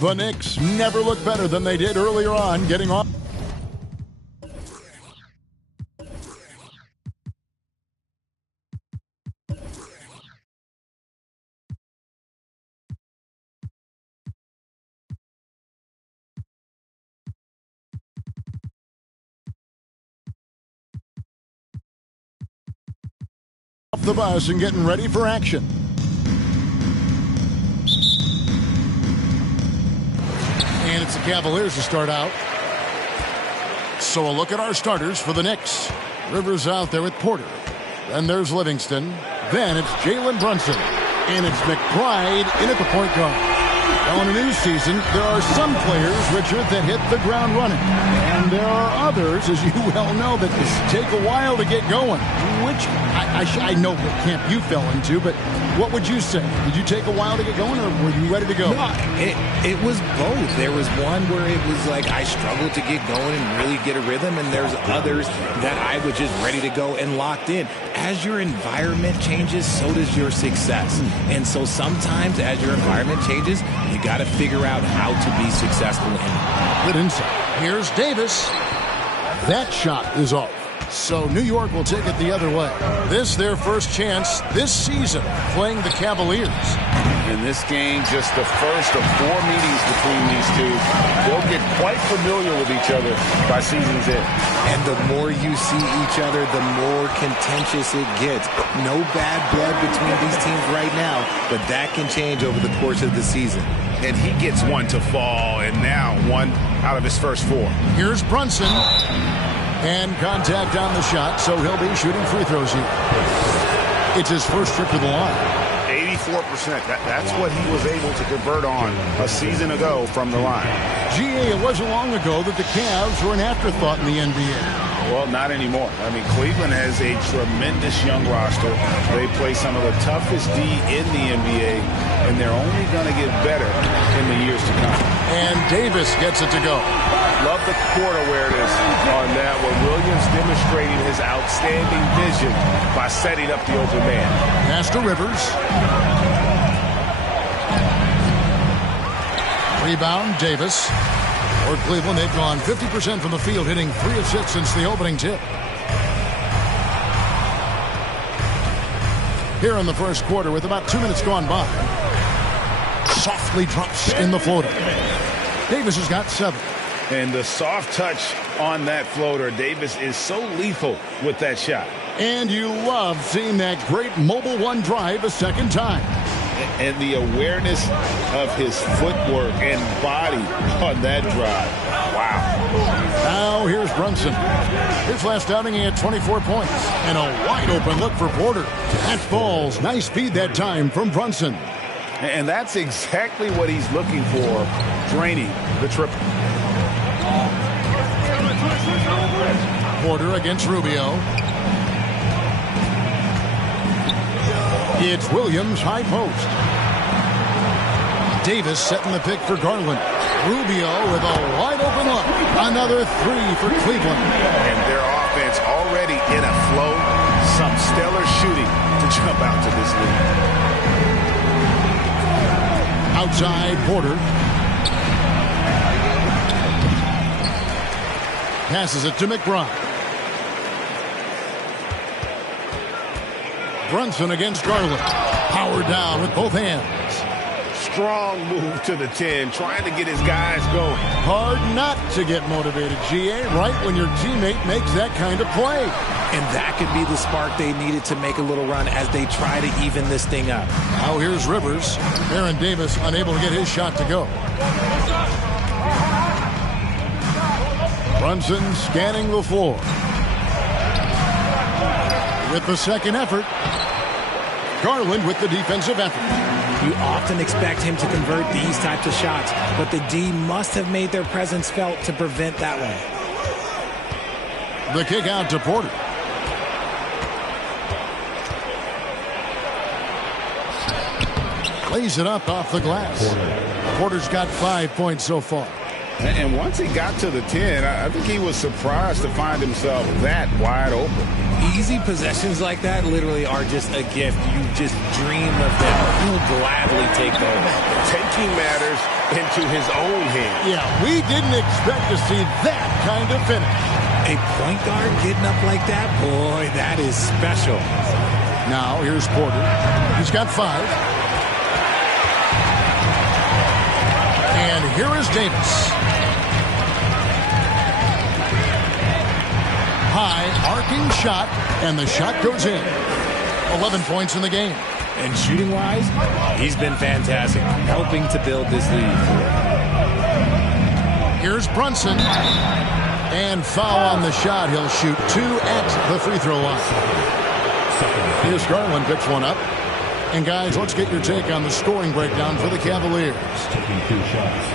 The Knicks never looked better than they did earlier on, getting off the bus and getting ready for action. And it's the Cavaliers to start out. So a look at our starters for the Knicks. Rivers out there with Porter. Then there's Livingston. Then it's Jalen Brunson. And it's McBride in at the point guard. Well, in a new season, there are some players, Richard, that hit the ground running. And there are others, as you well know, that take a while to get going. Which, I know what camp you fell into, but what would you say? Did you take a while to get going, or were you ready to go? No, it was both. There was one where it was like I struggled to get going and really get a rhythm, and there's others that I was just ready to go and locked in. As your environment changes, so does your success. And so sometimes as your environment changes, you got to figure out how to be successful in it. Good insight. Here's Davis. That shot is off. So New York will take it the other way. This their first chance this season playing the Cavaliers. In this game, just the first of 4 meetings between these two. They'll get quite familiar with each other by season's end. And the more you see each other, the more contentious it gets. No bad blood between these teams right now, but that can change over the course of the season. And he gets one to fall, and now one out of his first 4. Here's Brunson. And contact on the shot, so he'll be shooting free throws here. It's his first trip to the line. 84%. That's what he was able to convert on a season ago from the line. GA, it wasn't long ago that the Cavs were an afterthought in the NBA. Well, not anymore. I mean, Cleveland has a tremendous young roster. They play some of the toughest D in the NBA, and they're only going to get better in the years to come. And Davis gets it to go. Love the court awareness on that one. Williams demonstrating his outstanding vision by setting up the open man. Pass to Rivers. Rebound, Davis. For Cleveland, they've gone 50% from the field, hitting 3 of 6 since the opening tip. Here in the first quarter, with about 2 minutes gone by, softly drops in the floater. Davis has got 7. And the soft touch on that floater. Davis is so lethal with that shot. And you love seeing that great mobile one drive a second time. And the awareness of his footwork and body on that drive. Wow. Now here's Brunson. His last outing, he had 24 points. And a wide open look for Porter. That falls. Nice speed that time from Brunson. And that's exactly what he's looking for, draining the triple. Porter against Rubio. It's Williams, high post. Davis setting the pick for Garland. Rubio with a wide open look. Another 3 for Cleveland. And their offense already in a flow. Some stellar shooting to jump out to this lead. Outside, Porter. Passes it to McBride. Brunson against Garland. Power down with both hands. Strong move to the 10, trying to get his guys going. Hard not to get motivated, GA, right when your teammate makes that kind of play. And that could be the spark they needed to make a little run as they try to even this thing up. Now here's Rivers. Aaron Davis unable to get his shot to go. Brunson scanning the floor. With the second effort, Garland with the defensive effort. You often expect him to convert these types of shots, but the D must have made their presence felt to prevent that one. The kick out to Porter. Lays it up off the glass. Porter's got 5 points so far. And once he got to the 10, I think he was surprised to find himself that wide open. Easy possessions like that literally are just a gift. You just dream of them. You'll gladly take those. Taking matters into his own hands. Yeah, we didn't expect to see that kind of finish. A point guard getting up like that, boy, that is special. Now, here's Porter. He's got 5. And here is Davis. High arcing shot, and the shot goes in. 11 points in the game. And shooting-wise, he's been fantastic, helping to build this lead. Here's Brunson. And foul on the shot. He'll shoot 2 at the free throw line. Here's Garland, picks one up. And guys, let's get your take on the scoring breakdown for the Cavaliers. Taking 2 shots.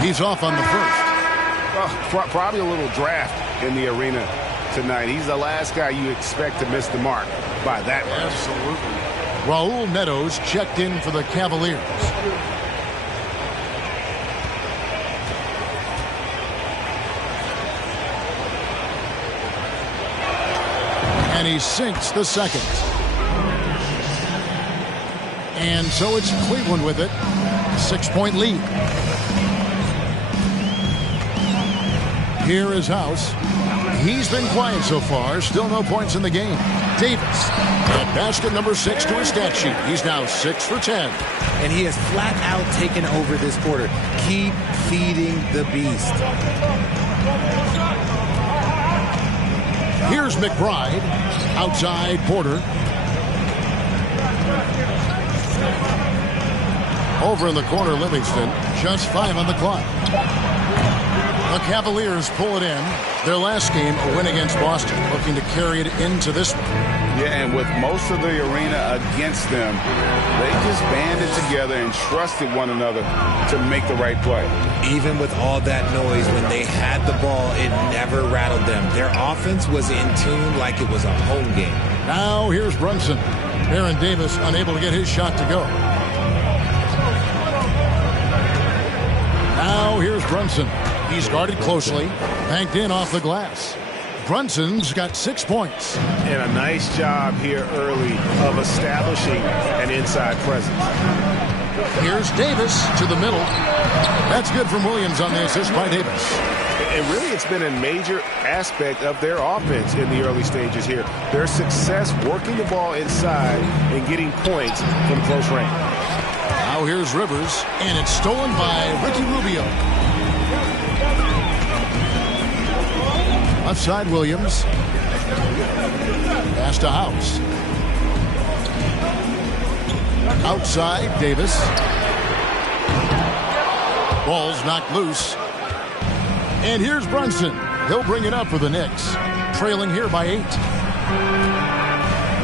He's off on the first. Probably a little draft in the arena tonight. He's the last guy you expect to miss the mark by that much. Absolutely. Raul Netos checked in for the Cavaliers. And he sinks the second. And so it's Cleveland with it. 6-point lead. Here is House. He's been quiet so far. Still no points in the game. Davis. At basket number 6 to his stat sheet. He's now 6 for 10. And he has flat out taken over this quarter. Keep feeding the beast. Here's McBride. Outside Porter. Over in the corner, Livingston. Just 5 on the clock. The Cavaliers pull it in. Their last game, a win against Boston, looking to carry it into this one. Yeah, and with most of the arena against them, they just banded together and trusted one another to make the right play. Even with all that noise, when they had the ball, it never rattled them. Their offense was in tune like it was a home game. Now here's Brunson. Aaron Davis unable to get his shot to go. Now here's Brunson. He's guarded closely, banked in off the glass. Brunson's got 6 points. And a nice job here early of establishing an inside presence. Here's Davis to the middle. That's good from Williams on the assist by Davis. And really, it's been a major aspect of their offense in the early stages here. Their success working the ball inside and getting points from close range. Now here's Rivers, and it's stolen by Ricky Rubio. Left side, Williams. Pass to House. Outside, Davis. Ball's knocked loose. And here's Brunson. He'll bring it up for the Knicks. Trailing here by 8.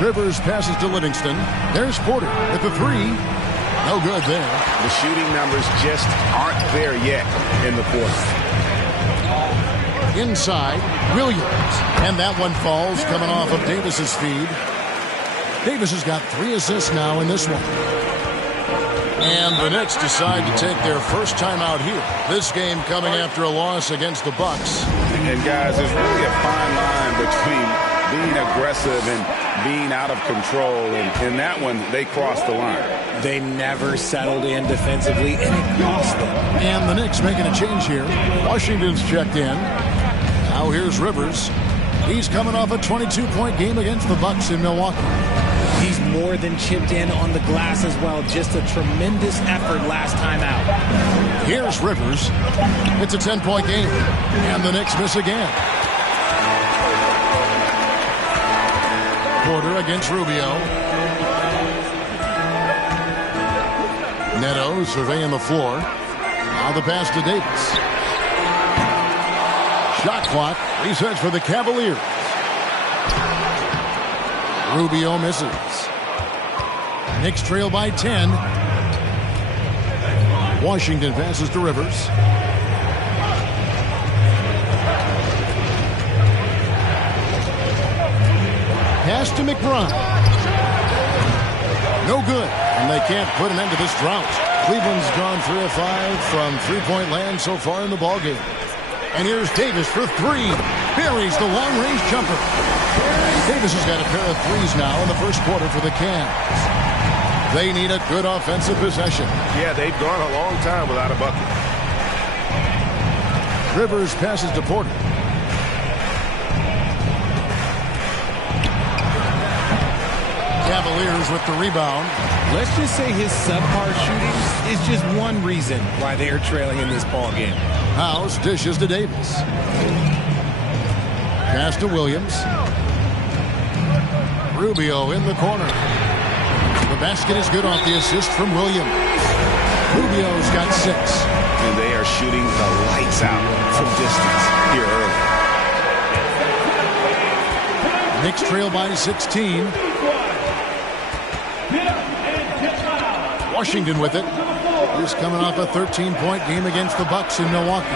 Rivers passes to Livingston. There's Porter with the 3. No good there. The shooting numbers just aren't there yet in the fourth. Inside, Williams. And that one falls coming off of Davis's feed. Davis has got 3 assists now in this one. And the Knicks decide to take their first time out here. This game coming after a loss against the Bucks. And guys, there's really a fine line between being aggressive and being out of control. And in that one, they crossed the line. They never settled in defensively, and it cost them. And the Knicks making a change here. Washington's checked in. Now here's Rivers. He's coming off a 22-point game against the Bucks in Milwaukee. He's more than chipped in on the glass as well. Just a tremendous effort last time out. Here's Rivers. It's a 10-point game. And the Knicks miss again. Porter against Rubio. Neto surveying the floor. Now the pass to Davis. Shot clock resets for the Cavaliers. Rubio misses. Knicks trail by 10. Washington passes to Rivers. Pass to McBride. No good. And they can't put an end to this drought. Cleveland's gone 3 of 5 from three-point land so far in the ballgame. And here's Davis for three. Buries the long-range jumper. Davis has got a pair of threes now in the first quarter for the Cavs. They need a good offensive possession. Yeah, they've gone a long time without a bucket. Rivers passes to Porter. Cavaliers with the rebound. Let's just say his subpar shooting is just one reason why they are trailing in this ball game. House dishes to Davis. Pass to Williams. Rubio in the corner. The basket is good off the assist from Williams. Rubio's got 6. And they are shooting the lights out from distance here early. Knicks trail by 16. Washington with it. He's coming off a 13-point game against the Bucks in Milwaukee.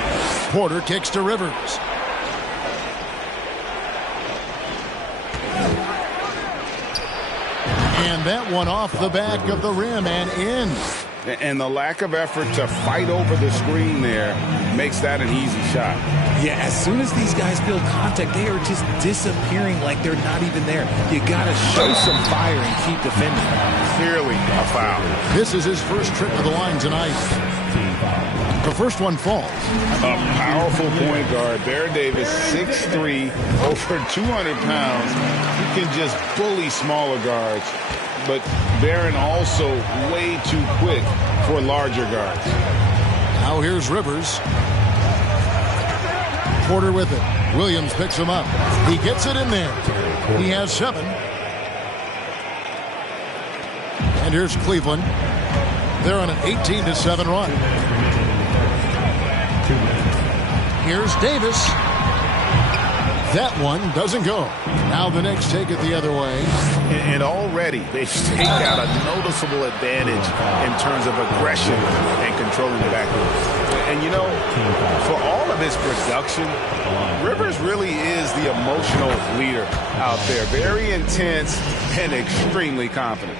Porter kicks to Rivers. And that one off the back of the rim and in. And the lack of effort to fight over the screen there makes that an easy shot. Yeah, as soon as these guys feel contact, they are just disappearing like they're not even there. You got to show some fire and keep defending. Clearly a foul. This is his first trip to the line tonight. The first one falls. A powerful point guard. Bear Davis, 6'3", over 200 pounds. He can just bully smaller guards. But Barron also way too quick for larger guards. Now here's Rivers. Porter with it. Williams picks him up. He gets it in there. He has 7. And here's Cleveland. They're on an 18-7 run. Here's Davis. That one doesn't go. Now the Knicks take it the other way. And already they've taken out a noticeable advantage in terms of aggression and controlling the backcourt. And, you know, for all of his production, Rivers really is the emotional leader out there. Very intense and extremely confident.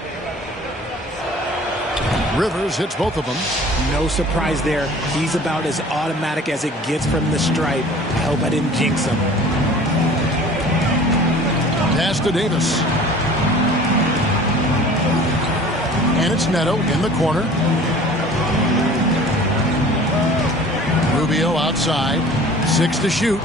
Rivers hits both of them. No surprise there. He's about as automatic as it gets from the stripe. I hope I didn't jinx him. Pass to Davis. And it's Neto in the corner. Rubio outside. 6 to shoot.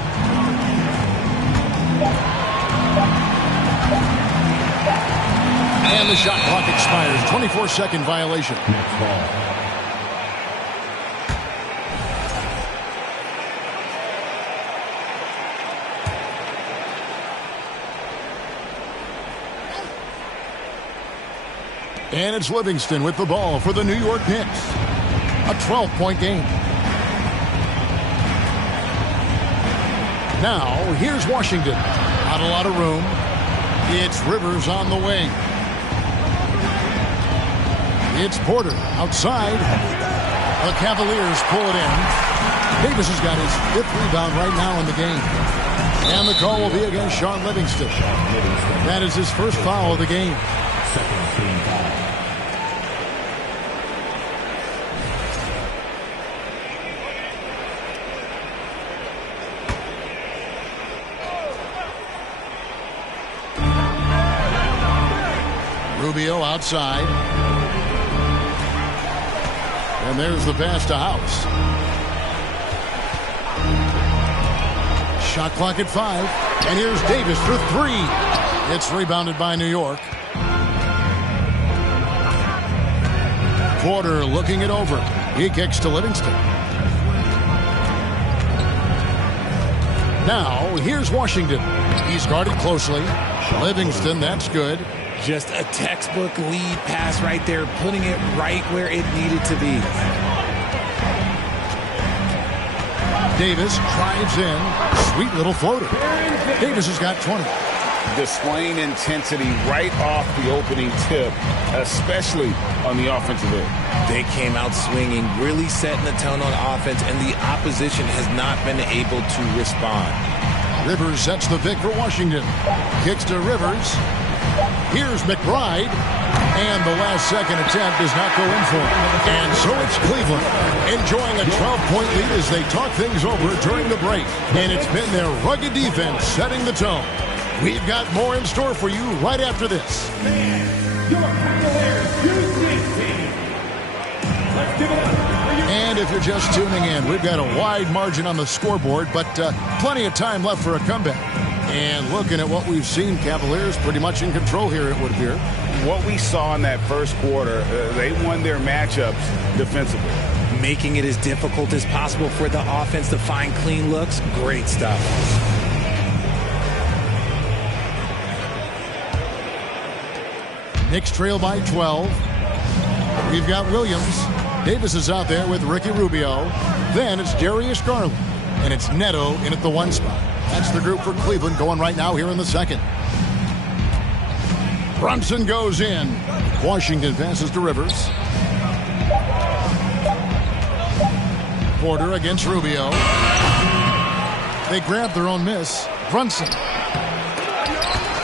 And the shot clock expires. 24-second violation. And it's Livingston with the ball for the New York Knicks. A 12-point game. Now, here's Washington. Not a lot of room. It's Rivers on the wing. It's Porter outside. The Cavaliers pull it in. Davis has got his 5th rebound right now in the game. And the call will be against Sean Livingston. That is his first foul of the game. Rubio outside. And there's the pass to House. Shot clock at 5. And here's Davis for 3. It's rebounded by New York. Porter looking it over. He kicks to Livingston. Now, here's Washington. He's guarded closely. Livingston, that's good. Just a textbook lead pass right there, putting it right where it needed to be. Davis drives in. Sweet little floater. Davis has got 20. displaying intensity right off the opening tip, especially on the offensive end. They came out swinging, really setting the tone on offense, and the opposition has not been able to respond. Rivers sets the pick for Washington. Kicks to Rivers. Here's McBride. And the last second attempt does not go in for him. And so it's Cleveland enjoying a 12-point lead as they talk things over during the break. And it's been their rugged defense setting the tone. We've got more in store for you right after this. And if you're just tuning in, we've got a wide margin on the scoreboard, but plenty of time left for a comeback. And looking at what we've seen, Cavaliers pretty much in control here, it would appear. What we saw in that first quarter, they won their matchups defensively. Making it as difficult as possible for the offense to find clean looks. Great stuff. Knicks trail by 12. We've got Williams. Davis is out there with Ricky Rubio. Then it's Darius Garland. And it's Neto in at the 1 spot. That's the group for Cleveland going right now here in the second. Brunson goes in. Washington passes to Rivers. Porter against Rubio. They grab their own miss. Brunson.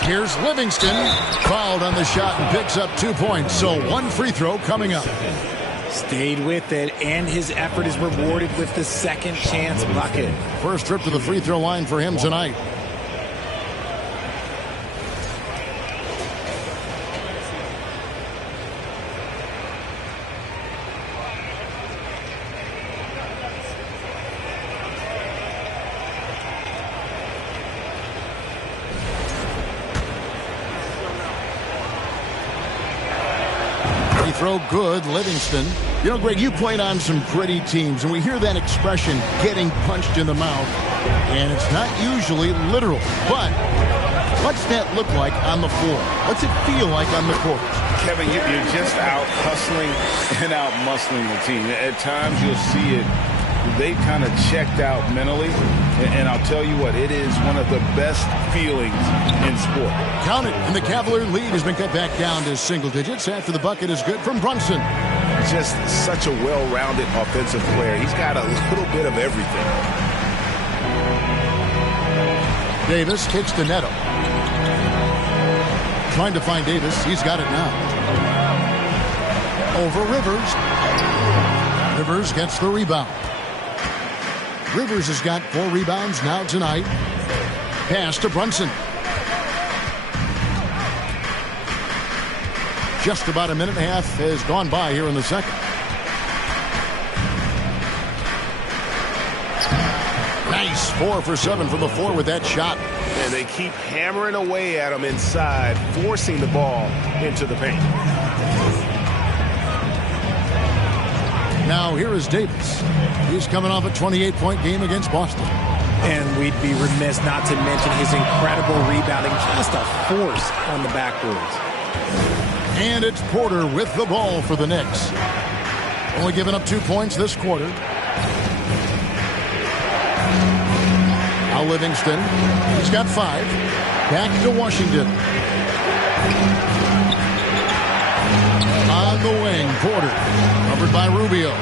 Here's Livingston. Fouled on the shot and picks up 2 points. So 1 free throw coming up. Stayed with it, and his effort is rewarded with the second chance bucket. First trip to the free throw line for him tonight. Throw good, Livingston. You know, Greg, you played on some gritty teams, and we hear that expression, getting punched in the mouth, and it's not usually literal. But what's that look like on the floor? What's it feel like on the court? Kevin, you're just out hustling and out muscling the team. At times you'll see it. They kind of checked out mentally, and I'll tell you what, it is one of the best feelings in sport. Count it, and the Cavalier lead has been cut back down to single digits after the bucket is good from Brunson. Just such a well-rounded offensive player. He's got a little bit of everything. Davis kicks to Neto. Trying to find Davis. He's got it now. Over Rivers. Rivers gets the rebound. Rivers has got 4 rebounds now tonight. Pass to Brunson. Just about a minute and a half has gone by here in the second. Nice 4 for 7 from the floor with that shot. And they keep hammering away at him inside, forcing the ball into the paint. Now here is Davis. He's coming off a 28-point game against Boston. And we'd be remiss not to mention his incredible rebounding, just a force on the backboards. And it's Porter with the ball for the Knicks. Only giving up 2 points this quarter. Now Livingston. He's got 5. Back to Washington. On the wing, Porter. Covered by Rubio.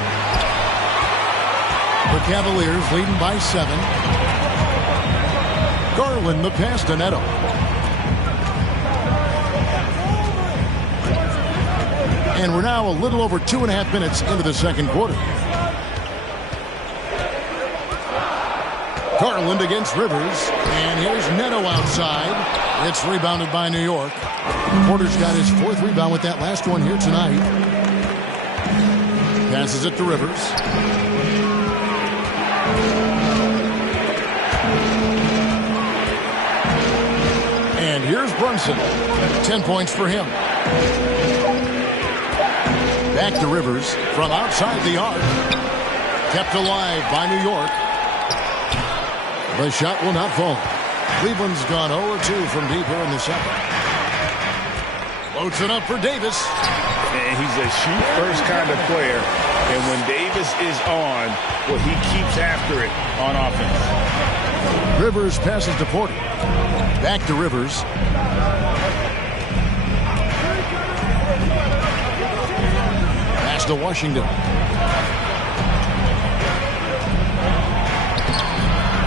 The Cavaliers leading by 7. Garland the pass to Neto. And we're now a little over 2.5 minutes into the second quarter. Garland against Rivers. And here's Neto outside. It's rebounded by New York. Porter's got his 4th rebound with that last one here tonight. Passes it to Rivers. And here's Brunson. 10 points for him. Back to Rivers from outside the arc. Kept alive by New York. The shot will not fall. Cleveland's gone 0-2 from deep here in the second. Floats it up for Davis. And he's a shoot-first kind of player. And when Davis is on, well, he keeps after it on offense. Rivers passes to Porter. Back to Rivers. Pass to Washington.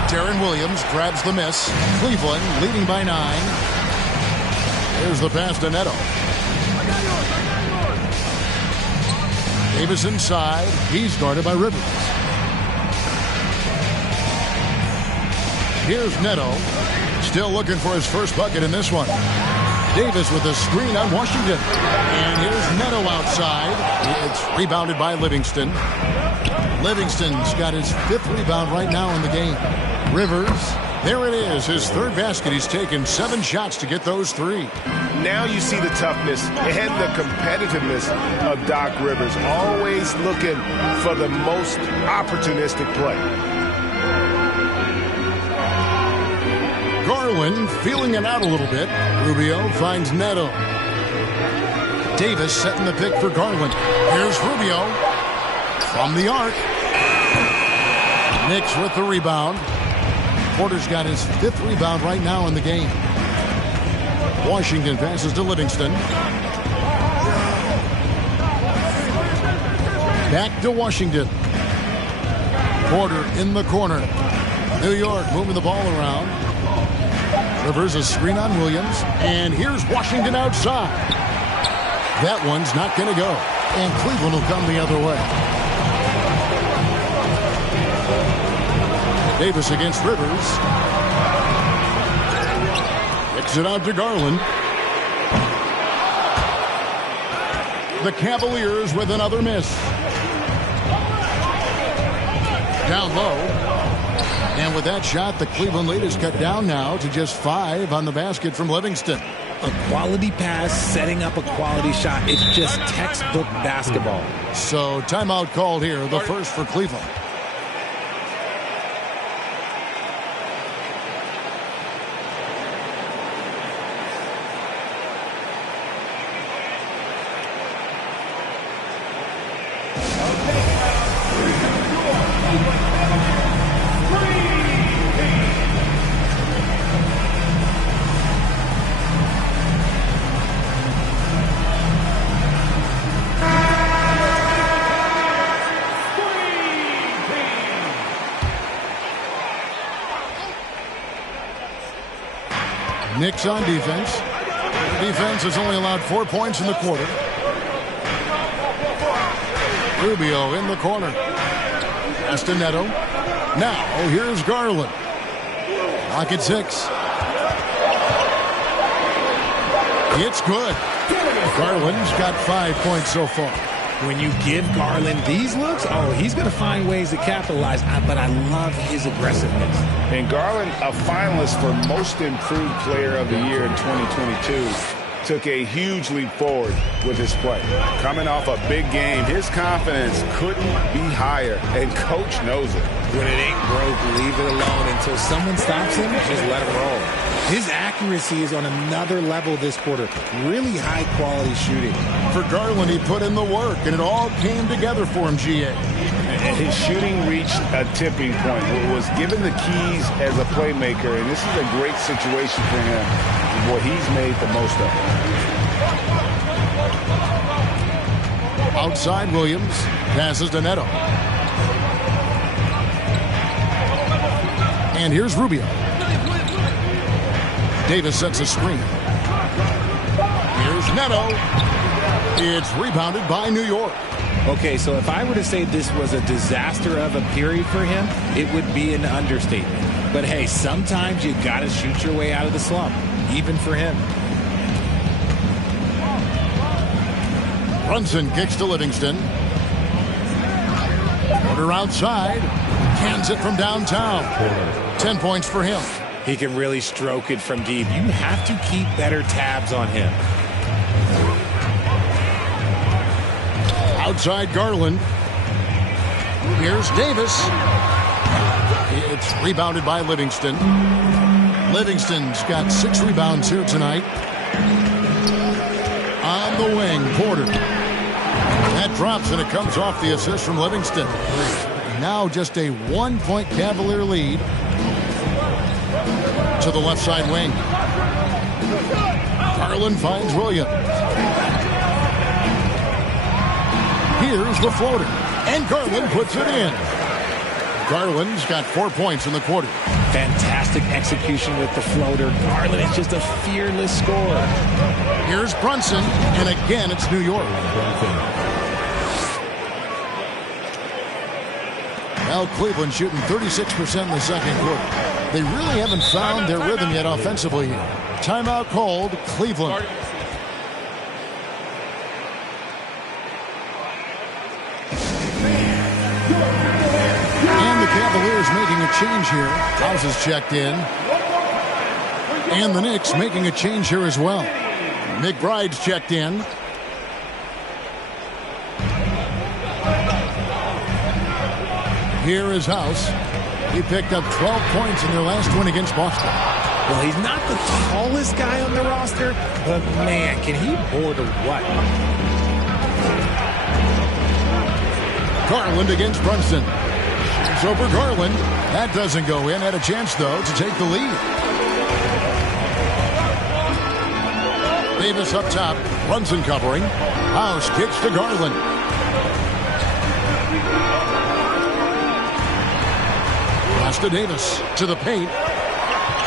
Darren Williams grabs the miss. Cleveland leading by 9. Here's the pass to Neto. Davis inside. He's guarded by Rivers. Here's Neto. Still looking for his first bucket in this one. Davis with a screen on Washington. And here's Neto outside. It's rebounded by Livingston. Livingston's got his 5th rebound right now in the game. Rivers, there it is, his 3rd basket. He's taken 7 shots to get those 3. Now you see the toughness and the competitiveness of Doc Rivers, always looking for the most opportunistic play. Garland feeling it out a little bit. Rubio finds Neto. Davis setting the pick for Garland. Here's Rubio from the arc. Knicks with the rebound. Porter's got his 5th rebound right now in the game. Washington passes to Livingston. Back to Washington. Porter in the corner. New York moving the ball around. Rivers a screen on Williams. And here's Washington outside. That one's not going to go. And Cleveland will come the other way. Davis against Rivers. Kicks it out to Garland. The Cavaliers with another miss. Down low. And with that shot, the Cleveland lead is cut down now to just 5 on the basket from Livingston. A quality pass, setting up a quality shot. It's just textbook basketball. So timeout called here, the first for Cleveland. Knicks on defense. The defense has only allowed 4 points in the quarter. Rubio in the corner. Pass to Neto. Now here's Garland. Lock at 6. It's good. Garland's got 5 points so far. When you give Garland these looks, he's going to find ways to capitalize. But I love his aggressiveness. And Garland, a finalist for Most Improved Player of the Year in 2022, took a huge leap forward with his play. Coming off a big game, his confidence couldn't be higher, and Coach knows it. When it ain't broke, leave it alone until someone stops him. Just let it roll. His accuracy is on another level this quarter. Really high-quality shooting. For Garland, he put in the work, and it all came together for him, GA. And his shooting reached a tipping point. Was given the keys as a playmaker, and this is a great situation for him. Boy, he's made the most of it. Outside Williams. Passes to Neto. And here's Rubio. Davis sets a screen. Here's Neto. It's rebounded by New York. Okay, so if I were to say this was a disaster of a period for him, it would be an understatement. But hey, sometimes you got to shoot your way out of the slump, even for him. Brunson kicks to Livingston. Porter outside. Cans it from downtown. 10 points for him. He can really stroke it from deep. You have to keep better tabs on him. Outside Garland. Here's Davis. It's rebounded by Livingston. Livingston's got 6 rebounds here tonight. On the wing, Porter. That drops and it comes off the assist from Livingston. Now just a 1-point Cavalier lead. To the left side wing. Garland finds Williams. Here's the floater. And Garland puts it in. Garland's got 4 points in the quarter. Fantastic execution with the floater. Garland is just a fearless scorer. Here's Brunson, and again it's New York. Well, Cleveland shooting 36% in the second quarter. They really haven't found their rhythm yet offensively here. Timeout called, Cleveland. And the Cavaliers making a change here. House is checked in. And the Knicks making a change here as well. McBride's checked in. Here is House. He picked up 12 points in their last win against Boston. Well, he's not the tallest guy on the roster, but man, can he board or what? Garland against Brunson. It's over Garland. That doesn't go in. Had a chance, though, to take the lead. Davis up top. Brunson covering. House kicks to Garland. Pass to Davis. To the paint.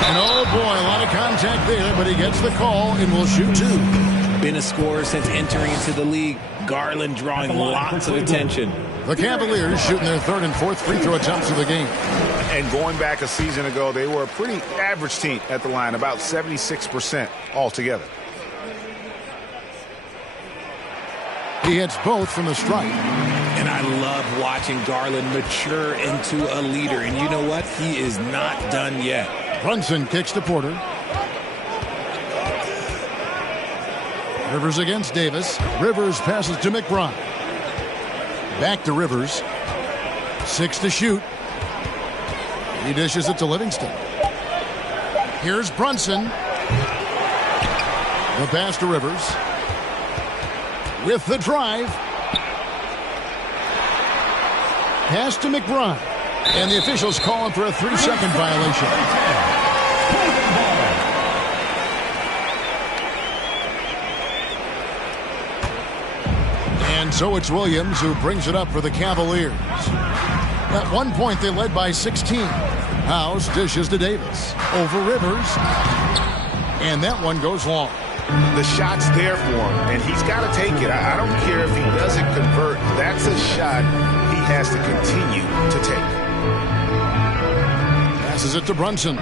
And oh boy, a lot of contact there, but he gets the call and will shoot two. Been a scorer since entering into the league. Garland drawing lots of attention. The Cavaliers shooting their third and fourth free throw attempts of the game. And going back a season ago, they were a pretty average team at the line, about 76% altogether. He hits both from the stripe. And I love watching Garland mature into a leader. And you know what? He is not done yet. Brunson kicks to Porter. Rivers against Davis. Rivers passes to McBride. Back to Rivers. 6 to shoot. He dishes it to Livingston. Here's Brunson. The pass to Rivers. With the drive. Pass to McBride. And the officials calling for a 3-second violation. And so it's Williams who brings it up for the Cavaliers. At one point they led by 16. House dishes to Davis. Over Rivers. And that one goes long. The shot's there for him, and he's got to take it. I don't care if he doesn't convert. That's a shot he has to continue to take. Passes it to Brunson.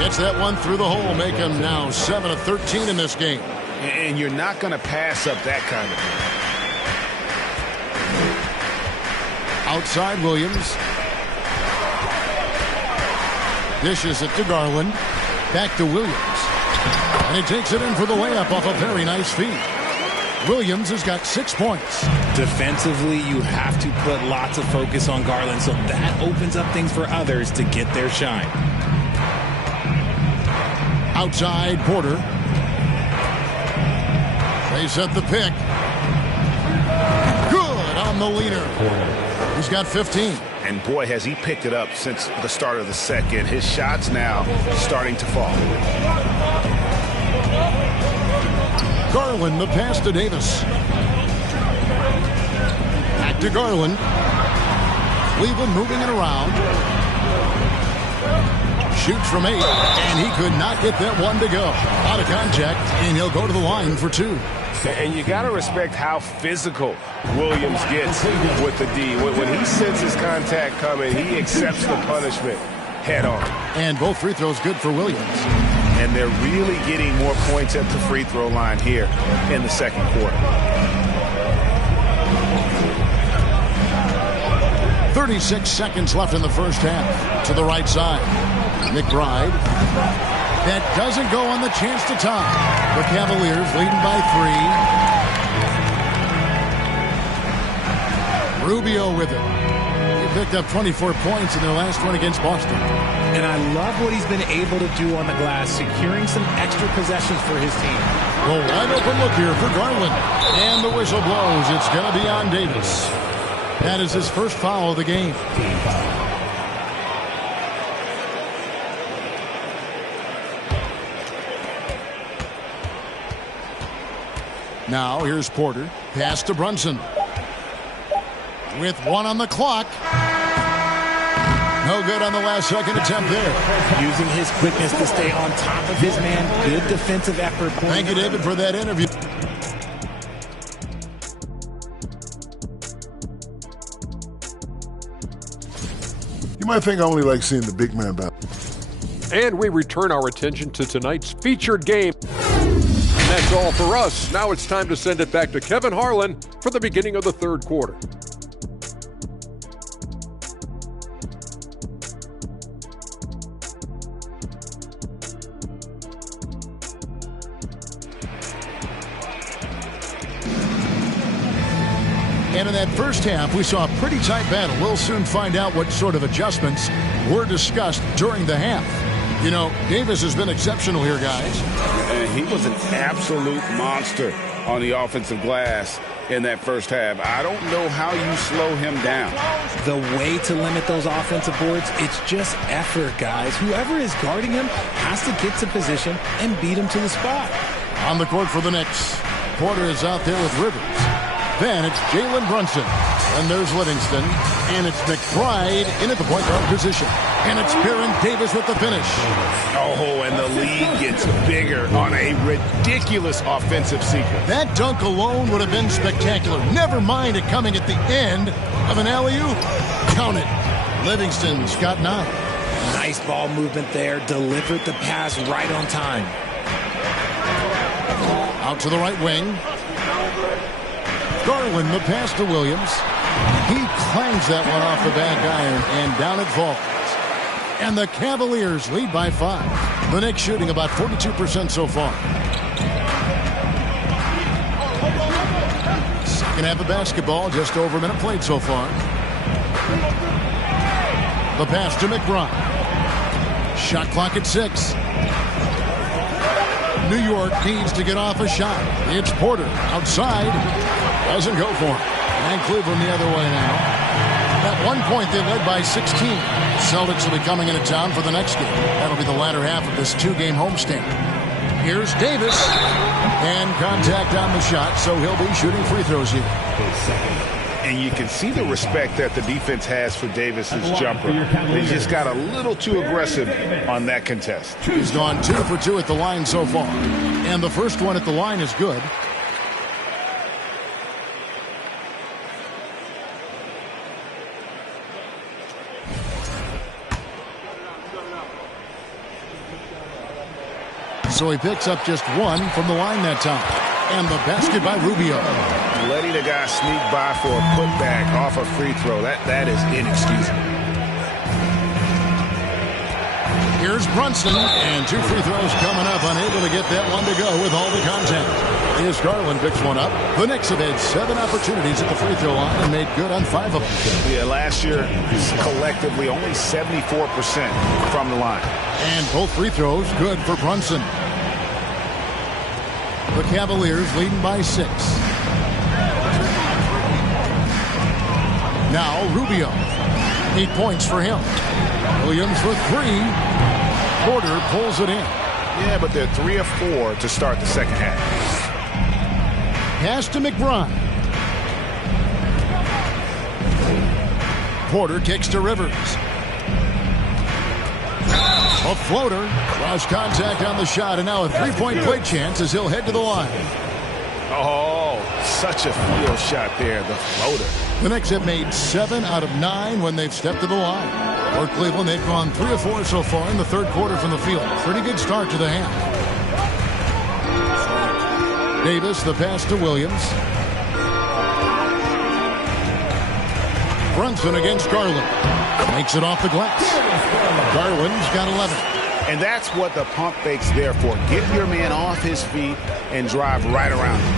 Gets that one through the hole, make him now 7 of 13 in this game. And you're not going to pass up that kind of thing. Outside Williams. Dishes it to Garland. Back to Williams. And he takes it in for the layup off a very nice feed. Williams has got 6 points. Defensively, you have to put lots of focus on Garland, so that opens up things for others to get their shine. Outside Porter. They set the pick. Good on the leaner. He's got 15. And boy, has he picked it up since the start of the second. His shots now starting to fall. Garland, the pass to Davis. Back to Garland. Cleveland moving it around. Shoots from 8, and he could not get that one to go. Out of contact, and he'll go to the line for 2. And you got to respect how physical Williams gets with the D. When he senses contact coming, he accepts the punishment head on. And both free throws good for Williams. And they're really getting more points at the free throw line here in the second quarter. 36 seconds left in the first half. To the right side. McBride. That doesn't go on the chance to tie. The Cavaliers leading by 3. Rubio with it. He picked up 24 points in their last one against Boston. And I love what he's been able to do on the glass, securing some extra possessions for his team. Well, wide open look here for Garland. And the whistle blows. It's going to be on. on, Davis. That is his first foul of the game. 4 Now here's Porter. Pass to Brunson. With 1 on the clock. No good on the last second attempt there. Using his quickness to stay on top of his man. Good defensive effort. Thank you, David, for that interview. You might think I only like seeing the big man battle. And we return our attention to tonight's featured game. And that's all for us. Now it's time to send it back to Kevin Harlan for the beginning of the third quarter. And in that first half, we saw a pretty tight battle. We'll soon find out what sort of adjustments were discussed during the half. You know, Davis has been exceptional here, guys. And he was an absolute monster on the offensive glass in that first half. I don't know how you slow him down. The way to limit those offensive boards, it's just effort, guys. Whoever is guarding him has to get to position and beat him to the spot. On the court for the Knicks, Porter is out there with Rivers. Then it's Jalen Brunson. And there's Livingston. And it's McBride in at the point guard position. And it's Baron Davis with the finish. Oh, and the lead gets bigger on a ridiculous offensive sequence. That dunk alone would have been spectacular. Never mind it coming at the end of an alley-oop. Count it. Livingston's got 9. Nice ball movement there. Delivered the pass right on time. Out to the right wing. Garland, the pass to Williams. He clangs that one off the back iron, and down it falls. And the Cavaliers lead by 5. The Knicks shooting about 42% so far. Second half of basketball, just over a minute played so far. The pass to McBride. Shot clock at 6. New York needs to get off a shot. It's Porter outside. Doesn't go for him. And Cleveland the other way now. At one point, they led by 16. Celtics will be coming into town for the next game. That'll be the latter half of this 2-game homestand. Here's Davis. And contact on the shot, so he'll be shooting free throws here. And you can see the respect that the defense has for Davis's jumper. They just got a little too aggressive on that contest. He's gone 2 for 2 at the line so far. And the first one at the line is good. So he picks up just 1 from the line that time. And the basket by Rubio. Letting a guy sneak by for a putback off a free throw, that is inexcusable. Here's Brunson, and 2 free throws coming up. Unable to get that one to go with all the contact. Here's Garland picks one up. The Knicks have had 7 opportunities at the free throw line and made good on 5 of them. Yeah, last year, collectively, only 74% from the line. And both free throws good for Brunson. The Cavaliers leading by 6. Now Rubio. 8 points for him. Williams for 3. Porter pulls it in. Yeah, but they're 3 of 4 to start the second half. Pass to McBride. Porter kicks to Rivers. A floater. Cross contact on the shot, and now a 3-point play chance as he'll head to the line. Oh, such a field shot there, the floater. The Knicks have made 7 out of 9 when they've stepped to the line. For Cleveland, they've gone 3 of 4 so far in the third quarter from the field. Pretty good start to the half. Davis, the pass to Williams. Brunson against Garland. Makes it off the glass. Garland's got 11. And that's what the pump fake's there for. Get your man off his feet and drive right around him.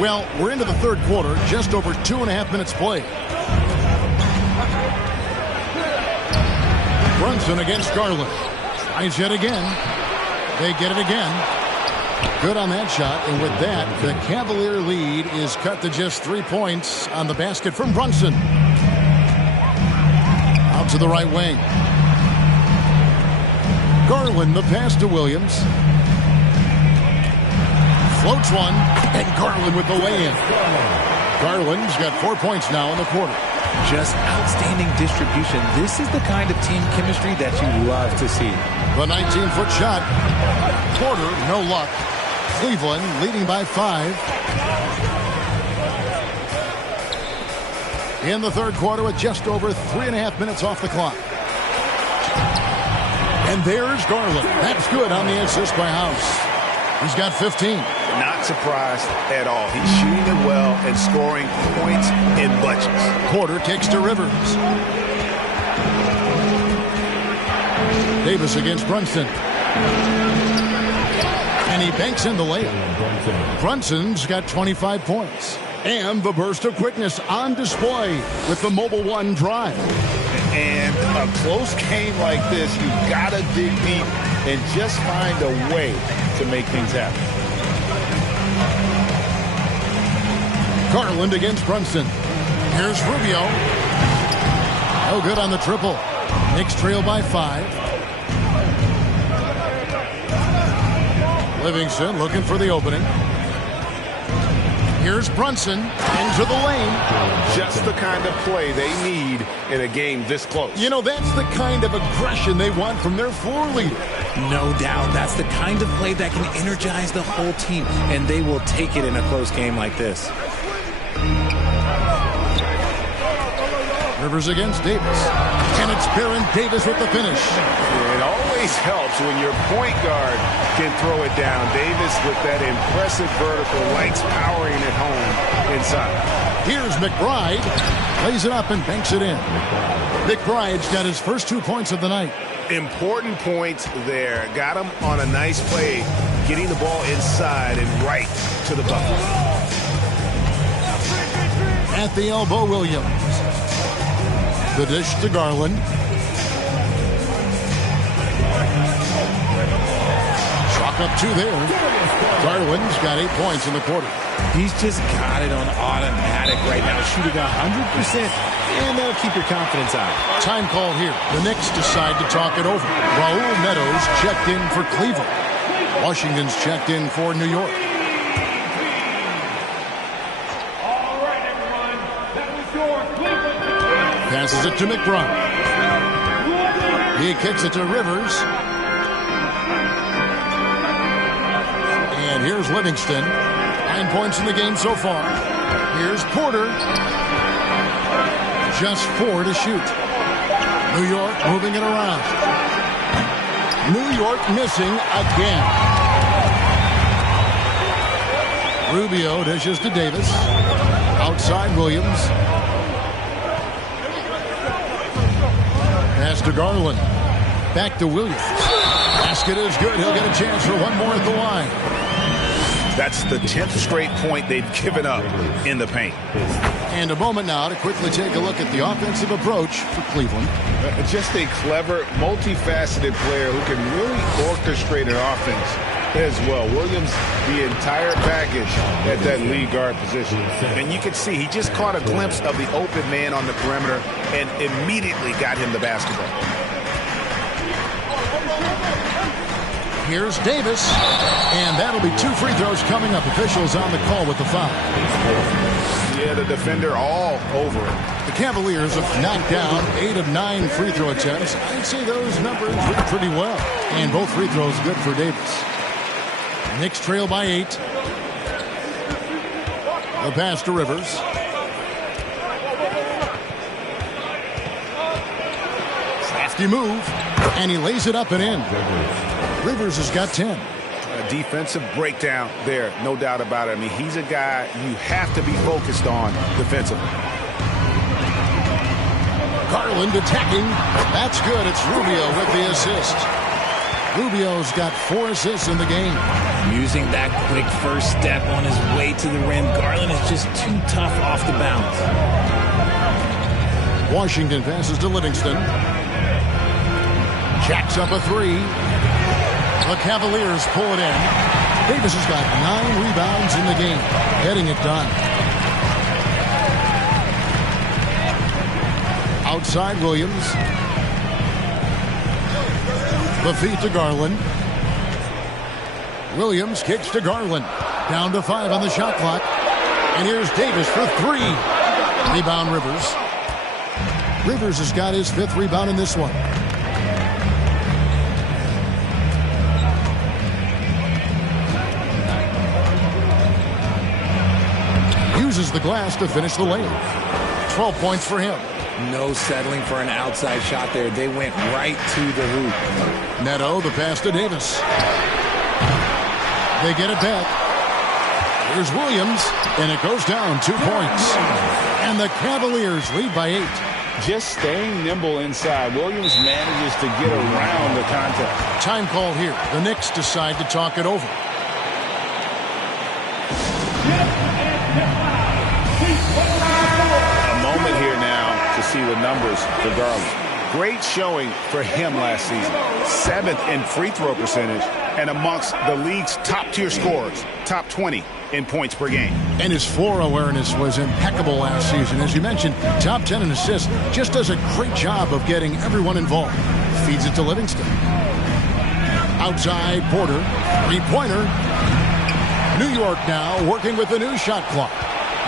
Well, we're into the third quarter, just over 2.5 minutes played. Brunson against Garland. Tries yet again. They get it again. Good on that shot, and with that, the Cavalier lead is cut to just 3 points on the basket from Brunson. Out to the right wing. Garland, the pass to Williams. Floats one, and Garland with the lay-in. Garland's got 4 points now in the quarter. Just outstanding distribution. This is the kind of team chemistry that you love to see. The 19-foot shot. Porter, no luck. Cleveland leading by 5. In the third quarter with just over 3.5 minutes off the clock. And there's Garland. That's good on the assist by House. He's got 15. Not surprised at all. He's shooting it well and scoring points in bunches. Porter kicks to Rivers. Davis against Brunson. And he banks in the layup. Brunson's got 25 points. And the burst of quickness on display with the Mobile One drive. And a close game like this, you got to dig deep and just find a way to make things happen. Garland against Brunson. Here's Rubio. No good on the triple. Knicks trail by 5. Livingston looking for the opening. Here's Brunson into the lane. Just the kind of play they need in a game this close. You know, that's the kind of aggression they want from their floor leader. No doubt. That's the kind of play that can energize the whole team, and they will take it in a close game like this. Rivers against Davis. And it's Baron Davis with the finish. It always helps when your point guard can throw it down. Davis with that impressive vertical, likes powering it home inside. Here's McBride. Lays it up and banks it in. McBride's got his first 2 points of the night. Important points there. Got him on a nice play, getting the ball inside and right to the bucket. At the elbow, Williams. The dish to Garland. Chalk up 2 there. Garland's got 8 points in the quarter. He's just got it on automatic right now, shooting 100%, and that'll keep your confidence out. Time call here. The Knicks decide to talk it over. Raul Netos checked in for Cleveland. Washington's checked in for New York. Passes it to McBride. He kicks it to Rivers. And here's Livingston. 9 points in the game so far. Here's Porter. Just 4 to shoot. New York moving it around. New York missing again. Rubio dishes to Davis. Outside Williams. Pass to Garland. Back to Williams. Basket is good. He'll get a chance for one more at the line. That's the 10th straight point they've given up in the paint. And a moment now to quickly take a look at the offensive approach for Cleveland. Just a clever, multifaceted player who can really orchestrate an offense as well. Williams, the entire package at that lead guard position. And you can see he just caught a glimpse of the open man on the perimeter and immediately got him the basketball. Here's Davis, and that'll be 2 free throws coming up. Officials on the call with the foul. Yeah, the defender all over it. The Cavaliers have knocked down 8 of 9 free throw attempts. I'd say those numbers read pretty well. And both free throws good for Davis. Knicks trail by 8. The pass to Rivers. Crafty move, and he lays it up and in. Rivers has got 10. A defensive breakdown there, no doubt about it. I mean, he's a guy you have to be focused on defensively. Garland attacking. That's good. It's Rubio with the assist. Rubio's got 4 assists in the game. Using that quick first step on his way to the rim. Garland is just too tough off the bounce. Washington passes to Livingston. Jacks up a 3. The Cavaliers pull it in. Davis has got 9 rebounds in the game. Getting it done. Outside Williams. The feed to Garland. Williams kicks to Garland. Down to 5 on the shot clock. And here's Davis for 3. Rebound Rivers. Rivers has got his 5th rebound in this one. Uses the glass to finish the layup. 12 points for him. No settling for an outside shot there. They went right to the hoop. Neto, the pass to Davis. They get it back. Here's Williams, and it goes down 2 points. And the Cavaliers lead by 8. Just staying nimble inside. Williams manages to get around the contact. Time call here. The Knicks decide to talk it over. A moment here now to see the numbers for Garland. Great showing for him last season. 7th in free throw percentage and amongst the league's top-tier scorers. Top 20 in points per game. And his floor awareness was impeccable last season. As you mentioned, top 10 in assists. Just does a great job of getting everyone involved. Feeds it to Livingston. Outside, Porter. Three-pointer. New York now working with the new shot clock.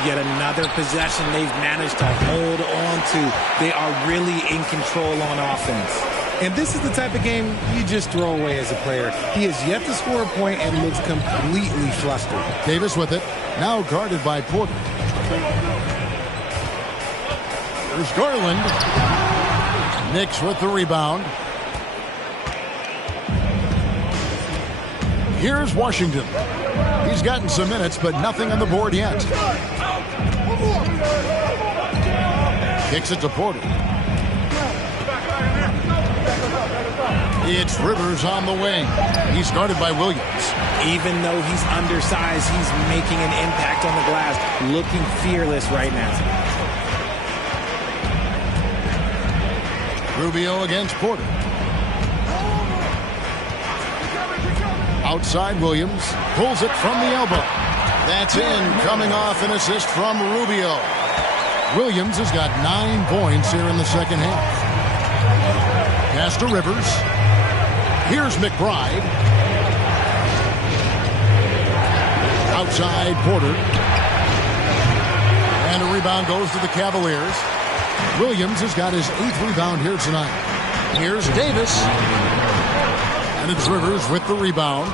Yet another possession they've managed to hold on to. They are really in control on offense. And this is the type of game you just throw away as a player. He has yet to score a point and looks completely flustered. Davis with it. Now guarded by Porter. There's Garland. Knicks with the rebound. Here's Washington. He's gotten some minutes, but nothing on the board yet. Kicks it to Porter. It's Rivers on the wing. He's guarded by Williams. Even though he's undersized, he's making an impact on the glass. Looking fearless right now. Rubio against Porter. Outside Williams. Pulls it from the elbow. That's in. Coming off an assist from Rubio. Williams has got 9 points here in the second half. Pass to Rivers. Here's McBride. Outside Porter. And a rebound goes to the Cavaliers. Williams has got his 8th rebound here tonight. Here's Davis. And it's Rivers with the rebound.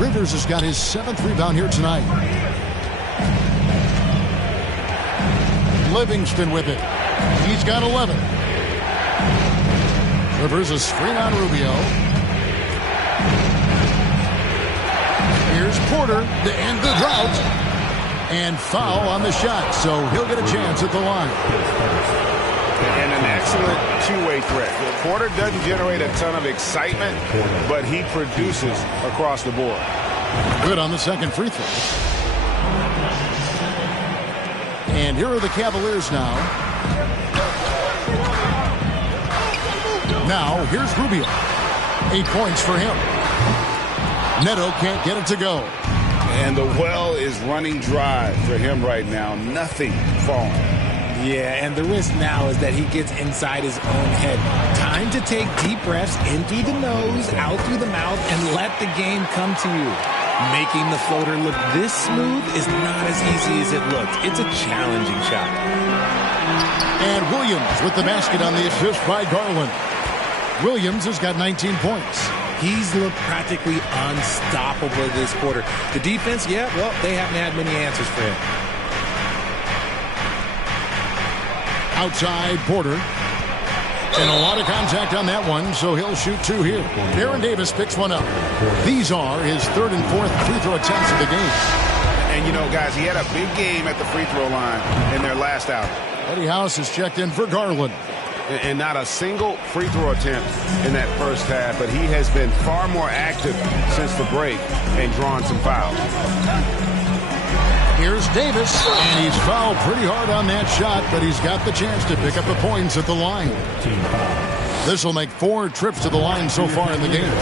Rivers has got his 7th rebound here tonight. Livingston with it. He's got 11. Rivers a screen on Rubio. Here's Porter to end the drought. And foul on the shot, so he'll get a chance at the line. And an excellent two-way threat. Porter doesn't generate a ton of excitement, but he produces across the board. Good on the second free throw. And here are the Cavaliers now. Now, here's Rubio. 8 points for him. Neto can't get it to go. And the well is running dry for him right now. Nothing falling. Yeah, and the risk now is that he gets inside his own head. Time to take deep breaths in through the nose, out through the mouth, and let the game come to you. Making the floater look this smooth is not as easy as it looks. It's a challenging shot. And Williams with the basket on the assist by Garland. Williams has got 19 points. He's looked practically unstoppable this quarter. The defense, yeah, well, they haven't had many answers for him. Outside Porter. And a lot of contact on that one, so he'll shoot 2 here. Aaron Davis picks one up. These are his 3rd and 4th free throw attempts of the game. And, you know, guys, he had a big game at the free throw line in their last outing. Eddie House has checked in for Garland. And not a single free throw attempt in that first half, but he has been far more active since the break and drawn some fouls. Here's Davis, and he's fouled pretty hard on that shot, but he's got the chance to pick up the points at the line. This will make 4 trips to the line so far in the game,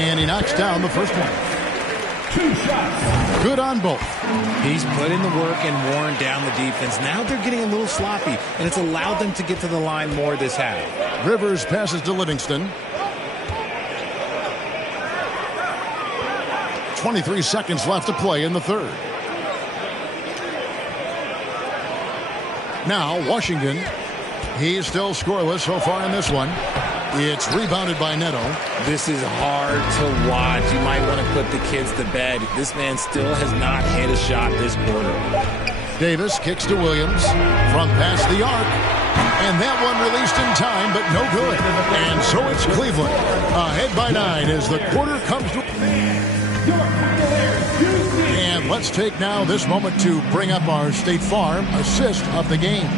and he knocks down the first one. 2 shots. Good on both. He's put in the work and worn down the defense. Now they're getting a little sloppy, and it's allowed them to get to the line more this half. Rivers passes to Livingston. 23 seconds left to play in the third. Now, Washington. He's still scoreless so far in this one. It's rebounded by Neto. This is hard to watch. You might want to put the kids to bed. This man still has not hit a shot this quarter. Davis kicks to Williams from past the arc. And that one released in time, but no good. And so it's Cleveland ahead by 9 as the quarter comes to... And let's take now this moment to bring up our State Farm assist of the game.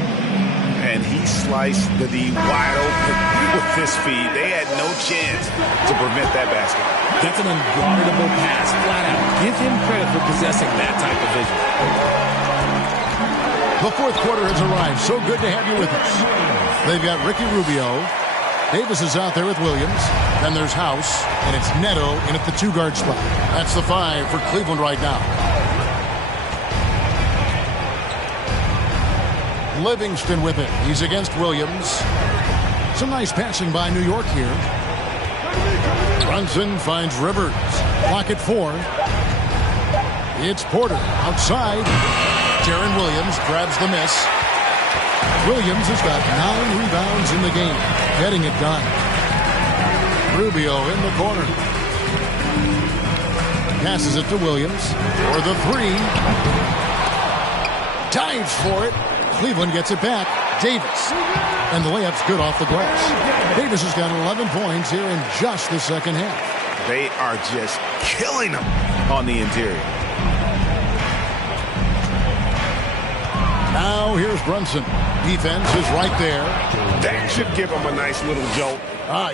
And he sliced the D wide open with this feed. They had no chance to prevent that basket. That's an unguardable pass, flat out. Give him credit for possessing that type of vision. The fourth quarter has arrived. So good to have you with us. They've got Ricky Rubio. Davis is out there with Williams. Then there's House, and it's Neto in at the 2-guard spot. That's the 5 for Cleveland right now. Livingston with it. He's against Williams. Some nice passing by New York here. Brunson finds Rivers. Clock at 4. It's Porter outside. Darren Williams grabs the miss. Williams has got 9 rebounds in the game. Getting it done. Rubio in the corner. Passes it to Williams for the 3. Dives for it. Cleveland gets it back. Davis. And the layup's good off the glass. Davis has got 11 points here in just the second half. They are just killing them on the interior. Now here's Brunson. Defense is right there. That should give them a nice little jolt.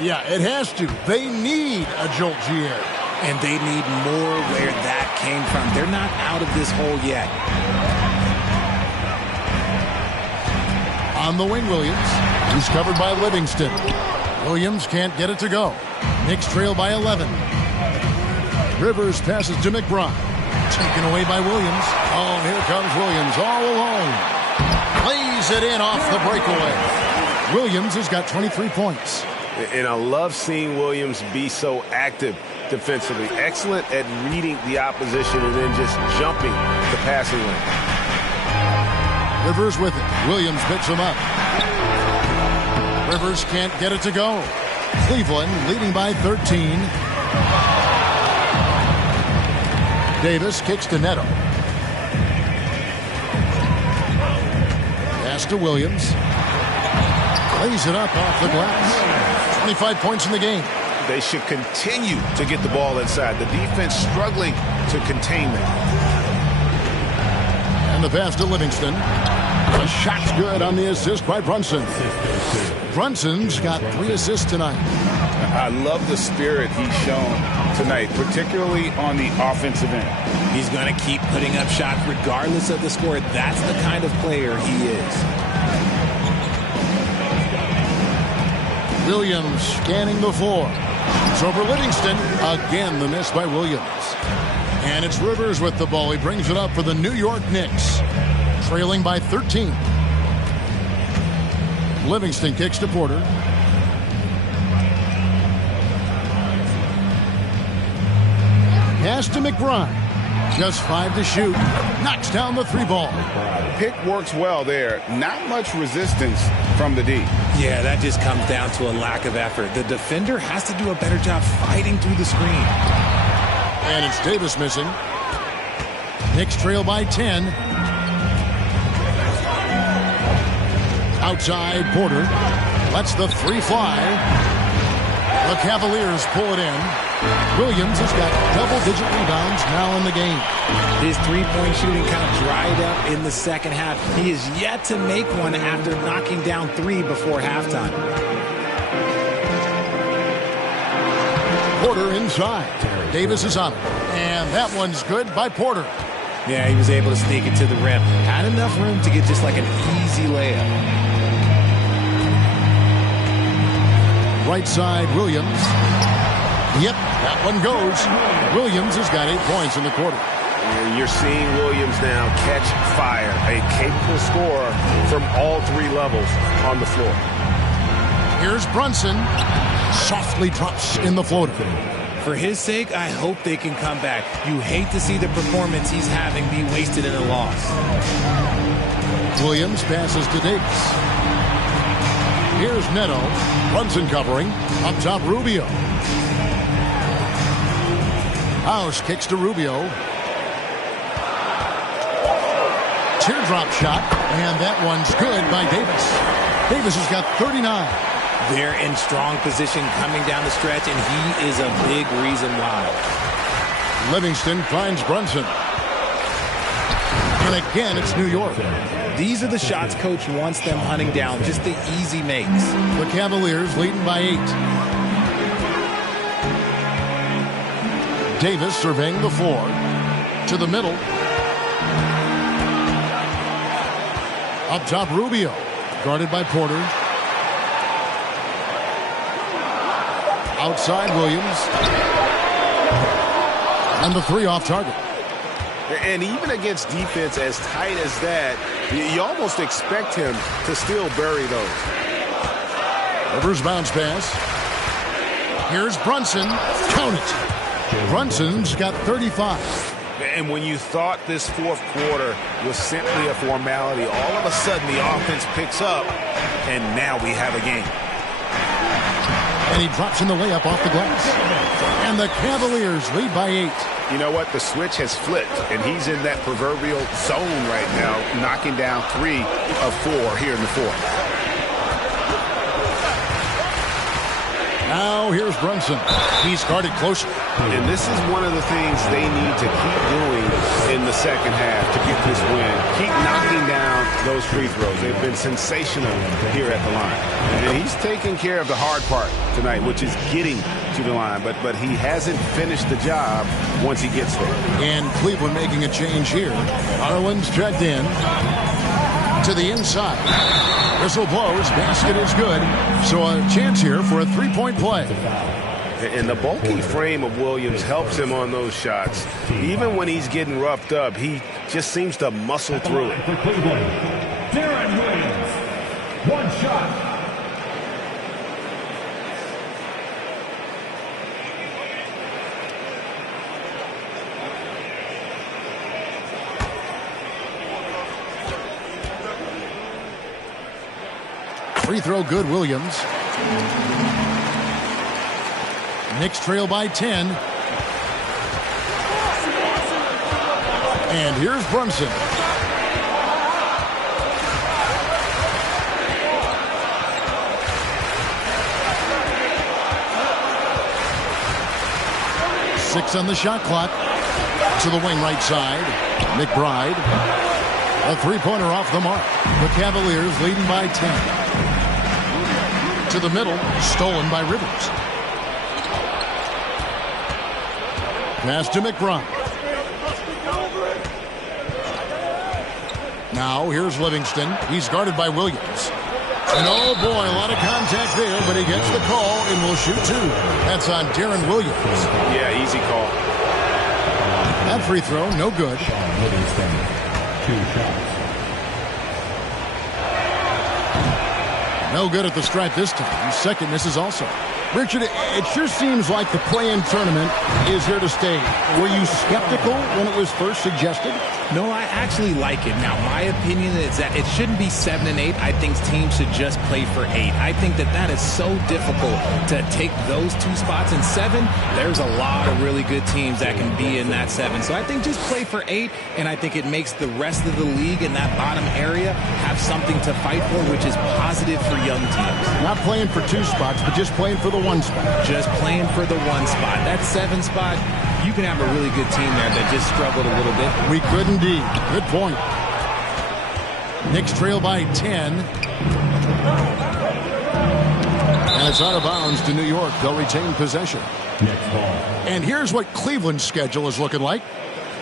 Yeah, it has to. They need a jolt here. And they need more where that came from. They're not out of this hole yet. On the wing, Williams. He's covered by Livingston. Williams can't get it to go. Knicks trail by 11. Rivers passes to McBride. Taken away by Williams. Oh, here comes Williams all alone. Plays it in off the breakaway. Williams has got 23 points. And I love seeing Williams be so active defensively. Excellent at reading the opposition and then just jumping the passing lane. Rivers with it. Williams picks him up. Rivers can't get it to go. Cleveland leading by 13. Davis kicks to Neto. Pass to Williams. Plays it up off the glass. 25 points in the game. They should continue to get the ball inside. The defense struggling to contain them. And the pass to Livingston. The shot's good on the assist by Brunson. Brunson's got 3 assists tonight. I love the spirit he's shown tonight, particularly on the offensive end. He's going to keep putting up shots regardless of the score. That's the kind of player he is. Williams scanning the floor. It's over Livingston. Again, the miss by Williams. And it's Rivers with the ball. He brings it up for the New York Knicks. Trailing by 13. Livingston kicks to Porter. Pass to McBride. Just 5 to shoot. Knocks down the 3 ball. Pick works well there. Not much resistance from the D. Yeah, that just comes down to a lack of effort. The defender has to do a better job fighting through the screen. And it's Davis missing. Knicks trail by 10. Outside, Porter lets the 3 fly. The Cavaliers pull it in. Williams has got double-digit rebounds now in the game. His three-point shooting kind of dried up in the second half. He is yet to make one after knocking down 3 before halftime. Porter inside. Davis is on it. And that one's good by Porter. Yeah, he was able to sneak it to the rim. Had enough room to get just like an easy layup. Right side, Williams. Yep, that one goes. Williams has got 8 points in the quarter. And you're seeing Williams now catch fire. A capable scorer from all 3 levels on the floor. Here's Brunson. Softly drops in the floater. For his sake, I hope they can come back. You hate to see the performance he's having be wasted in a loss. Williams passes to Davis. Here's Neto. Brunson covering. Up top, Rubio. House kicks to Rubio. Teardrop shot, and that one's good by Davis. Davis has got 39. They're in strong position coming down the stretch, and he is a big reason why. Livingston finds Brunson. And again, it's New York. These are the shots Coach wants them hunting down, just the easy makes. The Cavaliers leading by 8. Davis surveying the floor. To the middle. Up top, Rubio. Guarded by Porter. Outside, Williams. And the 3 off target. And even against defense as tight as that, you almost expect him to still bury those. Rivers bounce pass. Here's Brunson. Count it. Brunson's got 35. And when you thought this fourth quarter was simply a formality, all of a sudden the offense picks up, and now we have a game. And he drops in the layup off the glass. And the Cavaliers lead by 8. You know what? The switch has flipped, and he's in that proverbial zone right now, knocking down 3 of 4 here in the fourth. Now here's Brunson. He's guarded closely. And this is one of the things they need to keep doing in the second half to get this win. Keep knocking down those free throws. They've been sensational here at the line. And he's taking care of the hard part tonight, which is getting to the line. But he hasn't finished the job once he gets there. And Cleveland making a change here. Harlan's checked in. To the inside. Whistle blows. Basket is good. So a chance here for a three-point play. And the bulky frame of Williams helps him on those shots. Even when he's getting roughed up, he just seems to muscle through it. Darren Williams, 1 shot. Free throw good, Williams. Knicks trail by 10. And here's Brunson. Six on the shot clock. To the wing right side. McBride. A three-pointer off the mark. The Cavaliers leading by 10. To the middle, stolen by Rivers. Pass to McBride. Now here's Livingston. He's guarded by Williams. And oh boy, a lot of contact there, but he gets the call and will shoot 2. That's on Darren Williams. Yeah, easy call. That free throw, no good. 2 shots. No good at the stripe this time. Second misses also. Richard, it sure seems like the play-in tournament is here to stay. Were you skeptical when it was first suggested? No, I actually like it. Now, my opinion is that it shouldn't be 7 and 8. I think teams should just play for 8. I think that is so difficult to take those 2 spots. In 7, there's a lot of really good teams that can be in that 7. So I think just play for 8, and I think it makes the rest of the league in that bottom area have something to fight for, which is positive for young teams. Not playing for 2 spots, but just playing for the 1 spot. Just playing for the 1 spot. That 7 spot, you can have a really good team there that just struggled a little bit. We could indeed. Good point. Knicks trail by 10. And it's out of bounds to New York. They'll retain possession. Next ball. And here's what Cleveland's schedule is looking like.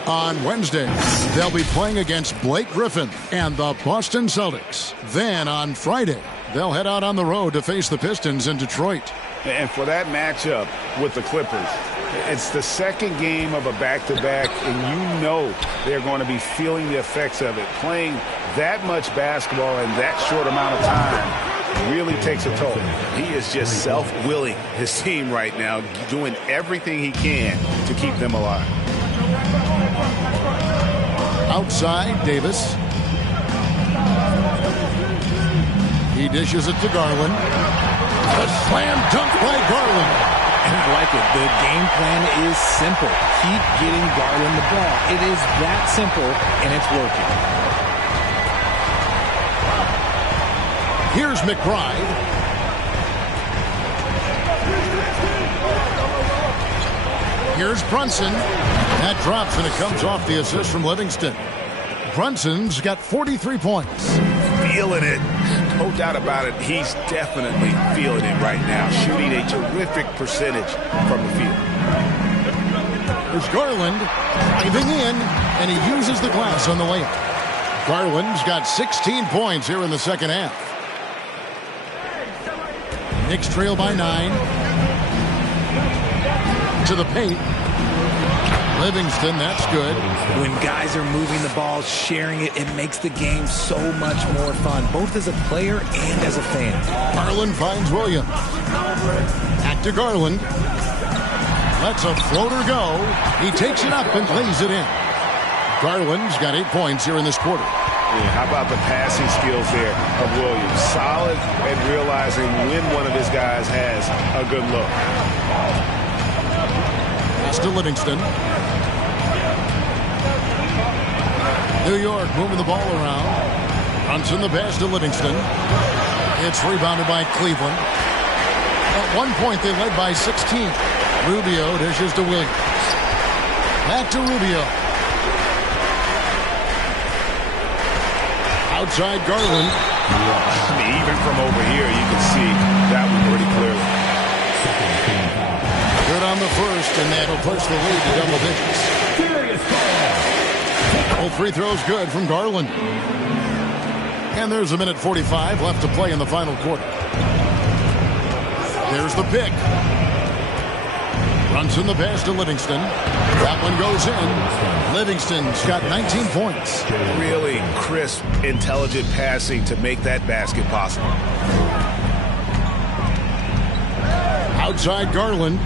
On Wednesday, they'll be playing against Blake Griffin and the Boston Celtics. Then on Friday, they'll head out on the road to face the Pistons in Detroit. And for that matchup with the Clippers, it's the second game of a back-to-back, and you know they're going to be feeling the effects of it. Playing that much basketball in that short amount of time really takes a toll. He is just self-willing his team right now, doing everything he can to keep them alive. Outside, Davis. He dishes it to Garland. A slam dunk by Garland. And I like it. The game plan is simple. Keep getting Garland the ball. It is that simple, and it's working. Here's McBride. Here's Brunson. That drops, and it comes off the assist from Livingston. Brunson's got 43 points. Feeling it. No doubt about it. He's definitely feeling it right now. Shooting a terrific percentage from the field. There's Garland diving in, and he uses the glass on the layup. Garland's got 16 points here in the second half. Knicks trail by 9. To the paint. Livingston, that's good. When guys are moving the ball, sharing it, it makes the game so much more fun, both as a player and as a fan. Garland finds Williams. Back to Garland. Lets a floater go. He takes it up and lays it in. Garland's got 8 points here in this quarter. Yeah, how about the passing skills there of Williams? Solid at realizing when one of his guys has a good look. Pass to Livingston. New York moving the ball around. Brunson the pass to Livingston. It's rebounded by Cleveland. At one point they led by 16. Rubio dishes to Williams. Back to Rubio. Outside Garland. Even from over here, you can see that one pretty clearly. Good on the first, and that'll push the lead to double digits. All free throws good from Garland. And there's a minute 45 left to play in the final quarter. There's the pick. Brunson the pass to Livingston. That one goes in. Livingston's got 19 points. Really crisp, intelligent passing to make that basket possible. Outside Garland.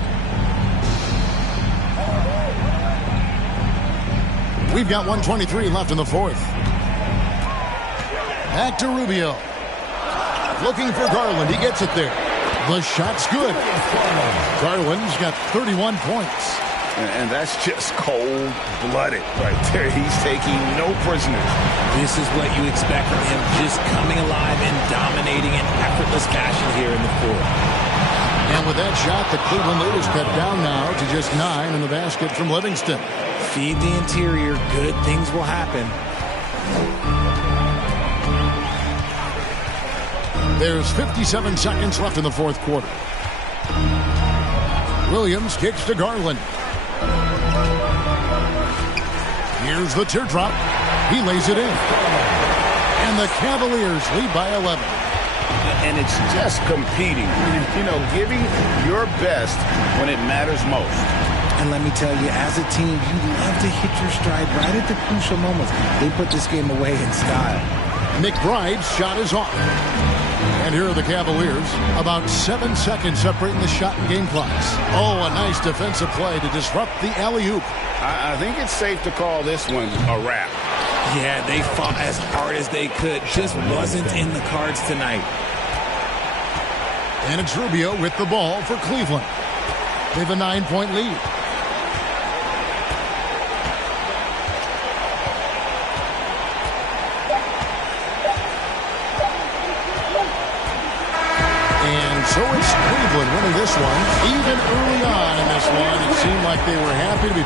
We've got 1:23 left in the fourth. Back to Rubio. Looking for Garland. He gets it there. The shot's good. Garland's got 31 points. And that's just cold-blooded right there. He's taking no prisoners. This is what you expect from him, just coming alive and dominating in effortless fashion here in the fourth. And with that shot, the Cleveland lead is cut down now to just 9 in the basket from Livingston. Feed the interior. Good things will happen. There's 57 seconds left in the fourth quarter. Williams kicks to Garland. Here's the teardrop. He lays it in. And the Cavaliers lead by 11. And it's just competing. You know, giving your best when it matters most. And let me tell you, as a team, you love to hit your stride right at the crucial moments. They put this game away in style. McBride's shot is off. And here are the Cavaliers. About 7 seconds separating the shot and game clocks. Oh, a nice defensive play to disrupt the alley-oop. I think it's safe to call this one a wrap. Yeah, they fought as hard as they could. Just wasn't in the cards tonight. And it's Rubio with the ball for Cleveland. They have a 9-point lead. So it's Cleveland winning this one. Even early on in this one, it seemed like they were happy to be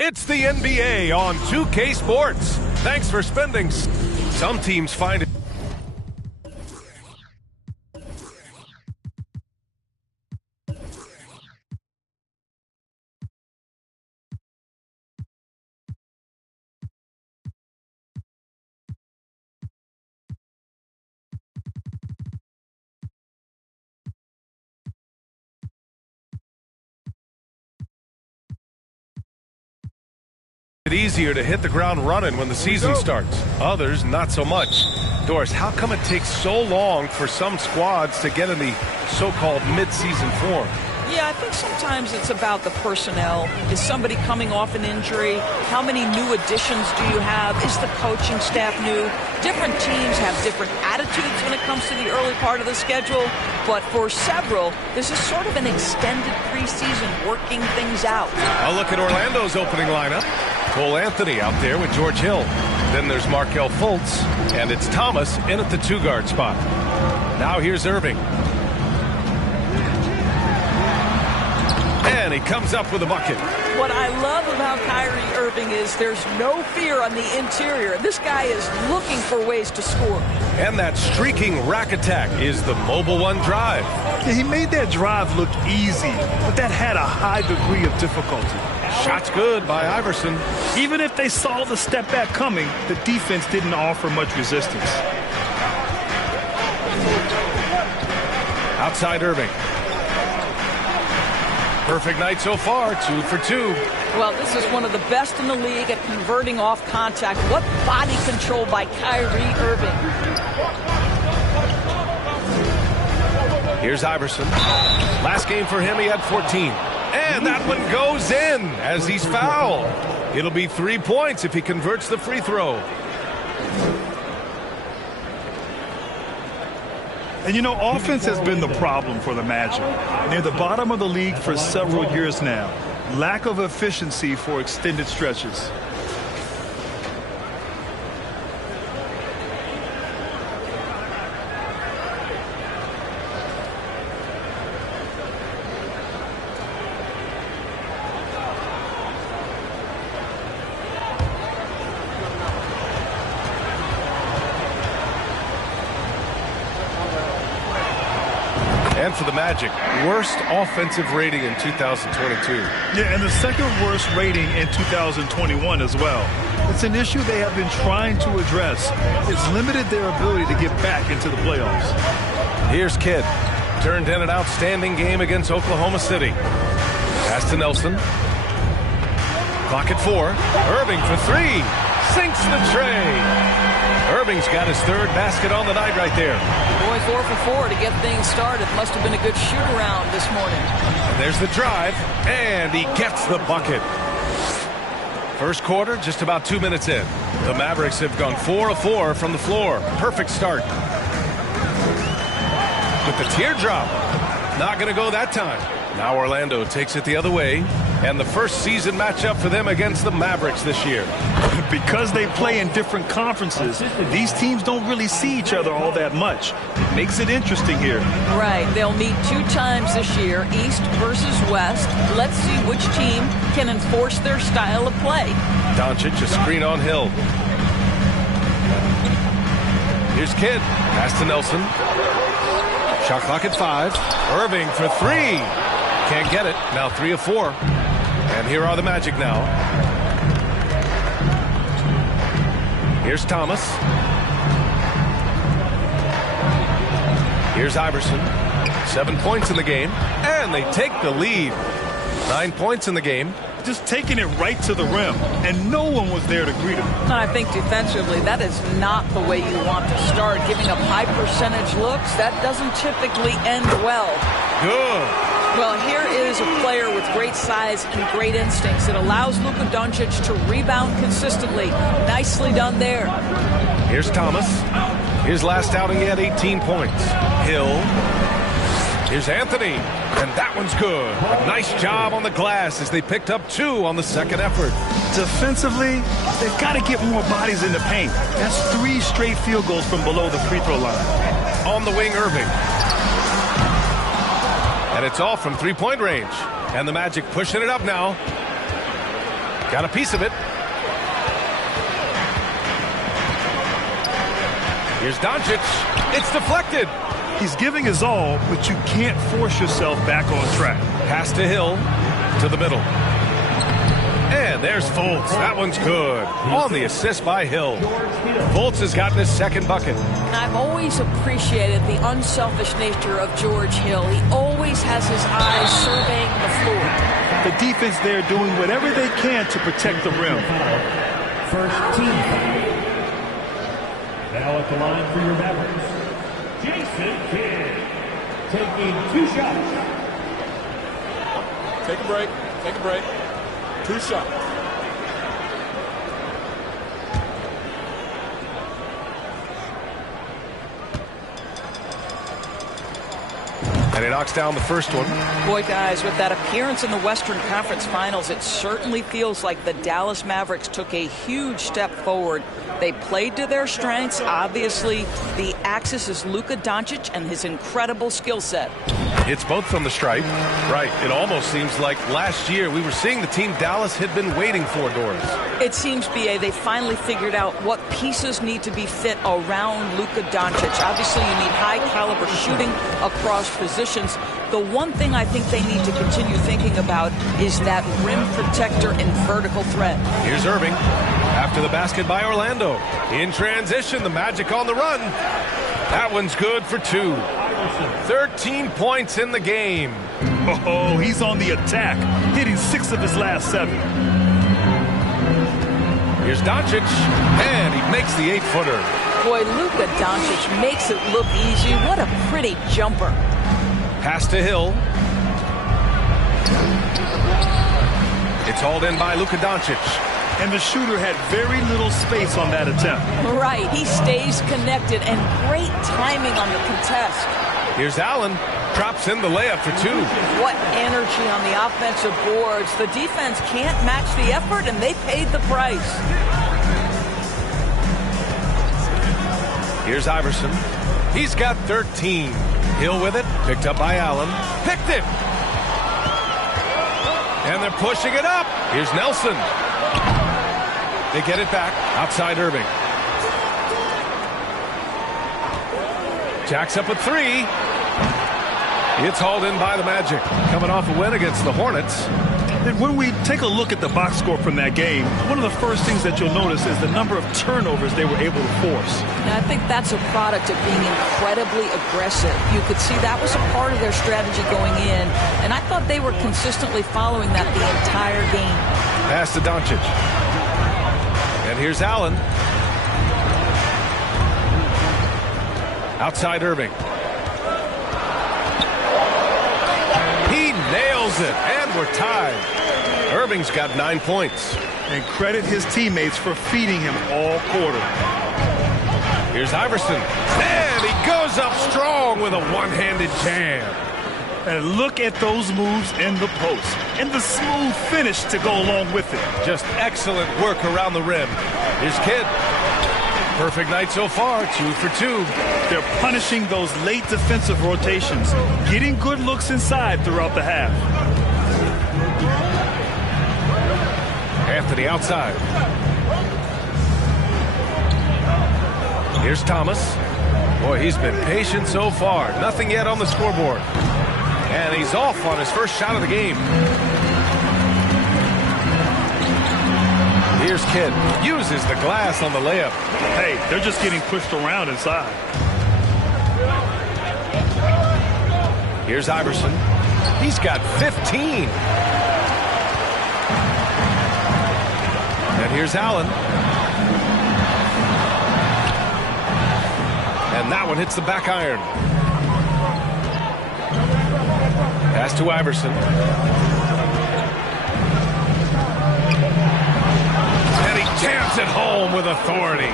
It's the NBA on 2K Sports. Thanks for spending. Some teams find it easier to hit the ground running when the season starts. Others, not so much. Doris, how come it takes so long for some squads to get in the so-called mid-season form? Yeah, I think sometimes it's about the personnel. Is somebody coming off an injury? How many new additions do you have? Is the coaching staff new? Different teams have different attitudes when it comes to the early part of the schedule. But for several, this is sort of an extended preseason working things out. A look at Orlando's opening lineup. Cole Anthony out there with George Hill. Then there's Markelle Fultz. And it's Thomas in at the 2-guard spot. Now here's Irving. And he comes up with a bucket. What I love about Kyrie Irving is there's no fear on the interior. This guy is looking for ways to score. And that streaking rack attack is the Mobile One drive. Yeah, he made that drive look easy, but that had a high degree of difficulty. Shot's good by Iverson. Even if they saw the step back coming, the defense didn't offer much resistance. Outside Irving. Perfect night so far, 2 for 2. Well, this is one of the best in the league at converting off contact. What body control by Kyrie Irving. Here's Iverson. Last game for him, he had 14. And that one goes in as he's fouled. It'll be 3 points if he converts the free throw. And you know, offense has been the problem for the Magic. Near the bottom of the league for several years now. Lack of efficiency for extended stretches. And for the Magic, worst offensive rating in 2022. Yeah, and the second worst rating in 2021 as well. It's an issue they have been trying to address. It's limited their ability to get back into the playoffs. Here's Kidd. Turned in an outstanding game against Oklahoma City. Pass to Nelson. Clock at 4. Irving for 3. Sinks the tray. Irving's got his third basket on the night right there. Boy, 4 for 4 to get things started. Must have been a good shoot-around this morning. And there's the drive, and he gets the bucket. First quarter, just about 2 minutes in. The Mavericks have gone 4 of 4 from the floor. Perfect start. With the teardrop. Not going to go that time. Now Orlando takes it the other way. And the first season matchup for them against the Mavericks this year. Because they play in different conferences, these teams don't really see each other all that much. It makes it interesting here. Right. They'll meet 2 times this year, East versus West. Let's see which team can enforce their style of play. Doncic, a screen on Hill. Here's Kidd. Pass to Nelson. Shot clock at 5. Irving for 3. Can't get it. Now 3 of 4. And here are the Magic now. Here's Thomas. Here's Iverson. 7 points in the game. And they take the lead. 9 points in the game. Just taking it right to the rim. And no one was there to greet him. And I think defensively, that is not the way you want to start. Giving up high percentage looks, that doesn't typically end well. Good. Well, here is a player with great size and great instincts. It allows Luka Doncic to rebound consistently. Nicely done there. Here's Thomas. His last outing, he had 18 points. Hill. Here's Anthony. And that one's good. A nice job on the glass as they picked up 2 on the second effort. Defensively, they've got to get more bodies in the paint. That's 3 straight field goals from below the free throw line. On the wing, Irving. And it's all from 3-point range. And the Magic pushing it up now. Got a piece of it. Here's Doncic. It's deflected. He's giving his all, but you can't force yourself back on track. Pass to Hill, to the middle. And there's Fultz. That one's good. On the assist by Hill. Fultz has gotten his second bucket. I've always appreciated the unselfish nature of George Hill. He always has his eyes surveying the floor. The defense there doing whatever they can to protect the rim. First team foul. Now at the line for your Mavericks, Jason Kidd, taking 2 shots. Take a break. Take a break. 2 shots. And he knocks down the first one. Boy, guys, with that appearance in the Western Conference Finals, it certainly feels like the Dallas Mavericks took a huge step forward. They played to their strengths. Obviously, the axis is Luka Doncic and his incredible skill set. It's both from the stripe. Right. It almost seems like last year we were seeing the team Dallas had been waiting for, Doris. It seems, B.A., they finally figured out what pieces need to be fit around Luka Doncic. Obviously, you need high-caliber shooting across positions. The one thing I think they need to continue thinking about is that rim protector and vertical threat. Here's Irving. After the basket by Orlando. In transition, the Magic on the run. That one's good for 2. 13 points in the game. Oh, he's on the attack, hitting 6 of his last 7. Here's Doncic, and he makes the 8-footer. Boy, Luka Doncic makes it look easy. What a pretty jumper. Pass to Hill. It's hauled in by Luka Doncic. And the shooter had very little space on that attempt. Right, he stays connected, and great timing on the contest. Here's Allen, drops in the layup for 2. What energy on the offensive boards. The defense can't match the effort, and they paid the price. Here's Iverson. He's got 13. Hill with it, picked up by Allen. Picked it! And they're pushing it up. Here's Nelson. They get it back outside Irving. Jacks up a 3. It's hauled in by the Magic. Coming off a win against the Hornets. And when we take a look at the box score from that game, one of the first things that you'll notice is the number of turnovers they were able to force. And I think that's a product of being incredibly aggressive. You could see that was a part of their strategy going in, and I thought they were consistently following that the entire game. Pass to Doncic. And here's Allen. Outside Irving. He nails it, and we're tied. Irving's got 9 points. And credit his teammates for feeding him all quarter. Here's Iverson. And he goes up strong with a one-handed jam. And look at those moves in the post. And the smooth finish to go along with it. Just excellent work around the rim. Here's Kidd. Perfect night so far, 2 for 2. They're punishing those late defensive rotations, getting good looks inside throughout the half. Anthony outside. Here's Thomas. Boy, he's been patient so far. Nothing yet on the scoreboard. And he's off on his first shot of the game. Here's Kidd. Uses the glass on the layup. Hey, they're just getting pushed around inside. Here's Iverson. He's got 15. And here's Allen. And that one hits the back iron. Pass to Iverson. And he jams it home with authority.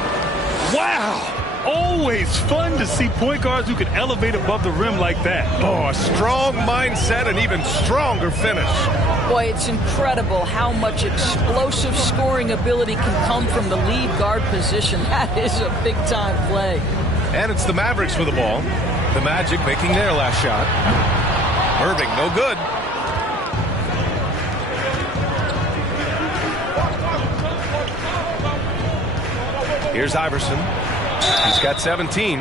Wow! Always fun to see point guards who can elevate above the rim like that. Oh, a strong mindset and even stronger finish. Boy, it's incredible how much explosive scoring ability can come from the lead guard position. That is a big-time play. And it's the Mavericks with the ball. The Magic making their last shot. Irving, no good. Here's Iverson. He's got 17.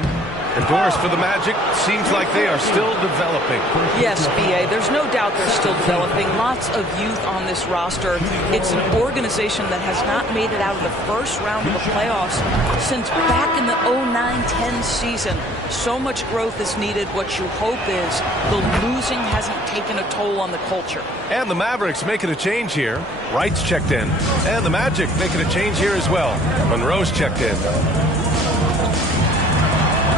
And Doris, for the Magic, seems like they are still developing. Yes, B.A., there's no doubt they're still developing. Lots of youth on this roster. It's an organization that has not made it out of the first round of the playoffs since back in the 09-10 season. So much growth is needed. What you hope is the losing hasn't taken a toll on the culture. And the Mavericks making a change here. Wright's checked in. And the Magic making a change here as well. Monroe's checked in.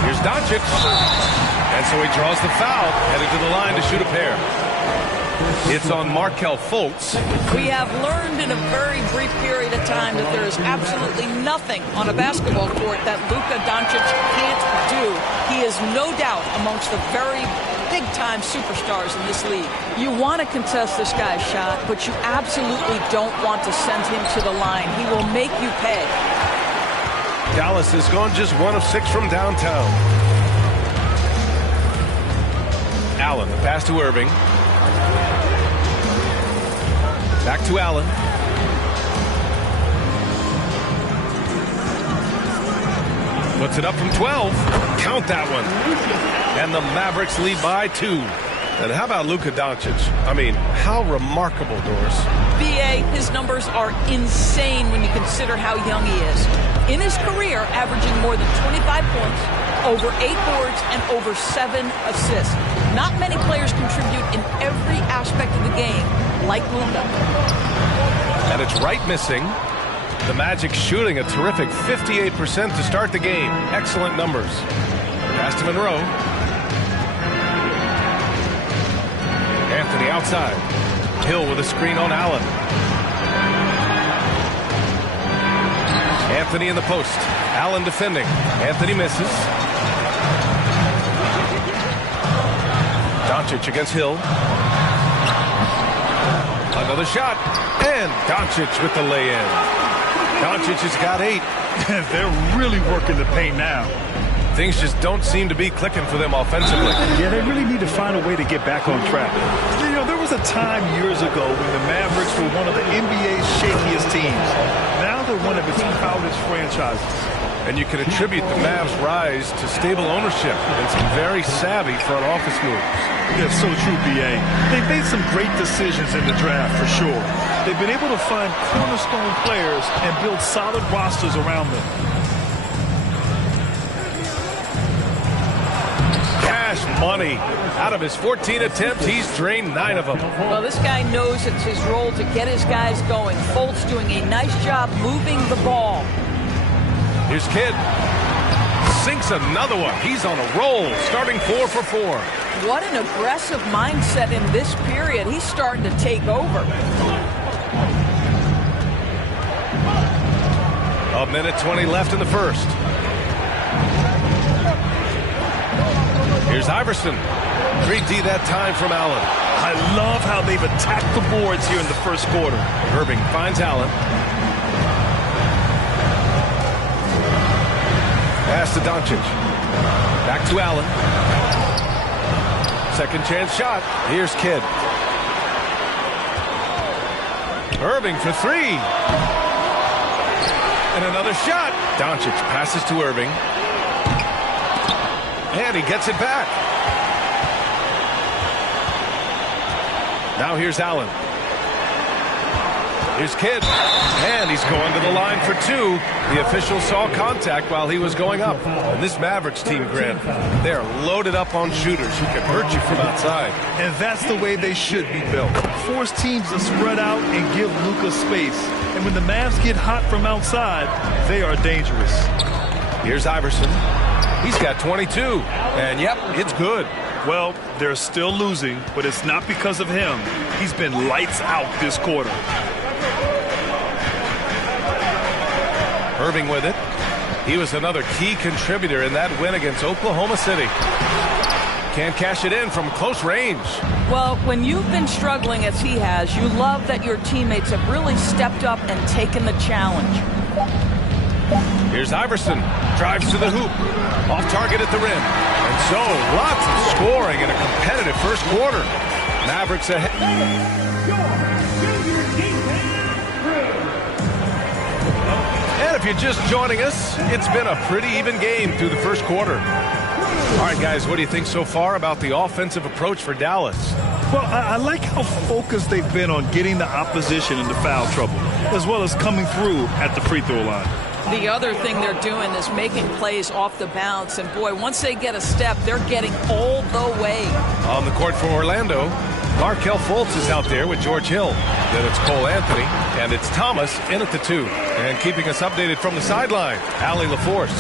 Here's Doncic. And so he draws the foul, headed to the line to shoot a pair. It's on Markelle Fultz. We have learned in a very brief period of time that there is absolutely nothing on a basketball court that Luka Doncic can't do. He is no doubt amongst the very big-time superstars in this league. You want to contest this guy's shot, but you absolutely don't want to send him to the line. He will make you pay. Dallas has gone just 1 of 6 from downtown. Allen, the pass to Irving. Back to Allen. Puts it up from 12. Count that one. And the Mavericks lead by 2. And how about Luka Doncic? I mean, how remarkable, Doris. B.A., his numbers are insane when you consider how young he is. In his career, averaging more than 25 points, over 8 boards, and over 7 assists. Not many players contribute in every aspect of the game like Luka. And it's Wright missing. The Magic shooting a terrific 58% to start the game. Excellent numbers. Pass to Monroe. Anthony outside. Hill with a screen on Allen. Anthony in the post. Allen defending. Anthony misses. Doncic against Hill. Another shot. And Doncic with the lay-in. Doncic has got 8. They're really working the paint now. Things just don't seem to be clicking for them offensively. Yeah, they really need to find a way to get back on track. You know, there was a time years ago when the Mavericks were one of the NBA's shakiest teams. Now they're one of its proudest franchises. And you can attribute the Mavs' rise to stable ownership and some very savvy front office moves. Yeah, so true, B.A. They've made some great decisions in the draft, for sure. They've been able to find cornerstone players and build solid rosters around them. Money. Out of his 14 attempts, he's drained 9 of them. Well, this guy knows it's his role to get his guys going. Fultz doing a nice job moving the ball. Here's Kidd. Sinks another one. He's on a roll, starting 4 for 4. What an aggressive mindset in this period. He's starting to take over. A minute 20 left in the first. Here's Iverson. 3D that time from Allen. I love how they've attacked the boards here in the first quarter. Irving finds Allen. Pass to Doncic. Back to Allen. Second chance shot. Here's Kidd. Irving for 3. And another shot. Doncic passes to Irving. And he gets it back. Now here's Allen. Here's Kidd. And he's going to the line for 2. The official saw contact while he was going up. And this Mavericks team, Grant, they're loaded up on shooters who can hurt you from outside. And that's the way they should be built. Force teams to spread out and give Luka space. And when the Mavs get hot from outside, they are dangerous. Here's Iverson. He's got 22. And, yep, it's good. Well, they're still losing, but it's not because of him. He's been lights out this quarter. Irving with it. He was another key contributor in that win against Oklahoma City. Can't cash it in from close range. Well, when you've been struggling as he has, you love that your teammates have really stepped up and taken the challenge. Here's Iverson. Drives to the hoop. Off target at the rim. And so, lots of scoring in a competitive first quarter. Mavericks ahead. And if if you're just joining us, it's been a pretty even game through the first quarter. All right, guys, what do you think so far about the offensive approach for Dallas? Well, I like how focused they've been on getting the opposition into foul trouble, as well as coming through at the free throw line. The other thing they're doing is making plays off the bounce. And, boy, once they get a step, they're getting all the way. On the court for Orlando, Markelle Fultz is out there with George Hill. Then it's Cole Anthony, and it's Thomas in at the 2. And keeping us updated from the sideline, Allie LaForce.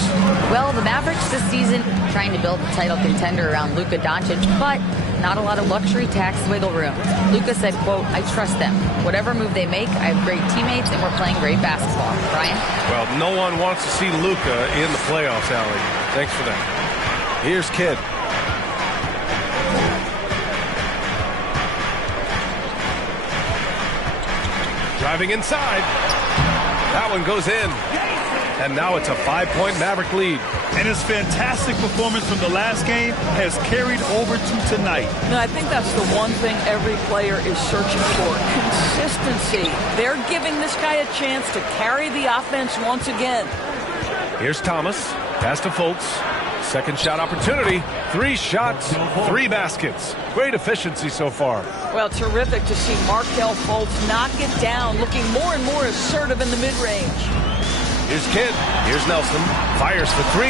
Well, the Mavericks this season trying to build a title contender around Luka Doncic, but not a lot of luxury tax wiggle room. Luka said, quote, I trust them. Whatever move they make, I have great teammates, and we're playing great basketball. Brian? Well, no one wants to see Luka in the playoffs, Allie. Thanks for that. Here's Kidd. Driving inside. That one goes in. And now it's a 5-point Maverick lead. And his fantastic performance from the last game has carried over to tonight. And I think that's the one thing every player is searching for. Consistency. They're giving this guy a chance to carry the offense once again. Here's Thomas. Pass to Fultz. Second shot opportunity. 3 shots, 3 baskets. Great efficiency so far. Well, terrific to see Markelle Fultz knock it down, looking more and more assertive in the mid-range. Here's Kidd. Here's Nelson. Fires for 3.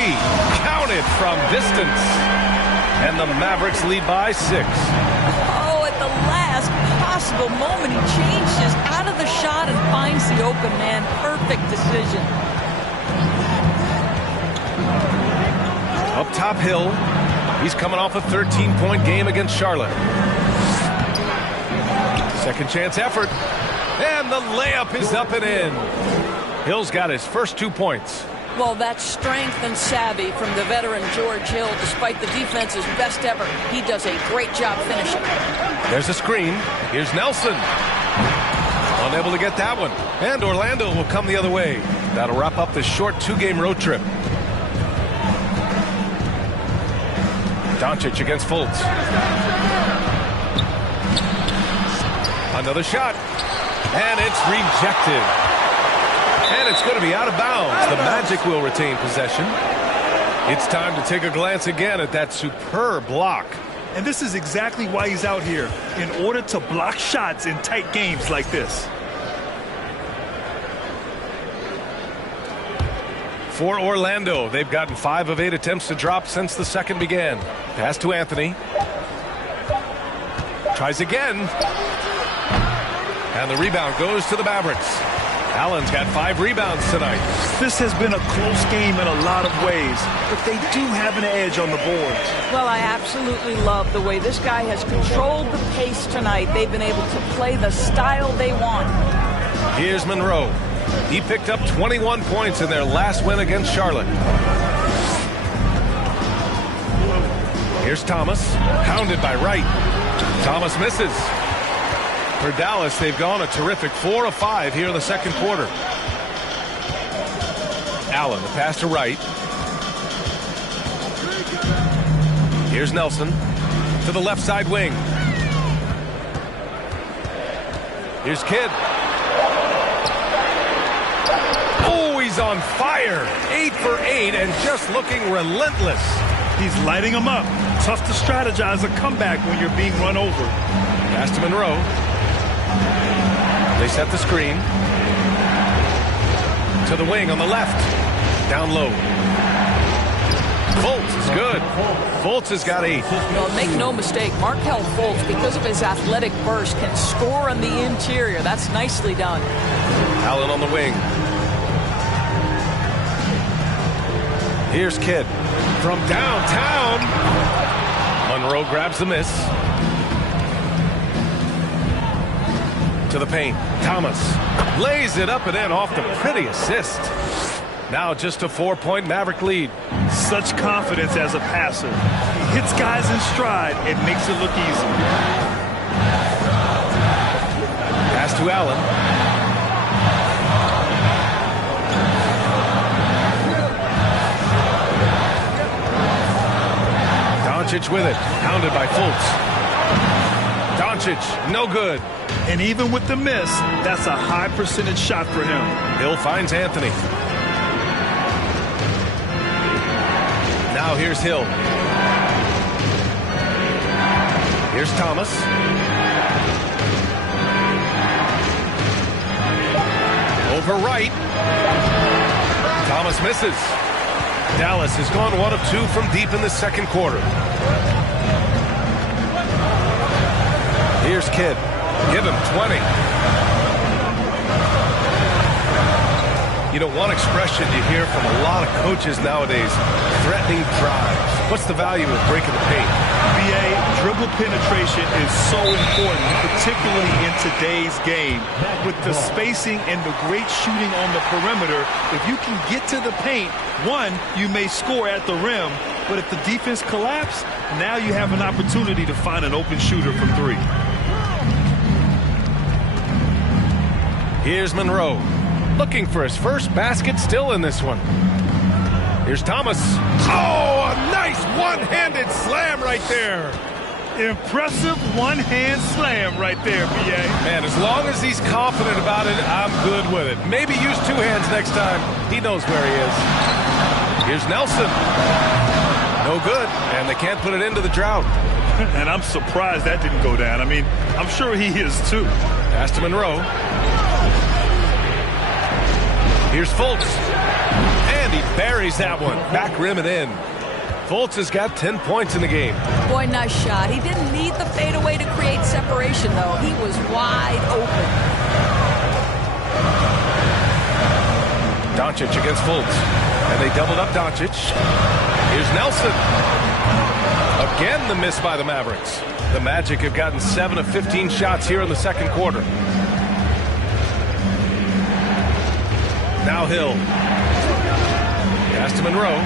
Counted from distance. And the Mavericks lead by 6. Oh, at the last possible moment, he changes out of the shot and finds the open man. Perfect decision. Up top, Hill. He's coming off a 13-point game against Charlotte. Second chance effort. And the layup is up and in. Hill's got his first 2 points. Well, that's strength and savvy from the veteran George Hill. Despite the defense's best ever, he does a great job finishing. There's a screen. Here's Nelson. Unable to get that one. And Orlando will come the other way. That'll wrap up this short 2-game road trip. Doncic against Fultz. Another shot. And it's rejected. And it's going to be out of bounds. The Magic will retain possession. It's time to take a glance again at that superb block. And this is exactly why he's out here, in order to block shots in tight games like this. For Orlando, they've gotten 5 of 8 attempts to drop since the second began. Pass to Anthony. Tries again. And the rebound goes to the Mavericks. Allen's got 5 rebounds tonight. This has been a close game in a lot of ways, but they do have an edge on the boards. Well, I absolutely love the way this guy has controlled the pace tonight. They've been able to play the style they want. Here's Monroe. He picked up 21 points in their last win against Charlotte. Here's Thomas, pounded by Wright. Thomas misses. For Dallas, they've gone a terrific 4 of 5 here in the second quarter. Allen, the pass to Wright. Here's Nelson to the left side wing. Here's Kidd. Oh, he's on fire. 8 for 8 and just looking relentless. He's lighting them up. Tough to strategize a comeback when you're being run over. Pass to Monroe. They set the screen. To the wing on the left. Down low. Fultz is good. Fultz has got 8. Well, make no mistake, Markelle Fultz, because of his athletic burst, can score on the interior. That's nicely done. Allen on the wing. Here's Kidd from downtown. Monroe grabs the miss. To the paint. Thomas lays it up and in off the pretty assist. Now just a 4-point Maverick lead. Such confidence as a passer. He hits guys in stride. It makes it look easy. Pass to Allen. Doncic with it. Pounded by Fultz. Doncic, no good. And even with the miss, that's a high percentage shot for him. Hill finds Anthony. Now here's Hill. Here's Thomas. Over right. Thomas misses. Dallas has gone 1 of 2 from deep in the second quarter. Here's Kidd. Give him 20. You know, one expression you hear from a lot of coaches nowadays, threatening drives. What's the value of breaking the paint? BA, dribble penetration is so important, particularly in today's game. With the spacing and the great shooting on the perimeter, if you can get to the paint, one, you may score at the rim, but if the defense collapses, now you have an opportunity to find an open shooter from 3. Here's Monroe. Looking for his first basket, still in this one. Here's Thomas. Oh, a nice one-handed slam right there. Impressive one-hand slam right there, B.A. Man, as long as he's confident about it, I'm good with it. Maybe use 2 hands next time. He knows where he is. Here's Nelson. No good, and they can't put it into the drought. And I'm surprised that didn't go down. I mean, I'm sure he is too. Pass to Monroe. Here's Fultz. And he buries that one. Back rim and in. Fultz has got 10 points in the game. Boy, nice shot. He didn't need the fadeaway to create separation, though. He was wide open. Doncic against Fultz. And they doubled up Doncic. Here's Nelson. Again, the miss by the Mavericks. The Magic have gotten 7 of 15 shots here in the second quarter. Now Hill. Pass to Monroe.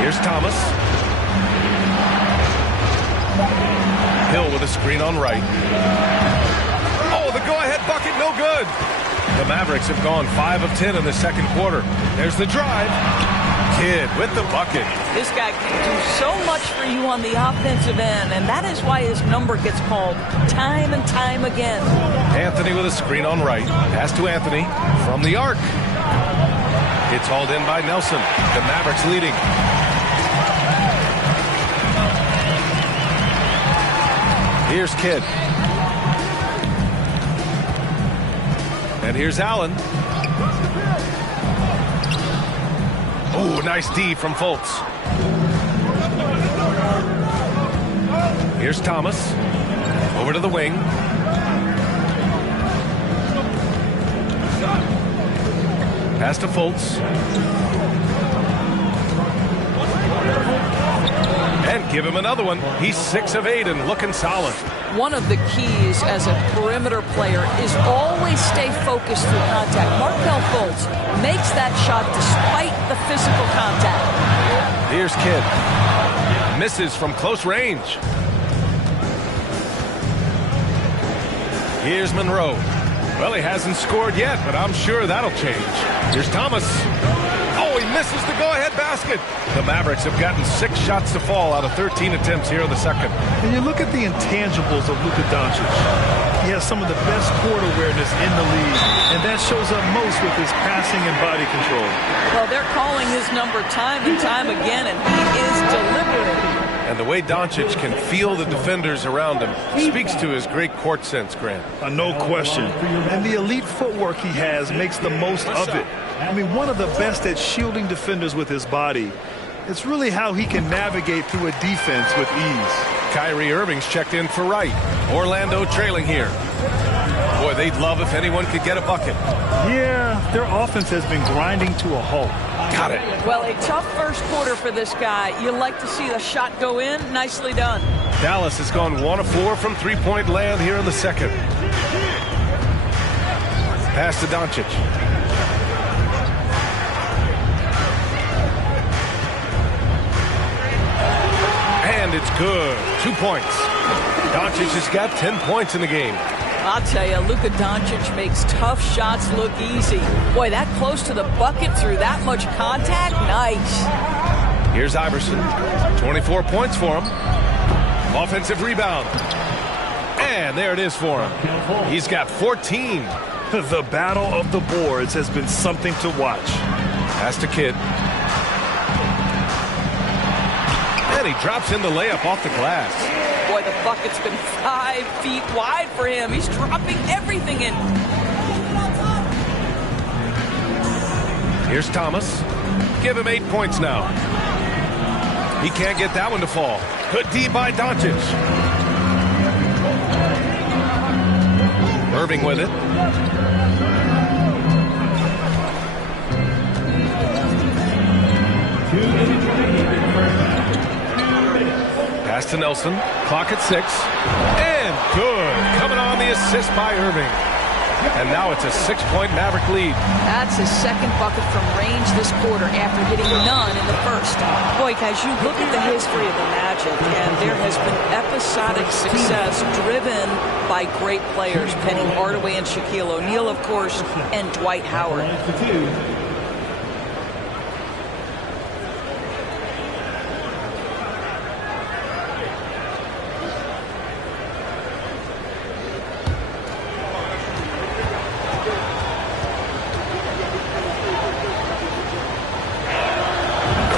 Here's Thomas. Hill with a screen on right. Oh, the go-ahead bucket, no good. The Mavericks have gone 5 of 10 in the second quarter. There's the drive. Kidd with the bucket. This guy can do so much for you on the offensive end, and that is why his number gets called time and time again. Anthony with a screen on right. Pass to Anthony from the arc. It's hauled in by Nelson. The Mavericks leading. Here's Kidd. And here's Allen. Oh, nice D from Fultz. Here's Thomas. Over to the wing. Pass to Fultz. And give him another one. He's 6 of 8 and looking solid. One of the keys as a perimeter player is always stay focused through contact. Markelle Fultz makes that shot despite the physical contact. Here's Kidd. Misses from close range. Here's Monroe. Well, he hasn't scored yet, but I'm sure that'll change. Here's Thomas. Oh, he misses the go-ahead basket. The Mavericks have gotten 6 shots to fall out of 13 attempts here in the second. And you look at the intangibles of Luka Doncic. He has some of the best court awareness in the league, and that shows up most with his passing and body control. Well, they're calling his number time and time again, and he is delivering. And the way Doncic can feel the defenders around him speaks to his great court sense, Grant. No question. And the elite footwork he has makes the most of it. I mean, one of the best at shielding defenders with his body. It's really how he can navigate through a defense with ease. Kyrie Irving's checked in for right. Orlando trailing here. Boy, they'd love if anyone could get a bucket. Yeah, their offense has been grinding to a halt. Got it. Well, a tough first quarter for this guy. You like to see the shot go in. Nicely done. Dallas has gone 1 of 4 from three-point land here in the second. Pass to Doncic. And it's good. 2 points. Doncic has got 10 points in the game. I'll tell you, Luka Doncic makes tough shots look easy. Boy, that close to the bucket through that much contact, nice. Here's Iverson. 24 points for him. Offensive rebound. And there it is for him. He's got 14. The battle of the boards has been something to watch. Pass to Kidd. And he drops in the layup off the glass. Boy, the bucket's been 5 feet wide for him. He's dropping everything in. Here's Thomas. Give him 8 points now. He can't get that one to fall. Good D by Doncic. Irving with it. Pass to Nelson. Clock at 6. And good. Coming on the assist by Irving. And now it's a 6-point Maverick lead. That's his second bucket from range this quarter after hitting none in the first. Boy, guys, you look at the history of the Magic, and there has been episodic success driven by great players. Penny Hardaway and Shaquille O'Neal, of course, and Dwight Howard.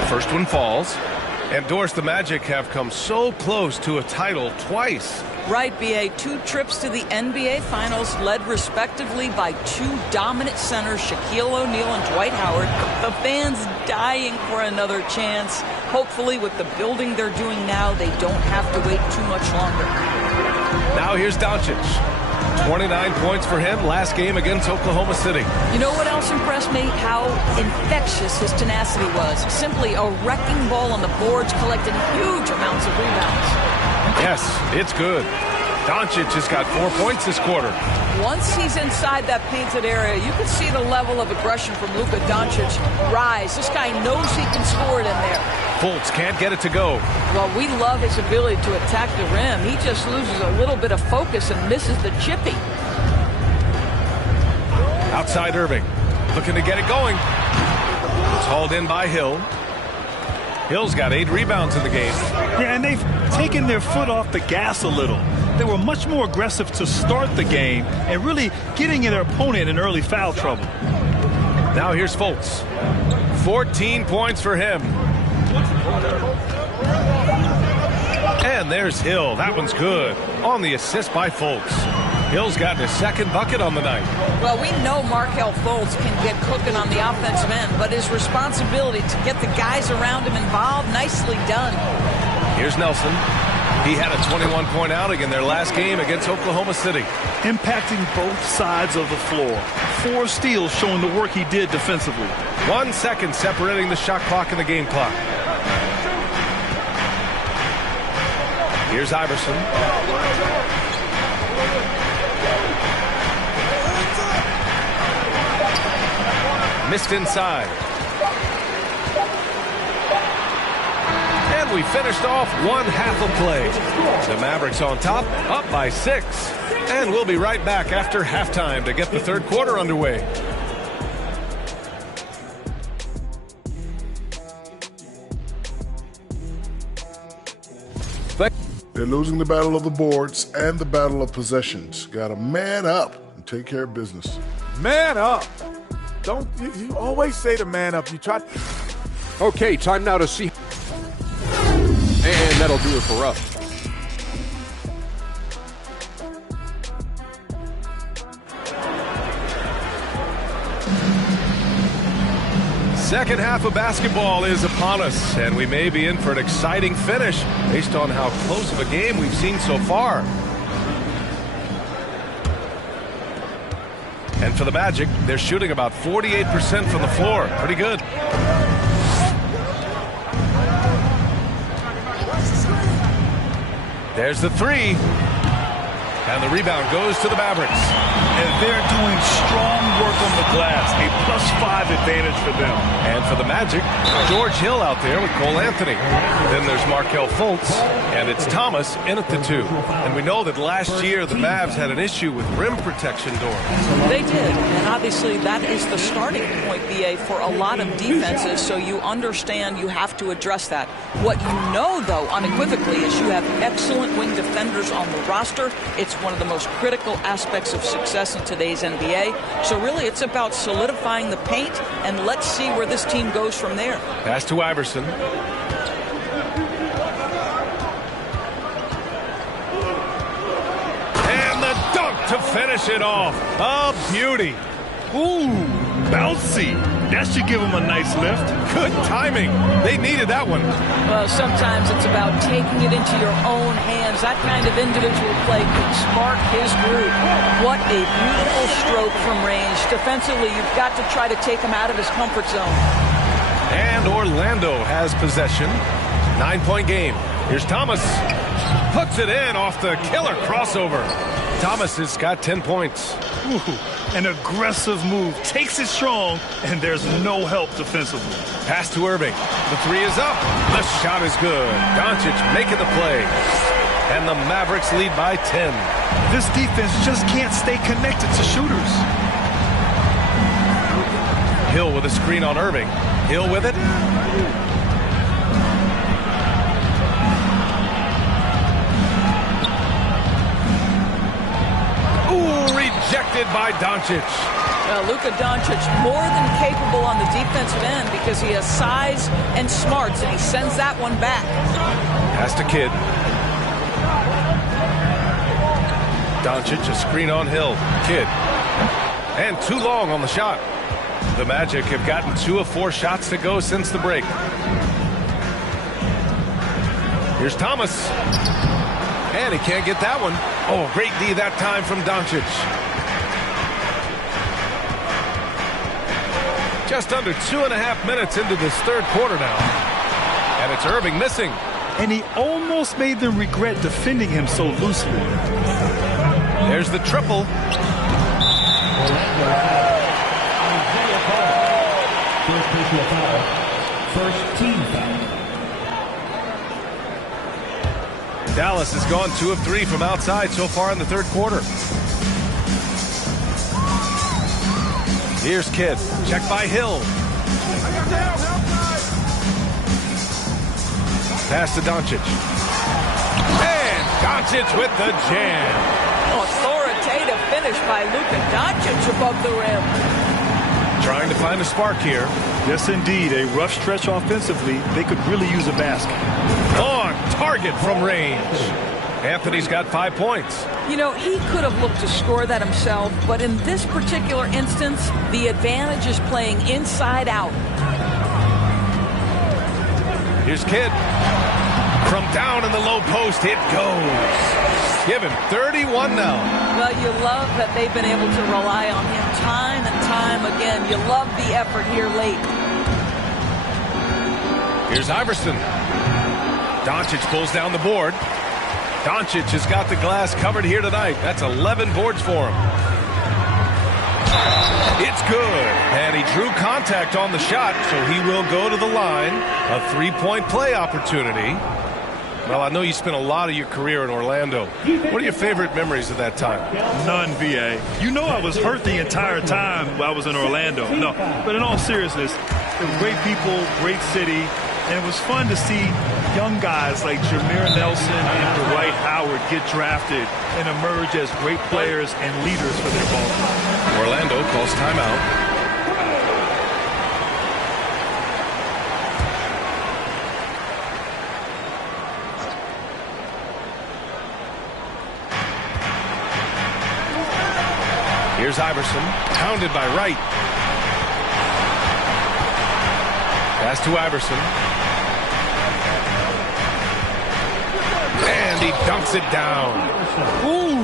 First one falls. And Doris, the Magic have come so close to a title twice. Right, B.A. 2 trips to the NBA Finals led respectively by 2 dominant centers, Shaquille O'Neal and Dwight Howard. The fans dying for another chance. Hopefully with the building they're doing now, they don't have to wait too much longer. Now here's Doncic. 29 points for him last game against Oklahoma City. You know what else impressed me? How infectious his tenacity was. Simply a wrecking ball on the boards, collecting huge amounts of rebounds. Yes, it's good. Doncic has got 4 points this quarter. Once he's inside that painted area, you can see the level of aggression from Luka Doncic rise. This guy knows he can score it in there. Fultz can't get it to go. Well, we love his ability to attack the rim. He just loses a little bit of focus and misses the chippy. Outside Irving, looking to get it going. It's hauled in by Hill. Hill's got 8 rebounds in the game. Yeah, and they've taken their foot off the gas a little. They were much more aggressive to start the game and really getting their opponent in early foul trouble. Now here's Fultz. 14 points for him. And there's Hill. That one's good. On the assist by Fultz. Hill's gotten his second bucket on the night. Well, we know Markelle Fultz can get cooking on the offensive end, but his responsibility to get the guys around him involved, nicely done. Here's Nelson. He had a 21-point outing in their last game against Oklahoma City. Impacting both sides of the floor. 4 steals showing the work he did defensively. 1 second separating the shot clock and the game clock. Here's Iverson. Missed inside. And we finished off one half of play. The Mavericks on top, up by 6. And we'll be right back after halftime to get the third quarter underway. They're losing the battle of the boards and the battle of possessions. Got to man up and take care of business. Man up. Don't you always say to man up. You try. Okay, time now to see. And that'll do it for us. Second half of basketball is upon us, and we may be in for an exciting finish based on how close of a game we've seen so far. And for the Magic, they're shooting about 48% from the floor. Pretty good. There's the 3. And the rebound goes to the Mavericks. And they're doing strong work on the glass. A +5 advantage for them. And for the Magic, George Hill out there with Cole Anthony. Then there's Markelle Fultz. And it's Thomas in at the 2. And we know that last year the Mavs had an issue with rim protection, Doris. They did. And obviously that is the starting point, BA, for a lot of defenses. So you understand you have to address that. What you know, though, unequivocally, is you have excellent wing defenders on the roster. It's one of the most critical aspects of success success in today's NBA. So really, it's about solidifying the paint, and let's see where this team goes from there. Pass to Iverson. And the dunk to finish it off. A beauty. Ooh, bouncy. That should give him a nice lift. Good timing. They needed that one. Well, sometimes it's about taking it into your own hands. That kind of individual play can spark his groove. What a beautiful stroke from range. Defensively, you've got to try to take him out of his comfort zone. And Orlando has possession. 9-point game. Here's Thomas. Puts it in off the killer crossover. Thomas has got 10 points. Ooh, an aggressive move. Takes it strong, and there's no help defensively. Pass to Irving. The three is up. The shot is good. Doncic making the play. And the Mavericks lead by 10. This defense just can't stay connected to shooters. Hill with a screen on Irving. Hill with it. Ooh, rejected by Doncic. Luka Doncic more than capable on the defensive end because he has size and smarts, and he sends that one back. Pass to Kidd. Doncic, a screen on Hill. Kidd. And too long on the shot. The Magic have gotten 2 of 4 shots to go since the break. Here's Thomas. And he can't get that one. Oh, great D that time from Doncic. Just under 2.5 minutes into this third quarter now. And it's Irving missing. And he almost made them regret defending him so loosely. There's the triple. First team foul. Dallas has gone 2 of 3 from outside so far in the third quarter. Here's Kidd. Check by Hill. Pass to Doncic. And Doncic with the jam. Authoritative finish by Luka Doncic above the rim. Trying to find a spark here. Yes, indeed. A rough stretch offensively. They could really use a basket. On target from range. Anthony's got 5 points. You know, he could have looked to score that himself, but in this particular instance, the advantage is playing inside out. Here's Kidd. From down in the low post, it goes. Give him 31 now. Well, you love that they've been able to rely on him time and time again. You love the effort here late. Here's Iverson. Doncic pulls down the board. Doncic has got the glass covered here tonight. That's 11 boards for him. It's good. And he drew contact on the shot, so he will go to the line. A 3-point play opportunity. Well, I know you spent a lot of your career in Orlando. What are your favorite memories of that time? None, VA. You know I was hurt the entire time while I was in Orlando. No, but in all seriousness, it was great people, great city, and it was fun to see young guys like Jameer Nelson and Dwight Howard get drafted and emerge as great players and leaders for their ball team. Orlando calls timeout. Here's Iverson, pounded by Wright. Pass to Iverson. And he dunks it down. Ooh,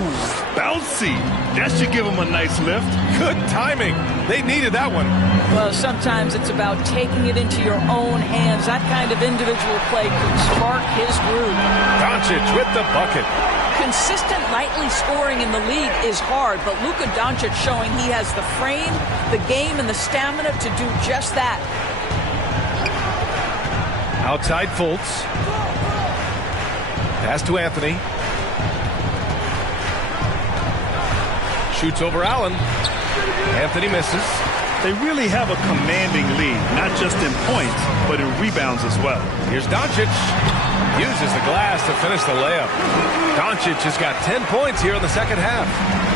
bouncy. That should give him a nice lift. Good timing. They needed that one. Well, sometimes it's about taking it into your own hands. That kind of individual play can spark his groove. Doncic with the bucket. Consistent nightly scoring in the league is hard, but Luka Doncic showing he has the frame, the game, and the stamina to do just that. Outside Fultz. Pass to Anthony. Shoots over Allen. Anthony misses. They really have a commanding lead, not just in points, but in rebounds as well. Here's Doncic. Uses the glass to finish the layup. Doncic has got 10 points here in the second half.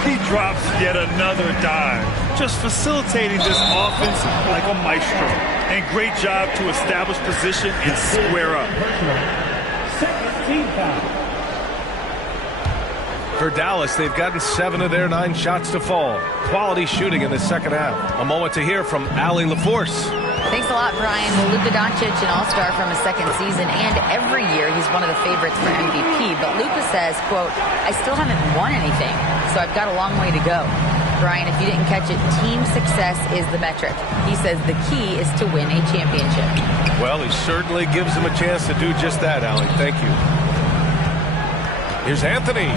He drops yet another dive, just facilitating this offense like a maestro. And great job to establish position and square up. Second team foul. For Dallas, they've gotten 7 of their 9 shots to fall. Quality shooting in the second half. A moment to hear from Allie LaForce. Thanks a lot, Brian. Well, Luka Doncic, an all-star from his second season, and every year he's one of the favorites for MVP. But Luka says, quote, I still haven't won anything, so I've got a long way to go. Brian, if you didn't catch it, team success is the metric. He says the key is to win a championship. Well, he certainly gives him a chance to do just that, Allie. Thank you. Here's Anthony.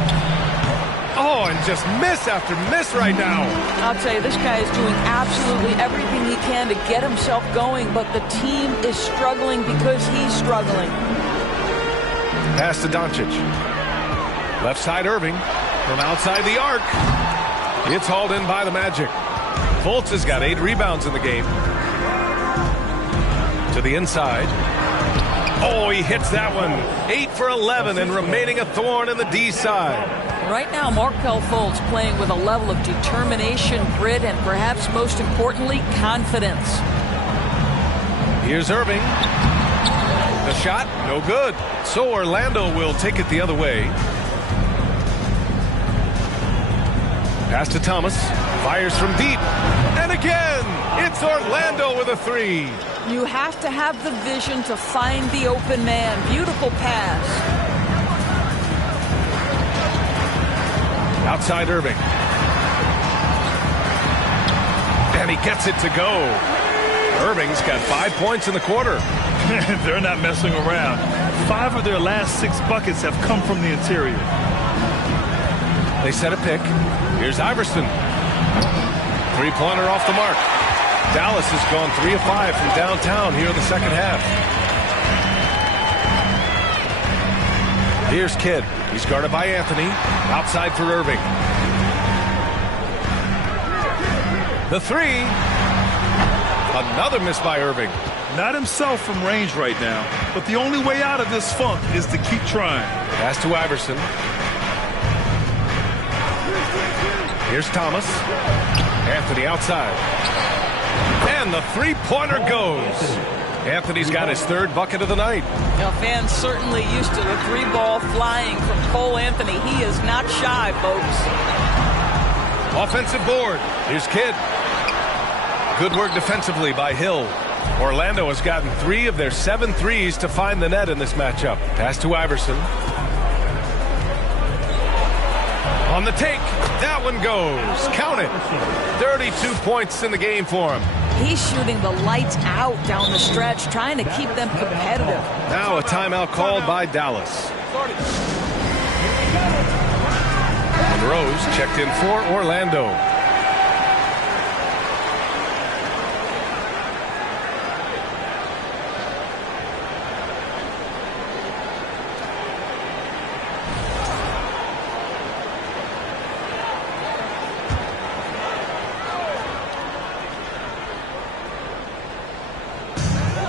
Oh, and just miss after miss right now. I'll tell you, this guy is doing absolutely everything he can to get himself going, but the team is struggling because he's struggling. Pass to Doncic. Left side Irving. From outside the arc. It's hauled in by the Magic. Fultz has got 8 rebounds in the game. To the inside. Oh, he hits that one. 8 for 11 and remaining a thorn in the D side. Right now, Markelle Fultz playing with a level of determination, grit, and perhaps most importantly, confidence. Here's Irving. The shot, no good. So Orlando will take it the other way. Pass to Thomas. Fires from deep. And again, it's Orlando with a 3. You have to have the vision to find the open man. Beautiful pass. Outside Irving. And he gets it to go. Irving's got 5 points in the quarter. They're not messing around. 5 of their last 6 buckets have come from the interior. They set a pick. Here's Iverson. 3-pointer off the mark. Dallas has gone 3 of 5 from downtown here in the second half. Here's Kidd. He's guarded by Anthony. Outside for Irving. The 3. Another miss by Irving. Not himself from range right now, but the only way out of this funk is to keep trying. Pass to Iverson. Here's Thomas. Anthony outside. And the 3-pointer goes. Anthony's got his 3rd bucket of the night. Now, fans certainly used to the 3-ball flying from Cole Anthony. He is not shy, folks. Offensive board. Here's Kidd. Good work defensively by Hill. Orlando has gotten 3 of their 7 threes to find the net in this matchup. Pass to Iverson. On the take. That one goes. Count it. 32 points in the game for him. He's shooting the lights out down the stretch, trying to keep them competitive. Now a timeout called by Dallas. Monroe's checked in for Orlando.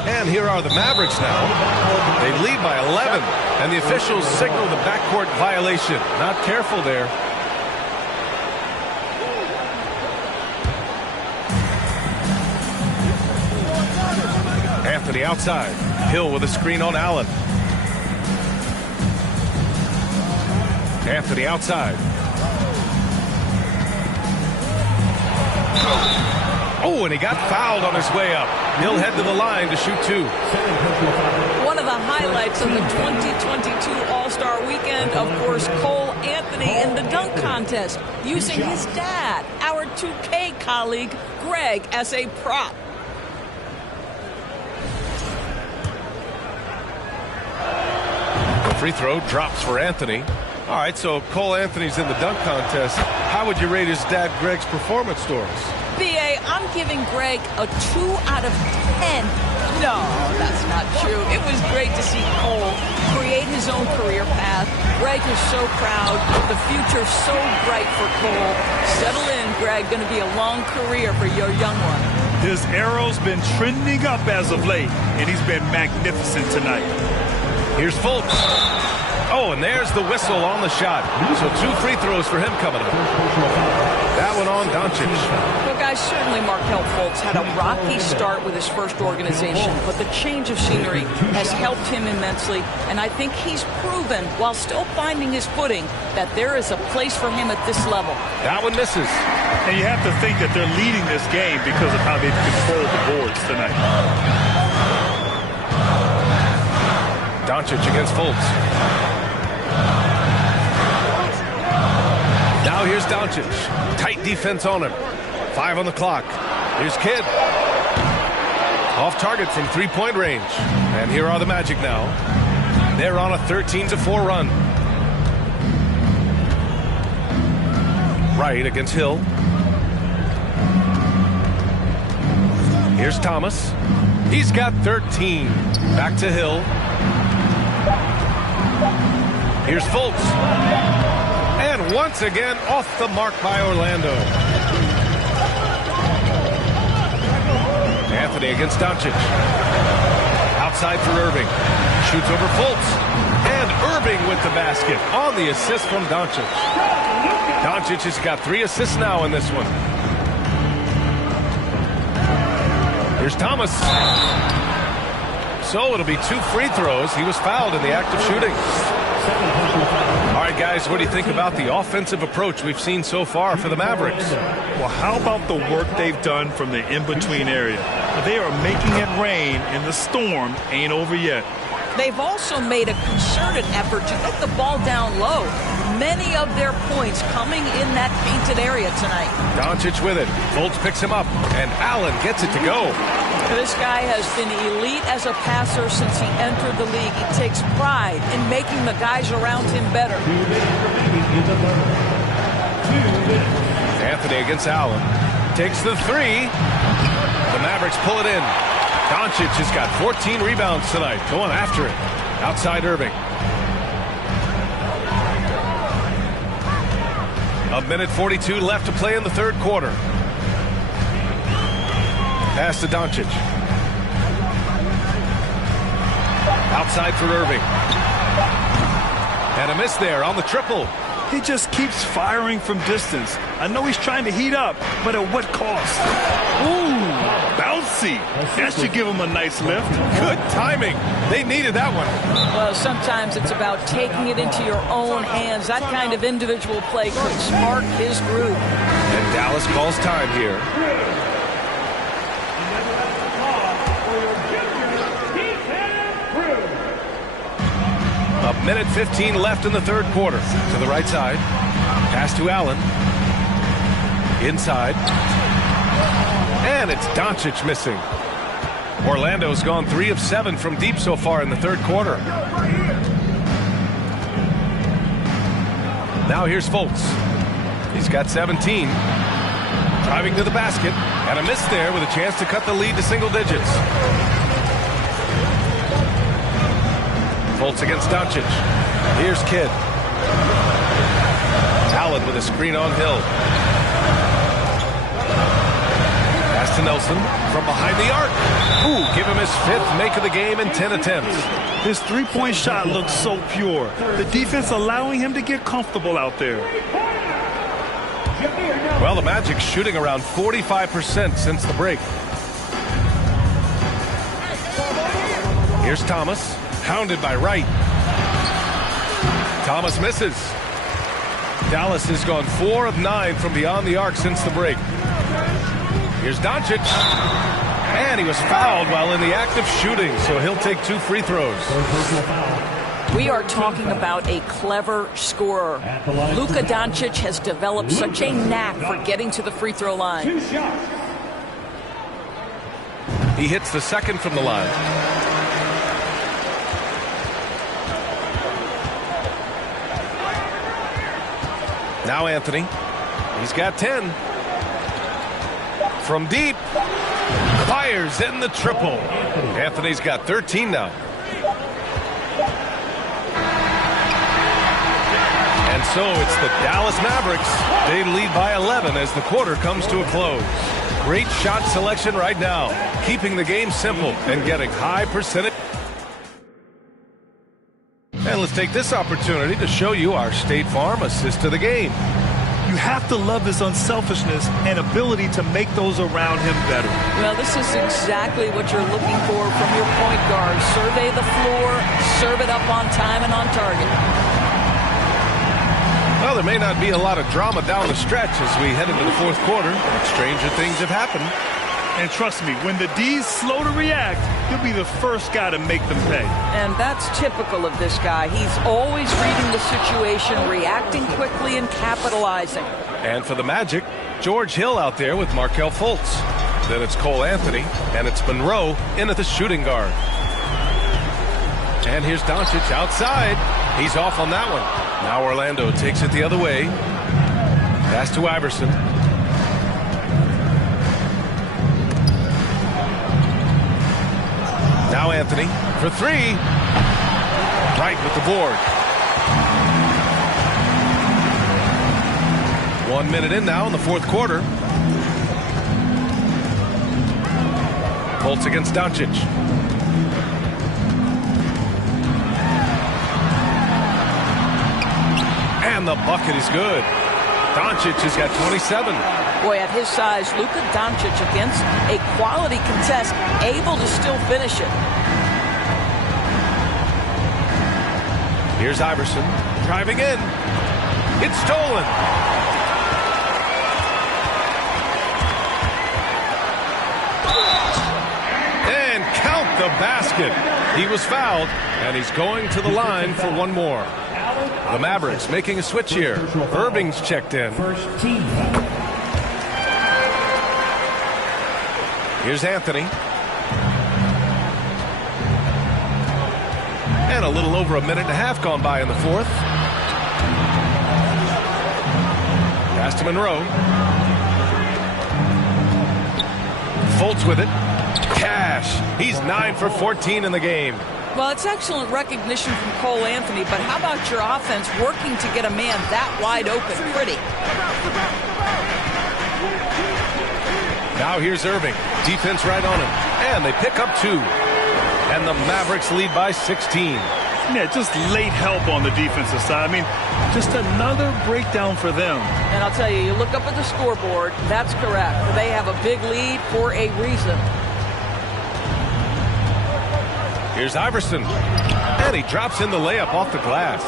And here are the Mavericks now. They lead by 11, and the officials signal the backcourt violation. Not careful there. Anthony outside. Hill with a screen on Allen. Anthony outside. Oh, and he got fouled on his way up. He'll head to the line to shoot 2. One of the highlights of the 2022 All-Star Weekend, of course, Cole Anthony in the dunk contest, using his dad, our 2K colleague, Greg, as a prop. The free throw drops for Anthony. All right, so Cole Anthony's in the dunk contest. How would you rate his dad, Greg's performance stories? B.A., I'm giving Greg a 2 out of 10. No, that's not true. It was great to see Cole create his own career path. Greg is so proud. The future's so bright for Cole. Settle in, Greg. Going to be a long career for your young one. His arrow's been trending up as of late, and he's been magnificent tonight. Here's Fultz. Oh, and there's the whistle on the shot. So 2 free throws for him coming up. That one on Doncic. Well, guys, certainly Markelle Fultz had a rocky start with his first organization, but the change of scenery has helped him immensely, and I think he's proven, while still finding his footing, that there is a place for him at this level. That one misses. And you have to think that they're leading this game because of how they've controlled the boards tonight. Doncic against Fultz. Now here's Doncic. Tight defense on him. 5 on the clock. Here's Kidd. Off target from 3-point range. And here are the Magic now. They're on a 13-4 run. Wright against Hill. Here's Thomas. He's got 13. Back to Hill. Here's Fultz. And once again, off the mark by Orlando. Anthony against Doncic. Outside for Irving. Shoots over Fultz. And Irving with the basket on the assist from Doncic. Doncic has got 3 assists now in this one. Here's Thomas. So it'll be 2 free throws. He was fouled in the act of shooting. All right, guys, what do you think about the offensive approach we've seen so far for the Mavericks? Well, how about the work they've done from the in-between area? They are making it rain, and the storm ain't over yet. They've also made a concerted effort to get the ball down low. Many of their points coming in that painted area tonight. Doncic with it. Fultz picks him up, and Allen gets it to go. This guy has been elite as a passer since he entered the league. He takes pride in making the guys around him better. Anthony against Allen. Takes the 3. The Mavericks pull it in. Doncic has got 14 rebounds tonight. Going after it. Outside Irving. A minute 42 left to play in the third quarter. Pass to Doncic. Outside for Irving. And a miss there on the triple. He just keeps firing from distance. I know he's trying to heat up, but at what cost? Ooh, bouncy. That should give him a nice lift. Good timing. They needed that one. Well, sometimes it's about taking it into your own hands. That kind of individual play could spark his groove. And Dallas calls time here. A minute 15 left in the third quarter. To the right side. Pass to Allen. Inside. And it's Doncic missing. Orlando's gone 3 of 7 from deep so far in the third quarter. Now here's Fultz. He's got 17. Driving to the basket. And a miss there with a chance to cut the lead to single digits. Fultz against Doncic. Here's Kidd. Allen with a screen on Hill. Pass to Nelson from behind the arc. Ooh, give him his 5th make of the game in 10 attempts. His 3-point shot looks so pure. The defense allowing him to get comfortable out there. Well, the Magic shooting around 45% since the break. Here's Thomas. Hounded by Wright. Thomas misses. Dallas has gone 4 of 9 from beyond the arc since the break. Here's Doncic. And he was fouled while in the act of shooting, so he'll take 2 free throws. We are talking about a clever scorer. Luka Doncic has developed such a knack for getting to the free throw line. He hits the second from the line. Now Anthony. He's got 10. From deep. Fires in the triple. Anthony's got 13 now. And so it's the Dallas Mavericks. They lead by 11 as the quarter comes to a close. Great shot selection right now. Keeping the game simple and getting high percentage. And let's take this opportunity to show you our State Farm assist to the game. You have to love his unselfishness and ability to make those around him better. Well, this is exactly what you're looking for from your point guard. Survey the floor, serve it up on time and on target. Well, there may not be a lot of drama down the stretch as we head into the fourth quarter, but stranger things have happened. And trust me, when the D's slow to react, he'll be the first guy to make them pay. And that's typical of this guy. He's always reading the situation, reacting quickly and capitalizing. And for the Magic, George Hill out there with Markelle Fultz. Then it's Cole Anthony, and it's Monroe in at the shooting guard. And here's Doncic outside. He's off on that one. Now Orlando takes it the other way. Pass to Iverson. Now Anthony for three. Right with the board. 1 minute in now in the fourth quarter. Fultz against Doncic. And the bucket is good. Doncic has got 27. Boy, at his size, Luka Doncic against a quality contest, able to still finish it. Here's Iverson driving in. It's stolen. And count the basket. He was fouled, and he's going to the line for one more. The Mavericks making a switch here. Irving's checked in. Here's Anthony. And a little over a minute and a half gone by in the fourth. Pass to Monroe. Fultz with it. Cash. He's 9 for 14 in the game. Well, it's excellent recognition from Cole Anthony, but how about your offense working to get a man that wide open? Pretty. Now here's Irving. Defense right on him. And they pick up 2. And the Mavericks lead by 16. Yeah, just late help on the defensive side. I mean, just another breakdown for them. And I'll tell you, you look up at the scoreboard, that's correct. They have a big lead for a reason. Here's Iverson. And he drops in the layup off the glass.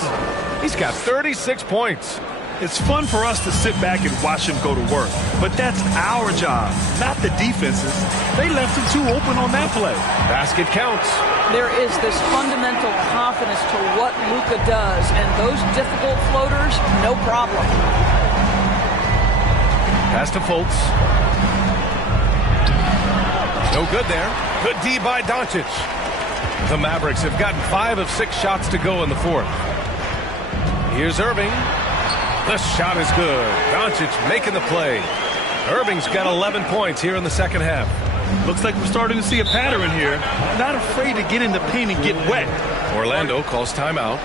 He's got 36 points. It's fun for us to sit back and watch him go to work. But that's our job, not the defense's. They left him too open on that play. Basket counts. There is this fundamental confidence to what Luka does, and those difficult floaters, no problem. Pass to Fultz. No good there. Good D by Doncic. The Mavericks have gotten 5 of 6 shots to go in the fourth. Here's Irving. The shot is good. Doncic making the play. Irving's got 11 points here in the second half. Looks like we're starting to see a pattern here. Not afraid to get in the paint and get wet. Orlando calls timeout.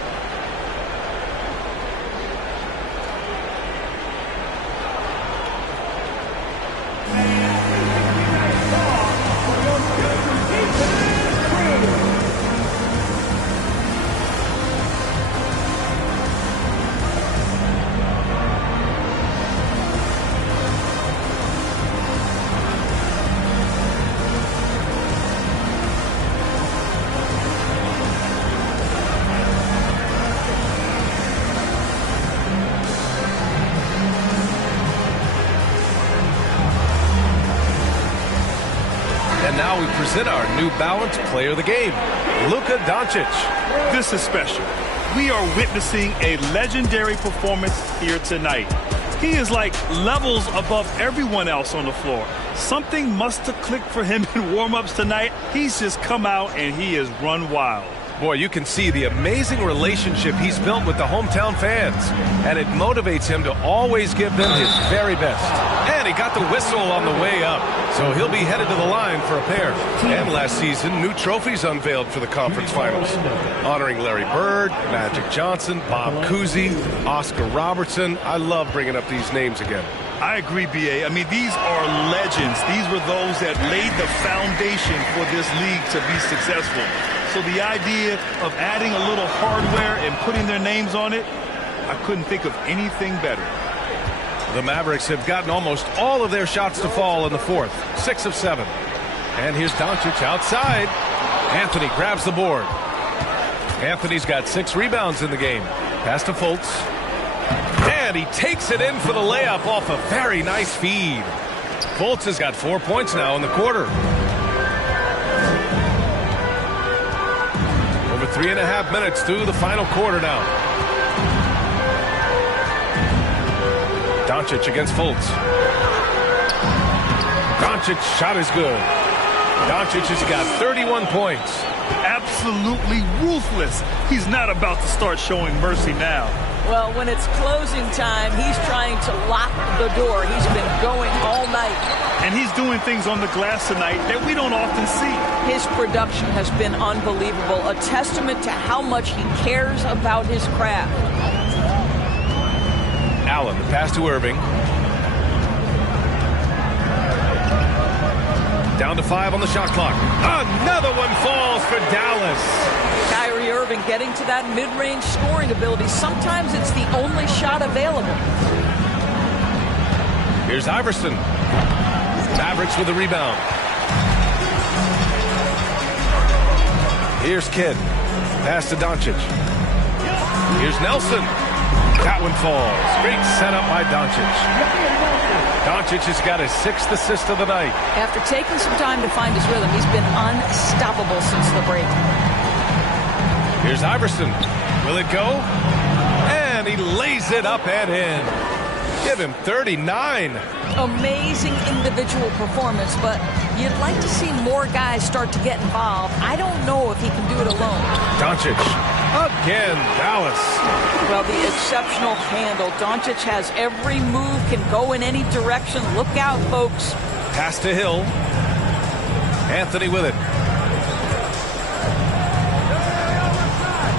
Now we present our New Balance Player of the Game, Luka Doncic. This is special. We are witnessing a legendary performance here tonight. He is like levels above everyone else on the floor. Something must have clicked for him in warm-ups tonight. He's just come out and he has run wild. Boy, you can see the amazing relationship he's built with the hometown fans, and it motivates him to always give them his very best. And he got the whistle on the way up, so he'll be headed to the line for a pair. And last season, new trophies unveiled for the conference finals, honoring Larry Bird, Magic Johnson, Bob Cousy, Oscar Robertson. I love bringing up these names again. I agree, B.A. I mean, these are legends. These were those that laid the foundation for this league to be successful. So the idea of adding a little hardware and putting their names on it, I couldn't think of anything better. The Mavericks have gotten almost all of their shots to fall in the fourth. 6 of 7. And here's Doncic outside. Anthony grabs the board. Anthony's got 6 rebounds in the game. Pass to Fultz. And he takes it in for the layup off a very nice feed. Fultz has got 4 points now in the quarter. Over 3.5 minutes through the final quarter now. Doncic against Fultz. Doncic's shot is good. Doncic has got 31 points. Absolutely ruthless. He's not about to start showing mercy now. Well, when it's closing time, he's trying to lock the door. He's been going all night. And he's doing things on the glass tonight that we don't often see. His production has been unbelievable, a testament to how much he cares about his craft. Allen, the pass to Irving. Down to 5 on the shot clock. Another one falls for Dallas. Kyrie Irving getting to that mid-range scoring ability. Sometimes it's the only shot available. Here's Iverson. Mavericks with the rebound. Here's Kidd. Pass to Doncic. Here's Nelson. That one falls. Great setup by Doncic. Doncic has got his 6th assist of the night. After taking some time to find his rhythm, he's been unstoppable since the break. Here's Iverson. Will it go? And he lays it up and in. Give him 39. Amazing individual performance, but you'd like to see more guys start to get involved. I don't know if he can do it alone. Doncic. Again, Dallas. Well, the exceptional handle. Doncic has every move, can go in any direction. Look out, folks. Pass to Hill. Anthony with it.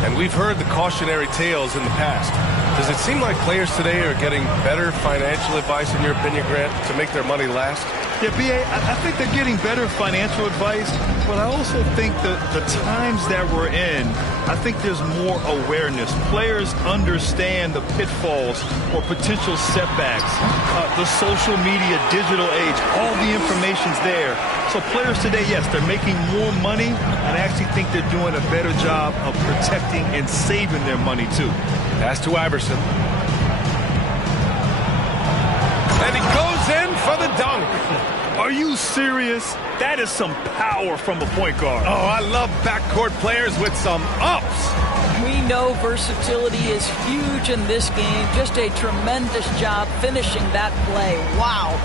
And we've heard the cautionary tales in the past. Does it seem like players today are getting better financial advice, in your opinion, Grant, to make their money last? Yeah, B.A., I think they're getting better financial advice, but I also think the times that we're in, I think there's more awareness. Players understand the pitfalls or potential setbacks, the social media, digital age, all the information's there. So players today, yes, they're making more money, and I actually think they're doing a better job of protecting and saving their money, too. Pass to Iverson. And he goes in for the dunk. Are you serious? That is some power from a point guard. Oh, I love backcourt players with some ups. We know versatility is huge in this game. Just a tremendous job finishing that play. Wow.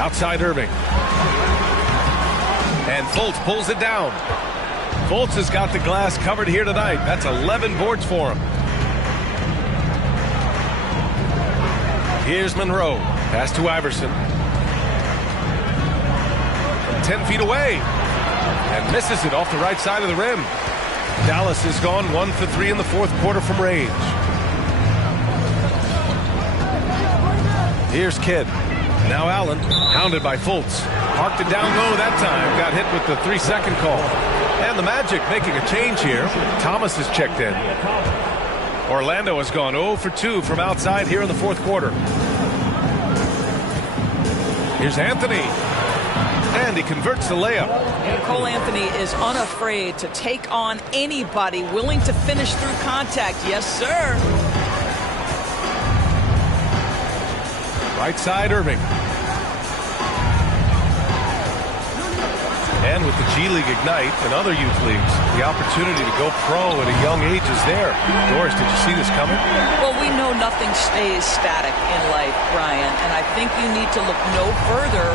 Outside Irving. And Fultz pulls it down. Fultz has got the glass covered here tonight. That's 11 boards for him. Here's Monroe. Pass to Iverson. From 10 feet away. And misses it off the right side of the rim. Dallas has gone 1 for 3 in the fourth quarter from range. Here's Kidd. Now Allen, hounded by Fultz. Parked it down low that time. Got hit with the 3-second call. And the Magic making a change here. Thomas has checked in. Orlando has gone 0 for 2 from outside here in the fourth quarter. Here's Anthony. And he converts the layup. Cole Anthony is unafraid to take on anybody willing to finish through contact. Yes, sir. Right side, Irving. And with the G League Ignite and other youth leagues, the opportunity to go pro at a young age is there. Doris, did you see this coming? Well, we know nothing stays static in life, Brian, and I think you need to look no further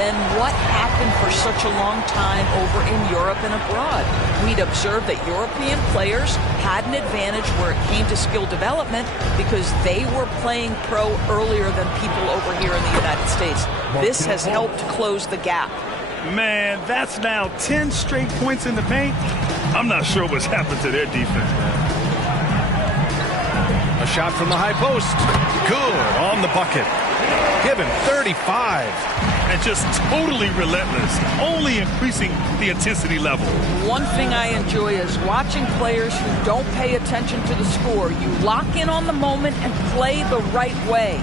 than what happened for such a long time over in Europe and abroad. We'd observed that European players had an advantage where it came to skill development because they were playing pro earlier than people over here in the United States. This has helped close the gap. Man, that's now 10 straight points in the paint. I'm not sure what's happened to their defense, man. A shot from the high post. Good on the bucket. Given 35. And just totally relentless, only increasing the intensity level. One thing I enjoy is watching players who don't pay attention to the score. You lock in on the moment and play the right way.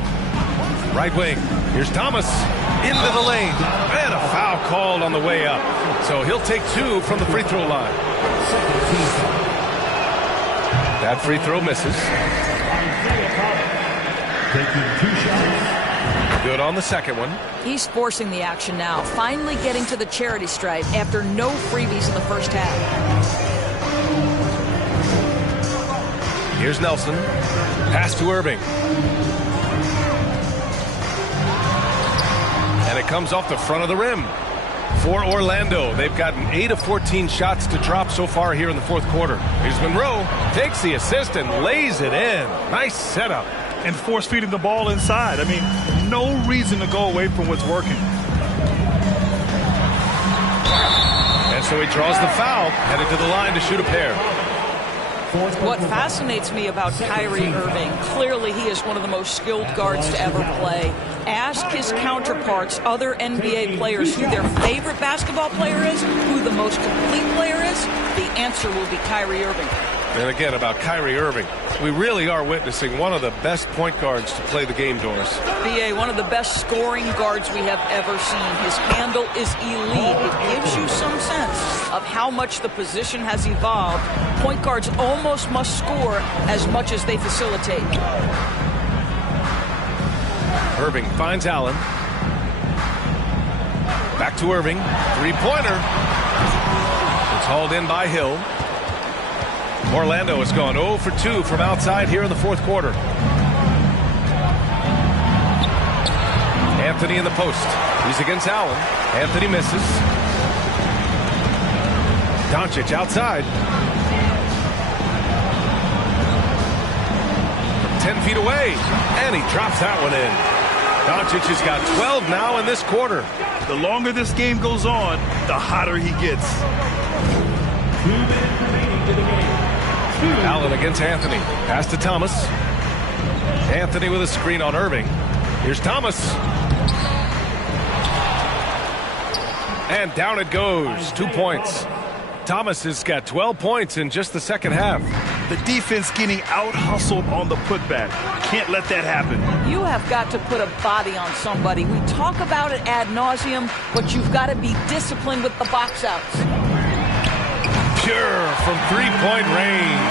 Right wing. Here's Thomas into the lane. And a foul called on the way up. So he'll take 2 from the free throw line. That free throw misses. Taking 2 shots. Good on the second one. He's forcing the action now, finally getting to the charity stripe after no freebies in the first half. Here's Nelson. Pass to Irving. And it comes off the front of the rim. For Orlando, they've gotten 8 of 14 shots to drop so far here in the fourth quarter. Here's Monroe, takes the assist and lays it in. Nice setup. And force feeding the ball inside. I mean, no reason to go away from what's working. And so he draws the foul, headed to the line to shoot a pair. What fascinates me about Kyrie Irving, clearly he is one of the most skilled guards to ever play. Ask his counterparts, other NBA players, who their favorite basketball player is, who the most complete player is. The answer will be Kyrie Irving. And again, about Kyrie Irving, we really are witnessing one of the best point guards to play the game, Doris. BA, one of the best scoring guards we have ever seen. His handle is elite. It gives you some sense of how much the position has evolved. Point guards almost must score as much as they facilitate. Irving finds Allen. Back to Irving. Three-pointer. It's hauled in by Hill. Orlando has gone 0 for 2 from outside here in the fourth quarter. Anthony in the post. He's against Allen. Anthony misses. Doncic outside. From 10 feet away. And he drops that one in. Doncic has got 12 now in this quarter. The longer this game goes on, the hotter he gets. 2 minutes remaining to the game. Allen against Anthony. Pass to Thomas. Anthony with a screen on Irving. Here's Thomas. And down it goes. 2 points. Thomas has got 12 points in just the second half. The defense getting out-hustled on the putback. Can't let that happen. You have got to put a body on somebody. We talk about it ad nauseum, but you've got to be disciplined with the box outs. Pure from three-point range.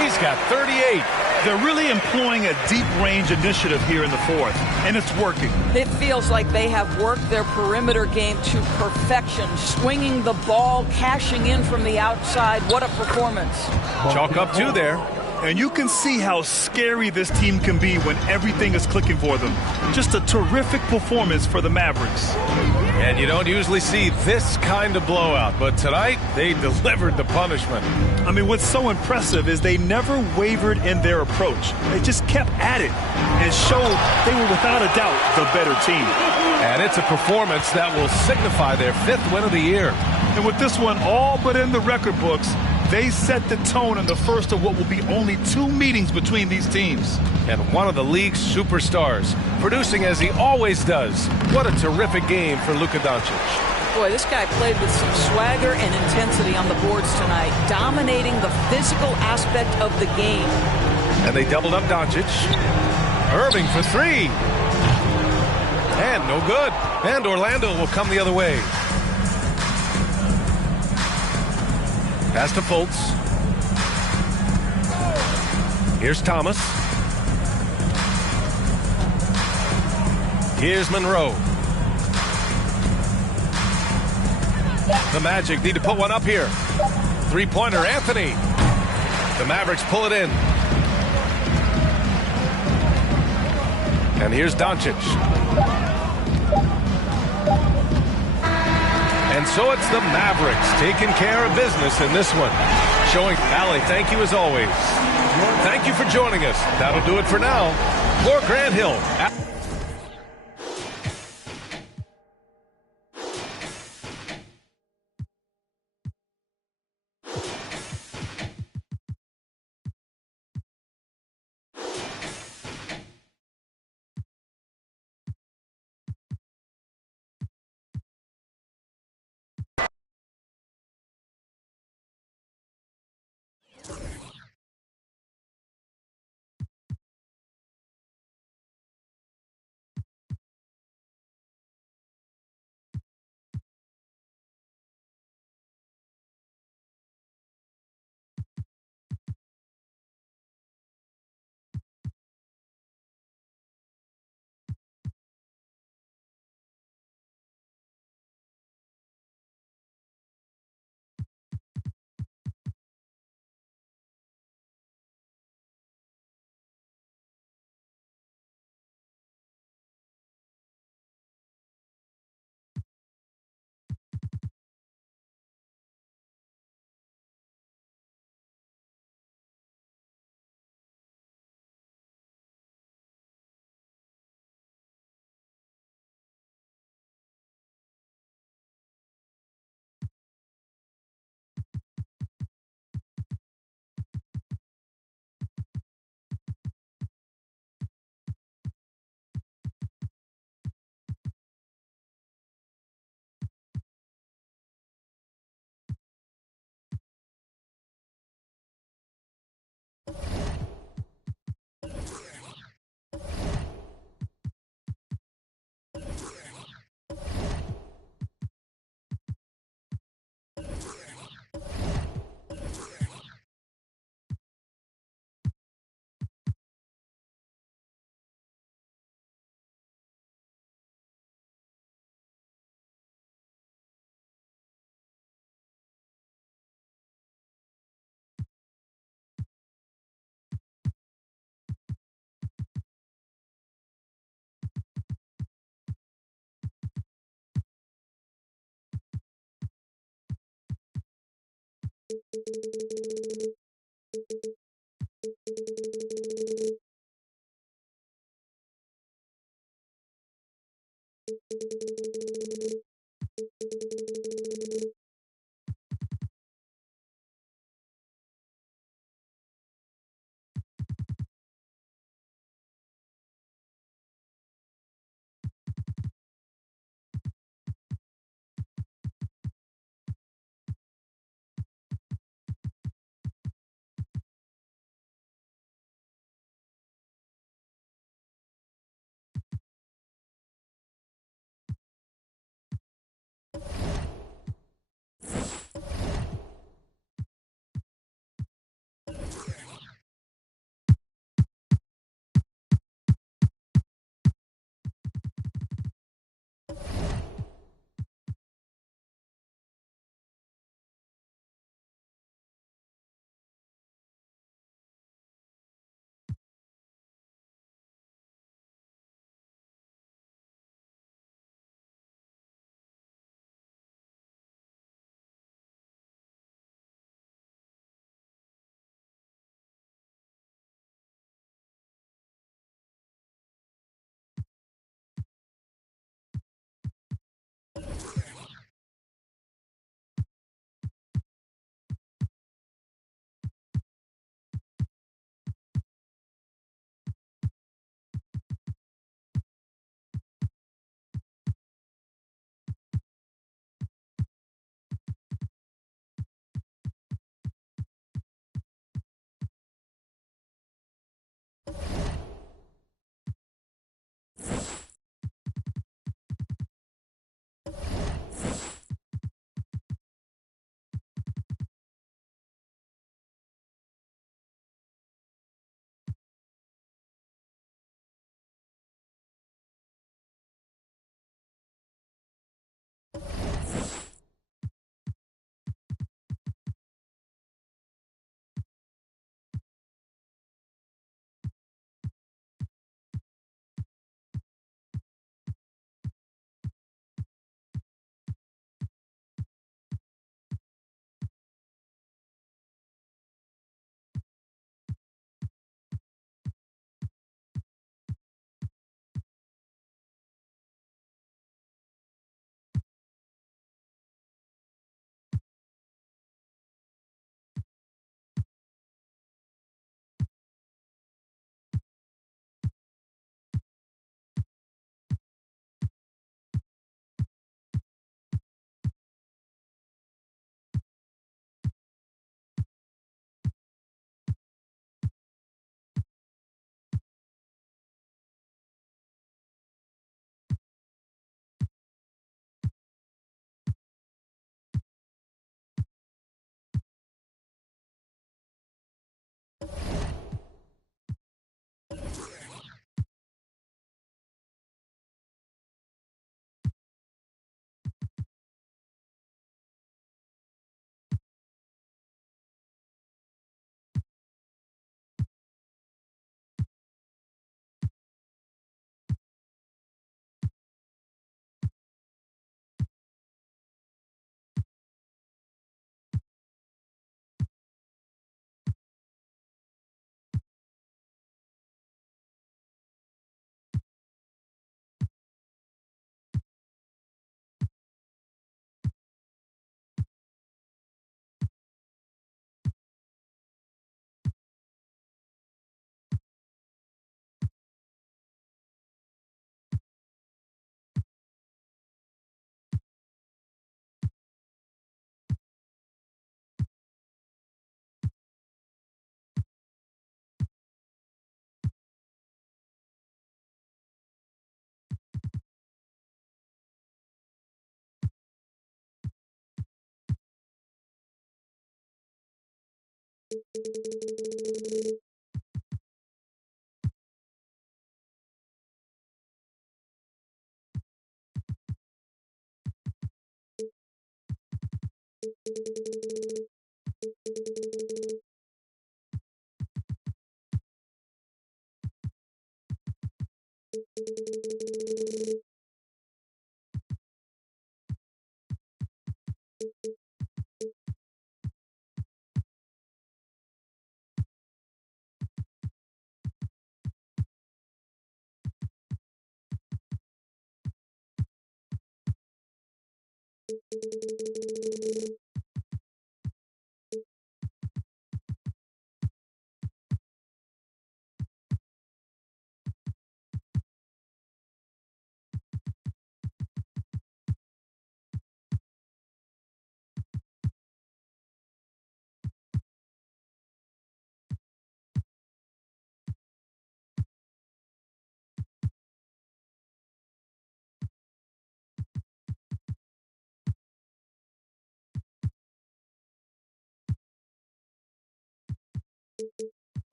He's got 38. They're really employing a deep range initiative here in the fourth, and it's working. It feels like they have worked their perimeter game to perfection, swinging the ball, cashing in from the outside. What a performance. Chalk up 2 there. And you can see how scary this team can be when everything is clicking for them. Just a terrific performance for the Mavericks. And you don't usually see this kind of blowout, but tonight they delivered the punishment. I mean, what's so impressive is they never wavered in their approach. They just kept at it and showed they were without a doubt the better team. And it's a performance that will signify their 5th win of the year. And with this one all but in the record books, they set the tone in the first of what will be only 2 meetings between these teams. And one of the league's superstars, producing as he always does. What a terrific game for Luka Doncic. Boy, this guy played with some swagger and intensity on the boards tonight, dominating the physical aspect of the game. And they doubled up Doncic. Irving for 3. And no good. And Orlando will come the other way. Pass to Fultz. Here's Thomas. Here's Monroe. The Magic need to put one up here. Three-pointer, Anthony. The Mavericks pull it in. And here's Doncic. And so it's the Mavericks taking care of business in this one. Showing Allie, thank you as always. Thank you for joining us. That'll do it for now. For Grant Hill.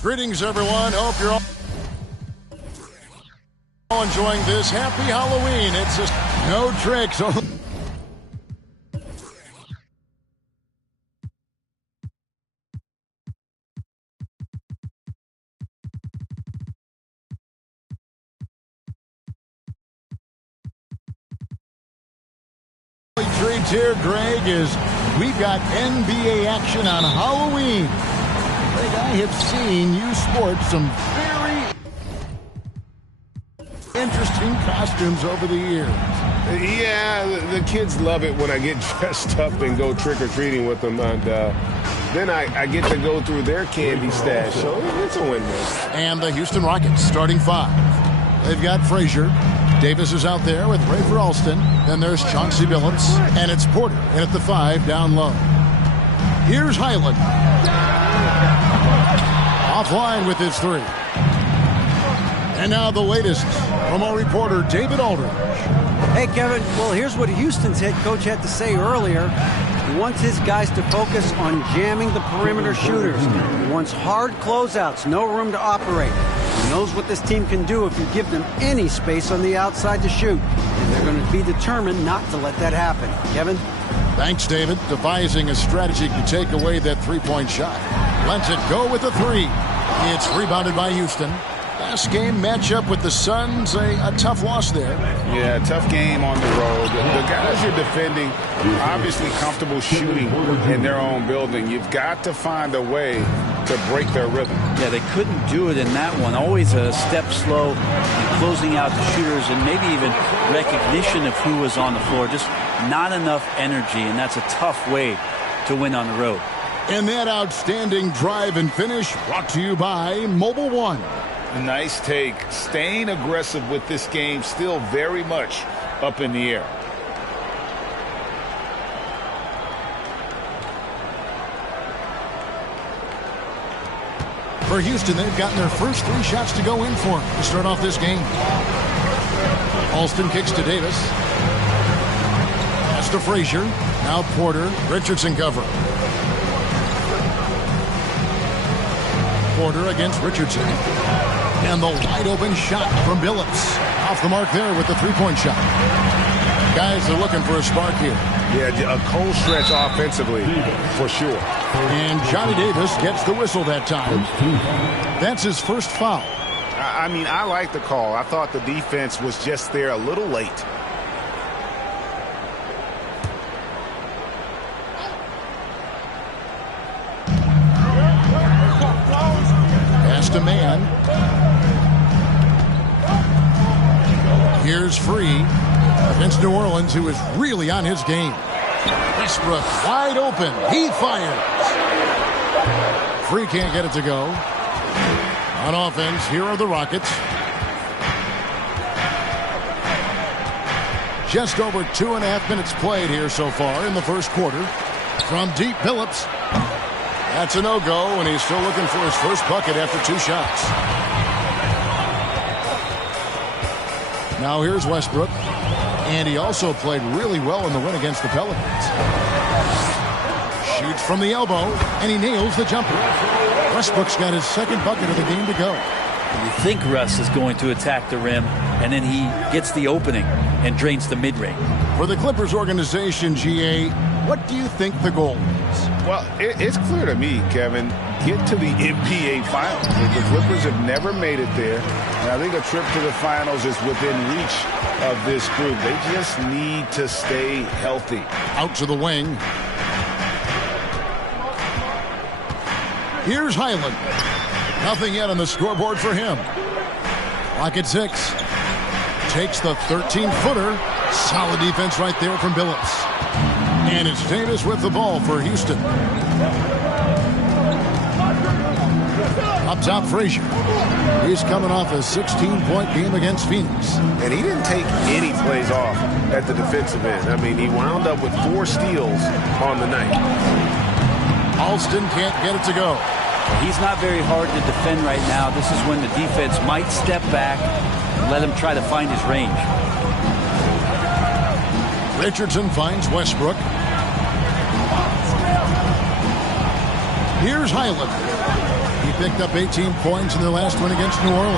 Greetings, everyone. Hope you're all enjoying this. Happy Halloween. It's just no tricks. Treat here, Greg, is we've got NBA action on Halloween. Greg, I have seen you sport some very interesting costumes over the years. Yeah, the kids love it when I get dressed up and go trick-or-treating with them. And then I get to go through their candy stash. So it's a win-win. And the Houston Rockets starting five. They've got Frazier. Davis is out there with Ray Ralston. Then there's Chauncey Billups. And it's Porter in at the 5 down low. Here's Highland. Offline with his 3. And now the latest from our reporter, David Aldridge. Hey, Kevin. Well, here's what Houston's head coach had to say earlier. He wants his guys to focus on jamming the perimeter shooters. He wants hard closeouts, no room to operate. He knows what this team can do if you give them any space on the outside to shoot. And they're going to be determined not to let that happen. Kevin? Thanks, David. Devising a strategy to take away that three-point shot. Lets it go with a 3. It's rebounded by Houston. Last game matchup with the Suns, a tough loss there. Yeah, tough game on the road. The guys you're defending, obviously comfortable shooting in their own building. You've got to find a way to break their rhythm. Yeah, they couldn't do it in that one. Always a step slow in closing out the shooters and maybe even recognition of who was on the floor. Just not enough energy, and that's a tough way to win on the road. And that outstanding drive and finish brought to you by Mobile One. Nice take. Staying aggressive with this game, still very much up in the air. For Houston, they've gotten their first 3 shots to go in for to start off this game. Alston kicks to Davis. Pass to Frazier. Now Porter, Richardson cover. Porter against Richardson. And the wide open shot from Billups. Off the mark there with the three-point shot. Guys are looking for a spark here. Yeah, a cold stretch offensively, for sure. And Johnny Davis gets the whistle that time. That's his first foul. I mean, I like the call. I thought the defense was just there a little late. Pass to man. Here's Free against New Orleans, who is really on his game. Westbrook wide open. He fires. Free can't get it to go. On offense, here are the Rockets. Just over 2.5 minutes played here so far in the first quarter. From deep, Billups. That's a no-go, and he's still looking for his first bucket after 2 shots. Now here's Westbrook. And he also played really well in the win against the Pelicans. Shoots from the elbow, and he nails the jumper. Westbrook's got his second bucket of the game to go. You think Russ is going to attack the rim, and then he gets the opening and drains the mid-range. For the Clippers organization, GA, what do you think the goal is? Well, it's clear to me, Kevin. Get to the NBA Finals. The Clippers have never made it there. And I think a trip to the Finals is within reach of this group. They just need to stay healthy. Out to the wing. Here's Highland. Nothing yet on the scoreboard for him. Clock at 6. Takes the 13-footer. Solid defense right there from Billups. And it's Davis with the ball for Houston. Up top, Frazier. He's coming off a 16-point game against Phoenix. And he didn't take any plays off at the defensive end. I mean, he wound up with 4 steals on the night. Alston can't get it to go. He's not very hard to defend right now. This is when the defense might step back and let him try to find his range. Richardson finds Westbrook. Here's Highland. He picked up 18 points in their last win against New Orleans.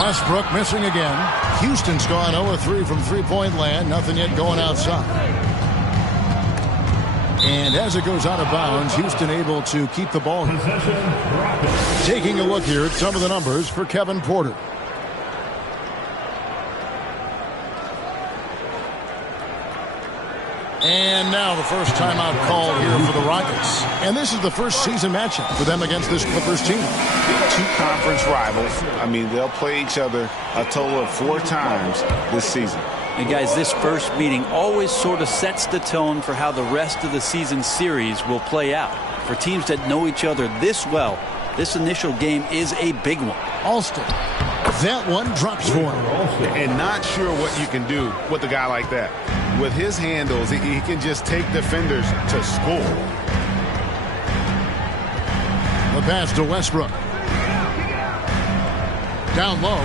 Westbrook missing again. Houston's gone 0-3 from three-point land. Nothing yet going outside. And as it goes out of bounds, Houston able to keep the ball. Taking a look here at some of the numbers for Kevin Porter. And now the first timeout called here for the Rockets. And this is the first season matchup for them against this Clippers team. 2 conference rivals. I mean, they'll play each other a total of 4 times this season. And guys, this first meeting always sort of sets the tone for how the rest of the season series will play out. For teams that know each other this well, this initial game is a big one. Alston. That one drops for him. And not sure what you can do with a guy like that. With his handles, he can just take defenders to score. The pass to Westbrook. Down low.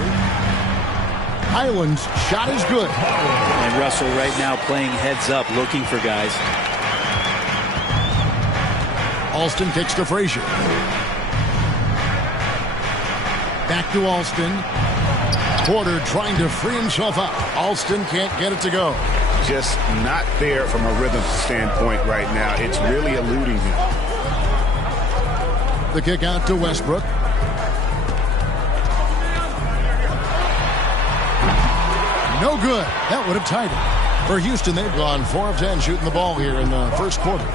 Highland's shot is good. And Russell right now playing heads up, looking for guys. Alston kicks to Frazier. Back to Alston. Porter trying to free himself up. Alston can't get it to go. Just not there from a rhythm standpoint right now. It's really eluding him. The kick out to Westbrook. No good. That would have tied it. For Houston, they've gone 4 of 10 shooting the ball here in the first quarter.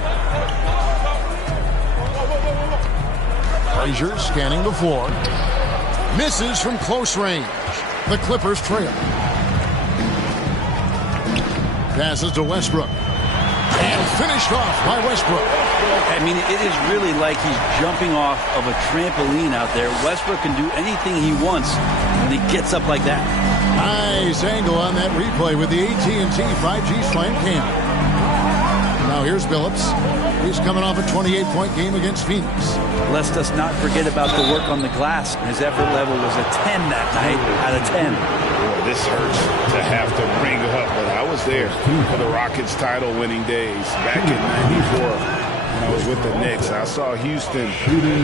Frazier scanning the floor. Misses from close range. The Clippers trail. Passes to Westbrook. And finished off by Westbrook. I mean, it is really like he's jumping off of a trampoline out there. Westbrook can do anything he wants when he gets up like that. Nice angle on that replay with the AT&T 5G Slam Cam. Now here's Billups. He's coming off a 28-point game against Phoenix. Let's us not forget about the work on the glass. His effort level was a 10 that night out of 10. Boy, this hurts to have to bring up, but I was there for the Rockets title-winning days back in '94 when I was with the Knicks. I saw Houston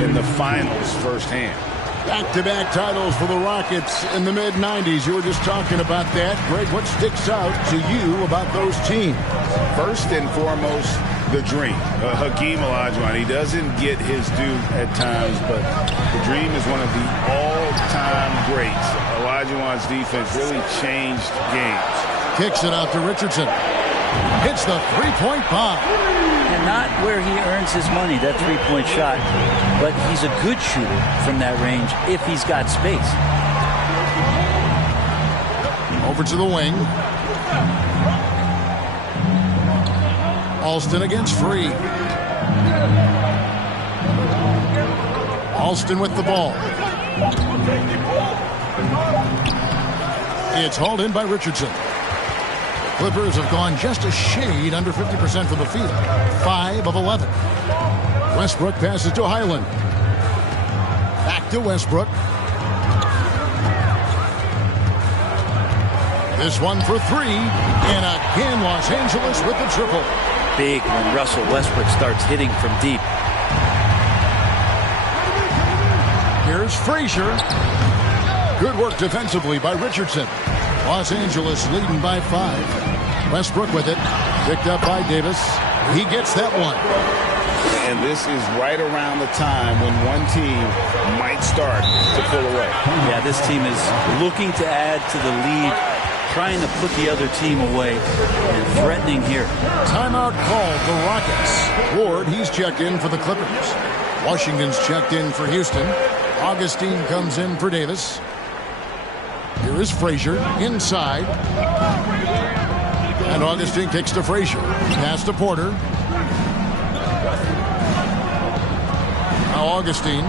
in the finals firsthand. Back-to-back titles for the Rockets in the mid-'90s. You were just talking about that. Greg, what sticks out to you about those teams? First and foremost, the dream. Hakeem Olajuwon, he doesn't get his due at times, but the dream is one of the all-time greats. Olajuwon's defense really changed games. Kicks it out to Richardson. Hits the three-point bomb. And not where he earns his money, that three-point shot, but he's a good shooter from that range if he's got space. Over to the wing. Alston against Free. Alston with the ball. It's hauled in by Richardson. Clippers have gone just a shade under 50% from the field. 5 of 11. Westbrook passes to Highland. Back to Westbrook. This one for 3. And again, Los Angeles with the triple. Big when Russell Westbrook starts hitting from deep. Here's Frazier. Good work defensively by Richardson. Los Angeles leading by 5. Westbrook with it. Picked up by Davis. He gets that one. And this is right around the time when one team might start to pull away. Yeah, this team is looking to add to the lead, trying to put the other team away, and threatening here. Timeout called the Rockets. Ward, he's checked in for the Clippers. Washington's checked in for Houston. Augustine comes in for Davis. Here is Frazier inside. And Augustine kicks to Frazier. Pass to Porter. Now Augustine.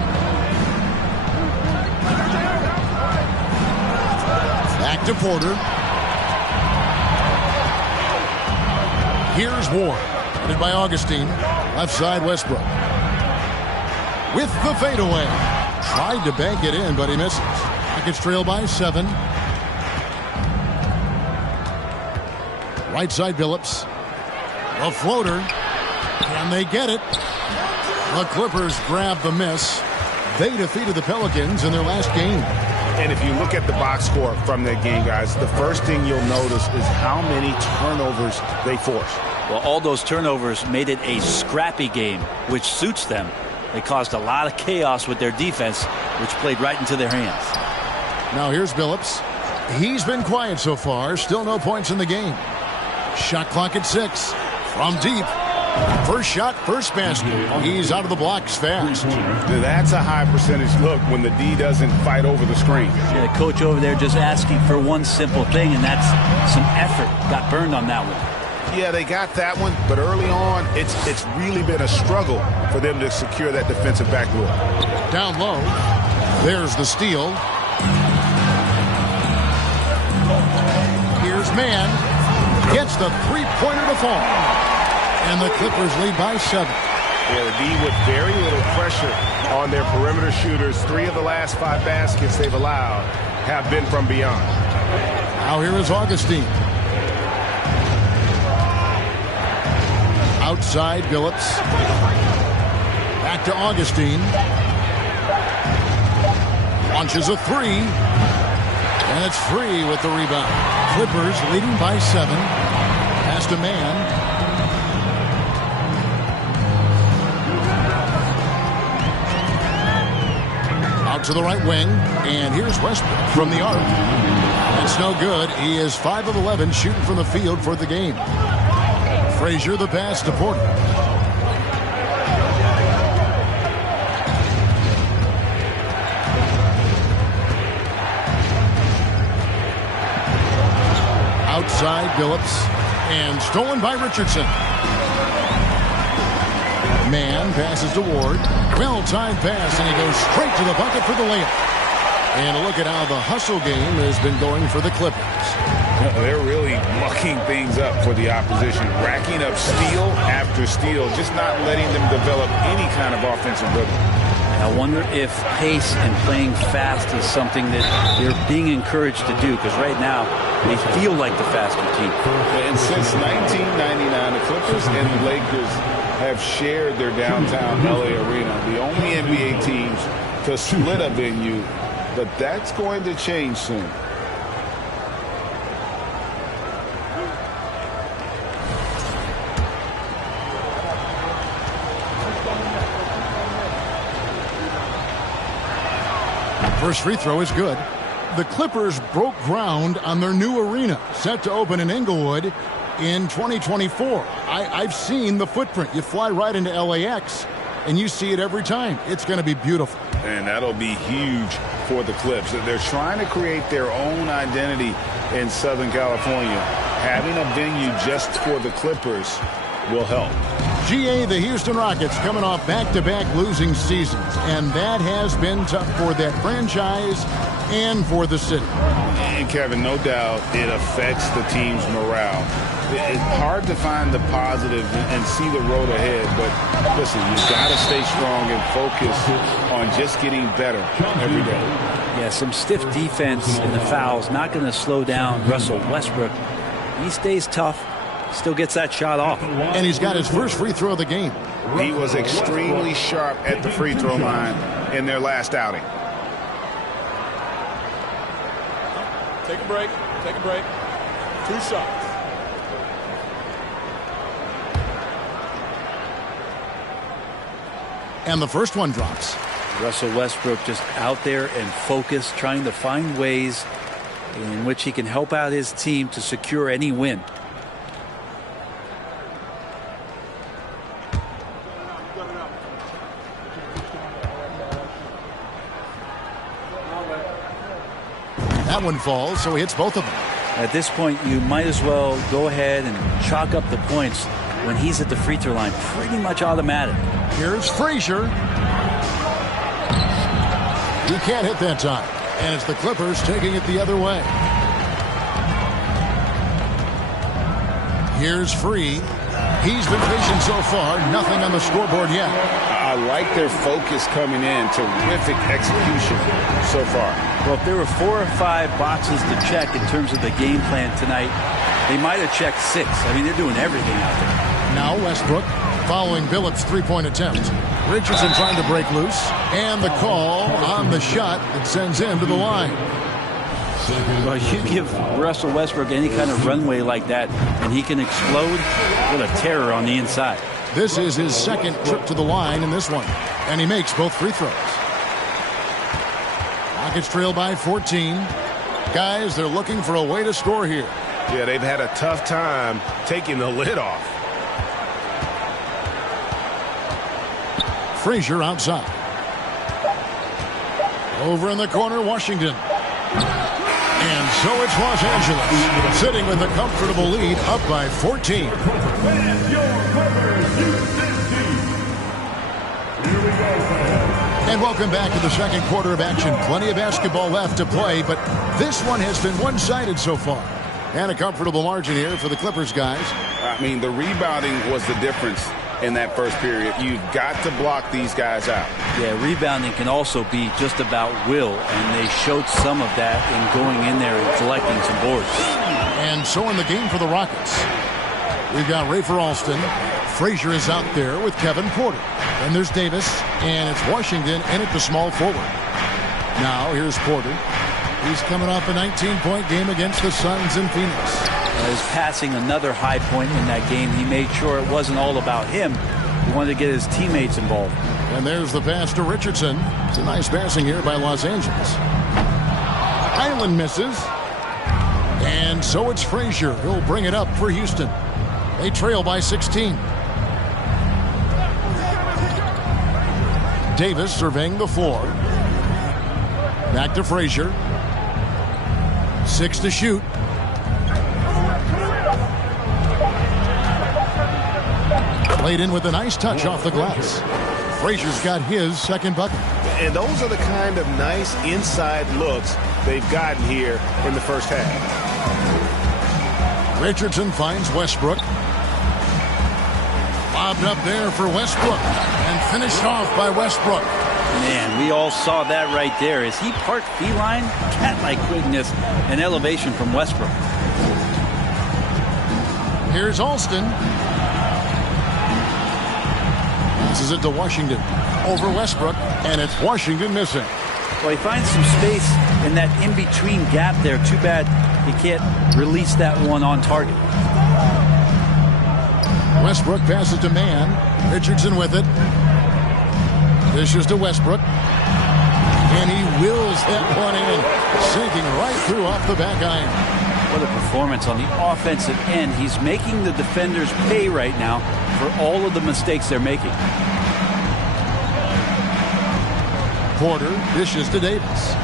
Back to Porter. Here's Ward. Headed by Augustine. Left side Westbrook. With the fadeaway. Tried to bank it in, but he misses. Rockets trail by 7. Right side Billups. A floater. Can they get it? The Clippers grab the miss. They defeated the Pelicans in their last game. And if you look at the box score from that game, guys, the first thing you'll notice is how many turnovers they forced. Well, all those turnovers made it a scrappy game, which suits them. They caused a lot of chaos with their defense, which played right into their hands. Now here's Billups. He's been quiet so far. Still no points in the game. Shot clock at 6. From deep. First shot, first basket. He's out of the blocks fast. That's a high percentage look when the D doesn't fight over the screen. Yeah, the coach over there just asking for one simple thing, and that's some effort. Got burned on that one. Yeah, they got that one, but early on, it's really been a struggle for them to secure that defensive backboard. Down low. There's the steal. Here's Mann. Gets the three-pointer to fall. And the Clippers lead by 7. Yeah, the D with very little pressure on their perimeter shooters. 3 of the last 5 baskets they've allowed have been from beyond. Now here is Augustine. Outside Billups. Back to Augustine. Launches a 3. And it's Free with the rebound. Clippers leading by 7. Pass to Mann. Out to the right wing. And here's Westbrook from the arc. It's no good. He is 5 of 11 shooting from the field for the game. Frazier the pass to Porter. Outside Billups. And stolen by Richardson. Mann passes to Ward. Well-timed pass, and he goes straight to the bucket for the layup. And a look at how the hustle game has been going for the Clippers. They're really mucking things up for the opposition, racking up steal after steal, just not letting them develop any kind of offensive rhythm. I wonder if pace and playing fast is something that they're being encouraged to do, because right now they feel like the faster team. And since 1999, the Clippers and the Lakers have shared their downtown LA arena, the only NBA teams to split a venue, but that's going to change soon. First free throw is good. The Clippers broke ground on their new arena, set to open in Inglewood in 2024. I've seen the footprint. You fly right into LAX, and you see it every time. It's going to be beautiful. And that'll be huge for the Clips. They're trying to create their own identity in Southern California. Having a venue just for the Clippers will help. GA, the Houston Rockets coming off back-to-back losing seasons, and that has been tough for that franchise and for the city. And Kevin, no doubt it affects the team's morale. It's hard to find the positive and see the road ahead, but listen, you've got to stay strong and focus on just getting better every day. Yeah, some stiff defense in the fouls, not going to slow down Russell Westbrook. He stays tough. Still gets that shot off. And he's got his first free throw of the game. He was extremely sharp at the free throw line in their last outing. Take a break. Take a break. 2 shots. And the first one drops. Russell Westbrook just out there and focused, trying to find ways in which he can help out his team to secure any win. That one falls, so he hits both of them. At this point, you might as well go ahead and chalk up the points when he's at the free throw line. Pretty much automatic. Here's Frazier. He can't hit that time. And it's the Clippers taking it the other way. Here's Free. He's been patient so far. Nothing on the scoreboard yet. I like their focus coming in. Terrific execution so far. Well, if there were 4 or 5 boxes to check in terms of the game plan tonight, they might have checked 6. I mean, they're doing everything out there. Now Westbrook following Billups' three-point attempt. Richardson trying to break loose. And the call on the shot that sends him to the line. Well, you give Russell Westbrook any kind of runway like that, and he can explode. What a terror on the inside. This is his second trip to the line in this one. And he makes both free throws. Rockets trail by 14. Guys, they're looking for a way to score here. Yeah, they've had a tough time taking the lid off. Frazier outside. Over in the corner, Washington. And so it's Los Angeles, sitting with a comfortable lead, up by 14. And welcome back to the second quarter of action. Plenty of basketball left to play, but this one has been one-sided so far. And a comfortable margin here for the Clippers guys. I mean, the rebounding was the difference in that first period. You've got to block these guys out. Yeah, rebounding can also be just about will, and they showed some of that in going in there and collecting some boards. And so in the game for the Rockets, we've got Rafer Alston. Frazier is out there with Kevin Porter. Then there's Davis, and it's Washington in at the small forward. Now here's Porter. He's coming off a 19-point game against the Suns in Phoenix. He's passing another high point in that game. He made sure it wasn't all about him. He wanted to get his teammates involved. And there's the pass to Richardson. It's a nice passing here by Los Angeles. Island misses. And so it's Frazier. He'll bring it up for Houston. They trail by 16. Davis surveying the floor. Back to Frazier. 6 to shoot. Played in with a nice touch off the glass. Frazier's got his second bucket. And those are the kind of nice inside looks they've gotten here in the first half. Richardson finds Westbrook. Bobbed up there for Westbrook and finished off by Westbrook. Man, we all saw that right there. Is he part feline? Cat-like quickness and elevation from Westbrook. Here's Alston. Passes it to Washington. Over Westbrook, and it's Washington missing. Well, he finds some space in that in-between gap there. Too bad he can't release that one on target. Westbrook passes to Mann. Richardson with it. Dishes to Westbrook. And he wills that one in. Sinking right through off the back iron. What a performance on the offensive end. He's making the defenders pay right now for all of the mistakes they're making. Porter dishes to Davis.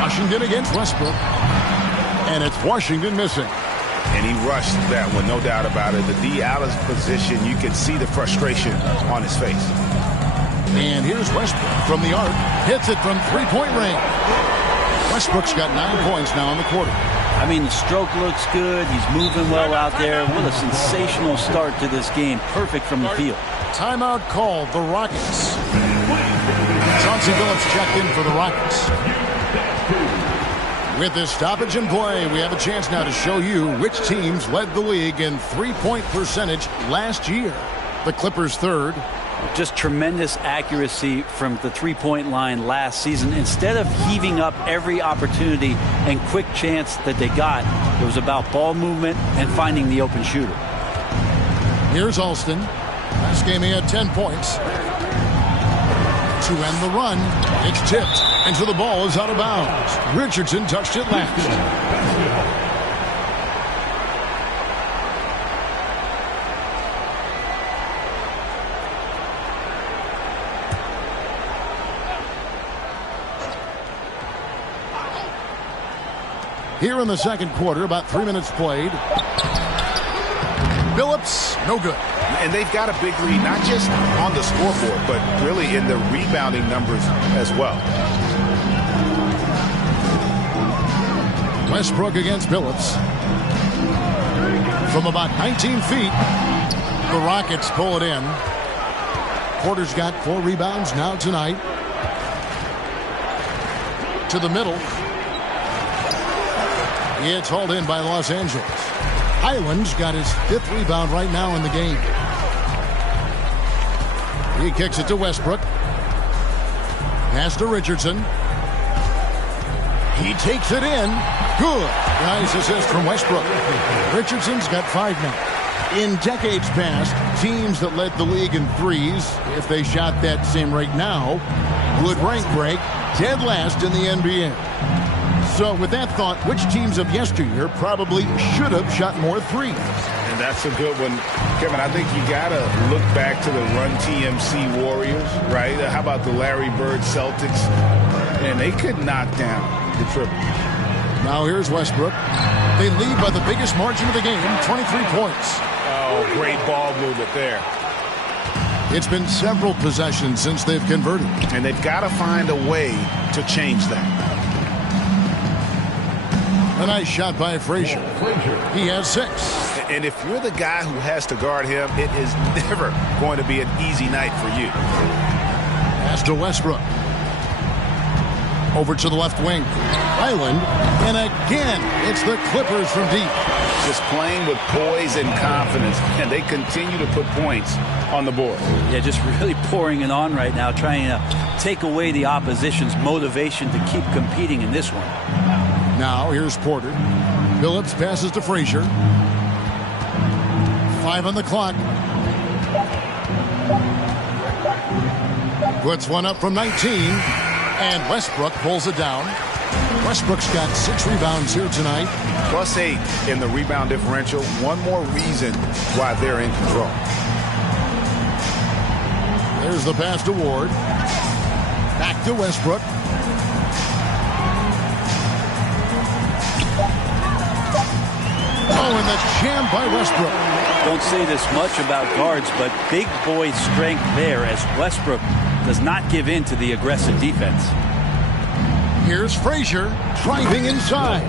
Washington against Westbrook. And it's Washington missing. And he rushed that one, no doubt about it. The D out of position, you can see the frustration on his face. And here's Westbrook from the arc. Hits it from three-point range. Westbrook's got 9 points now in the quarter. I mean, the stroke looks good. He's moving well out there. What a sensational start to this game. Perfect from the field. Timeout called, the Rockets. Chauncey Billups checked in for the Rockets. With this stoppage in play, we have a chance now to show you which teams led the league in three-point percentage last year. The Clippers third. Just tremendous accuracy from the three-point line last season. Instead of heaving up every opportunity and quick chance that they got, it was about ball movement and finding the open shooter. Here's Alston. Last game he had 10 points. To end the run, it's tipped, and so the ball is out of bounds. Richardson touched it last. Here in the second quarter, about 3 minutes played. Billups, no good. And they've got a big lead, not just on the scoreboard, but really in the rebounding numbers as well. Westbrook against Billups. From about 19 feet, the Rockets pull it in. Porter's got 4 rebounds now tonight. To the middle. It's hauled in by Los Angeles. Highland's got his 5th rebound right now in the game. He kicks it to Westbrook. Pass to Richardson. He takes it in. Good. Nice assist from Westbrook. Richardson's got 5 now. In decades past, teams that led the league in threes, if they shot that same rate now, would rank break dead last in the NBA. So with that thought, which teams of yesteryear probably should have shot more threes? And that's a good one. Kevin, I think you got to look back to the Run TMC Warriors, right? How about the Larry Bird Celtics? And they could knock down the triple. Now here's Westbrook. They lead by the biggest margin of the game, 23 points. Oh, great ball movement there. It's been several possessions since they've converted. And they've got to find a way to change that. A nice shot by Frazier. He has 6. And if you're the guy who has to guard him, it is never going to be an easy night for you. Pass to Westbrook. Over to the left wing. Highland. And again, it's the Clippers from deep. Just playing with poise and confidence. And they continue to put points on the board. Yeah, just really pouring it on right now, trying to take away the opposition's motivation to keep competing in this one. Now, here's Porter. Billups passes to Frazier. 5 on the clock. Puts one up from 19. And Westbrook pulls it down. Westbrook's got 6 rebounds here tonight. +8 in the rebound differential. One more reason why they're in control. There's the pass to Ward. Back to Westbrook. Oh, and the jam by Westbrook. Don't say this much about guards, but big boy strength there as Westbrook does not give in to the aggressive defense. Here's Frazier driving inside.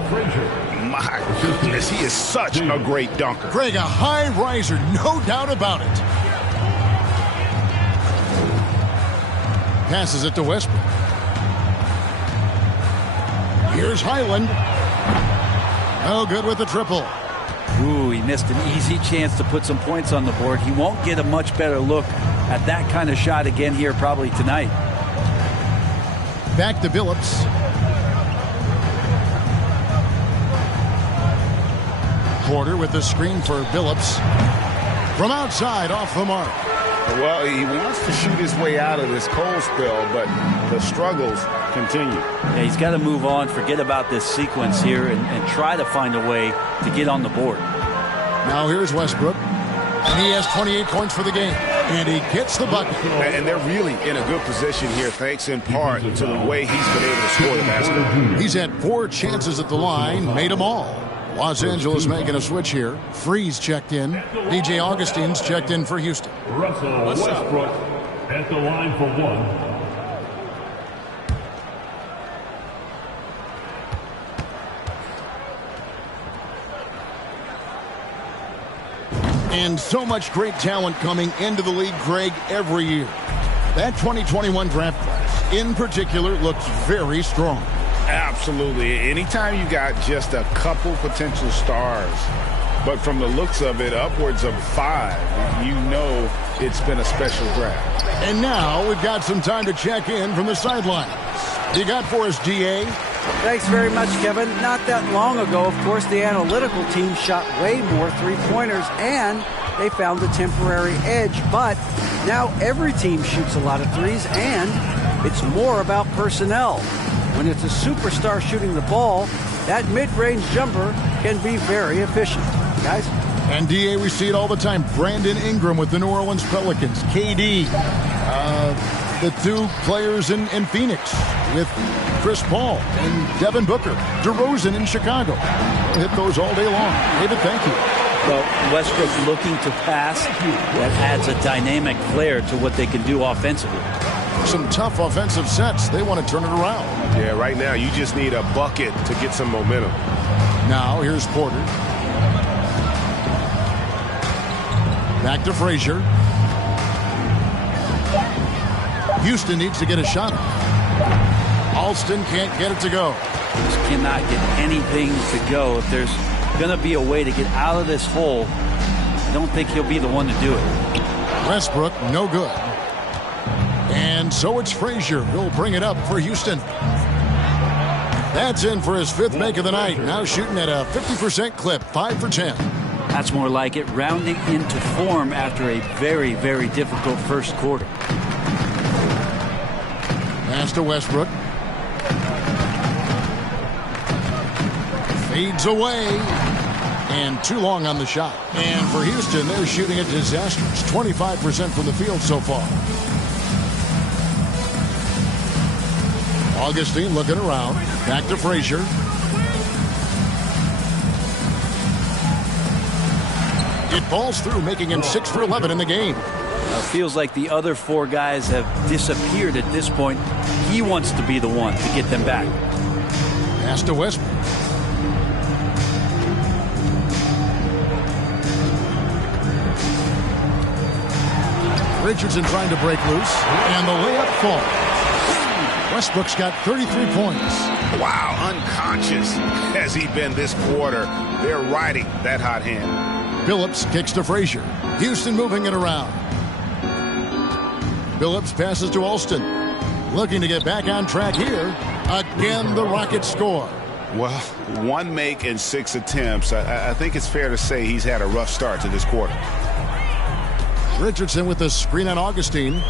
My goodness, he is such a great dunker. Greg, a high riser, no doubt about it. Passes it to Westbrook. Here's Highland. No good with the triple. Ooh, he missed an easy chance to put some points on the board. He won't get a much better look at that kind of shot again here probably tonight. Back to Billups. Porter with the screen for Billups. From outside, off the mark. Well, he wants to shoot his way out of this cold spell, but the struggles continue. Yeah, he's got to move on, forget about this sequence here, and try to find a way to get on the board. Now here's Westbrook. And he has 28 points for the game. And he gets the bucket. And they're really in a good position here, thanks in part to the way he's been able to score the basketball. He's had 4 chances at the line, made them all. Los Angeles making a switch here. Freeze checked in. DJ Augustine's checked in for Houston. Russell Westbrook at the line for 1. And so much great talent coming into the league, Greg, every year. That 2021 draft class, in particular, looks very strong. Absolutely. Anytime you got just a couple potential stars, but from the looks of it, upwards of 5, you know it's been a special draft. And now we've got some time to check in from the sidelines. You got for us, GA? Thanks very much, Kevin. Not that long ago, of course, the analytical team shot way more three-pointers, and they found a temporary edge. But now every team shoots a lot of threes, and it's more about personnel. When it's a superstar shooting the ball, that mid-range jumper can be very efficient. Guys? And, DA, we see it all the time. Brandon Ingram with the New Orleans Pelicans. KD. The 2 players in Phoenix with Chris Paul and Devin Booker. DeRozan in Chicago. We'll hit those all day long. David, thank you. Well, Westbrook looking to pass, that adds a dynamic flair to what they can do offensively. Some tough offensive sets. They want to turn it around. Yeah, right now you just need a bucket to get some momentum. Now here's Porter. Back to Frazier. Houston needs to get a shot. Alston can't get it to go. Just cannot get anything to go. If there's going to be a way to get out of this hole, I don't think he'll be the one to do it. Westbrook, no good. And so it's Frazier who'll bring it up for Houston. That's in for his 5th make of the night. Now shooting at a 50% clip, 5 for 10. That's more like it, rounding into form after a very, very difficult first quarter. Pass to Westbrook. Fades away. And too long on the shot. And for Houston, they're shooting a disastrous 25% from the field so far. Augustine looking around. Back to Frazier. It falls through, making him 6 for 11 in the game. Feels like the other 4 guys have disappeared at this point. He wants to be the one to get them back. Pass to Westbrook. Richardson trying to break loose, and the layup falls. Westbrook's got 33 points. Wow, unconscious has he been this quarter. They're riding that hot hand. Billups kicks to Frazier. Houston moving it around. Billups passes to Alston. Looking to get back on track here. Again, the Rockets score. Well, 1 make and 6 attempts. I think it's fair to say he's had a rough start to this quarter. Richardson with the screen on Augustine.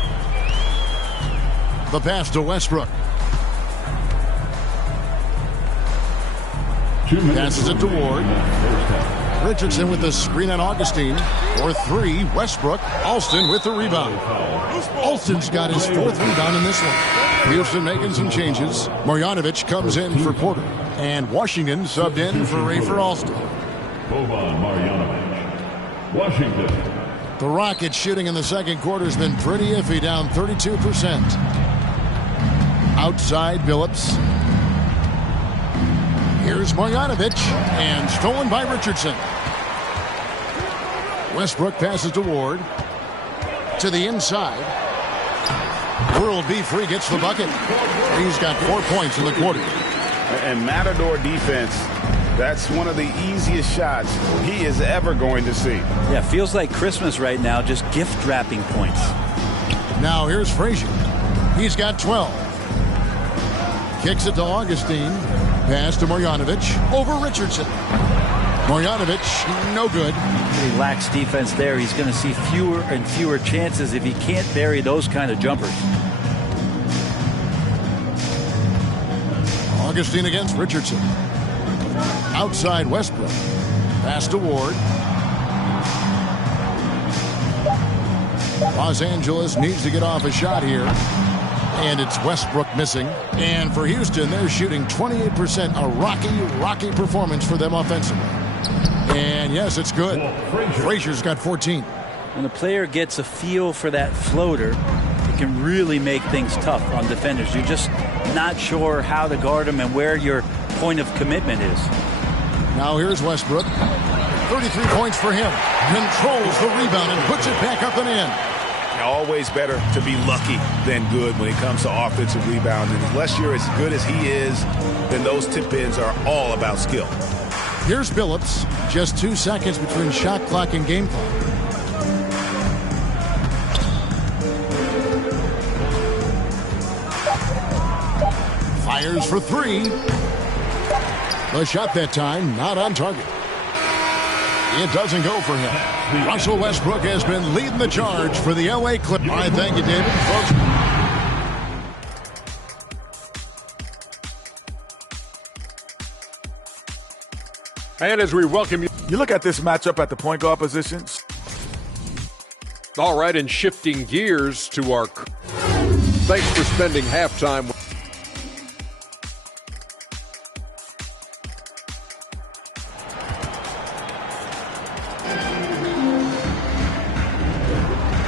The pass to Westbrook. Passes it to Ward. Richardson with the screen on Augustine. For 3, Westbrook. Alston with the rebound. Alston's got his 4th rebound in this one. Houston making some changes. Marjanovic comes in for Porter. And Washington subbed in for Alston. Boban Marjanovic. Washington. The Rockets shooting in the second quarter has been pretty iffy, down 32%. Outside Billups. Here's Marjanovic, and stolen by Richardson. Westbrook passes to Ward. To the inside. World B. Free gets the bucket. He's got 4 points in the quarter. And Matador defense, that's one of the easiest shots he is ever going to see. Yeah, feels like Christmas right now, just gift wrapping points. Now here's Frazier. He's got 12. Kicks it to Augustine. Pass to Marjanovic over Richardson. Marjanovic, no good. He lacks defense there. He's going to see fewer and fewer chances if he can't bury those kind of jumpers. Augustine against Richardson. Outside Westbrook. Pass to Ward. Los Angeles needs to get off a shot here. And it's Westbrook missing. And for Houston, they're shooting 28%. A rocky performance for them offensively. And yes, it's good. Frazier's got 14. When a player gets a feel for that floater, it can really make things tough on defenders. You're just not sure how to guard them and where your point of commitment is. Now here's Westbrook. 33 points for him. Controls the rebound and puts it back up and in. Always better to be lucky than good when it comes to offensive rebounding. Unless you're as good as he is, then those tip-ins are all about skill. Here's Billups. Just 2 seconds between shot clock and game clock. Fires for 3. The shot that time not on target. It doesn't go for him. Russell Westbrook has been leading the charge for the LA Clippers. All right, thank you, David. Folks. And as we welcome you. You look at this matchup at the point guard position. All right, and shifting gears to our. Thanks for spending halftime.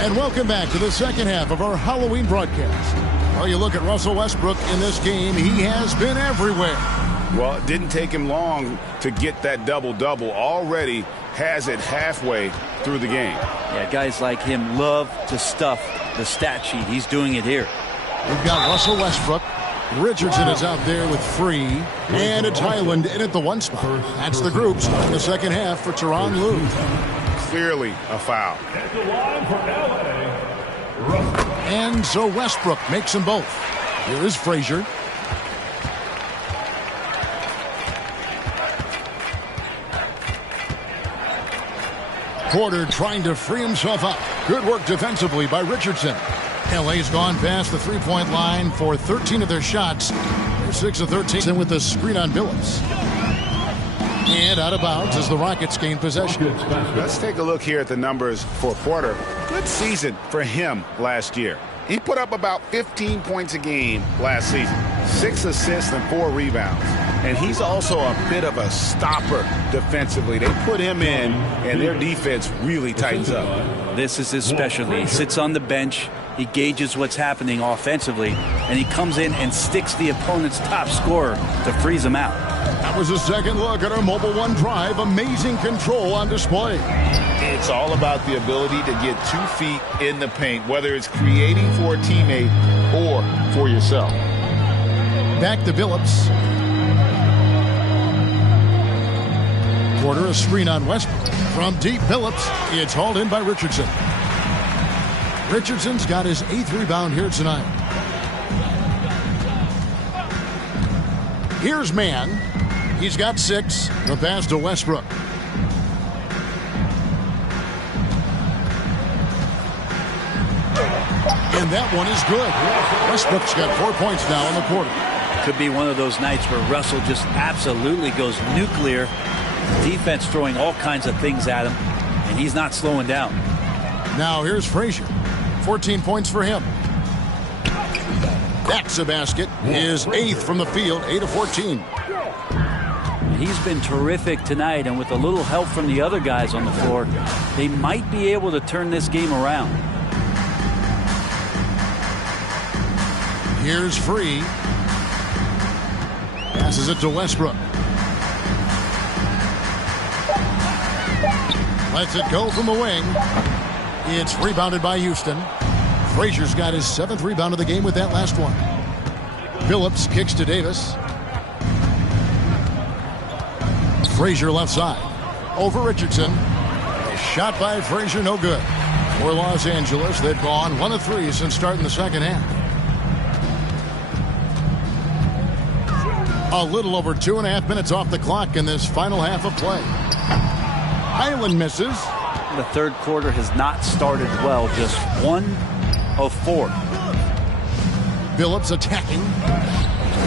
And welcome back to the second half of our Halloween broadcast. Well, you look at Russell Westbrook in this game, he has been everywhere. Well, it didn't take him long to get that double-double. Already has it halfway through the game. Yeah, guys like him love to stuff the stat sheet. He's doing it here. We've got Russell Westbrook. Richardson is out there with Free. And it's Highland in at the 1 spot. That's the group starting the second half for Tyronn Lue. Clearly a foul. And so Westbrook makes them both. Here is Frazier. Porter trying to free himself up. Good work defensively by Richardson. LA's gone past the three-point line for 13 of their shots. They're 6 of 13 with the screen on Billups. And out of bounds as the Rockets gain possession. Let's take a look here at the numbers for Porter. Good season for him last year. He put up about 15 points a game last season. 6 assists and 4 rebounds. And he's also a bit of a stopper defensively. They put him in, and their defense really tightens up. This is his specialty. He sits on the bench. He gauges what's happening offensively, and he comes in and sticks the opponent's top scorer to freeze him out. That was a second look at our Mobile One drive. Amazing control on display. It's all about the ability to get 2 feet in the paint, whether it's creating for a teammate or for yourself. Back to Billups. Porter a screen on Westbrook. From deep, Billups. It's hauled in by Richardson. Richardson's got his 8th rebound here tonight. Here's Mann. He's got 6. The pass to Westbrook. And that one is good. Westbrook's got 4 points now in the quarter. Could be one of those nights where Russell just absolutely goes nuclear. Defense throwing all kinds of things at him, and he's not slowing down. Now here's Frazier. 14 points for him. That's a basket. His 8th from the field, 8 of 14. He's been terrific tonight, and with a little help from the other guys on the floor, they might be able to turn this game around. Here's Free. Passes it to Westbrook. Lets it go from the wing. It's rebounded by Houston. Frazier's got his 7th rebound of the game with that last one. Phillips kicks to Davis. Frazier left side. Over Richardson. A shot by Frazier, no good. For Los Angeles, they've gone 1 of 3 since starting the second half. A little over 2.5 minutes off the clock in this final half of play. Highland misses. The third quarter has not started well, just 1 of 4. Phillips attacking.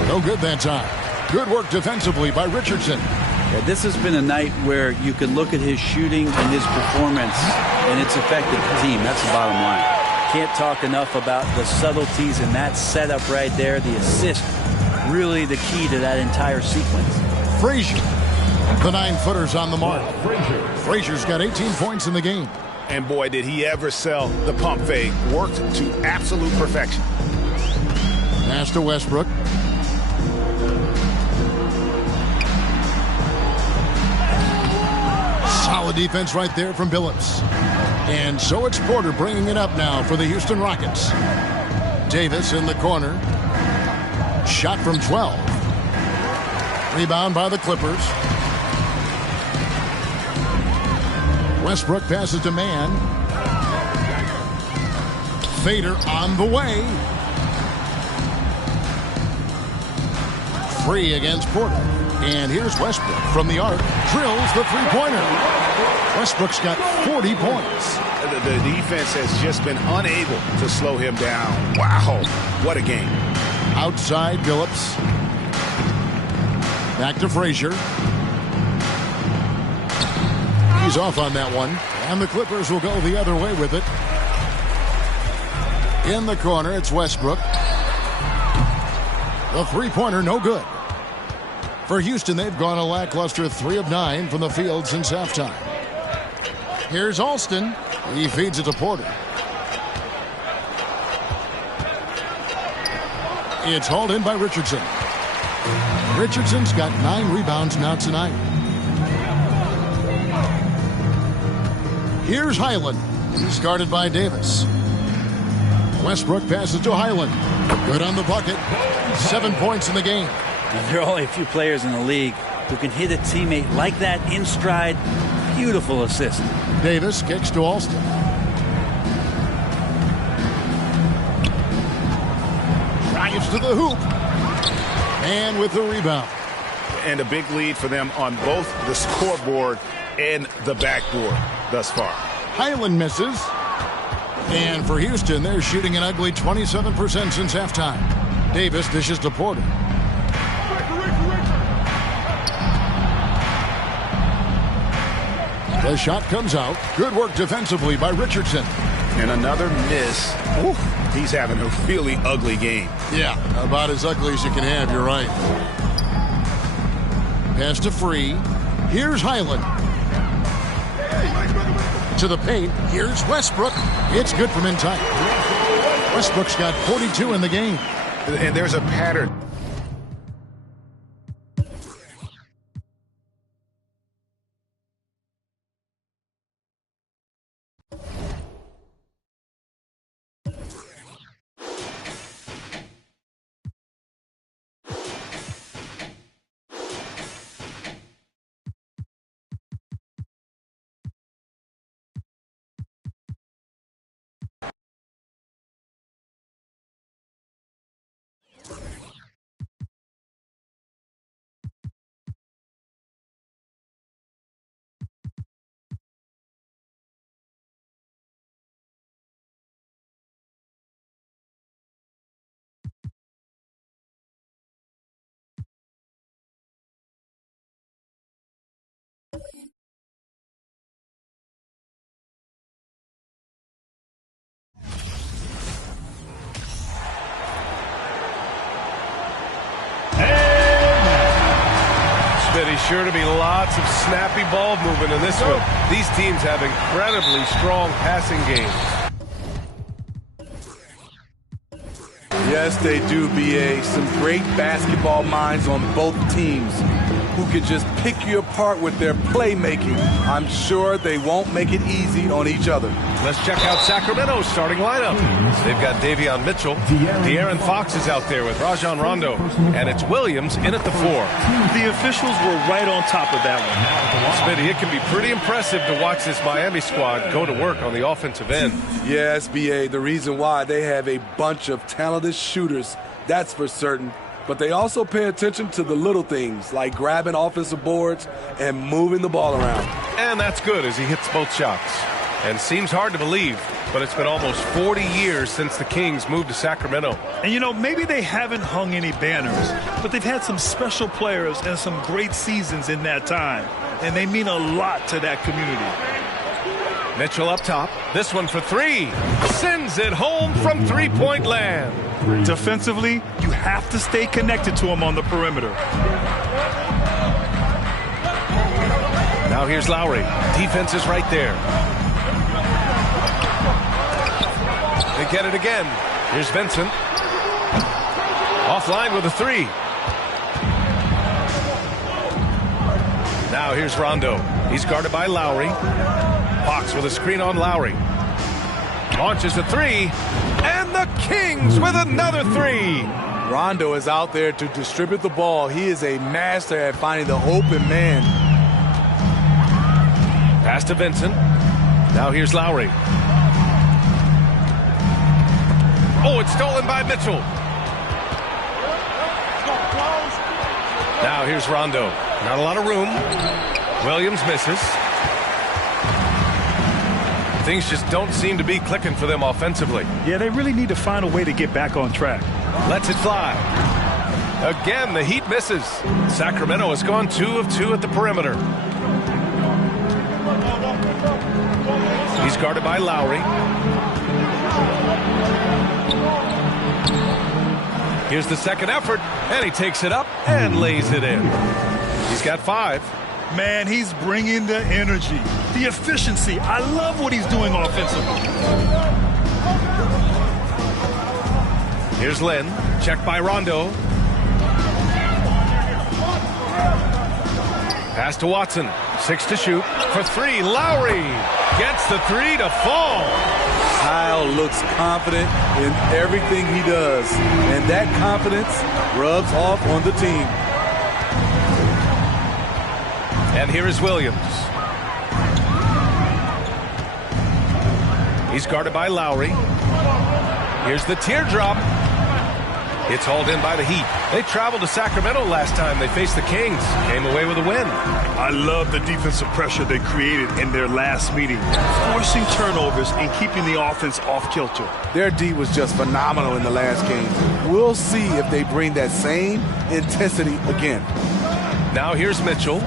No good that time. Good work defensively by Richardson. Yeah, this has been a night where you can look at his shooting and his performance, and it's affected the team. That's the bottom line. Can't talk enough about the subtleties in that setup right there. The assist, really the key to that entire sequence. Frazier. The 9-footer's on the mark. Frazier's got 18 points in the game. And boy, did he ever sell the pump fake. Worked to absolute perfection. Pass to Westbrook. Solid defense right there from Phillips. And so it's Porter bringing it up now for the Houston Rockets. Davis in the corner. Shot from 12. Rebound by the Clippers. Westbrook passes to Mann. Fader on the way. Free against Porter. And here's Westbrook from the arc. Drills the three-pointer. Westbrook's got 40 points. The defense has just been unable to slow him down. Wow, what a game. Outside Phillips. Back to Frazier. He's off on that one. And the Clippers will go the other way with it. In the corner, it's Westbrook. The three-pointer, no good. For Houston, they've gone a lackluster 3 of 9 from the field since halftime. Here's Alston. He feeds it to Porter. It's hauled in by Richardson. Richardson's got 9 rebounds now tonight. Here's Highland. He's guarded by Davis. Westbrook passes to Highland. Good on the bucket. 7 points in the game. Now, there are only a few players in the league who can hit a teammate like that in stride. Beautiful assist. Davis kicks to Alston. Drives to the hoop. And with the rebound. And a big lead for them on both the scoreboard and the backboard thus far. Highland misses. And for Houston, they're shooting an ugly 27% since halftime. Davis dishes to Porter. The shot comes out. Good work defensively by Richardson. And another miss. Ooh, he's having a really ugly game. Yeah, about as ugly as you can have, you're right. Pass to Free. Here's Highland. To the paint. Here's Westbrook. It's good from inside. Westbrook's got 42 in the game. And there's a pattern. certainly sure to be lots of snappy ball movement in this one. These teams have incredibly strong passing games. Yes, they do, B.A. Some great basketball minds on both teams who can just pick you apart with their playmaking. I'm sure they won't make it easy on each other. Let's check out Sacramento's starting lineup. They've got Davion Mitchell. De'Aaron Fox is out there with Rajon Rondo. And it's Williams in at the 4. The officials were right on top of that one. Smitty, it can be pretty impressive to watch this Miami squad go to work on the offensive end. Yes, B.A. The reason why they have a bunch of talented shooters, that's for certain. But they also pay attention to the little things, like grabbing offensive boards and moving the ball around. And that's good as he hits both shots. And seems hard to believe, but it's been almost 40 years since the Kings moved to Sacramento. And, you know, maybe they haven't hung any banners, but they've had some special players and some great seasons in that time. And they mean a lot to that community. Mitchell up top. This one for 3. Sends it home from three-point land. Defensively, you have to stay connected to him on the perimeter. Now here's Lowry. Defense is right there. They get it again. Here's Vincent. Offline with a 3. Now here's Rondo. He's guarded by Lowry. Fox with a screen on Lowry. Launches a 3. And the Kings with another 3. Rondo is out there to distribute the ball. He is a master at finding the open man. Pass to Vincent. Now here's Lowry. Oh, it's stolen by Mitchell. Now here's Rondo. Not a lot of room. Williams misses. Things just don't seem to be clicking for them offensively. Yeah, they really need to find a way to get back on track. Lets it fly. Again, the Heat misses. Sacramento has gone 2 of 2 at the perimeter. He's guarded by Lowry. Here's the second effort, and he takes it up and lays it in. He's got 5. Man, he's bringing the energy, the efficiency. I love what he's doing offensively. Here's Lynn, checked by Rondo. Pass to Watson, 6 to shoot. For 3, Lowry gets the 3 to fall. Kyle looks confident in everything he does, and that confidence rubs off on the team. And here is Williams. He's guarded by Lowry. Here's the teardrop. It's hauled in by the Heat. They traveled to Sacramento last time they faced the Kings. Came away with a win. I love the defensive pressure they created in their last meeting, forcing turnovers and keeping the offense off kilter. Their D was just phenomenal in the last game. We'll see if they bring that same intensity again. Now here's Mitchell.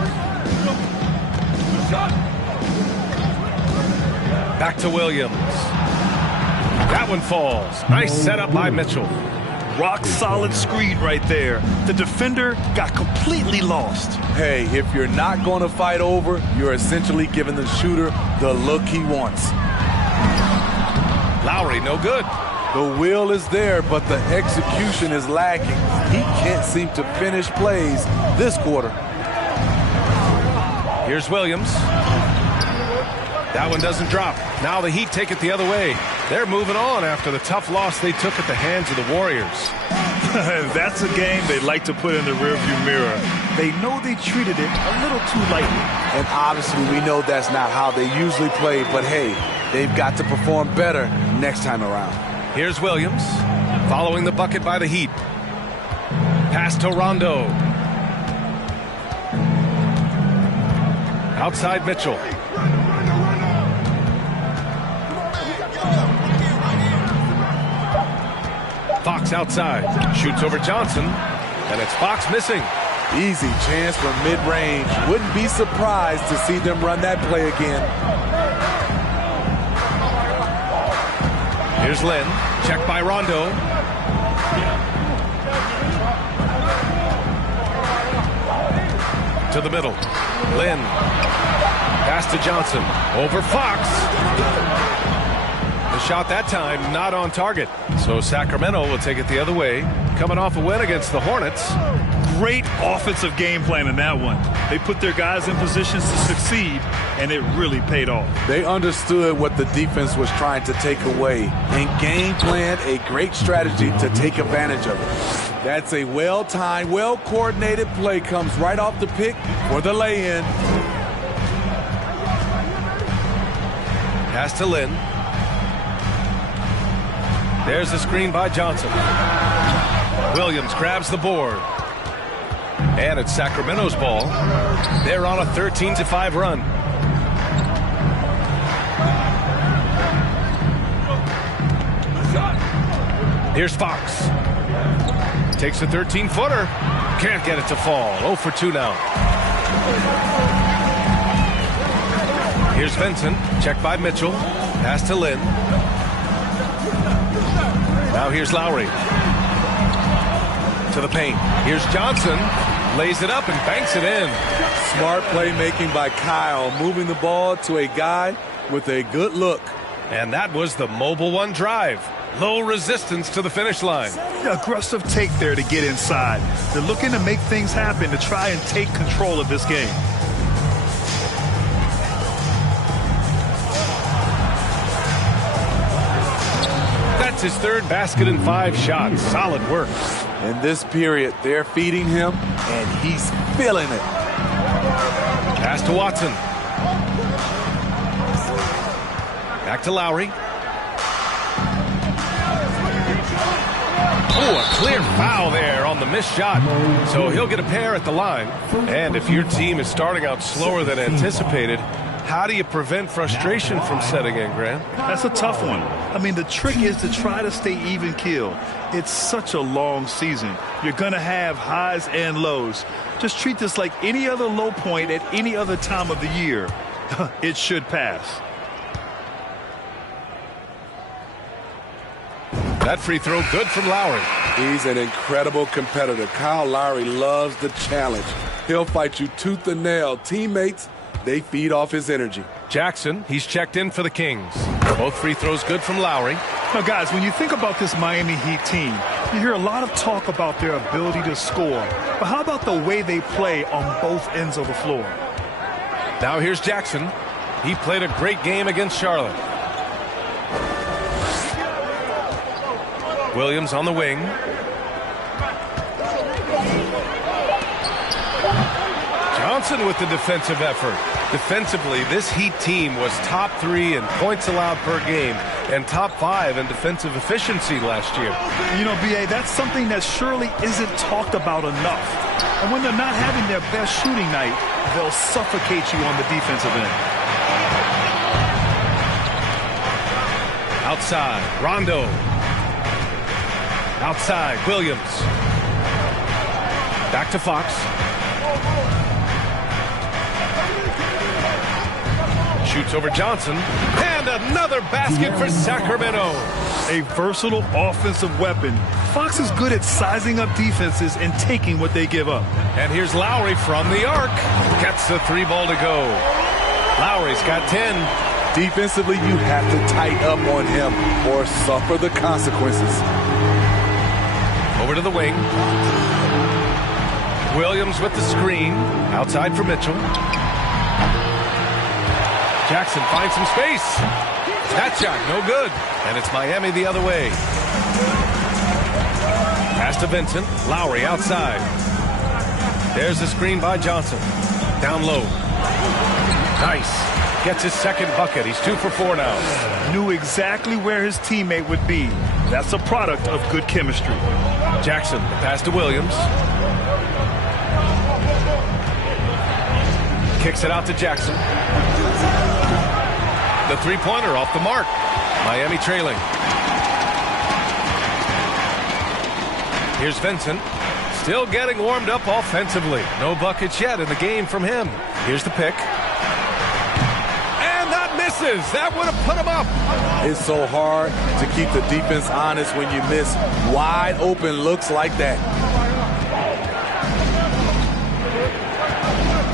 Back to Williams. That one falls. Nice setup by Mitchell. Rock solid screen right there. The defender got completely lost. Hey, if you're not going to fight over, you're essentially giving the shooter the look he wants. Lowry, no good. The will is there, but the execution is lacking. He can't seem to finish plays this quarter. Here's Williams. That one doesn't drop. Now the Heat take it the other way. They're moving on after the tough loss they took at the hands of the Warriors. That's a game they like to put in the rearview mirror. They know they treated it a little too lightly. And obviously we know that's not how they usually play, but hey, they've got to perform better next time around. Here's Williams, following the bucket by the Heat. Pass to Rondo. Outside Mitchell. Fox outside. Shoots over Johnson. And it's Fox missing. Easy chance for mid-range. Wouldn't be surprised to see them run that play again. Here's Lynn. Checked by Rondo. To to the middle. Lynn. Pass to Johnson. Over Fox. The shot that time not on target. So Sacramento will take it the other way. Coming off a win against the Hornets. Great offensive game plan in that one. They put their guys in positions to succeed, and it really paid off. They understood what the defense was trying to take away and game planned a great strategy to take advantage of it. That's a well-timed, well-coordinated play. Comes right off the pick for the lay-in. Pass to Lynn. There's the screen by Johnson. Williams grabs the board. And it's Sacramento's ball. They're on a 13-5 run. Here's Fox. Takes a 13-footer. Can't get it to fall. 0 for 2 now. Here's Vincent. Checked by Mitchell. Pass to Lynn. Now here's Lowry. To the paint. Here's Johnson. Lays it up and banks it in. Smart playmaking by Kyle, moving the ball to a guy with a good look. And that was the Mobile One drive. Low resistance to the finish line. Aggressive take there to get inside. They're looking to make things happen to try and take control of this game. That's his third basket in 5 shots. Solid work. In this period, they're feeding him, and he's feeling it. Pass to Watson. Back to Lowry. Oh, a clear foul there on the missed shot. So he'll get a pair at the line. And if your team is starting out slower than anticipated, how do you prevent frustration from setting in, Grant? That's a tough one. I mean, the trick is to try to stay even keeled. It's such a long season. You're going to have highs and lows. Just treat this like any other low point at any other time of the year. It should pass. That free throw good from Lowry. He's an incredible competitor. Kyle Lowry loves the challenge. He'll fight you tooth and nail. Teammates, they feed off his energy. Jackson, he's checked in for the Kings. Both free throws good from Lowry. Now, guys, when you think about this Miami Heat team, you hear a lot of talk about their ability to score. But how about the way they play on both ends of the floor? Now here's Jackson. He played a great game against Charlotte. Williams on the wing. Johnson with the defensive effort. Defensively, this Heat team was top 3 in points allowed per game and top 5 in defensive efficiency last year. You know, B.A., that's something that surely isn't talked about enough. And when they're not having their best shooting night, they'll suffocate you on the defensive end. Outside, Rondo. Outside, Williams. Back to Fox. Shoots over Johnson. And another basket for Sacramento. A versatile offensive weapon. Fox is good at sizing up defenses and taking what they give up. And here's Lowry from the arc. Gets the 3 ball to go. Lowry's got 10. Defensively, you have to tighten up on him or suffer the consequences. Over to the wing. Williams with the screen. Outside for Mitchell. Jackson finds some space. That shot, no good. And it's Miami the other way. Pass to Vincent. Lowry outside. There's the screen by Johnson. Down low. Nice. Gets his second bucket. He's 2 for 4 now. Knew exactly where his teammate would be. That's a product of good chemistry. Jackson, the pass to Williams. Kicks it out to Jackson. The 3-pointer off the mark. Miami trailing. Here's Vincent. Still getting warmed up offensively. No buckets yet in the game from him. Here's the pick. And that misses. That would have put him up. It's so hard to keep the defense honest when you miss wide open looks like that.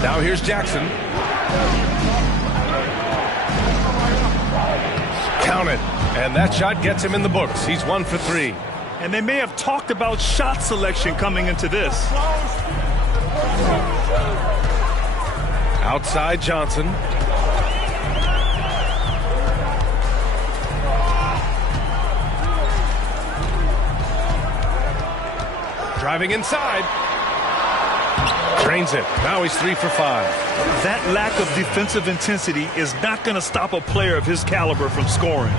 Now here's Jackson. Count it. And that shot gets him in the books. He's 1 for 3. And they may have talked about shot selection coming into this. Outside Johnson. Driving inside. Drains it. Now he's 3 for 5. That lack of defensive intensity is not going to stop a player of his caliber from scoring.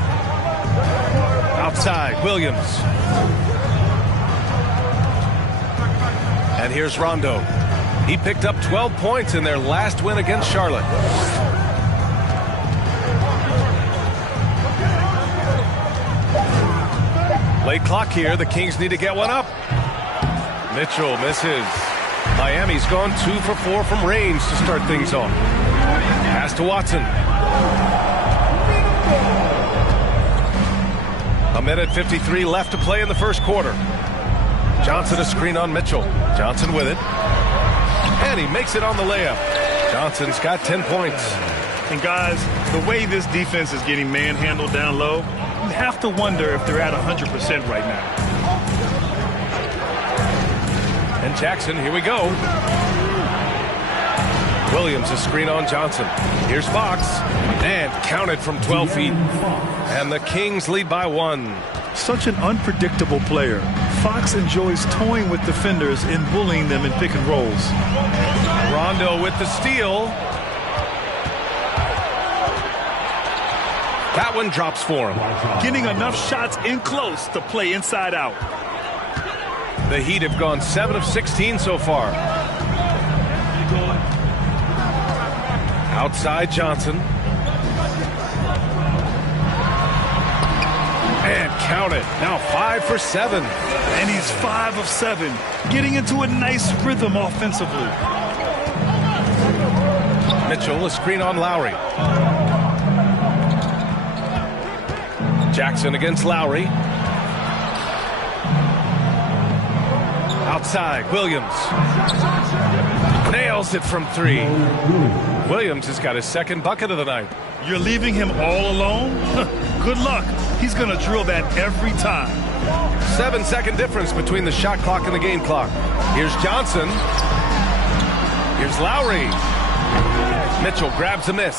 Outside, Williams. And here's Rondo. He picked up 12 points in their last win against Charlotte. Late clock here. The Kings need to get one up. Mitchell misses. Miami's gone 2 for 4 from range to start things off. Pass to Watson. A minute 53 left to play in the first quarter. Johnson a screen on Mitchell. Johnson with it. And he makes it on the layup. Johnson's got 10 points. And guys, the way this defense is getting manhandled down low, you have to wonder if they're at 100% right now. And Jackson, here we go. Williams a screen on Johnson. Here's Fox. And counted from 12 feet. And the Kings lead by 1. Such an unpredictable player. Fox enjoys toying with defenders and bullying them in pick and rolls. Rondo with the steal. That one drops for him. Getting enough shots in close to play inside out. The Heat have gone 7 of 16 so far. Outside Johnson. And count it. Now 5 for 7. And he's 5 of 7. Getting into a nice rhythm offensively. Mitchell a screen on Lowry. Jackson against Lowry. Outside, Williams. Nails it from 3. Williams has got his second bucket of the night. You're leaving him all alone? Good luck. He's going to drill that every time. 7-second difference between the shot clock and the game clock. Here's Johnson. Here's Lowry. Mitchell grabs a miss.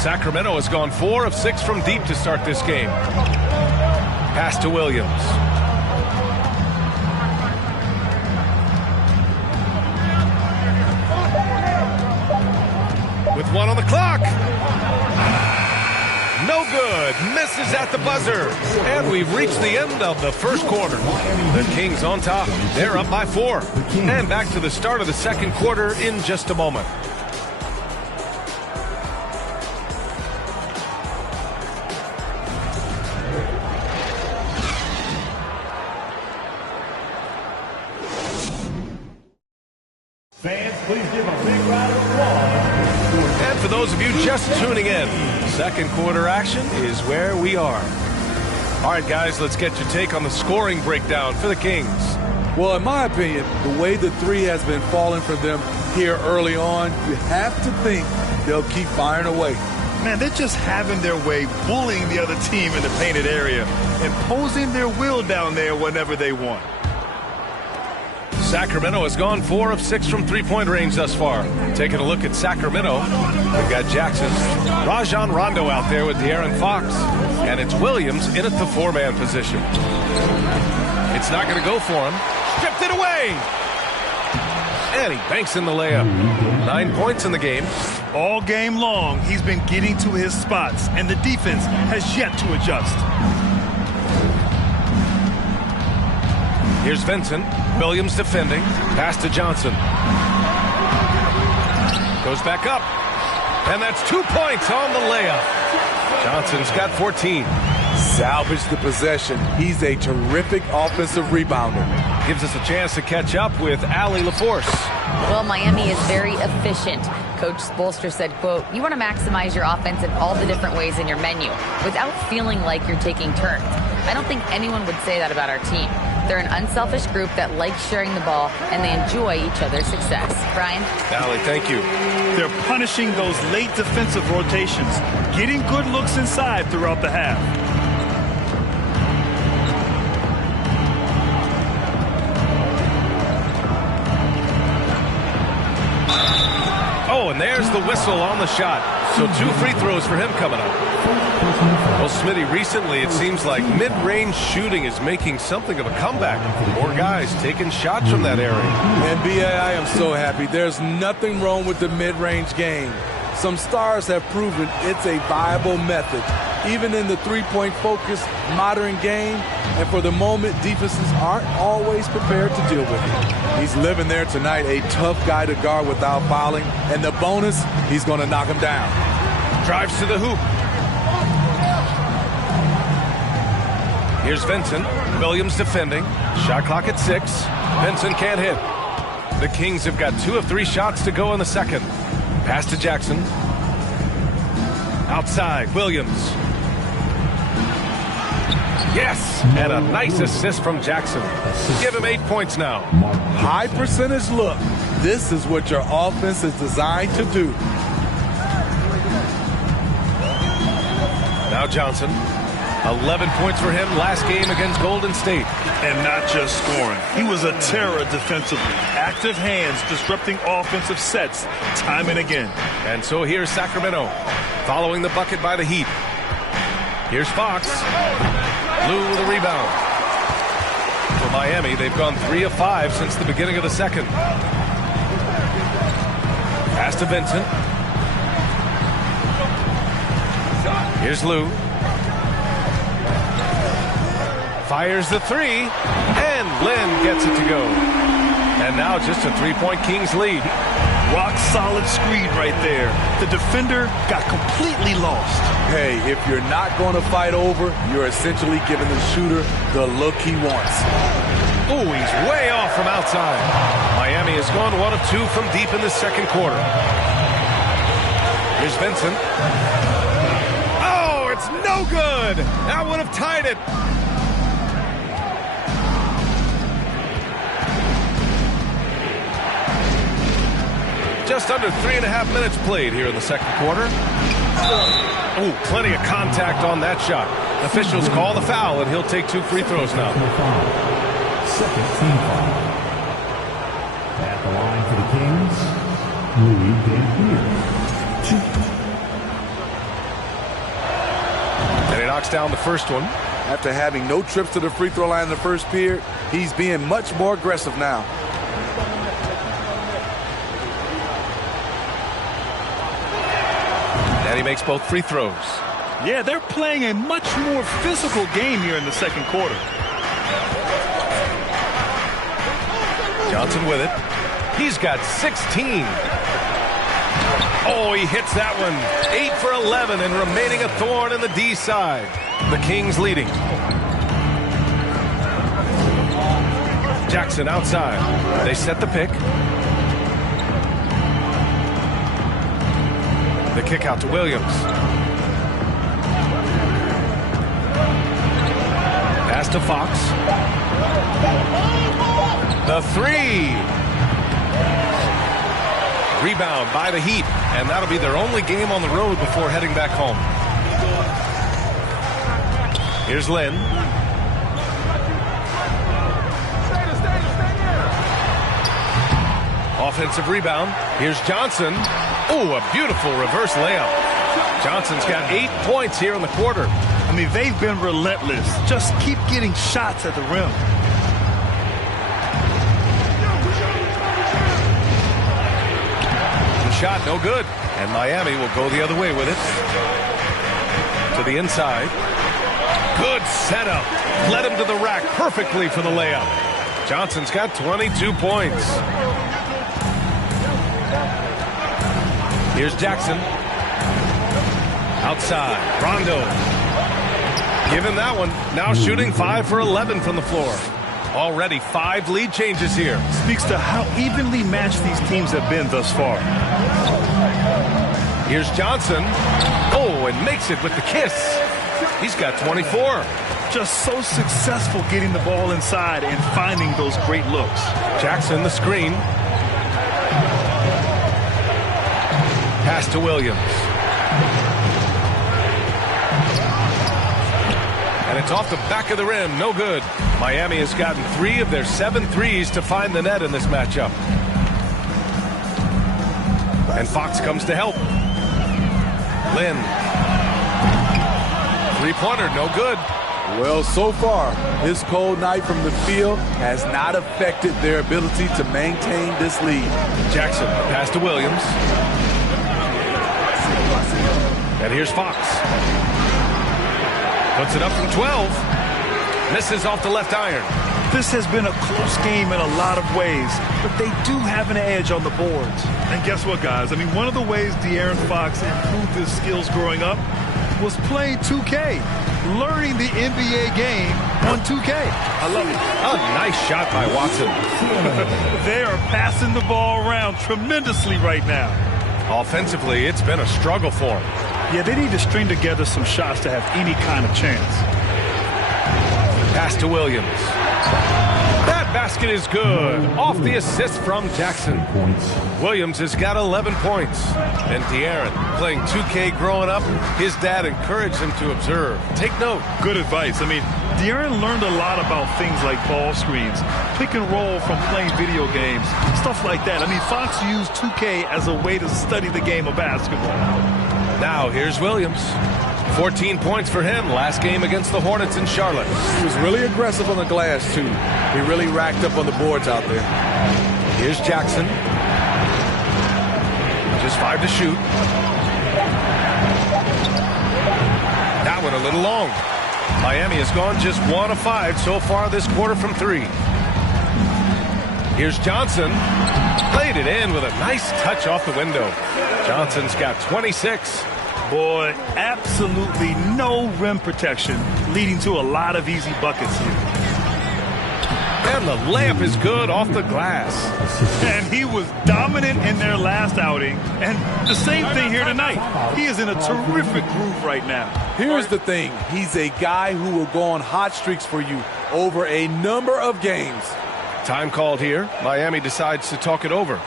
Sacramento has gone 4 of 6 from deep to start this game. Pass to Williams. With 1 on the clock. No good. Misses at the buzzer. And we've reached the end of the first quarter. The Kings on top. They're up by 4. And back to the start of the second quarter in just a moment. Fans, please give a big round of applause. And for those of you just tuning in, second quarter action is where we are. All right, guys, let's get your take on the scoring breakdown for the Kings. Well, in my opinion, the way the 3 has been falling for them here early on, you have to think they'll keep firing away. Man, they're just having their way, bullying the other team in the painted area, imposing their will down there whenever they want. Sacramento has gone 4 of 6 from three-point range thus far. Taking a look at Sacramento, we've got Jackson, Rajon Rondo out there with De'Aaron Fox, and it's Williams in at the 4-man position. It's not going to go for him. Stripped it away! And he banks in the layup. 9 points in the game. All game long, he's been getting to his spots, and the defense has yet to adjust. Here's Vincent. Williams defending. Pass to Johnson. Goes back up. And that's 2 points on the layup. Johnson's got 14. Salvage the possession. He's a terrific offensive rebounder. Gives us a chance to catch up with Allie LaForce. Well, Miami is very efficient. Coach Spoelstra said, quote, "You want to maximize your offense in all the different ways in your menu without feeling like you're taking turns." I don't think anyone would say that about our team. They're an unselfish group that likes sharing the ball, and they enjoy each other's success. Brian? Allie, thank you. They're punishing those late defensive rotations, getting good looks inside throughout the half. Oh, and there's the whistle on the shot. So 2 free throws for him coming up. Well, Smitty, recently it seems like mid-range shooting is making something of a comeback. More guys taking shots from that area. And B.A., I am so happy. There's nothing wrong with the mid-range game. Some stars have proven it's a viable method, even in the three-point focused modern game. And for the moment, defenses aren't always prepared to deal with it. He's living there tonight, a tough guy to guard without fouling. And the bonus, he's going to knock him down. Drives to the hoop. Here's Vincent. Williams defending. Shot clock at 6. Vincent can't hit. The Kings have got 2 of 3 shots to go in the second. Pass to Jackson. Outside, Williams. Yes, and a nice assist from Jackson. Give him 8 points now. High percentage look. This is what your offense is designed to do. Now Johnson. 11 points for him last game against Golden State. And not just scoring. He was a terror defensively. Active hands disrupting offensive sets time and again. And so here's Sacramento following the bucket by the Heat. Here's Fox. Lou with a rebound. For Miami, they've gone 3 of 5 since the beginning of the second. Pass to Vincent. Here's Lou. Fires the 3, and Lynn gets it to go. And now just a 3-point Kings lead. Rock solid screen right there. The defender got completely lost. Hey, if you're not going to fight over, you're essentially giving the shooter the look he wants. Oh, he's way off from outside. Miami has gone 1 of 2 from deep in the second quarter. Here's Vincent. Oh, it's no good. That would have tied it. Just under 3.5 minutes played here in the second quarter. Oh, plenty of contact on that shot. Officials call the foul, and he'll take 2 free throws now. Second team foul. At the line for the Kings, Louis Van Heer. And he knocks down the first one. After having no trips to the free throw line in the first period, he's being much more aggressive now. And he makes both free throws. Yeah, they're playing a much more physical game here in the second quarter. Johnson with it. He's got 16. Oh, he hits that one. 8 for 11 and remaining a thorn in the D side. The Kings leading. Jackson outside. They set the pick. The kick out to Williams. Pass to Fox. The 3. Rebound by the Heat, and that'll be their only game on the road before heading back home. Here's Lynn. Offensive rebound. Here's Johnson. Oh, a beautiful reverse layup. Johnson's got 8 points here in the quarter. I mean, they've been relentless. Just keep getting shots at the rim. The shot, no good. And Miami will go the other way with it. To the inside. Good setup. Led him to the rack perfectly for the layup. Johnson's got 22 points. Here's Jackson. Outside. Rondo. Give him that one. Now shooting 5 for 11 from the floor. Already 5 lead changes here. Speaks to how evenly matched these teams have been thus far. Here's Johnson. Oh, and makes it with the kiss. He's got 24. Just so successful getting the ball inside and finding those great looks. Jackson, the screen. Pass to Williams. And it's off the back of the rim. No good. Miami has gotten 3 of their 7 threes to find the net in this matchup. And Fox comes to help. Lynn. Three-pointer, no good. Well, so far, his cold night from the field has not affected their ability to maintain this lead. Jackson, pass to Williams. And here's Fox. Puts it up from 12. Misses off the left iron. This has been a close game in a lot of ways, but they do have an edge on the boards. And guess what, guys? I mean, one of the ways De'Aaron Fox improved his skills growing up was playing 2K, learning the NBA game on 2K. I love it. A nice shot by Watson. They are passing the ball around tremendously right now. Offensively, it's been a struggle for them. Yeah, they need to string together some shots to have any kind of chance. Pass to Williams. That basket is good. Off the assist from Jackson. Williams has got 11 points. And De'Aaron, playing 2K growing up, his dad encouraged him to observe. Take note. Good advice. I mean, De'Aaron learned a lot about things like ball screens, pick and roll from playing video games, stuff like that. I mean, Fox used 2K as a way to study the game of basketball. Now here's Williams. 14 points for him last game against the Hornets in Charlotte. He was really aggressive on the glass, too. He really racked up on the boards out there. Here's Jackson. Just 5 to shoot. That one a little long. Miami has gone just 1 of 5 so far this quarter from 3. Here's Johnson. Played it in with a nice touch off the window. Johnson's got 26. Boy, absolutely no rim protection, leading to a lot of easy buckets here. And the layup is good off the glass. And he was dominant in their last outing. And the same thing here tonight. He is in a terrific groove right now. Here's the thing. He's a guy who will go on hot streaks for you over a number of games. Time called here. Miami decides to talk it over.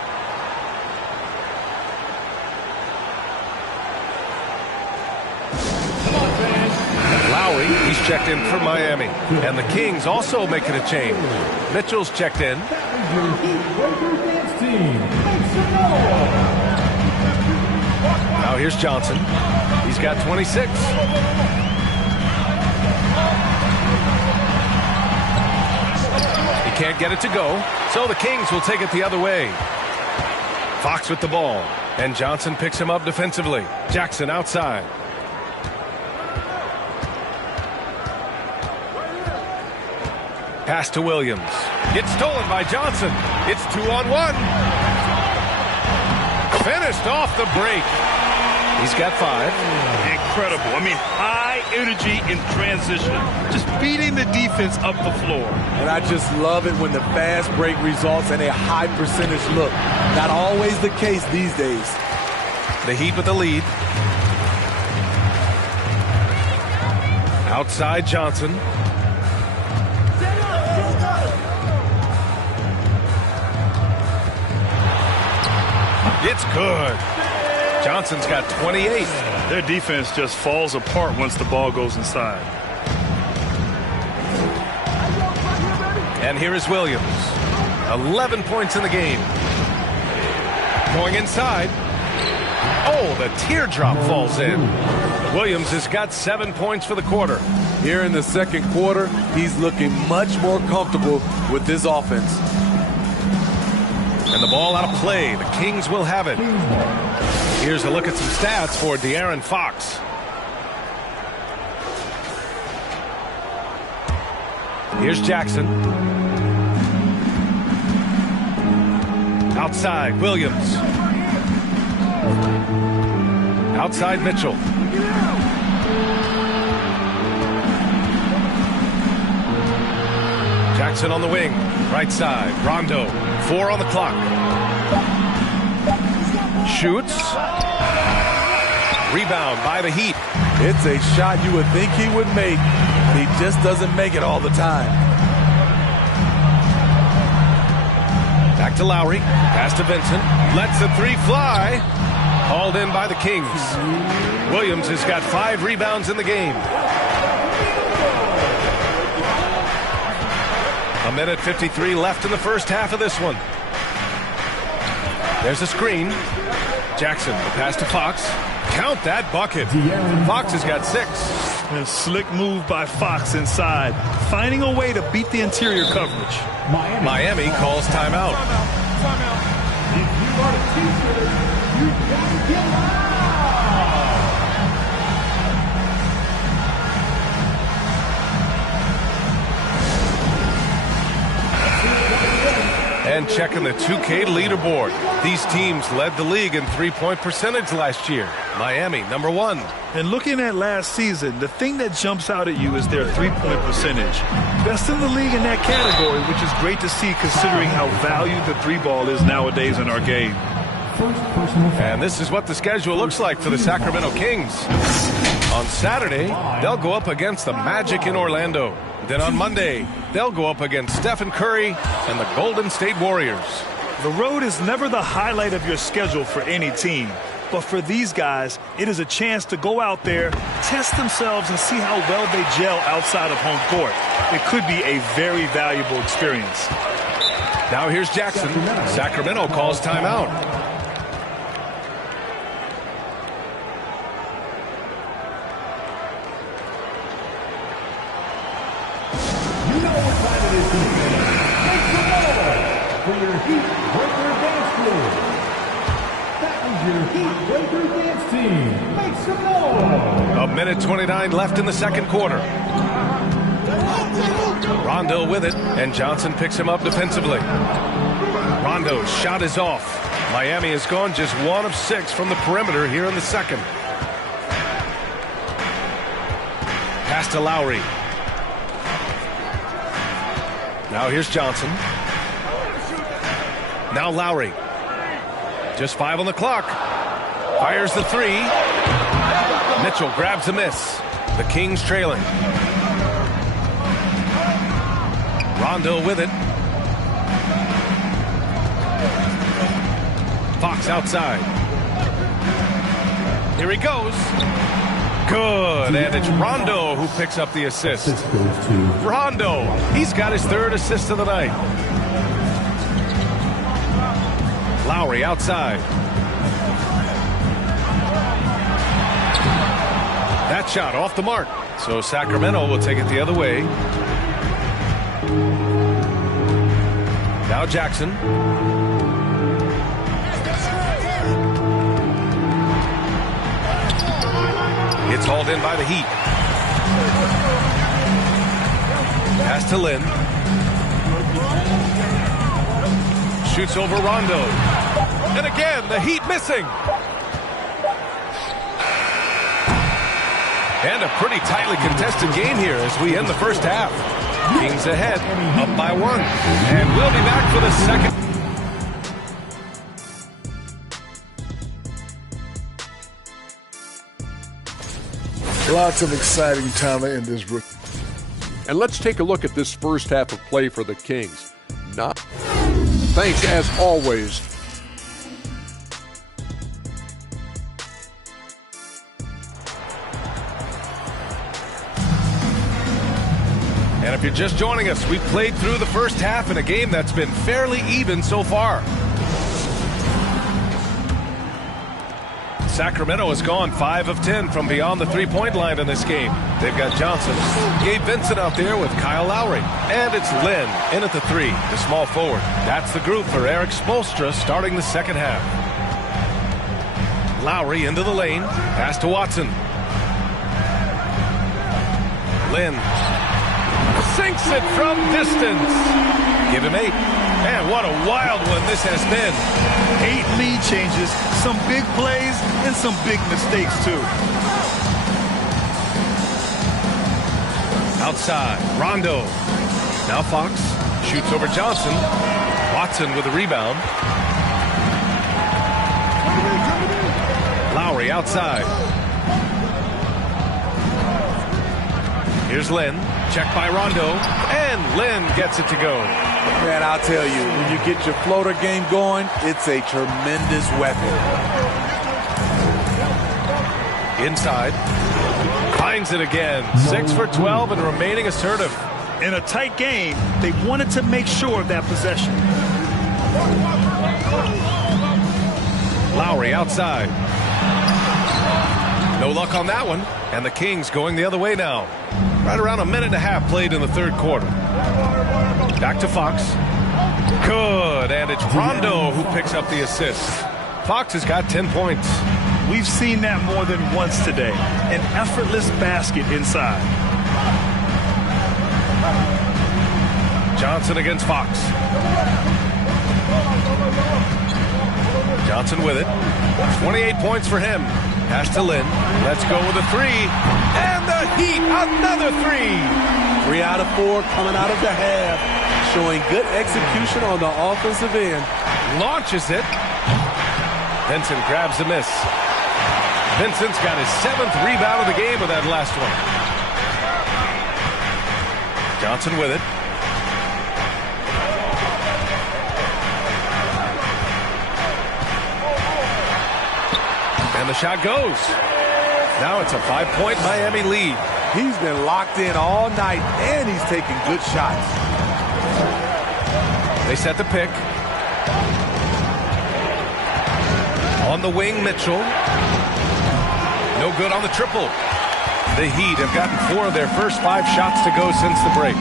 Lowry, he's checked in for Miami. And the Kings also making a change. Mitchell's checked in. Now here's Johnson. He's got 26. He can't get it to go, so the Kings will take it the other way. Fox with the ball, and Johnson picks him up defensively. Jackson outside. Pass to Williams. It's stolen by Johnson. It's 2-on-1. Finished off the break. He's got 5. Incredible. I mean, high energy in transition. Just beating the defense up the floor. And I just love it when the fast break results in a high percentage look. Not always the case these days. The Heat with the lead. Outside Johnson. It's good. Johnson's got 28. Their defense just falls apart once the ball goes inside. And here is Williams. 11 points in the game. Going inside. Oh, the teardrop falls in. Williams has got 7 points for the quarter. Here in the second quarter, he's looking much more comfortable with this offense. And the ball out of play. The Kings will have it. Here's a look at some stats for De'Aaron Fox. Here's Jackson. Outside, Williams. Outside, Mitchell. Jackson on the wing. Right side, Rondo. 4 on the clock. Shoots. Rebound by the Heat. It's a shot you would think he would make, but he just doesn't make it all the time. Back to Lowry. Pass to Vincent. Lets the three fly. Called in by the Kings. Williams has got 5 rebounds in the game. A minute 53 left in the first half of this one. There's a screen. Jackson, the pass to Fox. Count that bucket. Fox has got 6. A slick move by Fox inside, finding a way to beat the interior coverage. Miami calls timeout. If you are a teacher, you gotta get loud. And checking the 2K leaderboard. These teams led the league in three-point percentage last year. Miami, number 1. And looking at last season, the thing that jumps out at you is their three-point percentage. Best in the league in that category, which is great to see considering how valued the three ball is nowadays in our game. And this is what the schedule looks like for the Sacramento Kings. On Saturday, they'll go up against the Magic in Orlando. Then on Monday, they'll go up against Stephen Curry and the Golden State Warriors. The road is never the highlight of your schedule for any team. But for these guys, it is a chance to go out there, test themselves, and see how well they gel outside of home court. It could be a very valuable experience. Now here's Jackson. Sacramento calls timeout. For your Heat Breaker Dance Crew. That is your Heat Breaker Dance Team. Make some noise. A minute 29 left in the second quarter. Rondo with it, and Johnson picks him up defensively. Rondo's shot is off. Miami has gone just 1 of 6 from the perimeter here in the second. Pass to Lowry. Now here's Johnson. Now Lowry. Just 5 on the clock. Fires the 3. Mitchell grabs a miss. The Kings trailing. Rondo with it. Fox outside. Here he goes. Good, and it's Rondo who picks up the assist. Rondo, he's got his 3rd assist of the night. Lowry outside. That shot off the mark. So Sacramento will take it the other way. Now Jackson. It's hauled in by the Heat. Pass to Lynn. Shoots over Rondo. And again, the Heat missing. And a pretty tightly contested game here as we end the first half. Kings ahead, up by 1. And we'll be back for the second. Lots of exciting talent in this room. And let's take a look at this first half of play for the Kings. Thanks, as always. And if you're just joining us, we've played through the first half in a game that's been fairly even so far. Sacramento has gone 5 of 10 from beyond the three-point line in this game. They've got Johnson, Gabe Vincent out there with Kyle Lowry. And it's Lynn in at the 3, the small forward. That's the group for Eric Spoelstra starting the second half. Lowry into the lane. Pass to Watson. Lynn sinks it from distance. Give him 8. Man, what a wild one this has been. 8 lead changes, some big plays, and some big mistakes, too. Outside, Rondo. Now Fox shoots over Johnson. Watson with a rebound. Lowry outside. Here's Lynn. Checked by Rondo. And Lynn gets it to go. Man, I'll tell you, when you get your floater game going, it's a tremendous weapon. Inside. Finds it again. 6 for 12 and remaining assertive. In a tight game, they wanted to make sure of that possession. Lowry outside. No luck on that one. And the Kings going the other way now. Right around a minute and a half played in the third quarter. Back to Fox. Good. And it's Rondo who picks up the assist. Fox has got 10 points. We've seen that more than once today. An effortless basket inside. Johnson against Fox. Johnson with it. 28 points for him. Pass to Lynn. Let's go with a three. And the Heat, another three. 3 out of 4 coming out of the half. Showing good execution on the offensive end. Launches it. Vincent grabs the miss. Vincent's got his 7th rebound of the game with that last one. Johnson with it. And the shot goes. Now it's a 5-point Miami lead. He's been locked in all night, and he's taking good shots. They set the pick. On the wing, Mitchell. No good on the triple. The Heat have gotten 4 of their first 5 shots to go since the break.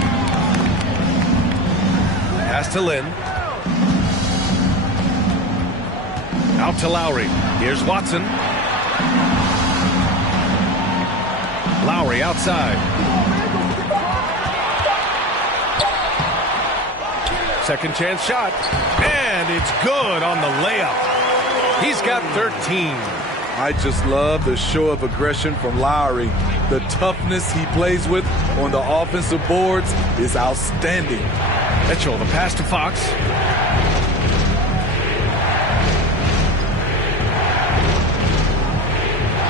Pass to Lynn. Out to Lowry. Here's Watson. Lowry outside. Second chance shot. And it's good on the layup. He's got 13. I just love the show of aggression from Lowry. The toughness he plays with on the offensive boards is outstanding. Mitchell, the pass to Fox.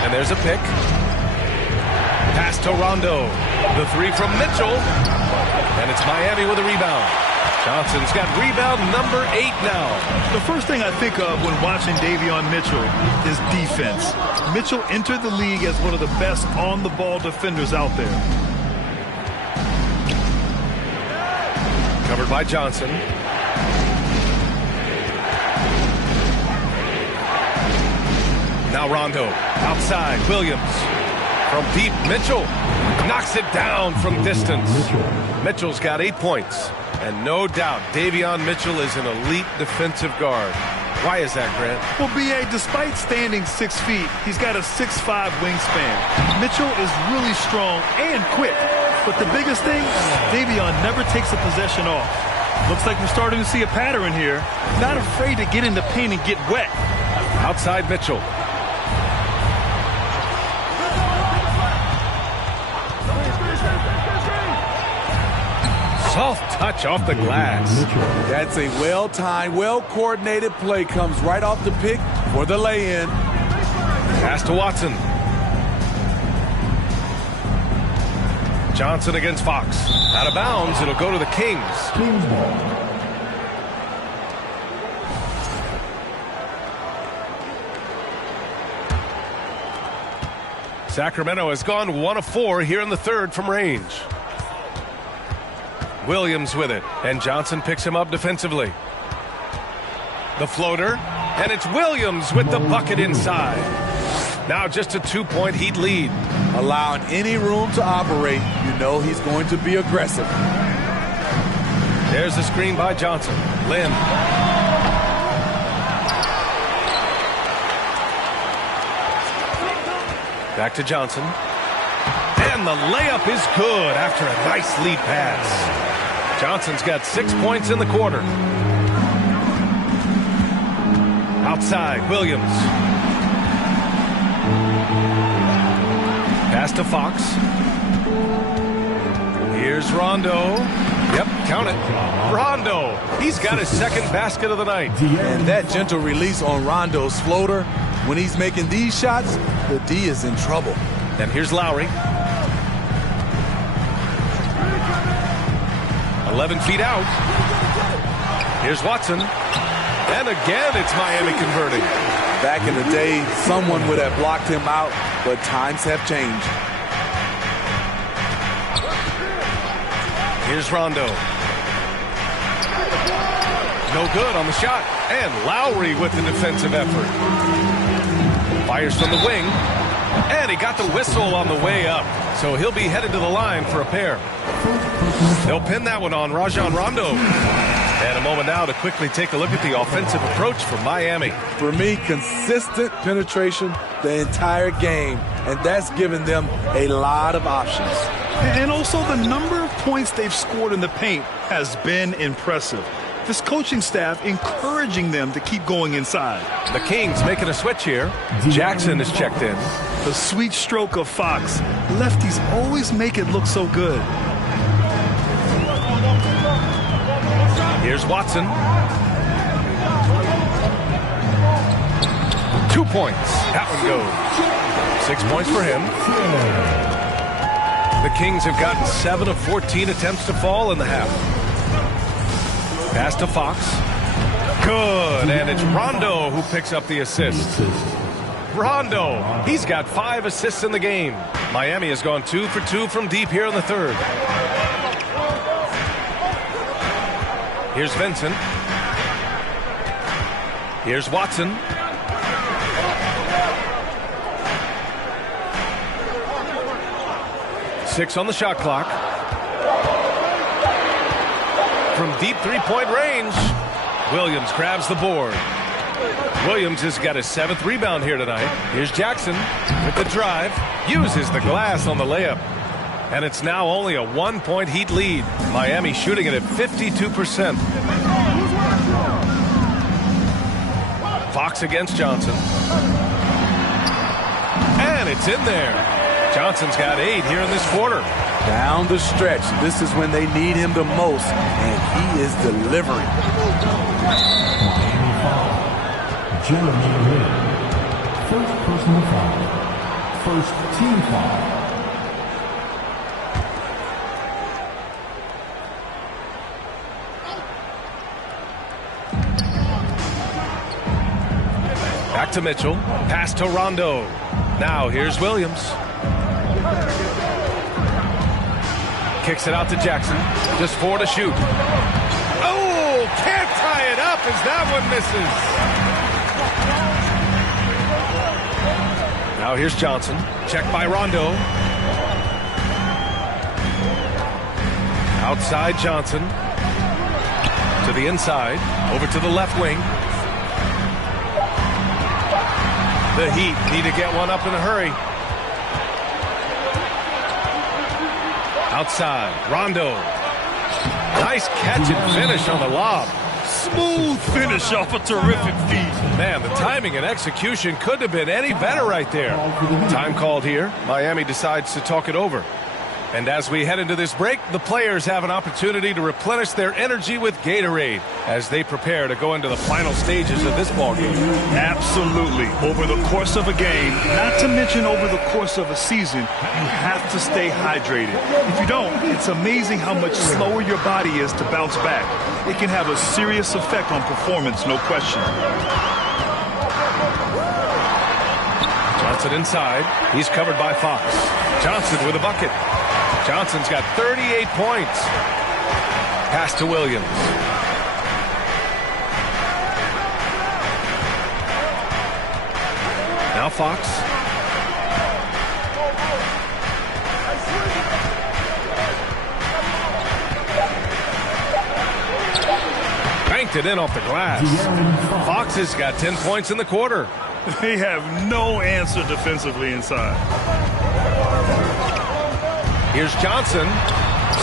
And there's a pick. Pass to Rondo. The three from Mitchell. And it's Miami with a rebound. Johnson's got rebound number 8 now. The first thing I think of when watching Davion Mitchell is defense. Mitchell entered the league as one of the best on-the-ball defenders out there. Covered by Johnson. Now Rondo. Outside. Williams. From deep. Mitchell knocks it down from distance. Mitchell's got 8 points. And no doubt, Davion Mitchell is an elite defensive guard. Why is that, Grant? Well, B.A., despite standing 6 feet, he's got a 6'5" wingspan. Mitchell is really strong and quick. But the biggest thing, Davion never takes a possession off. Looks like we're starting to see a pattern here. Not afraid to get in the paint and get wet. Outside Mitchell. Soft touch off the glass. That's a well-timed, well-coordinated play. Comes right off the pick for the lay-in. Pass to Watson. Johnson against Fox. Out of bounds. It'll go to the Kings. Sacramento has gone 1 of 4 here in the third from range. Williams with it, and Johnson picks him up defensively. The floater, and it's Williams with the bucket inside. Now just a 2-point Heat lead. Allowing any room to operate, you know he's going to be aggressive. There's the screen by Johnson. Lynn. Back to Johnson. And the layup is good after a nice lead pass. Johnson's got 6 points in the quarter. Outside, Williams. Pass to Fox. Here's Rondo. Yep, count it. Rondo. He's got his second basket of the night. And that gentle release on Rondo's floater. When he's making these shots, the D is in trouble. And here's Lowry. 11 feet out. Here's Watson. And again, it's Miami converting. Back in the day, someone would have blocked him out, but times have changed. Here's Rondo. No good on the shot. And Lowry with the defensive effort. Fires from the wing. And he got the whistle on the way up. So he'll be headed to the line for a pair. They'll pin that one on Rajon Rondo. And a moment now to quickly take a look at the offensive approach for Miami. For me, consistent penetration the entire game, and that's given them a lot of options. And also the number of points they've scored in the paint has been impressive. This coaching staff encouraging them to keep going inside. The Kings making a switch here. Jackson is checked in. The sweet stroke of Fox. Lefties always make it look so good. Here's Watson. 2 points. That one goes. 6 points for him. The Kings have gotten 7 of 14 attempts to fall in the half. Pass to Fox. Good. And it's Rondo who picks up the assist. Rondo. He's got 5 assists in the game. Miami has gone 2 for 2 from deep here in the third. Here's Vincent. Here's Watson. Six on the shot clock. From deep three-point range, Williams grabs the board. Williams has got his 7th rebound here tonight. Here's Jackson with the drive. Uses the glass on the layup. And it's now only a 1-point Heat lead. Miami shooting it at 52%. Fox against Johnson. And it's in there. Johnson's got 8 here in this quarter. Down the stretch, this is when they need him the most, and he is delivering. Jeremy Lin. First personal foul. First team foul. Back to Mitchell. Pass to Rondo. Now here's Williams. Kicks it out to Jackson. Just 4 to shoot. Oh, can't tie it up as that one misses. Now here's Johnson. Checked by Rondo. Outside Johnson. To the inside. Over to the left wing. The Heat need to get one up in a hurry. Outside, Rondo. Nice catch and finish on the lob. Smooth finish off a terrific feed. Man, the timing and execution couldn't have been any better right there. Time called here. Miami decides to talk it over. And as we head into this break, the players have an opportunity to replenish their energy with Gatorade as they prepare to go into the final stages of this ballgame. Absolutely. Over the course of a game, not to mention over the course of a season, you have to stay hydrated. If you don't, it's amazing how much slower your body is to bounce back. It can have a serious effect on performance, no question. Johnson inside. He's covered by Fox. Johnson with a bucket. Johnson's got 38 points. Pass to Williams. Now Fox. Banked it in off the glass. Fox has got 10 points in the quarter. They have no answer defensively inside. Here's Johnson.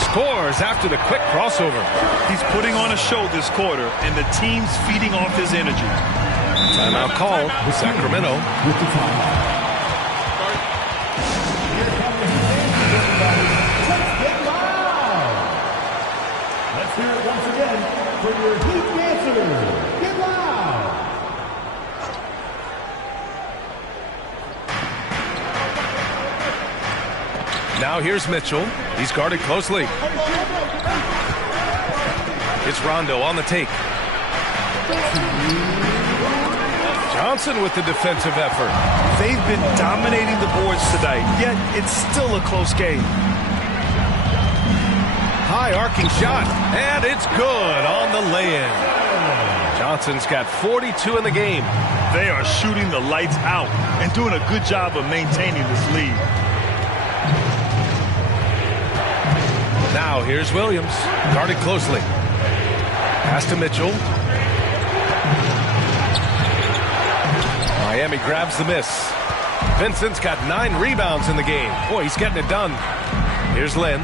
Scores after the quick crossover. He's putting on a show this quarter, and the team's feeding off his energy. Timeout called. Sacramento. With the timeout. Let's hear it once again for your Heat dancers. Get loud! Now here's Mitchell. He's guarded closely. It's Rondo on the take. Johnson with the defensive effort. They've been dominating the boards tonight, yet it's still a close game. High arcing shot, and it's good on the lay-in. Johnson's got 42 in the game. They are shooting the lights out and doing a good job of maintaining this lead. Now here's Williams, guarded closely. Pass to Mitchell. Miami grabs the miss. Vincent's got 9 rebounds in the game. Boy, he's getting it done. Here's Lynn.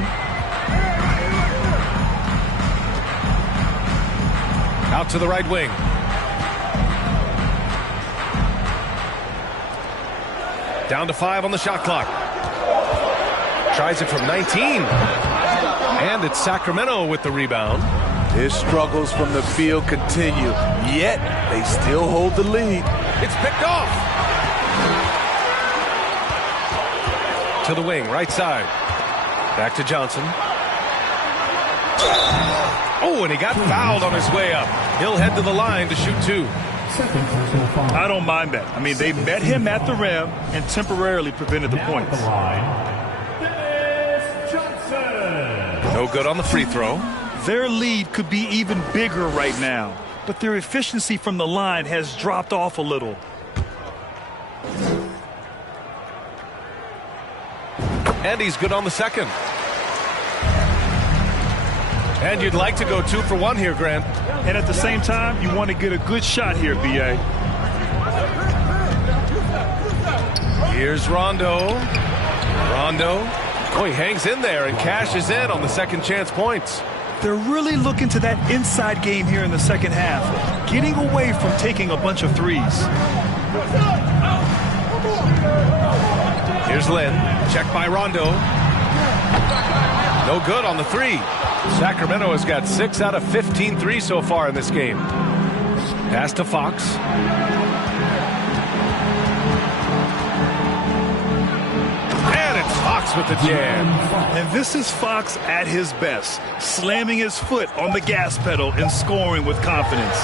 Out to the right wing. Down to 5 on the shot clock. Tries it from 19. And it's Sacramento with the rebound. His struggles from the field continue, yet they still hold the lead. It's picked off. To the wing, right side. Back to Johnson. Oh, and he got fouled on his way up. He'll head to the line to shoot 2. I don't mind that. I mean, they met him at the rim and temporarily prevented the points. No good on the free throw. Their lead could be even bigger right now, but their efficiency from the line has dropped off a little. And he's good on the second. And you'd like to go 2 for 1 here, Grant. And at the same time, you want to get a good shot here, B.A. Here's Rondo. Rondo. Oh, he hangs in there and cashes in on the second chance points. They're really looking to that inside game here in the second half, getting away from taking a bunch of threes. Here's Lynn. Check by Rondo. No good on the 3. Sacramento has got 6 out of 15 threes so far in this game. Pass to Fox. And it's Fox with the jam. And this is Fox at his best, slamming his foot on the gas pedal and scoring with confidence.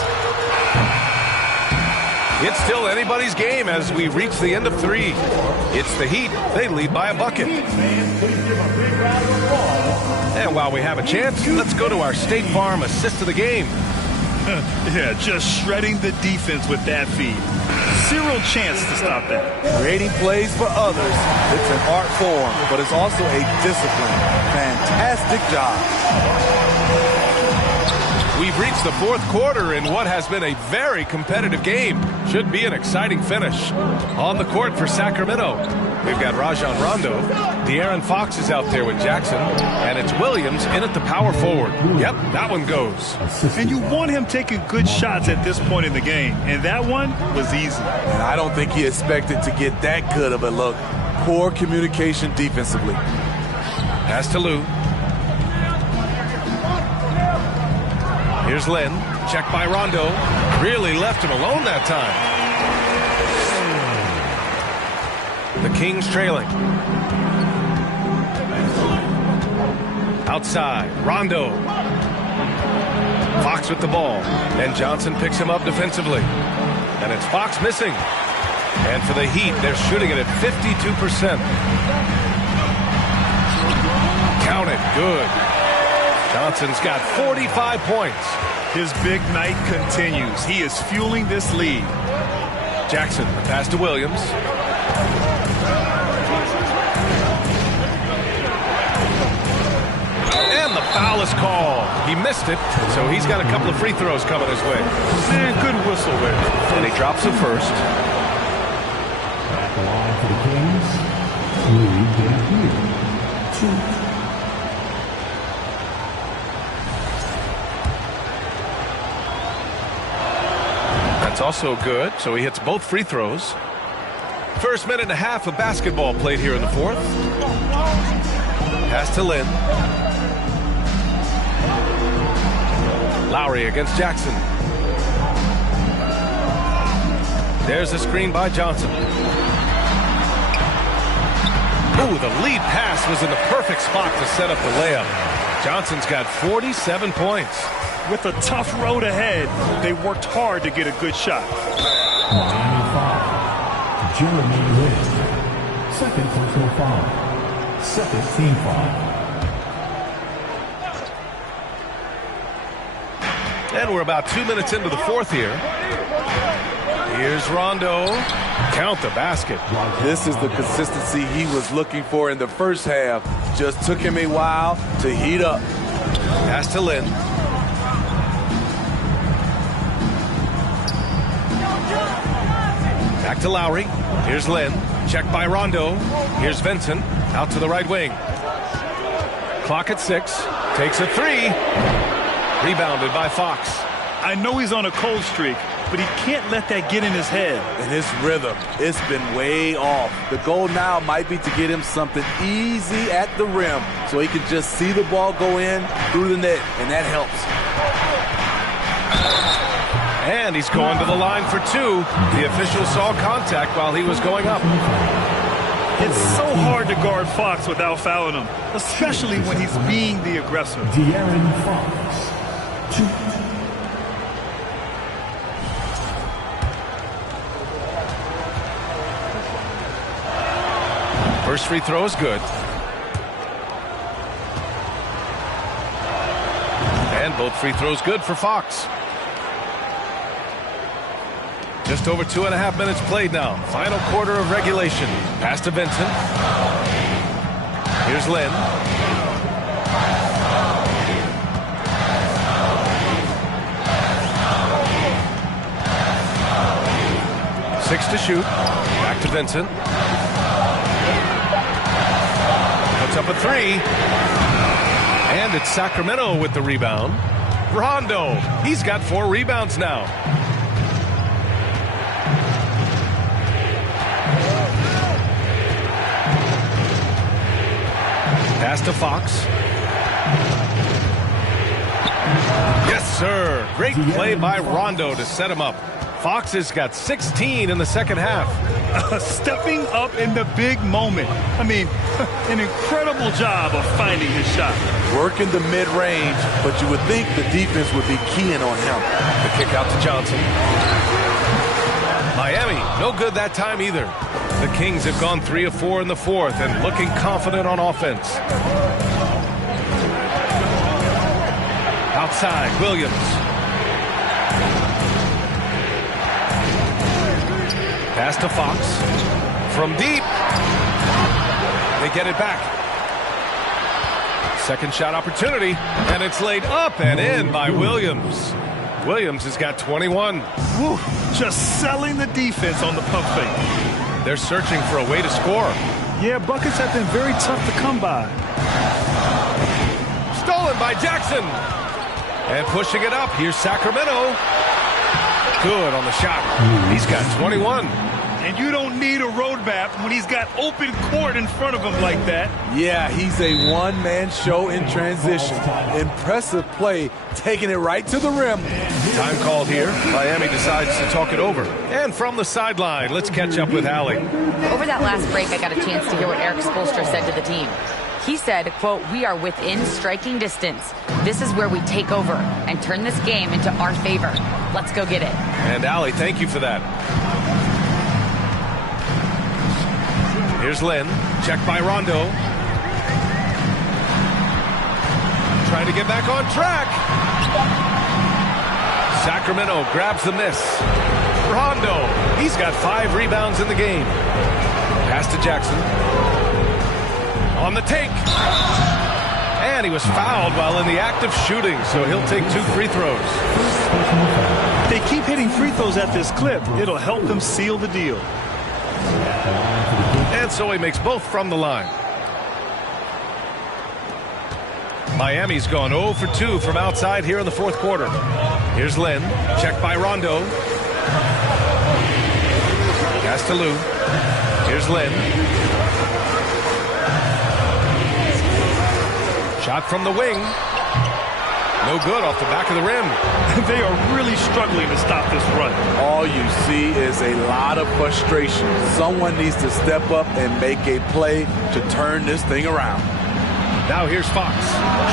It's still anybody's game as we reach the end of 3. It's the Heat. They lead by a bucket. And while we have a chance, let's go to our State Farm assist of the game. Yeah, just shredding the defense with that feed. Zero chance to stop that. Creating plays for others, it's an art form, but it's also a discipline. Fantastic job. We've reached the 4th quarter in what has been a very competitive game. Should be an exciting finish. On the court for Sacramento, we've got Rajon Rondo. De'Aaron Fox is out there with Jackson. And it's Williams in at the power forward. Yep, that one goes. And you want him taking good shots at this point in the game. And that one was easy. And I don't think he expected to get that good of a look. Poor communication defensively. Pass to Lou. Here's Lynn. Check by Rondo. Really left him alone that time. The Kings trailing. Outside. Rondo. Fox with the ball. And Johnson picks him up defensively. And it's Fox missing. And for the Heat, they're shooting it at 52%. Count it. Good. Johnson's got 45 points. His big night continues. He is fueling this lead. Jackson, the pass to Williams. And the foul is called. He missed it, so he's got a couple of free throws coming his way. And good whistle there. And he drops the first. At the line for the Kings, Louis Dampier. 2. That's also good, so he hits both free throws. First minute and a half of basketball played here in the 4th. Pass to Lynn. Lowry against Jackson. There's a screen by Johnson. Ooh, the lead pass was in the perfect spot to set up the layup. Johnson's got 47 points. With a tough road ahead, they worked hard to get a good shot. Miami foul. Jeremy Lin. Second personal foul. Second team foul. And we're about 2 minutes into the fourth here. Here's Rondo. Count the basket. This is the consistency he was looking for in the first half. Just took him a while to heat up. Pass to Lin. Back to Lowry. Here's Lin. Checked by Rondo. Here's Vincent. Out to the right wing. Clock at 6. Takes a 3. Rebounded by Fox. I know he's on a cold streak, but he can't let that get in his head. And his rhythm, it's been way off. The goal now might be to get him something easy at the rim so he can just see the ball go in through the net, and that helps. And he's going to the line for 2. The official saw contact while he was going up. It's so hard to guard Fox without fouling him, especially when he's being the aggressor. De'Aaron Fox. 2. First free throw is good. And both free throws good for Fox. Just over 2.5 minutes played now. Final quarter of regulation. Pass to Vincent. Here's Lin. Six to shoot. Back to Vincent. Puts up a 3. And it's Sacramento with the rebound. Rondo. He's got 4 rebounds now. Pass to Fox. Yes, sir. Great play by Rondo to set him up. Fox has got 16 in the second half. Stepping up in the big moment. I mean, an incredible job of finding his shot. Working the mid-range, but you would think the defense would be keying on him. The kick out to Johnson. Miami, no good that time either. The Kings have gone 3 of 4 in the fourth and looking confident on offense. Outside, Williams. Pass to Fox. From deep. They get it back. Second shot opportunity, and it's laid up and in by Williams. Williams has got 21. Whew, just selling the defense on the pump fake. They're searching for a way to score. Yeah, buckets have been very tough to come by. Stolen by Jackson. And pushing it up. Here's Sacramento. Good on the shot. He's got 21. And you don't need a roadmap when he's got open court in front of him like that. Yeah, he's a one-man show in transition. Impressive play, taking it right to the rim. Time called here. Miami decides to talk it over. And from the sideline, let's catch up with Allie. Over that last break, I got a chance to hear what Eric Spoelstra said to the team. He said, quote, "We are within striking distance. This is where we take over and turn this game into our favor. Let's go get it." And Allie, thank you for that. Here's Lin. Checked by Rondo. Trying to get back on track. Sacramento grabs the miss. Rondo. He's got 5 rebounds in the game. Pass to Jackson. On the take. And he was fouled while in the act of shooting, so he'll take 2 free throws. They keep hitting free throws at this clip. It'll help them seal the deal. And so he makes both from the line. Miami's gone 0 for 2 from outside here in the fourth quarter. Here's Lin. Checked by Rondo. Pass to Lou. Here's Lin. Shot from the wing. No good off the back of the rim. They are really struggling to stop this run. All you see is a lot of frustration. Someone needs to step up and make a play to turn this thing around. Now here's Fox.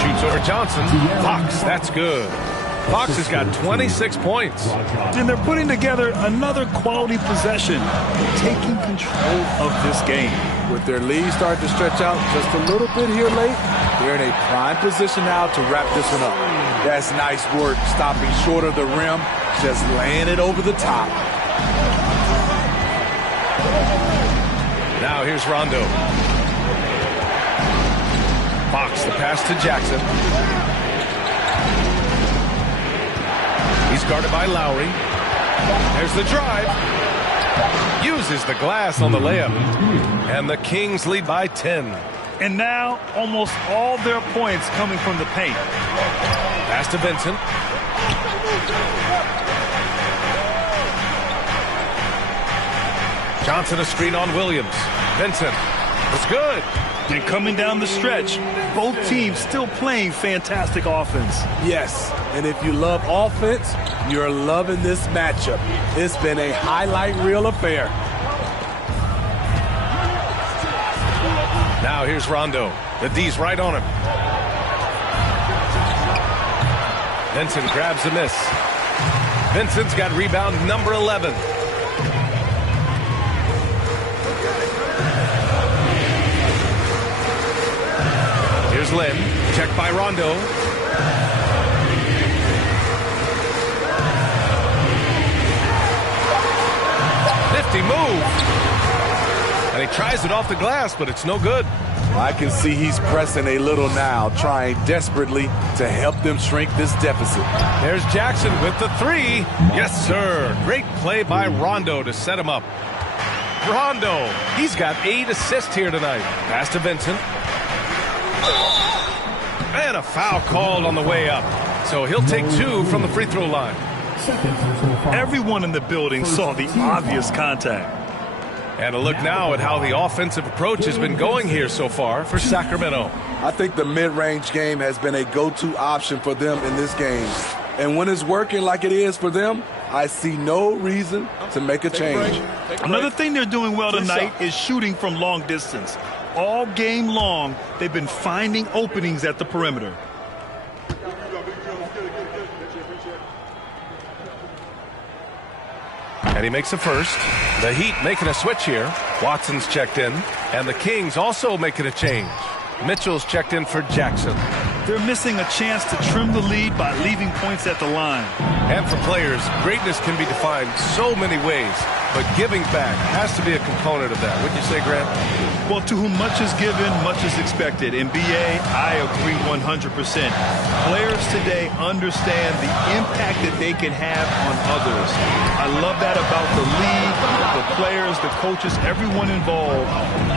Shoots over Johnson. Fox, that's good. Fox has got 26 points. And they're putting together another quality possession, taking control of this game. With their lead starting to stretch out just a little bit here late, they're in a prime position now to wrap this one up. That's nice work, stopping short of the rim, just laying it over the top. Now here's Rondo. Fox, the pass to Jackson. He's guarded by Lowry. There's the drive. Uses the glass on the layup. And the Kings lead by 10. And now almost all their points coming from the paint. Pass to Vincent. Johnson a screen on Williams. Vincent was good. And coming down the stretch, both teams still playing fantastic offense. Yes, and if you love offense, you're loving this matchup. It's been a highlight reel affair. Now here's Rondo. The D's right on him. Vincent grabs the miss. Vincent's got rebound number 11. Here's Lynn. Checked by Rondo. Nifty move. And he tries it off the glass, but it's no good. I can see he's pressing a little now, trying desperately to help them shrink this deficit. There's Jackson with the three. Yes, sir. Great play by Rondo to set him up. Rondo, he's got 8 assists here tonight. Pass to Vincent. And a foul called on the way up. So he'll take 2 from the free throw line. Everyone in the building saw the obvious contact. And a look now at how the offensive approach has been going here so far for Sacramento. I think the mid-range game has been a go-to option for them in this game. And when it's working like it is for them, I see no reason to make a change. Another thing they're doing well tonight is shooting from long distance. All game long, they've been finding openings at the perimeter. And he makes a first. The Heat making a switch here. Watson's checked in. And the Kings also making a change. Mitchell's checked in for Jackson. They're missing a chance to trim the lead by leaving points at the line. And for players, greatness can be defined so many ways. But giving back has to be a component of that. Wouldn't you say, Grant? Well, to whom much is given, much is expected. In BA, I agree 100%. Players today understand the impact that they can have on others. I love that about the league, the players, the coaches, everyone involved,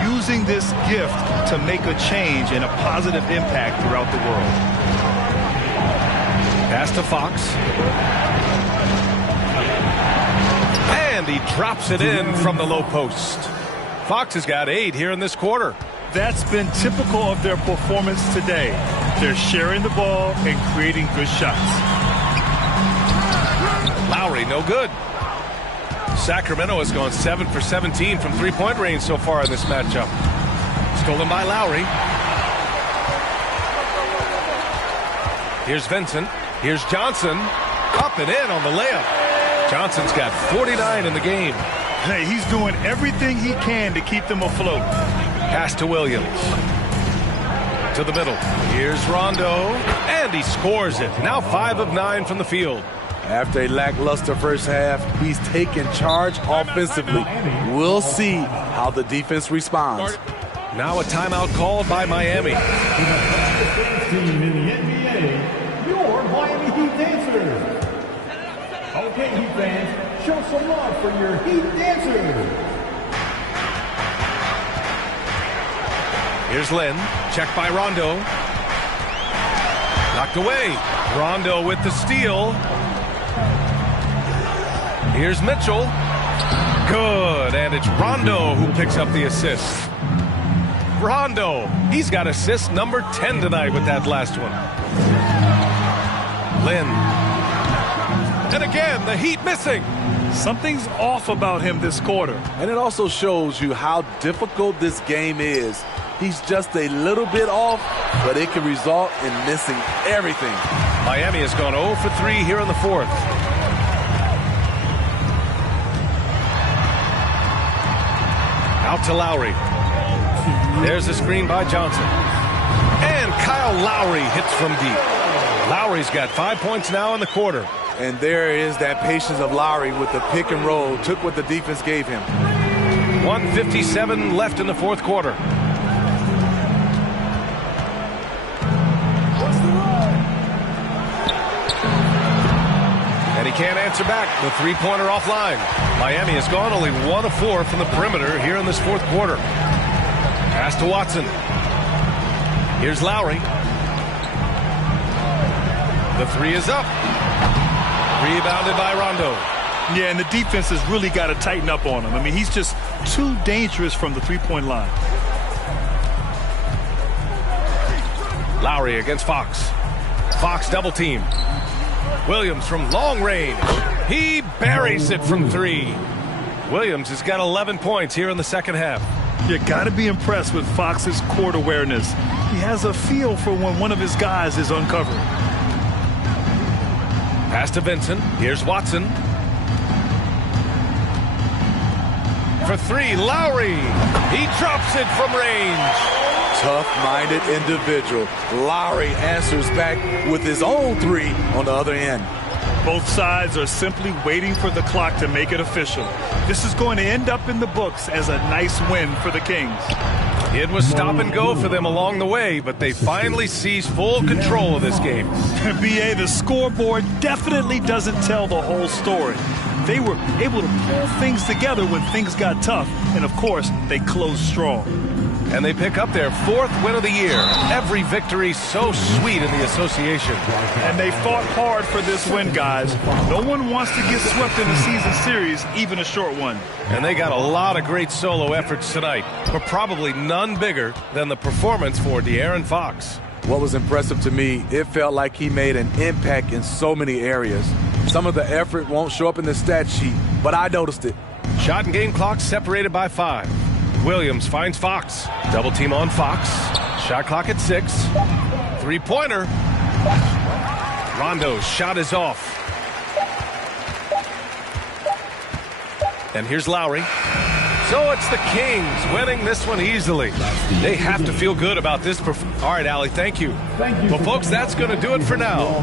using this gift to make a change and a positive impact throughout the world. Pass to Fox. And he drops it in from the low post. Fox has got 8 here in this quarter. That's been typical of their performance today. They're sharing the ball and creating good shots. Lowry, no good. Sacramento has gone 7 for 17 from three-point range so far in this matchup. Stolen by Lowry. Here's Vincent. Here's Johnson. Up and in on the layup. Johnson's got 49 in the game. Hey, he's doing everything he can to keep them afloat. Pass to Williams. To the middle. Here's Rondo. And he scores it. Now 5 of 9 from the field. After a lackluster first half, he's taken charge offensively. We'll see how the defense responds. Now a timeout called by Miami. Team in the NBA, your Miami Heat Dancers. Okay, Heat fans, show some love for your Heat Dancers. Here's Lynn, checked by Rondo. Knocked away. Rondo with the steal. Here's Mitchell. Good, and it's Rondo who picks up the assist. Rondo, he's got assist number 10 tonight with that last one. Lynn. And again, the Heat missing. Something's off about him this quarter. And it also shows you how difficult this game is He's just a little bit off, but it can result in missing everything. Miami has gone 0 for 3 here in the fourth. Out to Lowry. There's a screen by Johnson. And Kyle Lowry hits from deep. Lowry's got 5 points now in the quarter. And there is that patience of Lowry with the pick and roll. Took what the defense gave him. 1:57 left in the fourth quarter. And he can't answer back. The three-pointer offline. Miami has gone only 1 of 4 from the perimeter here in this fourth quarter. Pass to Watson. Here's Lowry. The three is up. Rebounded by Rondo. Yeah, and the defense has really got to tighten up on him. I mean, he's just too dangerous from the three-point line. Lowry against Fox. Fox double team. Williams from long range. He buries it from 3. Williams has got 11 points here in the second half. You got to be impressed with Fox's court awareness. He has a feel for when one of his guys is uncovered. Pass to Vincent. Here's Watson. For 3, Lowry. He drops it from range. Tough-minded individual. Lowry answers back with his own 3 on the other end. Both sides are simply waiting for the clock to make it official. This is going to end up in the books as a nice win for the Kings. It was stop and go for them along the way, but they finally seized full control of this game. BA, the scoreboard definitely doesn't tell the whole story. They were able to pull things together when things got tough, and of course, they closed strong. And they pick up their 4th win of the year. Every victory so sweet in the association. And they fought hard for this win, guys. No one wants to get swept in the season series, even a short one. And they got a lot of great solo efforts tonight, but probably none bigger than the performance for De'Aaron Fox. What was impressive to me, it felt like he made an impact in so many areas. Some of the effort won't show up in the stat sheet, but I noticed it. Shot and game clock separated by 5. Williams finds Fox. Double team on Fox. Shot clock at 6. Three-pointer. Rondo's shot is off. And here's Lowry. So it's the Kings winning this one easily. They have to feel good about this. All right, Allie, thank you. Well, folks, that's going to do it for now.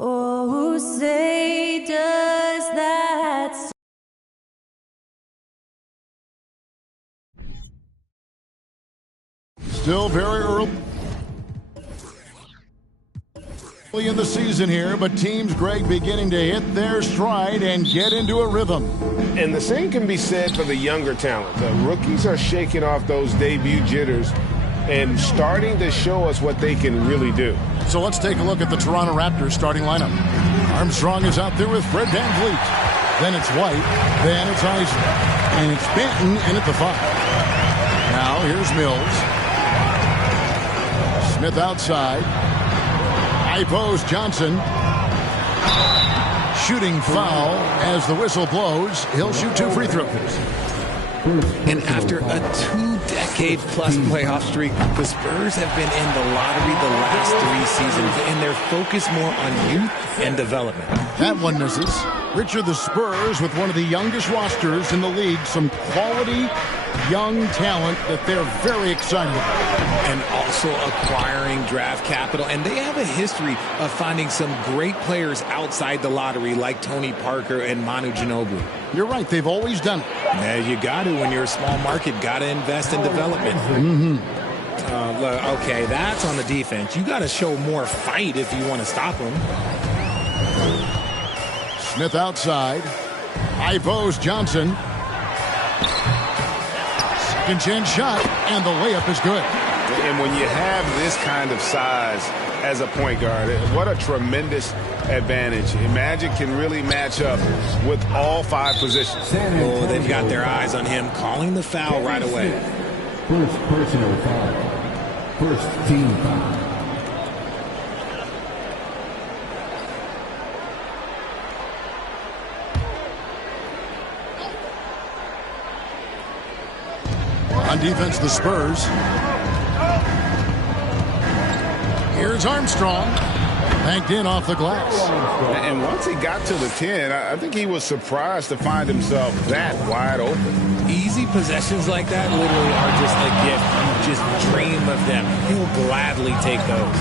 Oh, say does that... Still very early in the season here, but teams, Greg, beginning to hit their stride and get into a rhythm. And the same can be said for the younger talent. The rookies are shaking off those debut jitters and starting to show us what they can really do. So let's take a look at the Toronto Raptors starting lineup. Armstrong is out there with Fred VanVleet. Then it's White. Then it's Eisen. And it's Banton in at the 5. Now here's Mills. Smith outside. High post Johnson. Shooting foul as the whistle blows. He'll shoot 2 free throws. And after a 2-decade-plus playoff streak, the Spurs have been in the lottery the last 3 seasons, and they're focused more on youth and development. That one misses. Richard, the Spurs with one of the youngest rosters in the league, some quality young talent that they're very excited about. And also acquiring draft capital. And they have a history of finding some great players outside the lottery like Tony Parker and Manu Ginobili. You're right. They've always done it. Yeah, you got to when you're a small market. Got to invest in development. Okay, that's on the defense. You got to show more fight if you want to stop them. Smith outside. High post Johnson. Second chance shot, and the layup is good. And when you have this kind of size as a point guard, what a tremendous advantage. Magic can really match up with all 5 positions. Oh, they've got their eyes on him, calling the foul right away. First personal foul. First team foul. On defense, the Spurs. Here's Armstrong. Banked in off the glass. And once he got to the 10, I think he was surprised to find himself that wide open. Easy possessions like that literally are just a gift. You just dream of them. He'll gladly take those.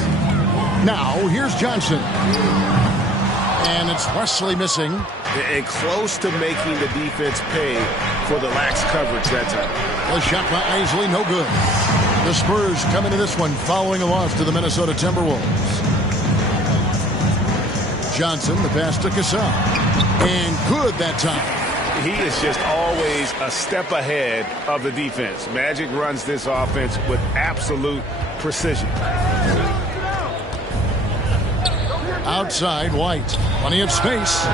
Now, here's Johnson. And it's Wesley missing. And close to making the defense pay for the lax coverage that time. The shot by Isley, no good. The Spurs come into this one following a loss to the Minnesota Timberwolves. Johnson, the pass to Cassell. And good that time. He is just always a step ahead of the defense. Magic runs this offense with absolute precision. Outside, White. Plenty of space.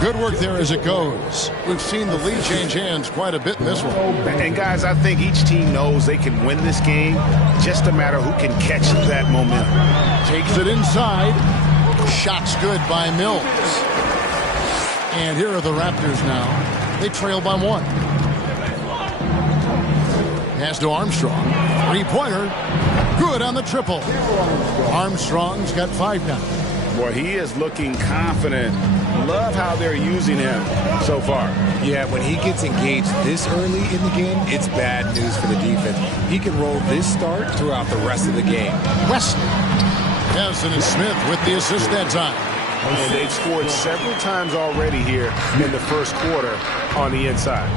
Good work there as it goes. We've seen the lead change hands quite a bit in this one. And guys, I think each team knows they can win this game. Just a matter who can catch that momentum. Takes it inside. Shot's good by Mills. And here are the Raptors now. They trail by 1. Pass to Armstrong. 3-pointer. Good on the triple. Armstrong's got 5 now. Boy, he is looking confident. Love how they're using him so far. Yeah, when he gets engaged this early in the game, it's bad news for the defense. He can roll this start throughout the rest of the game. Wesley. Harrison and Smith with the assist that time. And they've scored several times already here in the first quarter on the inside.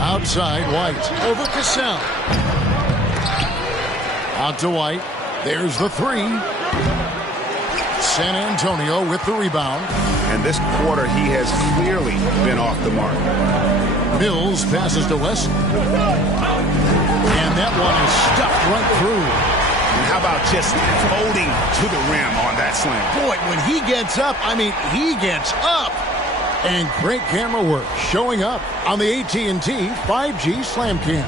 Outside, White. Over Cassell. Out to White. There's the 3. San Antonio with the rebound. And this quarter, he has clearly been off the mark. Mills passes to West. And that one is stuffed right through. And how about just floating to the rim on that slam? Boy, when he gets up, I mean, he gets up. And great camera work showing up on the AT&T 5G Slam Cam.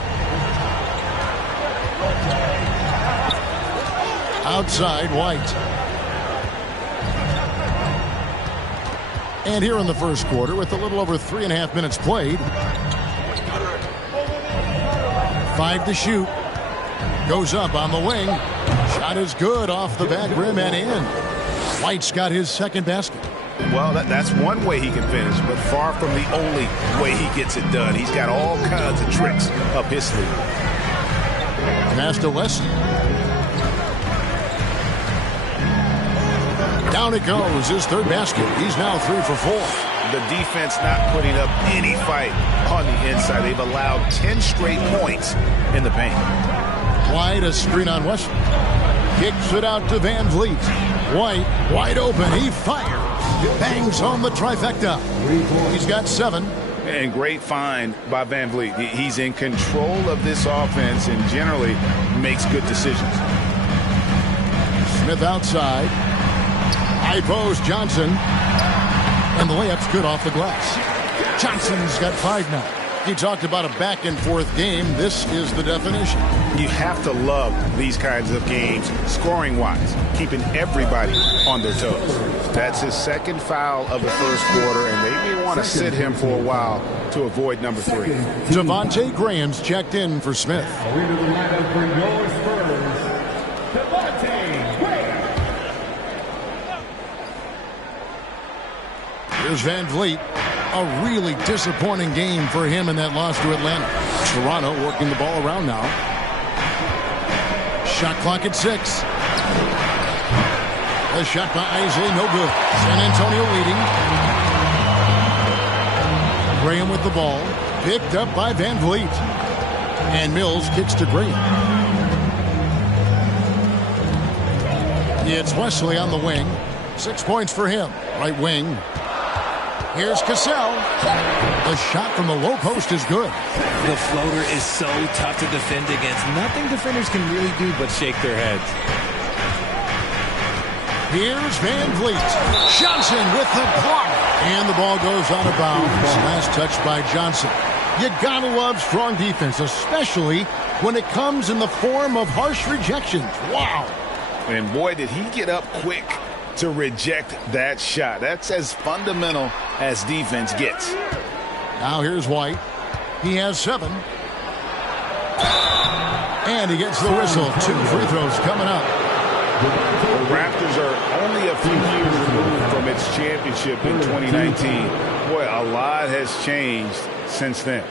Outside, White. And here in the first quarter, with a little over 3.5 minutes played. 5 to shoot. Goes up on the wing. Shot is good off the back rim and in. White's got his second basket. Well, that's one way he can finish, but far from the only way he gets it done. He's got all kinds of tricks up his sleeve. Pass to West. Down it goes, his third basket. He's now 3 for 4. The defense not putting up any fight on the inside. They've allowed 10 straight points in the paint. White, a screen on West. Kicks it out to VanVleet. White, wide open. He fires. Bangs home the trifecta. He's got 7. And great find by VanVleet. He's in control of this offense and generally makes good decisions. Smith outside. High post, Johnson. And the layup's good off the glass. Johnson's got 5 now. He talked about a back-and-forth game. This is the definition. You have to love these kinds of games, scoring-wise, keeping everybody on their toes. That's his second foul of the first quarter, and they may want to sit him for a while to avoid number 3. Devontae Graham's checked in for Smith. For your Spurs, Devontae Graham. Here's Van Vliet. A really disappointing game for him in that loss to Atlanta. Toronto working the ball around now. Shot clock at 6. A shot by Isley, no good. San Antonio leading. Graham with the ball. Picked up by Van Vliet. And Mills kicks to Graham. It's Wesley on the wing. 6 points for him. Right wing. Here's Cassell. The shot from the low post is good. The floater is so tough to defend against. Nothing defenders can really do but shake their heads. Here's Van Vliet. Johnson with the block. And the ball goes out of bounds. Last touch by Johnson. You gotta love strong defense, especially when it comes in the form of harsh rejections. Wow. And boy, did he get up quick to reject that shot. That's as fundamental as defense gets. Now here's White. He has 7. And he gets the whistle. 2 free throws coming up. The Raptors are only a few years removed from its championship in 2019. Boy, a lot has changed since then.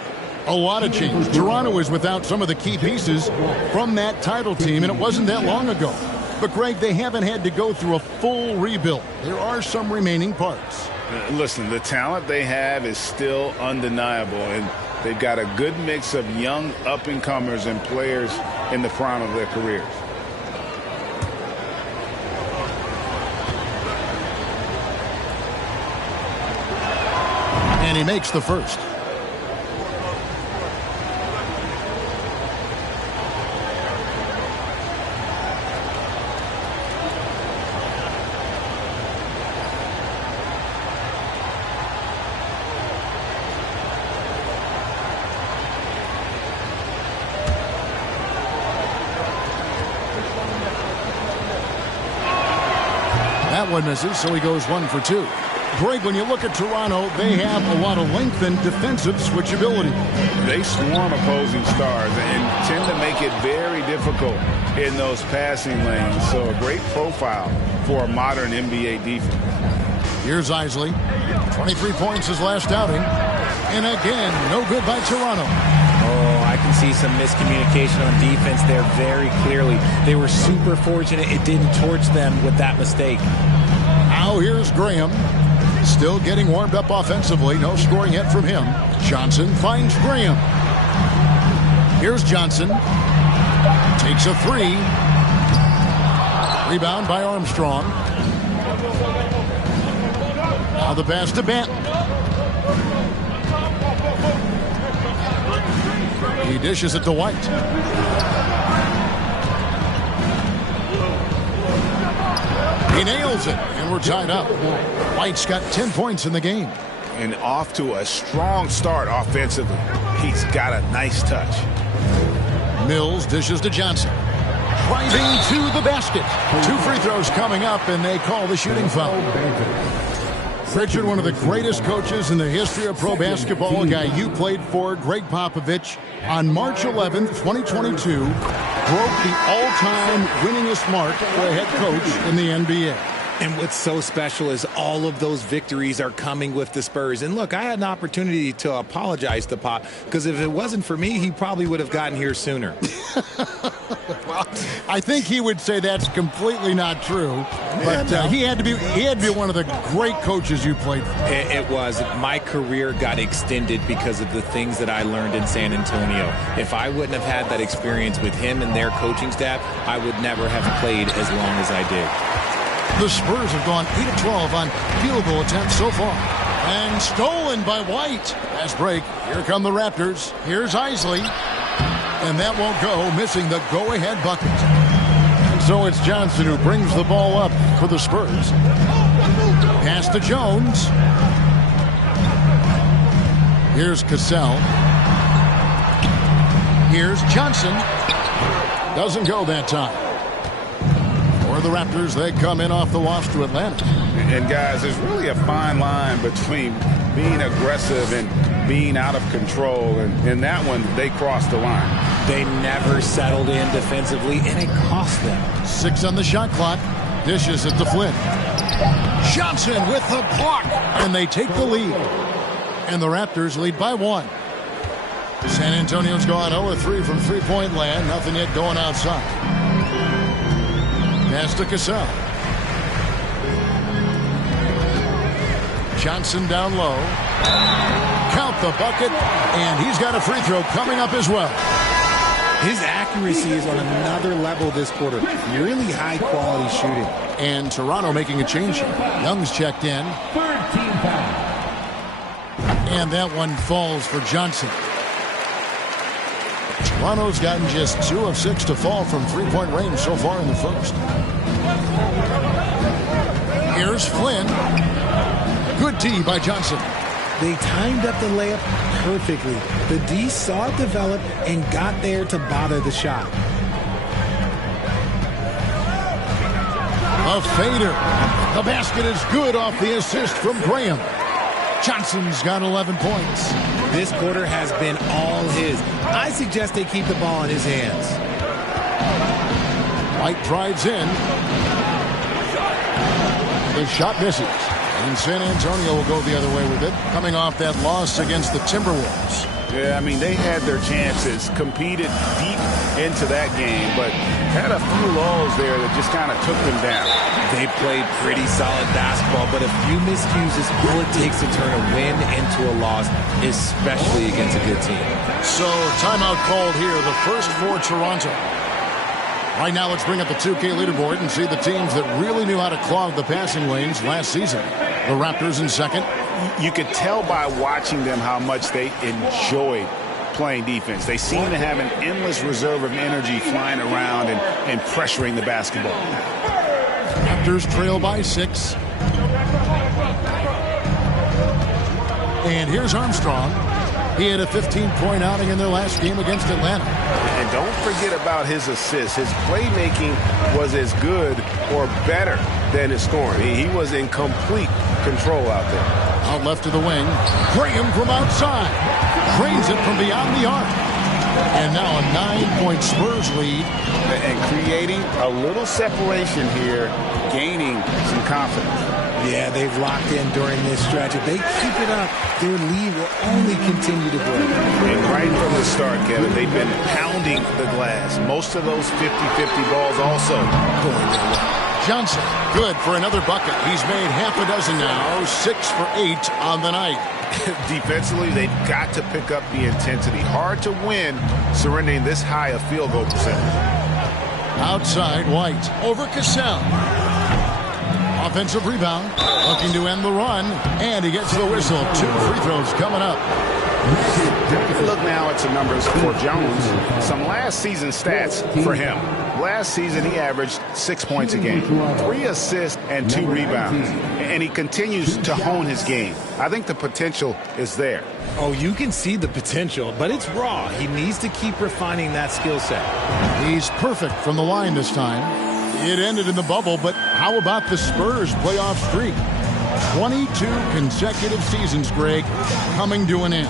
A lot of change. Toronto is without some of the key pieces from that title team, and it wasn't that long ago. But, Greg, they haven't had to go through a full rebuild. There are some remaining parts. Listen, the talent they have is still undeniable, and they've got a good mix of young up-and-comers and players in the prime of their careers. And he makes the first. That one misses, so he goes 1 for 2. Greg, when you look at Toronto, they have a lot of length and defensive switchability. They swarm opposing stars and tend to make it very difficult in those passing lanes. So a great profile for a modern NBA defense. Here's Isley. 23 points his last outing. And again, no good by Toronto. Oh, I can see some miscommunication on defense there very clearly. They were super fortunate it didn't torch them with that mistake. Now here's Graham. Still getting warmed up offensively. No scoring yet from him. Johnson finds Graham. Here's Johnson. Takes a 3. Rebound by Armstrong. Now the pass to Benton. He dishes it to White. He nails it, and we're tied up. White's got 10 points in the game. And off to a strong start offensively. He's got a nice touch. Mills dishes to Johnson. Driving to the basket. 2 free throws coming up, and they call the shooting foul. Richard, one of the greatest coaches in the history of pro basketball, a guy you played for, Greg Popovich, on March 11th, 2022, broke the all-time winningest mark for a head coach in the NBA. And what's so special is all of those victories are coming with the Spurs. And look, I had an opportunity to apologize to Pop, because if it wasn't for me, he probably would have gotten here sooner. Well, I think he would say that's completely not true. But he had to be one of the great coaches you played for. It was. My career got extended because of the things that I learned in San Antonio. If I wouldn't have had that experience with him and their coaching staff, I would never have played as long as I did. The Spurs have gone 8 of 12 on field goal attempts so far. And stolen by White. Fast break. Here come the Raptors. Here's Isley. And that won't go, missing the go-ahead bucket. And so it's Johnson who brings the ball up for the Spurs. Pass to Jones. Here's Cassell. Here's Johnson. Doesn't go that time. For the Raptors, they come in off the wash to Atlanta. And guys, there's really a fine line between being aggressive and being out of control. And in that one, they crossed the line. They never settled in defensively, and it cost them. 6 on the shot clock. Dishes it to Flynn. Johnson with the block, and they take the lead. And the Raptors lead by 1. San Antonio's gone 0-3 from three-point land. Nothing yet going outside. Pass to Cassell. Johnson down low. Count the bucket, and he's got a free throw coming up as well. His accuracy is on another level this quarter. Really high-quality shooting. And Toronto making a change here. Young's checked in. And that one falls for Johnson. Toronto's gotten just 2 of 6 to fall from three-point range so far in the first. Here's Flynn. Good D by Johnson. They timed up the layup perfectly. The D saw it develop and got there to bother the shot. A fader. The basket is good off the assist from Graham. Johnson's got 11 points. This quarter has been all his. I suggest they keep the ball in his hands. White drives in. The shot misses. And San Antonio will go the other way with it, coming off that loss against the Timberwolves. Yeah, I mean, they had their chances, competed deep into that game, but had a few lulls there that just kind of took them down. They played pretty solid basketball, but a few miscues is all it takes to turn a win into a loss, especially against a good team. So, timeout called here, the first for Toronto. Right now, let's bring up the 2K leaderboard and see the teams that really knew how to clog the passing lanes last season. The Raptors in second. You could tell by watching them how much they enjoyed playing defense. They seem to have an endless reserve of energy flying around and pressuring the basketball. Raptors trail by 6. And here's Armstrong. He had a 15-point outing in their last game against Atlanta. And don't forget about his assists. His playmaking was as good or better than his scoring. He was in complete control out there. Out left to the wing. Graham from outside. Drains it from beyond the arc. And now a 9-point Spurs lead. And creating a little separation here, gaining some confidence. Yeah, they've locked in during this stretch. If they keep it up, their lead will only continue to grow. And right from the start, Kevin, they've been pounding the glass. Most of those 50-50 balls also going their way. Johnson, good for another bucket. He's made half a dozen now, 6 for 8 on the night. Defensively, they've got to pick up the intensity. Hard to win surrendering this high a field goal percentage. Outside, White over Cassell. Offensive rebound, looking to end the run, and he gets the whistle. 2 free throws coming up. Look now at some numbers for Jones. Some last season stats for him. Last season, he averaged 6 points a game, 3 assists, and 2 rebounds. And he continues to hone his game. I think the potential is there. Oh, you can see the potential, but it's raw. He needs to keep refining that skill set. He's perfect from the line this time. It ended in the bubble, but how about the Spurs playoff streak? 22 consecutive seasons, Greg, coming to an end.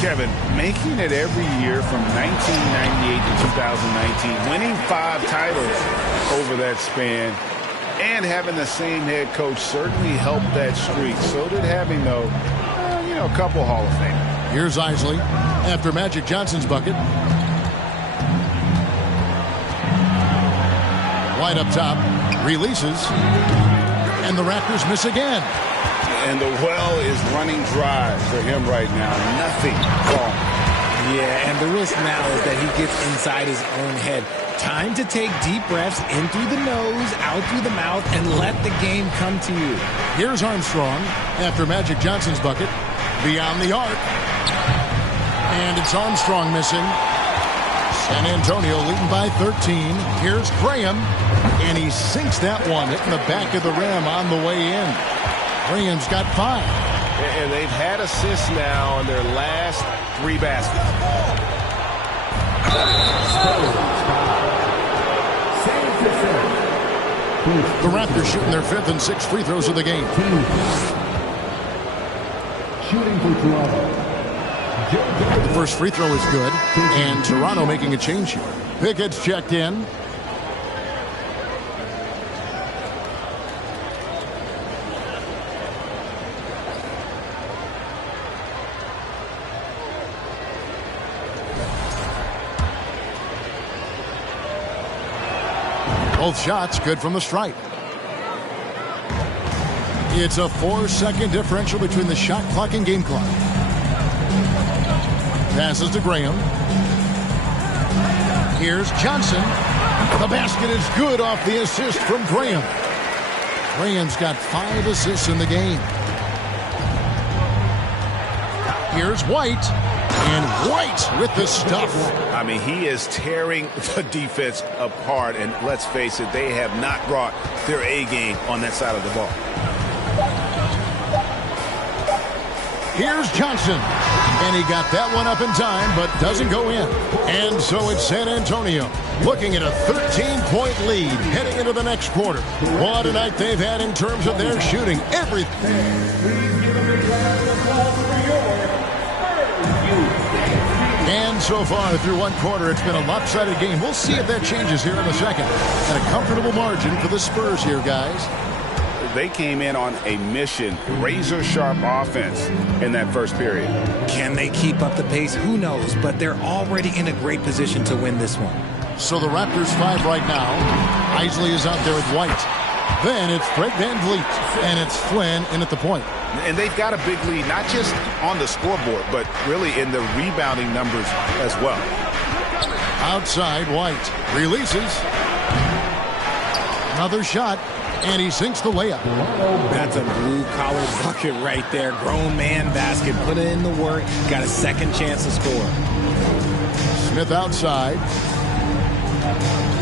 Kevin, making it every year from 1998 to 2019, winning 5 titles over that span, and having the same head coach certainly helped that streak. So did having, though, a couple Hall of Fame. Here's Isley after Magic Johnson's bucket. White up top, releases, and the Raptors miss again. And the well is running dry for him right now. Nothing wrong. Yeah, and the risk now is that he gets inside his own head. Time to take deep breaths in through the nose, out through the mouth, and let the game come to you. Here's Armstrong after Magic Johnson's bucket. Beyond the arc. And it's Armstrong missing. San Antonio leading by 13. Here's Graham, and he sinks that one, hitting the back of the rim on the way in. Graham's got 5. And they've had assists now on their last 3 baskets. The Raptors shooting their 5th and 6th free throws of the game. Shooting for Toronto. The first free throw is good, and Toronto making a change here. Pickett's checked in. Both shots good from the stripe. It's a 4-second differential between the shot clock and game clock. Passes to Graham. Here's Johnson. The basket is good off the assist from Graham. Graham's got 5 assists in the game. Here's White. And White with the stuff. I mean, he is tearing the defense apart. And let's face it, they have not brought their A game on that side of the ball. Here's Johnson. And he got that one up in time, but doesn't go in. And so it's San Antonio looking at a 13-point lead heading into the next quarter. What a night they've had in terms of their shooting. Everything. And so far through one quarter, it's been a lopsided game. We'll see if that changes here in the second. And a comfortable margin for the Spurs here, guys. They came in on a mission, razor-sharp offense in that first period. Can they keep up the pace? Who knows? But they're already in a great position to win this one. So the Raptors 5 right now. Isley is out there with White. Then it's Fred VanVleet, and it's Flynn in at the point. And they've got a big lead, not just on the scoreboard, but really in the rebounding numbers as well. Outside, White releases. Another shot, and he sinks the layup. That's a blue-collar bucket right there. Grown man basket. Put in the work. Got a second chance to score. Smith outside.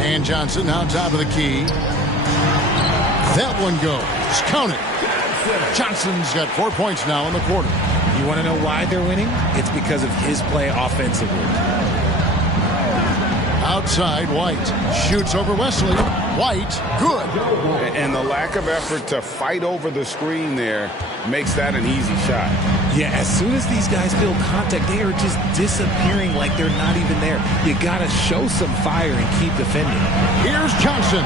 And Johnson now top of the key. That one goes. Count it. Johnson's got 4 points now in the quarter. You want to know why they're winning? It's because of his play offensively. Outside, White shoots over Wesley. White, good. And the lack of effort to fight over the screen there makes that an easy shot. Yeah, as soon as these guys feel contact, they are just disappearing like they're not even there. You got to show some fire and keep defending. Here's Johnson.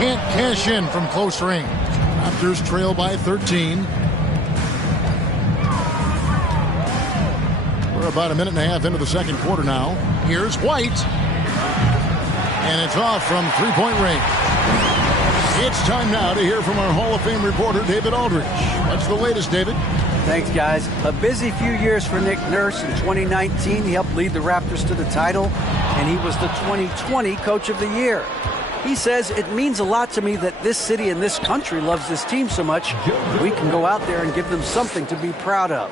Can't cash in from close range. Raptors trail by 13. We're about a minute and a half into the second quarter now. Here's White. And it's off from three-point range. It's time now to hear from our Hall of Fame reporter, David Aldridge. What's the latest, David? Thanks, guys. A busy few years for Nick Nurse. In 2019, he helped lead the Raptors to the title, and he was the 2020 Coach of the Year. He says, it means a lot to me that this city and this country loves this team so much. We can go out there and give them something to be proud of.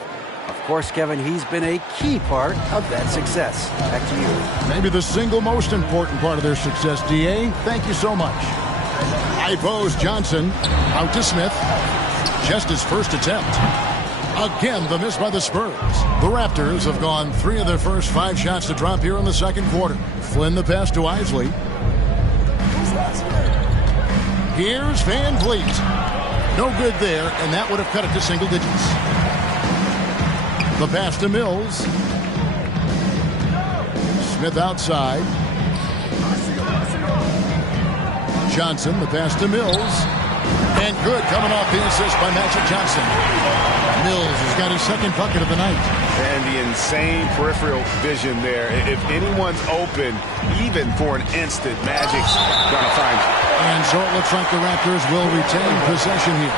Of course, Kevin, he's been a key part of that success. Back to you. Maybe the single most important part of their success, D.A. Thank you so much. High post, Johnson. Out to Smith. Just his first attempt. Again, the miss by the Spurs. The Raptors have gone 3 of their first 5 shots to drop here in the second quarter. Flynn the pass to Isley. Here's VanVleet. No good there, and that would have cut it to single digits. The pass to Mills. Smith outside. Johnson, the pass to Mills. And good, coming off the assist by Magic Johnson. Mills has got his second bucket of the night. And the insane peripheral vision there. If anyone's open, even for an instant, Magic's gonna find you. And so it looks like the Raptors will retain possession here.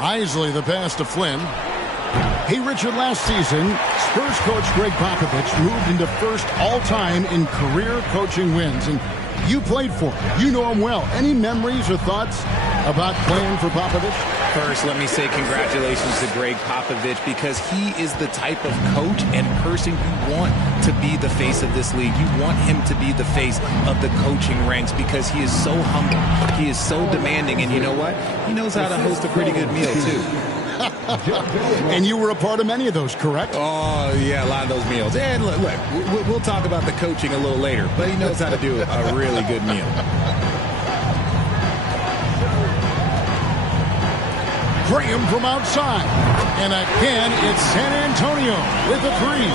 Isley, the pass to Flynn. Hey, Richard, last season, Spurs coach Greg Popovich moved into first all-time in career coaching wins. And You played for him. You know him well. Any memories or thoughts about playing for Popovich? First, let me say congratulations to Greg Popovich, because he is the type of coach and person you want to be the face of this league. You want him to be the face of the coaching ranks, because he is so humble. He is so demanding. And you know what? He knows how to host a pretty good meal, too. And you were a part of many of those, correct? Oh, yeah, a lot of those meals. And look, we'll talk about the coaching a little later, but he knows how to do a really good meal. Graham from outside. And again, it's San Antonio with a three.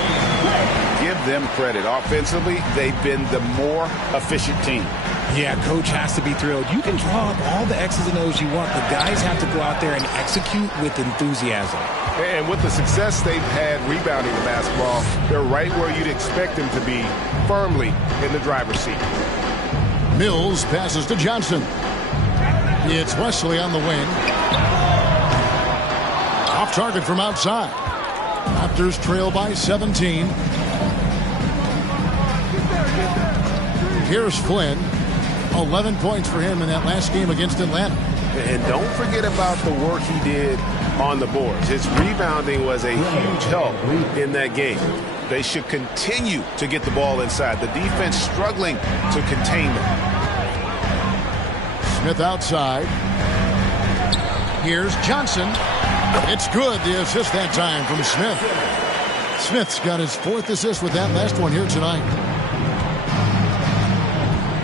Give them credit. Offensively, they've been the more efficient team. Yeah, coach has to be thrilled. You can draw up all the X's and O's you want. The guys have to go out there and execute with enthusiasm. And with the success they've had rebounding the basketball, they're right where you'd expect them to be, firmly in the driver's seat. Mills passes to Johnson. It's Wesley on the wing. Off target from outside. Raptors trail by 17. Here's Flynn. 11 points for him in that last game against Atlanta. And don't forget about the work he did on the boards. His rebounding was a huge help in that game. They should continue to get the ball inside. The defense struggling to contain them. Smith outside. Here's Johnson. It's good. The assist that time from Smith. Smith's got his 4th assist with that last one here tonight.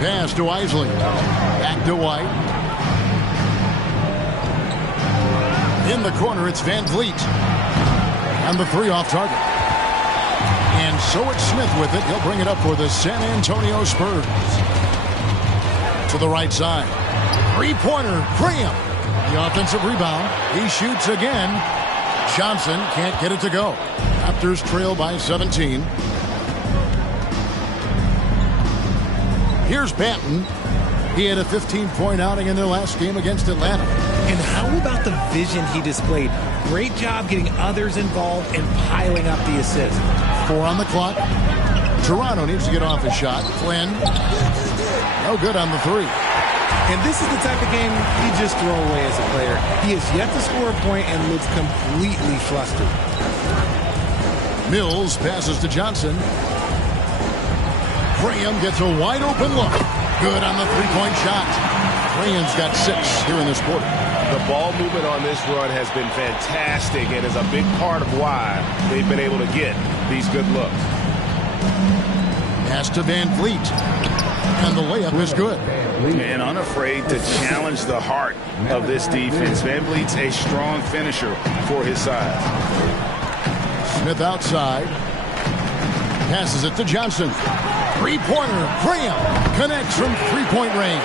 Pass to Isley. Back to White. In the corner, it's Van Vliet. And the three off target. And so it's Smith with it. He'll bring it up for the San Antonio Spurs. To the right side. Three-pointer. Graham. The offensive rebound. He shoots again. Johnson can't get it to go. Raptors trail by 17. Here's Banton. He had a 15-point outing in their last game against Atlanta. And how about the vision he displayed? Great job getting others involved and piling up the assists. 4 on the clock. Toronto needs to get off his shot. Flynn. No good on the three. And this is the type of game you just throw away as a player. He has yet to score a point and looks completely flustered. Mills passes to Johnson. Graham gets a wide open look. Good on the three-point shot. Graham's got 6 here in this quarter. The ball movement on this run has been fantastic and is a big part of why they've been able to get these good looks. Pass to Van Vliet. And the layup is good. And unafraid to challenge the heart of this defense. Van Vliet's a strong finisher for his size. Smith outside. Passes it to Johnson. Three-pointer. Graham connects from three-point range.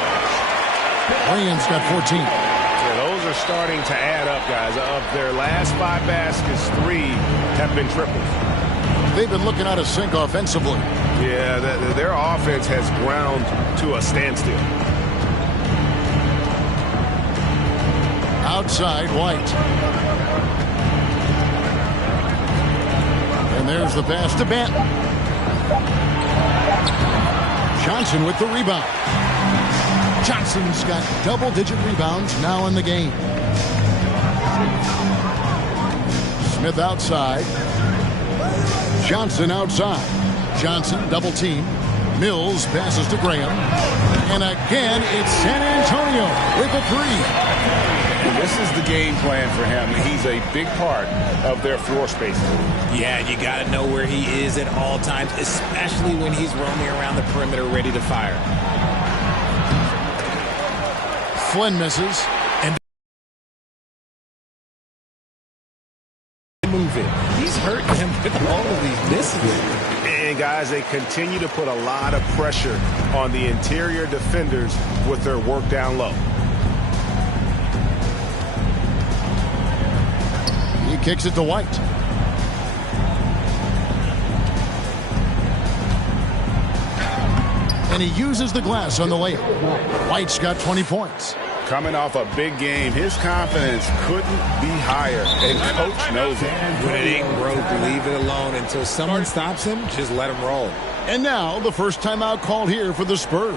Graham's got 14. Yeah, those are starting to add up, guys. Of their last 5 baskets, 3 have been triples. They've been looking out of sync offensively. Yeah, their offense has ground to a standstill. Outside, White. And there's the pass to Banton. Johnson with the rebound. Johnson's got double-digit rebounds now in the game. Smith outside. Johnson outside. Johnson double team. Mills passes to Graham. And again, it's San Antonio with a three. And this is the game plan for him. He's a big part of their floor spacing. Yeah, you got to know where he is at all times, especially when he's roaming around the perimeter ready to fire. Flynn misses. And move it. He's hurting him with all of these misses. And guys, they continue to put a lot of pressure on the interior defenders with their work down low. He kicks it to White. And he uses the glass on the layup. White's got 20 points. Coming off a big game, his confidence couldn't be higher, and coach knows it. When it ain't broke, leave it alone. Until someone stops him, just let him roll. And now the first timeout called here for the Spurs.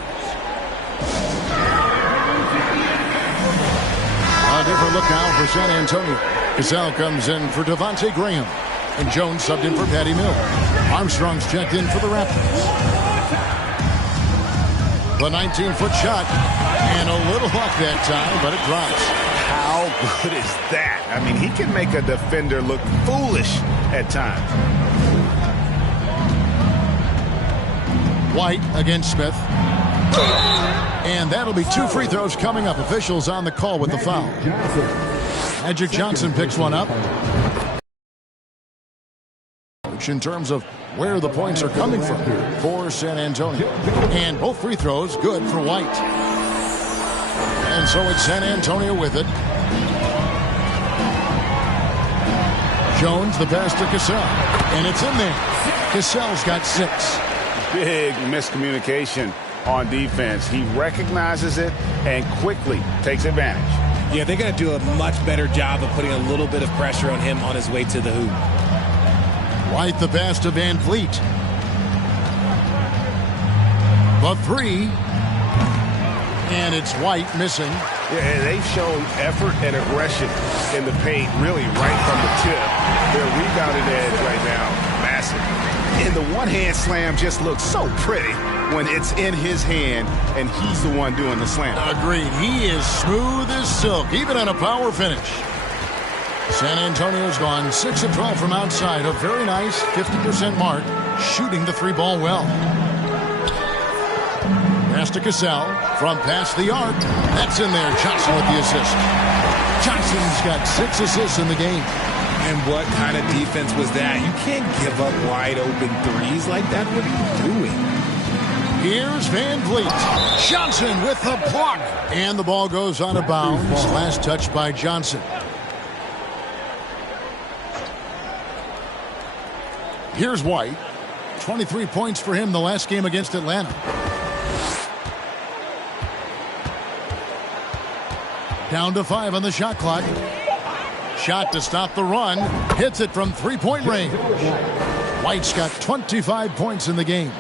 A different look now for San Antonio. Cassell comes in for Devontae Graham. And Jones subbed in for Patty Mills. Armstrong's checked in for the Raptors. The 19-foot shot. And a little luck that time, but it drops. How good is that? I mean, he can make a defender look foolish at times. White against Smith. And that'll be 2 free throws coming up. Officials on the call with the foul. Magic Johnson picks one up. In terms of where the points are coming from for San Antonio. And both free throws good for White. And so it's San Antonio with it. Jones, the pass to Cassell. And it's in there. Cassell's got 6. Big miscommunication on defense. He recognizes it and quickly takes advantage. Yeah, they're going to do a much better job of putting a little bit of pressure on him on his way to the hoop. White the pass to Van Vliet. The 3. And it's White missing. Yeah, they've shown effort and aggression in the paint really right from the tip. Their rebounding edge right now, massive. And the one-hand slam just looks so pretty when it's in his hand and he's the one doing the slam. Agreed. He is smooth as silk, even on a power finish. San Antonio's gone 6 of 12 from outside. A very nice 50% mark, shooting the 3-ball well. Pass to Cassell from past the arc. That's in there. Johnson with the assist. Johnson's got 6 assists in the game. And what kind of defense was that? You can't give up wide open threes like that. What are you doing? Here's Van Vliet. Johnson with the block. And the ball goes out of bounds. Last touch by Johnson. Here's White. 23 points for him the last game against Atlanta. Down to 5 on the shot clock. Shot to stop the run. Hits it from 3-point range. White's got 25 points in the game.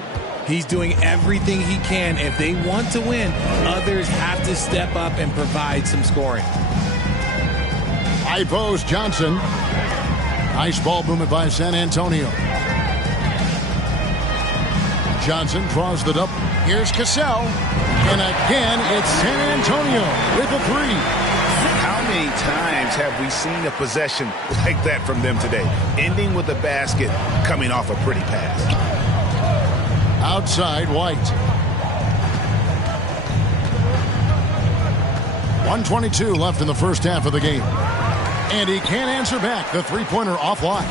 He's doing everything he can. If they want to win, others have to step up and provide some scoring. High post Johnson. Nice ball movement by San Antonio. Johnson draws the double. Here's Cassell. And again, it's San Antonio with a 3. How many times have we seen a possession like that from them today? Ending with a basket, coming off a pretty pass. Outside, White. 1:22 left in the first half of the game. And he can't answer back. The 3-pointer offline.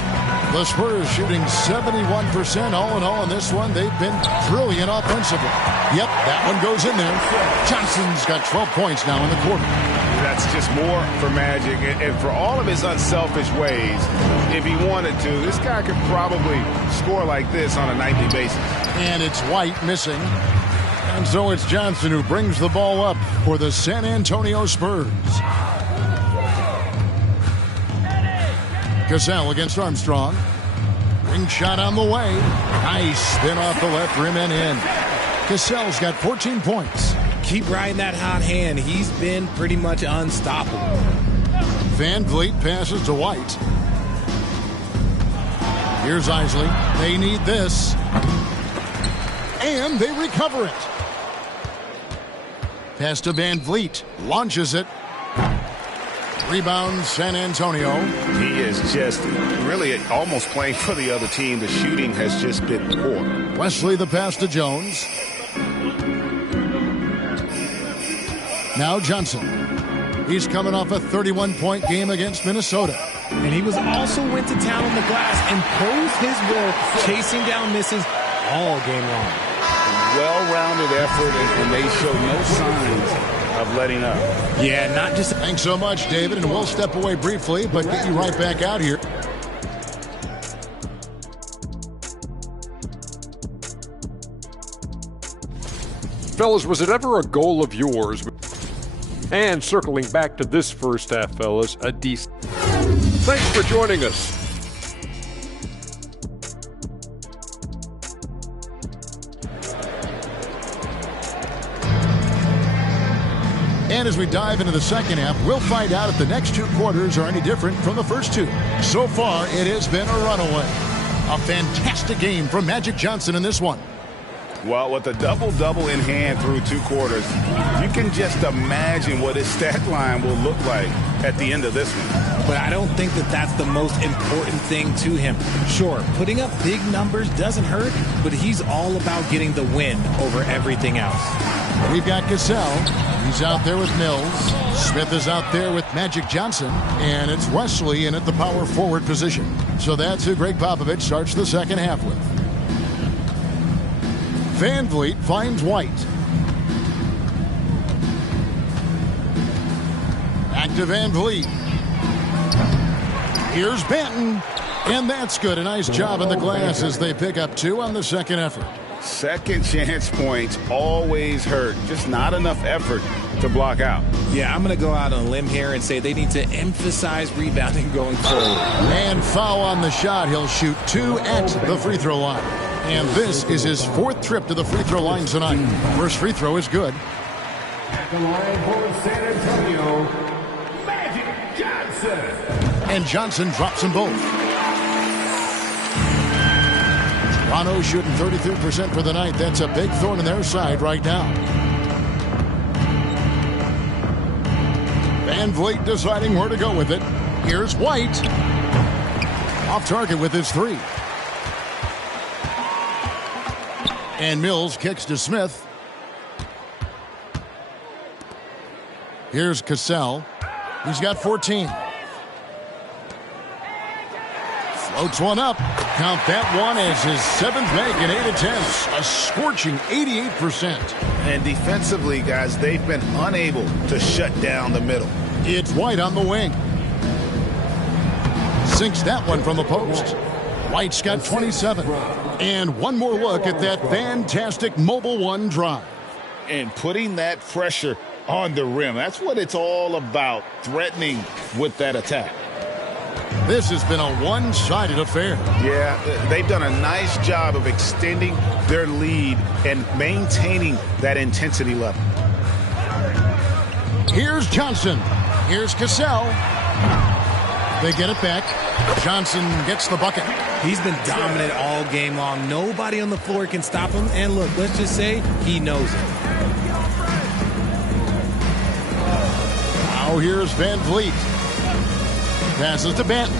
The Spurs shooting 71% all in all in this one. They've been brilliant offensively. Yep, that one goes in there. Johnson's got 12 points now in the quarter. That's just more for Magic. And for all of his unselfish ways, if he wanted to, this guy could probably score like this on a nightly basis. And it's White missing. And so it's Johnson who brings the ball up for the San Antonio Spurs. Cassell against Armstrong. Ring shot on the way. Nice spin off the left rim and in. Cassell's got 14 points. Keep riding that hot hand. He's been pretty much unstoppable. Van Vliet passes to White. Here's Isley. They need this. And they recover it. Pass to Van Vliet. Launches it. Rebound, San Antonio. He is just really almost playing for the other team. The shooting has just been poor. Wesley the pass to Jones. Now Johnson. He's coming off a 31-point game against Minnesota. And he was also went to town on the glass, imposed his will, chasing down misses all game long. Well-rounded effort, and they show no signs of letting up. Yeah, not just... Thanks so much, David, and we'll step away briefly, but get you right back out here. Fellas, was it ever a goal of yours? And circling back to this first half, fellas, a decent... Thanks for joining us. And as we dive into the second half, we'll find out if the next two quarters are any different from the first two. So far, it has been a runaway. A fantastic game from Magic Johnson in this one. Well, with a double-double in hand through two quarters, you can just imagine what his stat line will look like at the end of this one. But I don't think that that's the most important thing to him. Sure, putting up big numbers doesn't hurt, but he's all about getting the win over everything else. We've got Cassell. He's out there with Mills. Smith is out there with Magic Johnson. And it's Wesley in at the power forward position. So that's who Greg Popovich starts the second half with. Van Vliet finds White. Back to Van Vliet. Here's Benton. And that's good. A nice job in the glass as they pick up 2 on the second effort. Second chance points always hurt. Just not enough effort to block out. Yeah, I'm going to go out on a limb here and say they need to emphasize rebounding going forward. And foul on the shot. He'll shoot 2 at the free throw line. And this is his 4th trip to the free throw line tonight. First free throw is good. At the line for San Antonio, Magic Johnson. And Johnson drops them both. Toronto shooting 33% for the night. That's a big thorn in their side right now. Van Vliet deciding where to go with it. Here's White. Off target with his 3. And Mills kicks to Smith. Here's Cassell. He's got 14. Floats one up. Count that one as his 7th make and 8 attempts. A scorching 88%. And defensively, guys, they've been unable to shut down the middle. It's White on the wing. Sinks that one from the post. White's got 27. And one more look at that fantastic mobile one drive. And putting that pressure on the rim. That's what it's all about, threatening with that attack. This has been a one-sided affair. Yeah, they've done a nice job of extending their lead and maintaining that intensity level. Here's Johnson. Here's Cassell. They get it back. Johnson gets the bucket. He's been dominant all game long. Nobody on the floor can stop him. And look, let's just say he knows it. Now here's Van Vliet. Passes to Benton.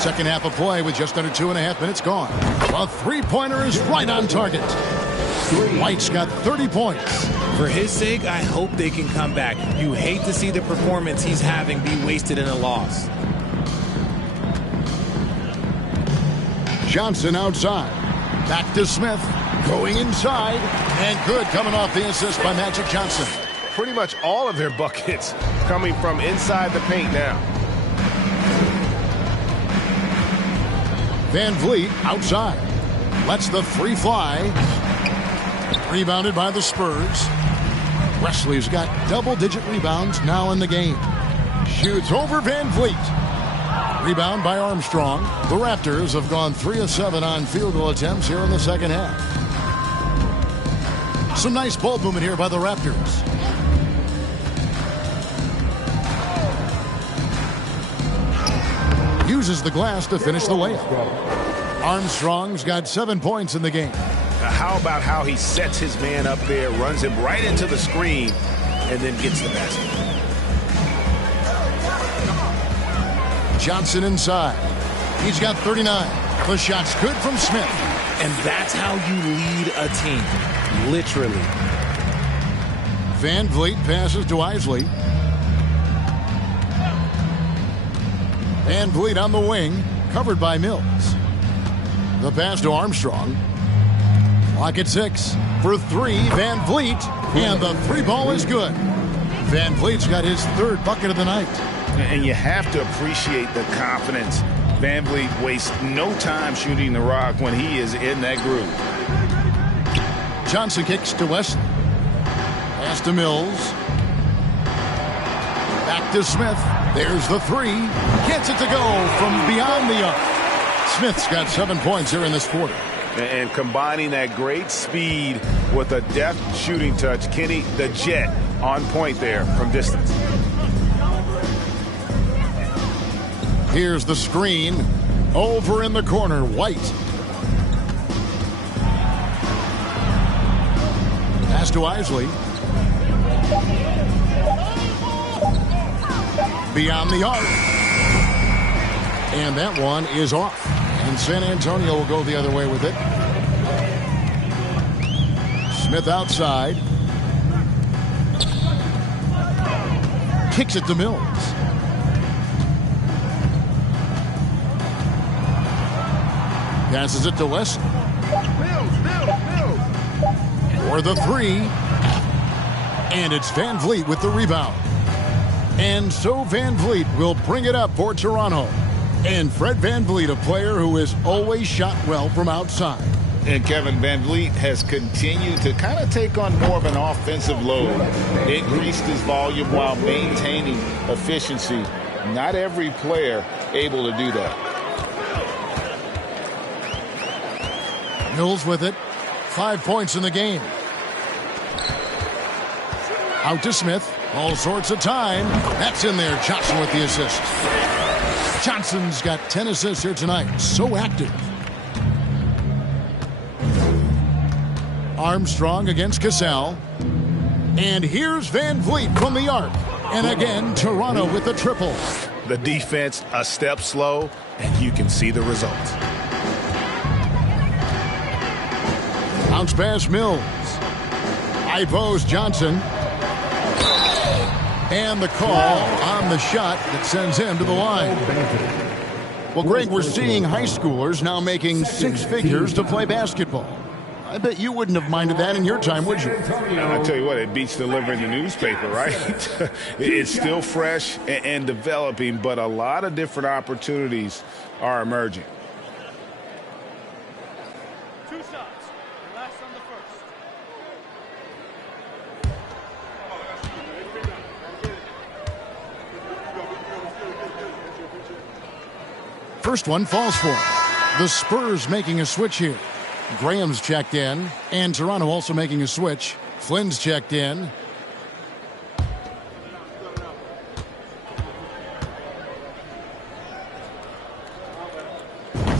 Second half of play with just under 2.5 minutes gone. A three-pointer is right on target. White's got 30 points. For his sake, I hope they can come back. You hate to see the performance he's having be wasted in a loss. Johnson outside. Back to Smith. Going inside. And good coming off the assist by Magic Johnson. Pretty much all of their buckets coming from inside the paint now. Van Vliet outside. Lets the 3 fly. Rebounded by the Spurs. Wesley's got double-digit rebounds now in the game. Shoots over Van Vliet. Rebound by Armstrong. The Raptors have gone 3 of 7 on field goal attempts here in the second half. Some nice ball movement here by the Raptors. Uses the glass to finish the layup. Armstrong's got 7 points in the game. Now how about how he sets his man up there, runs him right into the screen, and then gets the basket. Johnson inside. He's got 39. The shot's good from Smith. And that's how you lead a team. Literally. Van Vliet passes to Isley. Van Vliet on the wing, covered by Mills. The pass to Armstrong. Clock at 6. For 3, Van Vliet. And the 3 ball is good. Van Vliet's got his 3rd bucket of the night. And you have to appreciate the confidence. Van Vliet wastes no time shooting the rock when he is in that groove. Johnson kicks to Wesley. Pass to Mills. Back to Smith. There's the 3. Gets it to go from beyond the arc. Smith's got 7 points here in this quarter. And combining that great speed with a deft shooting touch, Kenny, the Jet, on point there from distance. Here's the screen. Over in the corner, White. Pass to Isley. Beyond the arc. And that one is off. And San Antonio will go the other way with it. Smith outside. Kicks it to Mills. Passes it to Wesson. For the three. And it's Van Vliet with the rebound. And so Van Vliet will bring it up for Toronto. And Fred Van Vliet, a player who has always shot well from outside. And Kevin Van Vliet has continued to kind of take on more of an offensive load. Increased his volume while maintaining efficiency. Not every player able to do that. Mills with it. 5 points in the game. Out to Smith. All sorts of time. That's in there. Johnson with the assist. Johnson's got 10 assists here tonight. So active. Armstrong against Cassell. And here's Van Vliet from the arc. And again, Toronto with the triple. The defense a step slow, and you can see the results. Bounce pass Mills. Ipos Johnson. And the call on the shot that sends him to the line. Well, Greg, we're seeing high schoolers now making six figures to play basketball. I bet you wouldn't have minded that in your time, would you? I'll tell you what, it beats delivering the newspaper, right? It's still fresh and developing, but a lot of different opportunities are emerging. First one falls for him. The Spurs making a switch here. Graham's checked in, and Toronto also making a switch. Flynn's checked in.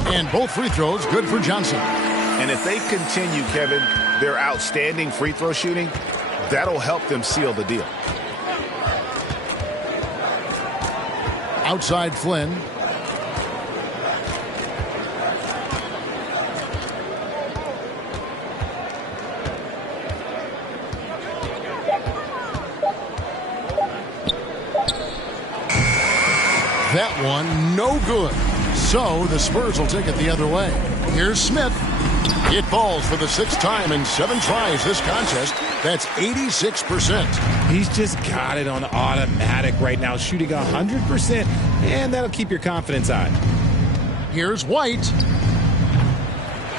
And both free throws good for Johnson. And if they continue, Kevin, their outstanding free throw shooting, that'll help them seal the deal. Outside Flynn. That one, no good. So the Spurs will take it the other way. Here's Smith. It falls for the sixth time in 7 tries this contest. That's 86%. He's just got it on automatic right now, shooting 100%, and that'll keep your confidence high. Here's White.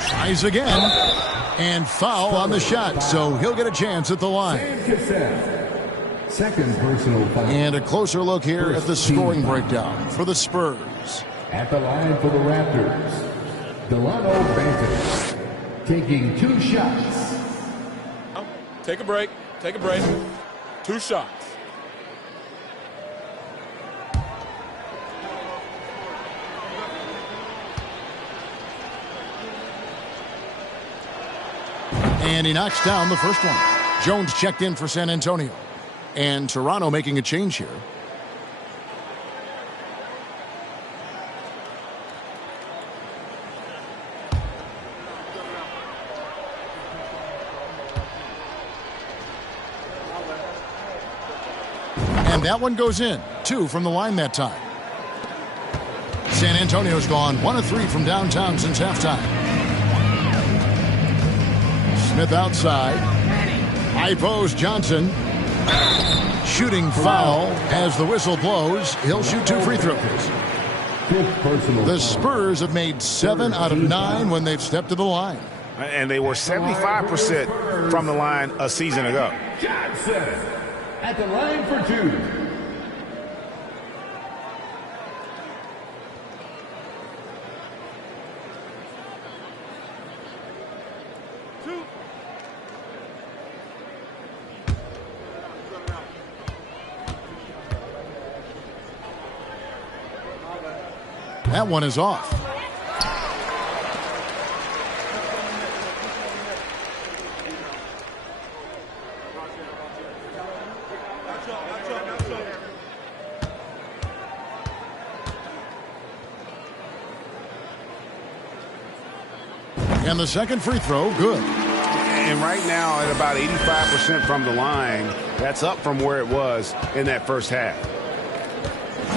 Tries again. And foul on the shot, so he'll get a chance at the line. Second personal foul. And a closer look here at the scoring breakdown for the Spurs. At the line for the Raptors, Delano Banton taking 2 shots. Take a break. Take a break. 2 shots. And he knocks down the first one. Jones checked in for San Antonio. And Toronto making a change here. And that one goes in. 2 from the line that time. San Antonio's gone 1 of 3 from downtown since halftime. Smith outside. Ipos Johnson. Shooting foul as the whistle blows. He'll shoot 2 free throws. The Spurs have made 7 out of 9 when they've stepped to the line. And they were 75% from the line a season ago. Johnson at the line for 2. That one is off. And the second free throw, good. And right now at about 85% from the line, that's up from where it was in that first half.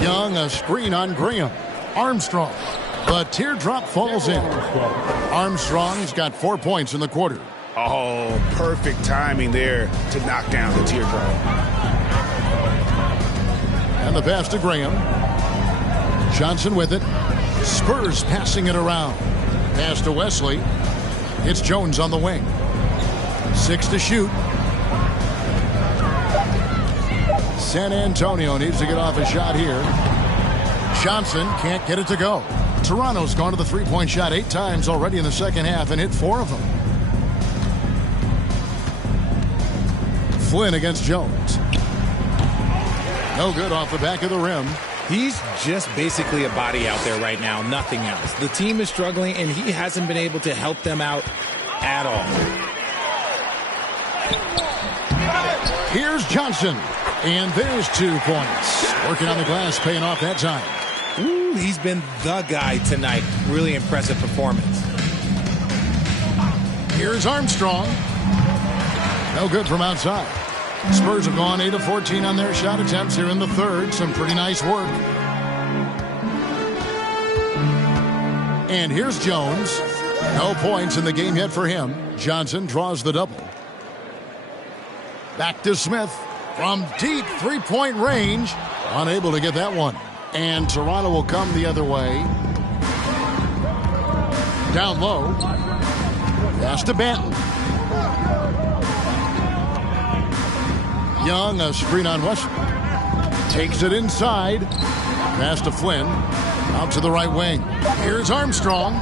Young, a screen on Graham. Armstrong. The teardrop falls in. Armstrong's got 4 points in the quarter. Oh, perfect timing there to knock down the teardrop. And the pass to Graham. Johnson with it. Spurs passing it around. Pass to Wesley. It's Jones on the wing. 6 to shoot. San Antonio needs to get off a shot here. Johnson can't get it to go. Toronto's gone to the three-point shot 8 times already in the second half and hit 4 of them. Flynn against Jones. No good off the back of the rim. He's just basically a body out there right now, nothing else. The team is struggling, and he hasn't been able to help them out at all. Here's Johnson, and there's 2 points. Working on the glass, paying off that time. Ooh, he's been the guy tonight. Really impressive performance. Here's Armstrong. No good from outside. Spurs have gone 8 of 14 on their shot attempts here in the third. Some pretty nice work. And here's Jones. No points in the game yet for him. Johnson draws the double. Back to Smith from deep three-point range. Unable to get that one. And Toronto will come the other way. Down low. Pass to Banton. Young, a screen on Wesley. Takes it inside. Pass to Flynn. Out to the right wing. Here's Armstrong.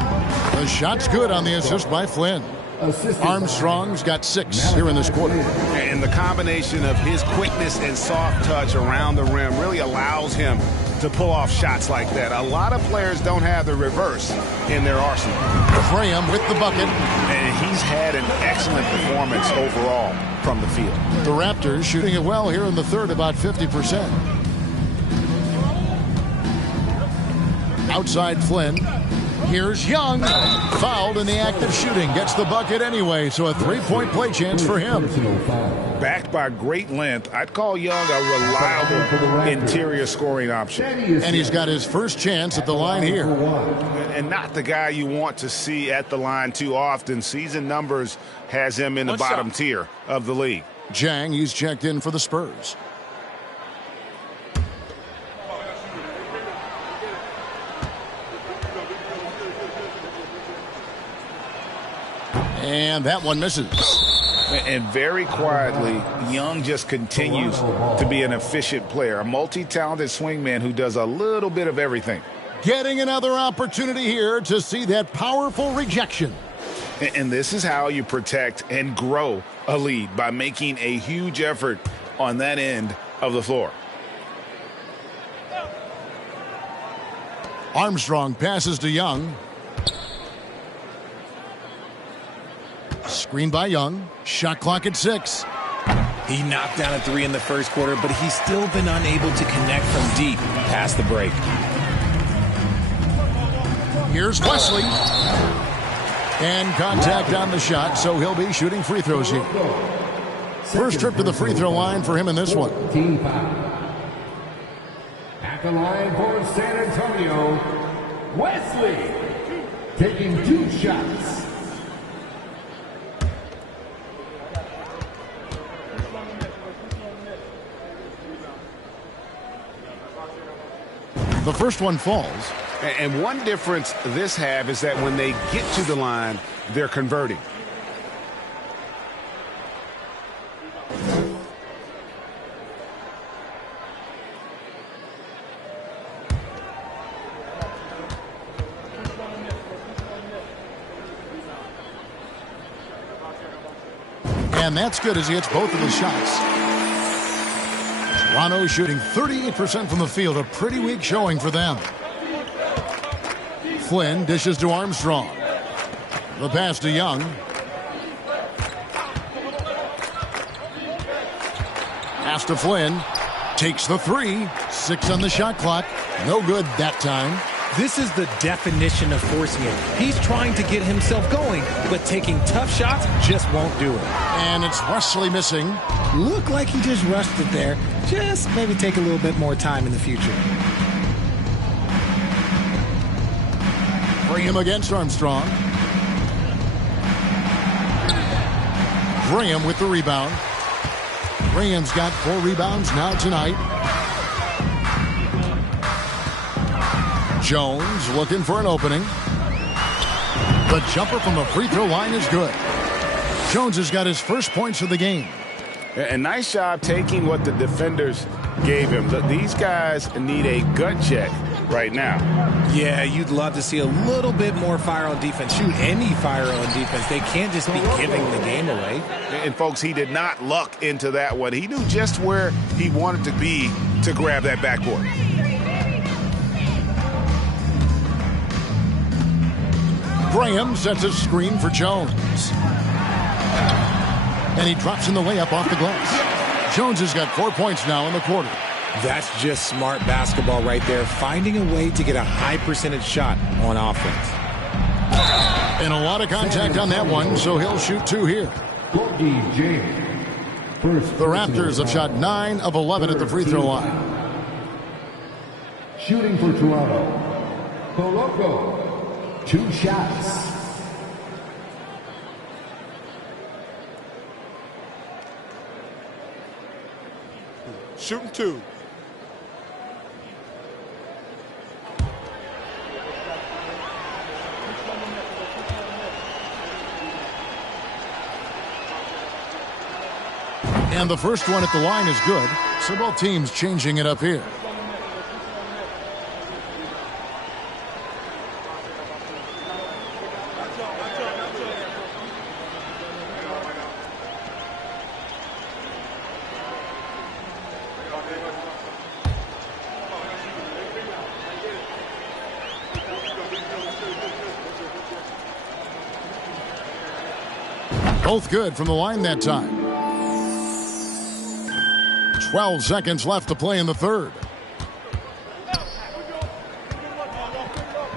The shot's good on the assist by Flynn. Armstrong's got 6 here in this quarter. And the combination of his quickness and soft touch around the rim really allows him to pull off shots like that. A lot of players don't have the reverse in their arsenal. Graham with the bucket. And he's had an excellent performance overall from the field. The Raptors shooting it well here in the third, about 50%. Outside Flynn. Here's Young. Fouled in the act of shooting. Gets the bucket anyway, so a 3-point play chance for him. Backed by great length, I'd call Young a reliable interior scoring option. And he's got his first chance at the line here. And not the guy you want to see at the line too often. Season numbers has him in the bottom tier of the league. Jang, he's checked in for the Spurs. And that one misses. And very quietly, Young just continues to be an efficient player, a multi-talented swingman who does a little bit of everything. Getting another opportunity here to see that powerful rejection. And this is how you protect and grow a lead, by making a huge effort on that end of the floor. Armstrong passes to Young. Screen by Young. Shot clock at 6. He knocked down a 3 in the first quarter, but he's still been unable to connect from deep past the break. Here's Wesley. And contact on the shot, so he'll be shooting free throws here. First trip to the free throw line for him in this one. At the line for San Antonio, Wesley taking 2 shots. The first one falls. And one difference this half is that when they get to the line, they're converting. And that's good as he hits both of his shots. Toronto shooting 38% from the field. A pretty weak showing for them. Flynn dishes to Armstrong. The pass to Young. Pass to Flynn. Takes the three. 6 on the shot clock. No good that time. This is the definition of forcing it. He's trying to get himself going, but taking tough shots just won't do it. And it's Wesley missing. Looked like he just rushed it there. Just maybe take a little bit more time in the future. Graham against Armstrong. Graham with the rebound. Graham's got 4 rebounds now tonight. Jones looking for an opening. The jumper from the free throw line is good. Jones has got his first points of the game. And nice job taking what the defenders gave him. These guys need a gut check right now. Yeah, you'd love to see a little bit more fire on defense. Shoot, any fire on defense. They can't just be giving the game away. And, folks, he did not luck into that one. He knew just where he wanted to be to grab that backboard. Graham sets a screen for Jones. And he drops in the layup off the glass. Jones has got 4 points now in the quarter. That's just smart basketball right there. Finding a way to get a high percentage shot on offense. And a lot of contact on that one, so he'll shoot 2 here. The Raptors have shot 9 of 11 at the free throw line. Shooting for Toronto, Koloko. 2 shots. Shooting 2. And the first one at the line is good, so both teams changing it up here. Both good from the line that time. 12 seconds left to play in the third.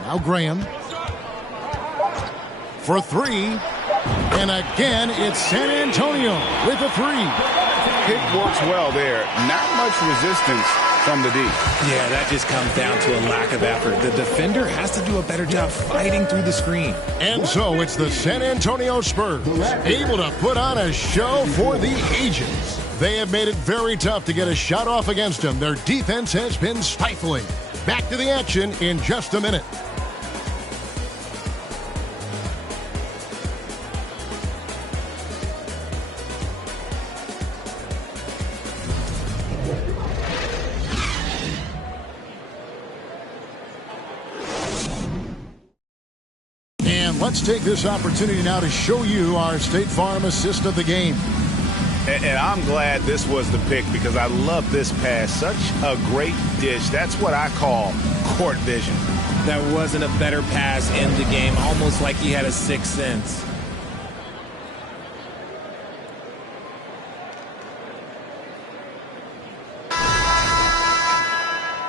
Now Graham. For 3. And again, it's San Antonio with a 3. Pick works well there. Not much resistance from the D. Yeah, that just comes down to a lack of effort. The defender has to do a better job fighting through the screen. And so it's the San Antonio Spurs able to put on a show for the ages. They have made it very tough to get a shot off against them. Their defense has been stifling. Back to the action in just a minute. Let's take this opportunity now to show you our State Farm assist of the game. And I'm glad this was the pick because I love this pass. Such a great dish. That's what I call court vision. That wasn't a better pass in the game, almost like he had a sixth sense.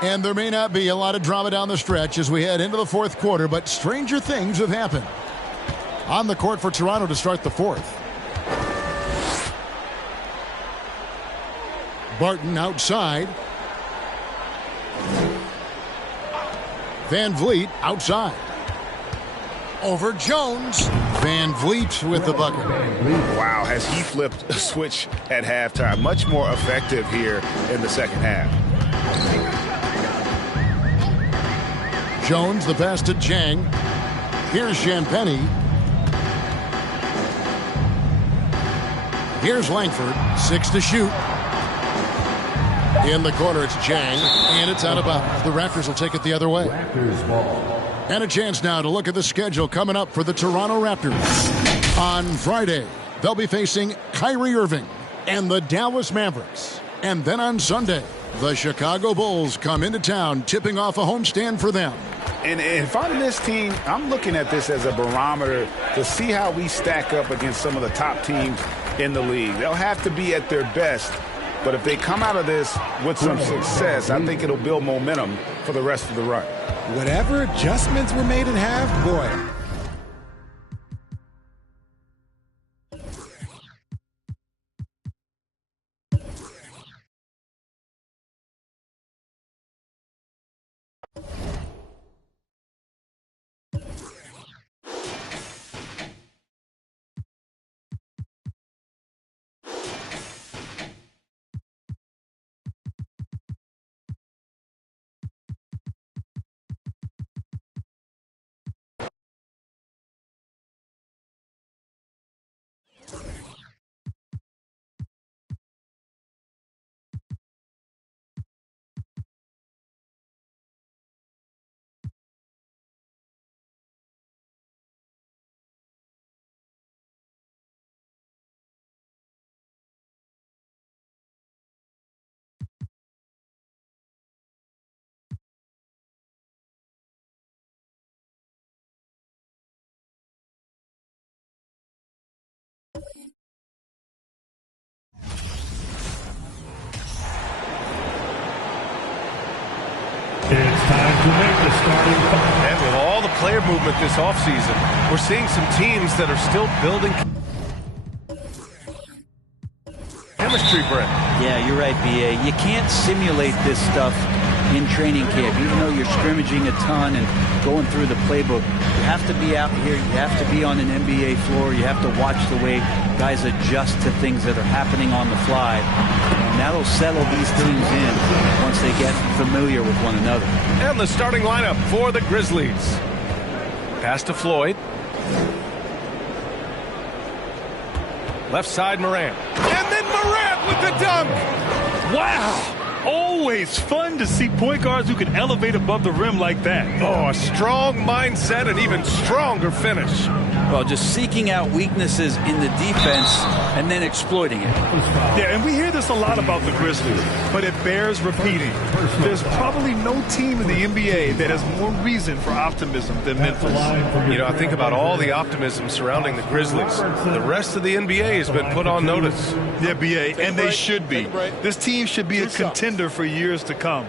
And there may not be a lot of drama down the stretch as we head into the fourth quarter, but stranger things have happened. On the court for Toronto to start the fourth. Barton outside. Van Vliet outside. Over Jones. Van Vliet with the bucket. Wow, has he flipped a switch at halftime. Much more effective here in the second half. Jones, the pass to Jang. Here's Champagny. Here's Langford. 6 to shoot. In the corner, it's Jang, and it's out of bounds. The Raptors will take it the other way. And a chance now to look at the schedule coming up for the Toronto Raptors. On Friday, they'll be facing Kyrie Irving and the Dallas Mavericks. And then on Sunday, the Chicago Bulls come into town, tipping off a homestand for them. And if I'm this team, I'm looking at this as a barometer to see how we stack up against some of the top teams in the league. They'll have to be at their best, but if they come out of this with some success, I think it'll build momentum for the rest of the run. Whatever adjustments were made at half, boy. It's time to make the starting five. And with all the player movement this offseason, we're seeing some teams that are still building chemistry, Brent. Yeah, you're right, B.A. You can't simulate this stuff in training camp, even though you're scrimmaging a ton and going through the playbook. You have to be out here. You have to be on an NBA floor. You have to watch the way guys adjust to things that are happening on the fly. And that'll settle these teams in once they get familiar with one another. And the starting lineup for the Grizzlies. Pass to Floyd. Left side, Morant. And then Morant with the dunk. Wow. Always fun to see point guards who can elevate above the rim like that. Oh, a strong mindset and even stronger finish. Well, just seeking out weaknesses in the defense and then exploiting it. Yeah, and we hear this a lot about the Grizzlies, but it bears repeating. There's probably no team in the NBA that has more reason for optimism than Memphis. You know, I think about all the optimism surrounding the Grizzlies. The rest of the NBA has been put on notice. Yeah, B.A., and they should be. This team should be a contender for years to come.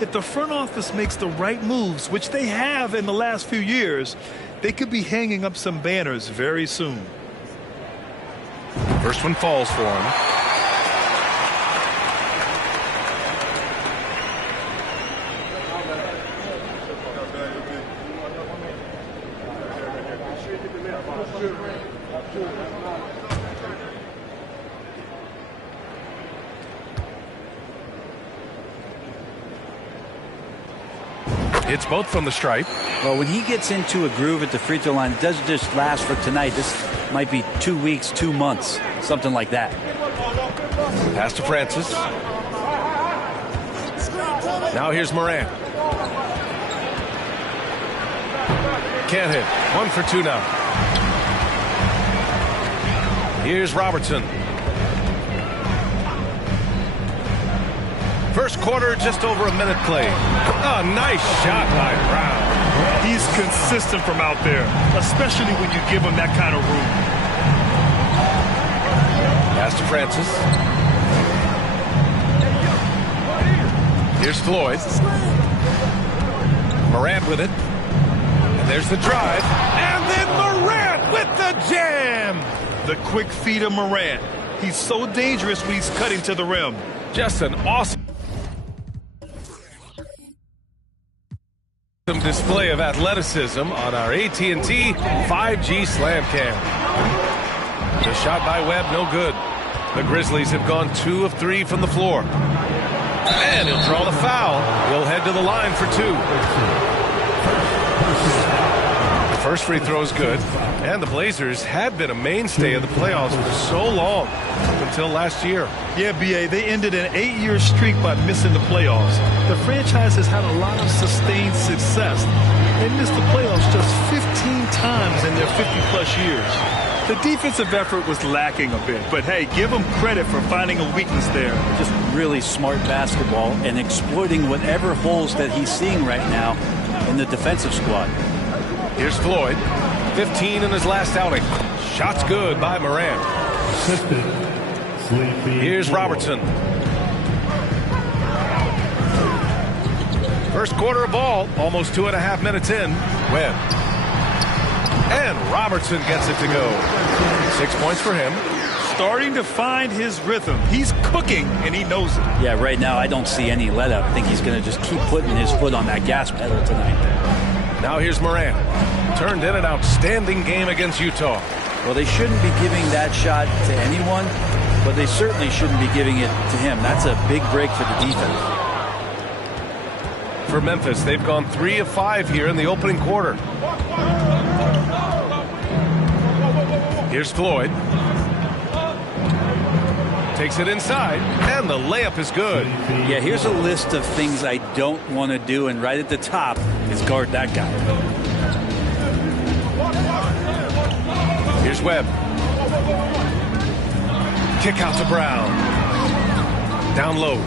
If the front office makes the right moves, which they have in the last few years, they could be hanging up some banners very soon. First one falls for him. It's both from the stripe. Well, when he gets into a groove at the free throw line, it doesn't just last for tonight. This might be 2 weeks, 2 months, something like that. Pass to Francis. Now here's Morant. Can't hit. 1 for 2 now. Here's Robertson. First quarter, just over a minute played. Oh, nice shot by Brown. He's consistent from out there, especially when you give him that kind of room. Pass to Francis. Here's Floyd. Morant with it. And there's the drive. And then Morant with the jam. The quick feed of Morant. He's so dangerous when he's cutting to the rim. Just an awesome display of athleticism on our AT&T 5G Slam Cam. The shot by Webb, no good. The Grizzlies have gone 2 of 3 from the floor. And he'll draw the foul. He'll head to the line for 2. The first free throw is good. And the Blazers had been a mainstay of the playoffs for so long, up until last year. Yeah, B.A., they ended an 8-year streak by missing the playoffs. The franchise has had a lot of sustained success. They missed the playoffs just 15 times in their 50-plus years. The defensive effort was lacking a bit, but hey, give them credit for finding a weakness there. Just really smart basketball and exploiting whatever holes that he's seeing right now in the defensive squad. Here's Floyd, 15 in his last outing. Shots good by Moran. Here's Robertson. First quarter of ball, almost 2.5 minutes in. Webb. And Robertson gets it to go. 6 points for him. Starting to find his rhythm. He's cooking, and he knows it. Yeah, right now I don't see any let up. I think he's going to just keep putting his foot on that gas pedal tonight. Now here's Moran. Turned in an outstanding game against Utah. Well, they shouldn't be giving that shot to anyone, but they certainly shouldn't be giving it to him. That's a big break for the defense. For Memphis, they've gone 3 of 5 here in the opening quarter. Here's Floyd. Takes it inside, and the layup is good. Yeah, here's a list of things I don't want to do, and right at the top is guard that guy. Here's Webb. Kick out to Brown. Down low.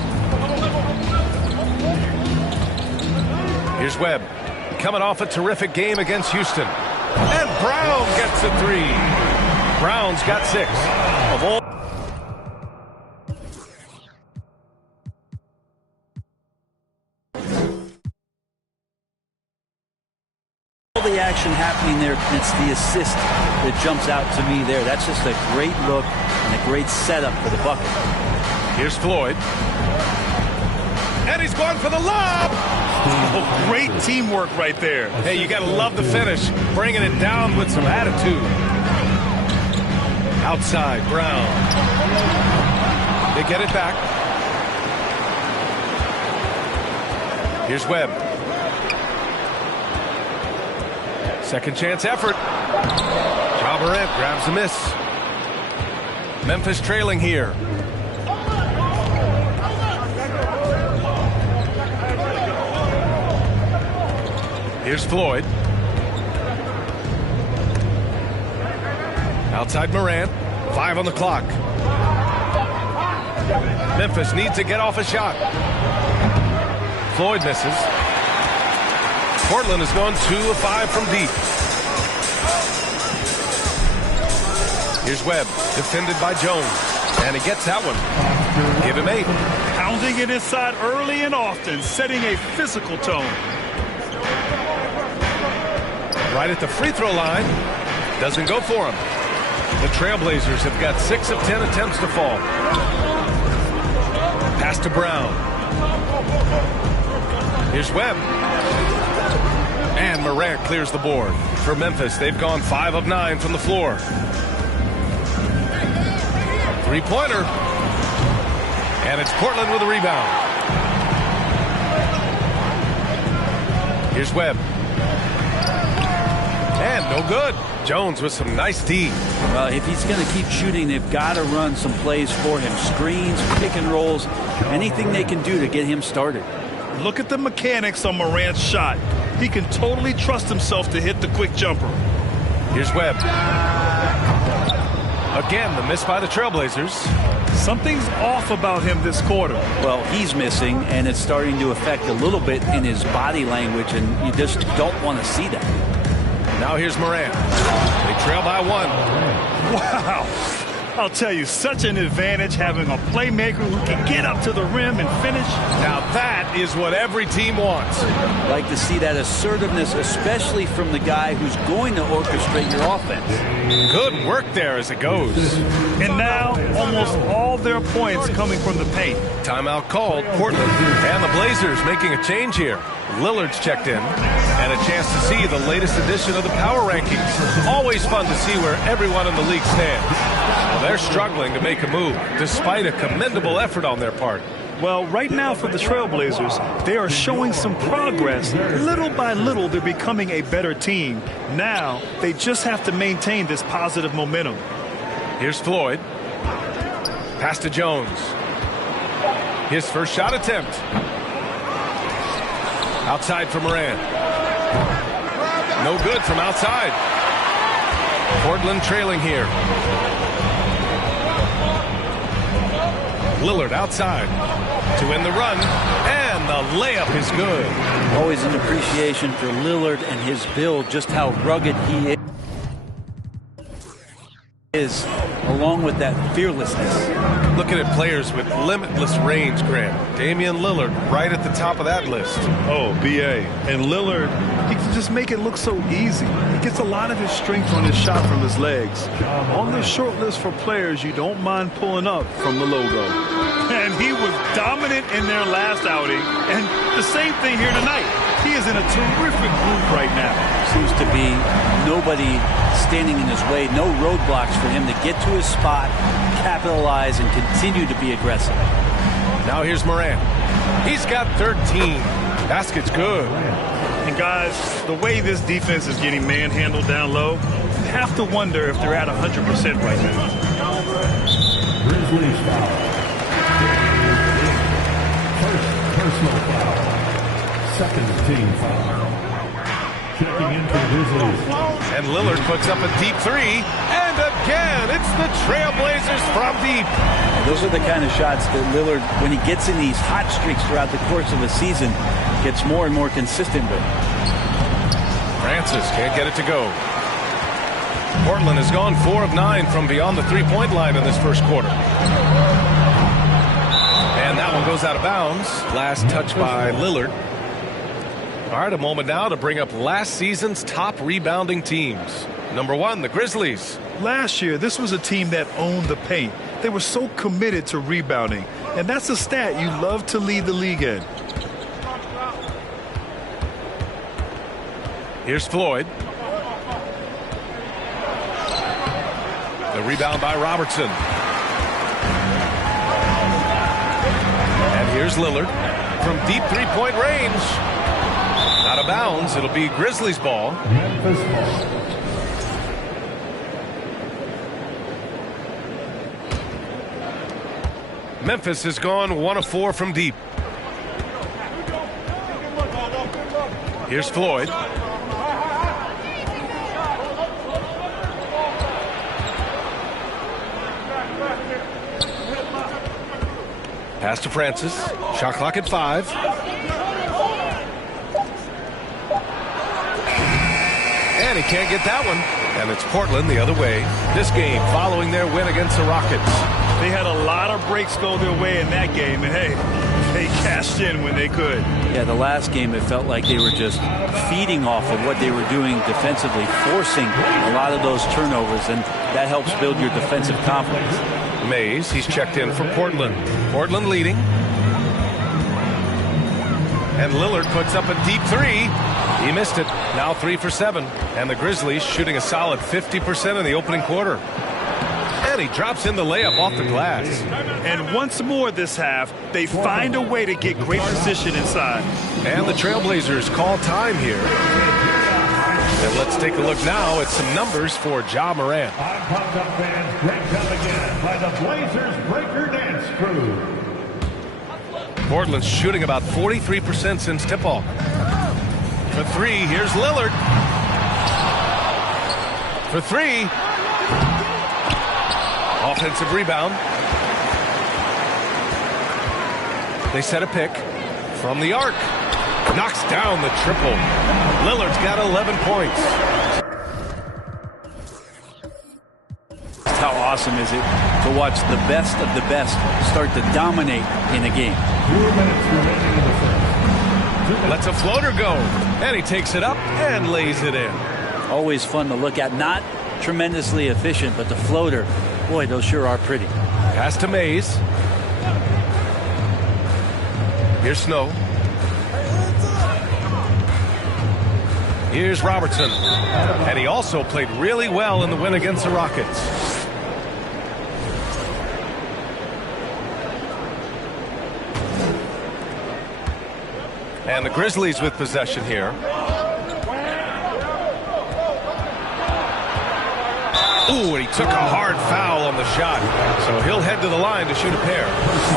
Here's Webb. Coming off a terrific game against Houston. And Brown gets a 3. Brown's got 6. Of all the action happening there, it's the assist that jumps out to me there. That's just a great look and a great setup for the bucket. Here's Floyd. And he's going for the lob. Oh, great teamwork right there. Hey, you got to love the finish. Bringing it down with some attitude. Outside, Brown. They get it back. Here's Webb. Second chance effort. Ja Morant grabs the miss. Memphis trailing here. Here's Floyd. Outside Morant. 5 on the clock. Memphis needs to get off a shot. Floyd misses. Portland has gone 2 of 5 from deep. Here's Webb, defended by Jones. And he gets that one. Give him 8. Pounding it inside early and often, setting a physical tone. Right at the free throw line. Doesn't go for him. The Trailblazers have got 6 of 10 attempts to fall. Pass to Brown. Here's Webb. And Morant clears the board. For Memphis, they've gone 5 of 9 from the floor. Three-pointer. And it's Portland with a rebound. Here's Webb. And no good. Jones with some nice D. Well, if he's going to keep shooting, they've got to run some plays for him. Screens, pick and rolls, anything they can do to get him started. Look at the mechanics on Morant's shot. He can totally trust himself to hit the quick jumper. Here's Webb. Again, the miss by the Trailblazers. Something's off about him this quarter. Well, he's missing, and it's starting to affect a little bit in his body language, and you just don't want to see that. Now here's Morant. They trail by 1. Wow. I'll tell you, such an advantage having a playmaker who can get up to the rim and finish. Now that is what every team wants. Like to see that assertiveness, especially from the guy who's going to orchestrate your offense. Good work there as it goes. And now, almost all their points coming from the paint. Timeout called. Portland and the Blazers making a change here. Lillard's checked in. And a chance to see the latest edition of the power rankings. Always fun to see where everyone in the league stands. Well, they're struggling to make a move, despite a commendable effort on their part. Well, right now for the Trailblazers, they are showing some progress. Little by little, they're becoming a better team. Now, they just have to maintain this positive momentum. Here's Floyd. Pass to Jones. His first shot attempt. Outside for Morant. No good from outside. Portland trailing here. Lillard outside to win the run, and the layup is good. Always an appreciation for Lillard and his build, just how rugged he is, along with that fearlessness. Looking at players with limitless range, Grant. Damian Lillard right at the top of that list. Oh, B.A. And Lillard, he can just make it look so easy. He gets a lot of his strength on his shot from his legs. On the short list for players you don't mind pulling up from the logo. And he was dominant in their last outing. And the same thing here tonight. He is in a terrific group right now. Seems to be nobody standing in his way, no roadblocks for him to get to his spot, capitalize, and continue to be aggressive. Now here's Morant. He's got 13. Basket's good. And guys, the way this defense is getting manhandled down low, you have to wonder if they're at 100% right now. Grizzlies foul. First personal foul. Second team foul. Checking into the Grizzlies. And Lillard puts up a deep three. And again, it's the Trailblazers from deep. Those are the kind of shots that Lillard, when he gets in these hot streaks throughout the course of the season, gets more and more consistent with. Francis can't get it to go. Portland has gone 4 of 9 from beyond the three-point line in this first quarter. And that one goes out of bounds. Last touch by Lillard. All right, a moment now to bring up last season's top rebounding teams. Number 1, the Grizzlies. Last year, this was a team that owned the paint. They were so committed to rebounding. And that's a stat you love to lead the league in. Here's Floyd. The rebound by Robertson. And here's Lillard from deep three-point range. Out of bounds. It'll be Grizzlies ball. Memphis ball. Memphis has gone 1 of 4 from deep. Here's Floyd. Pass to Francis. Shot clock at 5. And he can't get that one. And it's Portland the other way. This game following their win against the Rockets. They had a lot of breaks go their way in that game. And, hey, they cashed in when they could. Yeah, the last game it felt like they were just feeding off of what they were doing defensively, forcing a lot of those turnovers, and that helps build your defensive confidence. Mays, he's checked in for Portland. Portland leading. And Lillard puts up a deep three. He missed it. Now 3 for 7. And the Grizzlies shooting a solid 50% in the opening quarter. And he drops in the layup off the glass. And once more this half, they find a way to get great position inside. And the Trailblazers call time here. And let's take a look now at some numbers for Ja Morant. I'm pumped up fans. Great job again by the Blazers Breaker Dance Crew. Portland's shooting about 43% since tip-off. For 3, here's Lillard. For 3. Offensive rebound. They set a pick from the arc. Knocks down the triple. Lillard's got 11 points. How awesome is it to watch the best of the best start to dominate in a game? 2 minutes remaining in the first. Lets a floater go. And he takes it up and lays it in. Always fun to look at. Not tremendously efficient, but the floater, boy, those sure are pretty. Pass to Mays. Here's Snow. Here's Robertson. And he also played really well in the win against the Rockets. And the Grizzlies with possession here. Ooh, and he took a hard foul on the shot. So he'll head to the line to shoot a pair.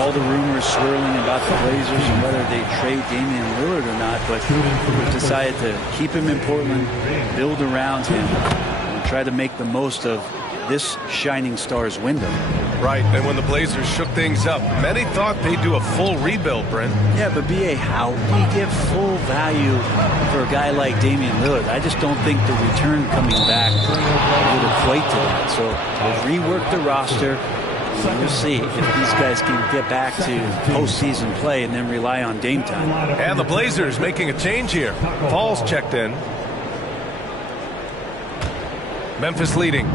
All the rumors swirling about the Blazers and whether they trade Damian Lillard or not, but they've decided to keep him in Portland, build around him, and try to make the most of this shining star's window. Right, and when the Blazers shook things up, many thought they'd do a full rebuild, Brent. Yeah, but B.A., how do you give full value for a guy like Damian Lillard? I just don't think the return coming back would equate to that. So we'll rework the roster. We'll see if these guys can get back to postseason play and then rely on Dame time. And the Blazers making a change here. Paul's checked in. Memphis leading.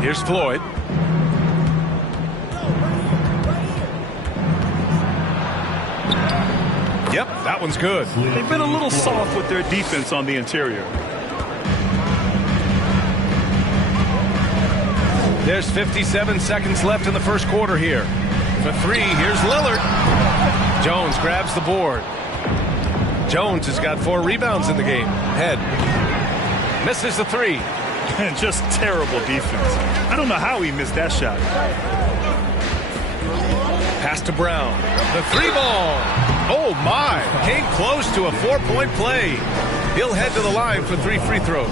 Here's Floyd. Yep, that one's good. They've been a little soft with their defense on the interior. There's 57 seconds left in the first quarter here. For three, here's Lillard. Jones grabs the board. Jones has got 4 rebounds in the game. Head. Misses the three. And just terrible defense. I don't know how he missed that shot. Pass to Brown. The 3-ball. Oh, my. Came close to a 4-point play. He'll head to the line for 3 free throws.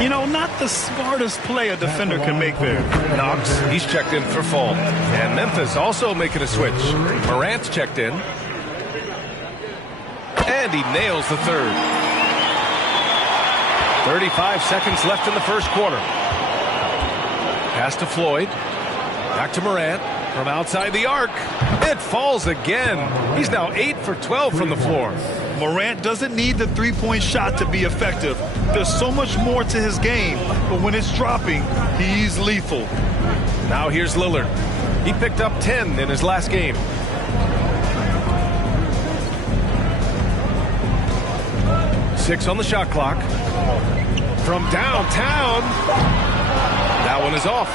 You know, not the smartest play a defender can make there. Knox, he's checked in for Fall. And Memphis also making a switch. Morant's checked in. And he nails the third. 35 seconds left in the first quarter. Pass to Floyd. Back to Morant. From outside the arc. It falls again. He's now 8 for 12 from the floor. Morant doesn't need the three-point shot to be effective. There's so much more to his game, but when it's dropping, he's lethal. Now here's Lillard. He picked up 10 in his last game. Six on the shot clock. From downtown. That one is off.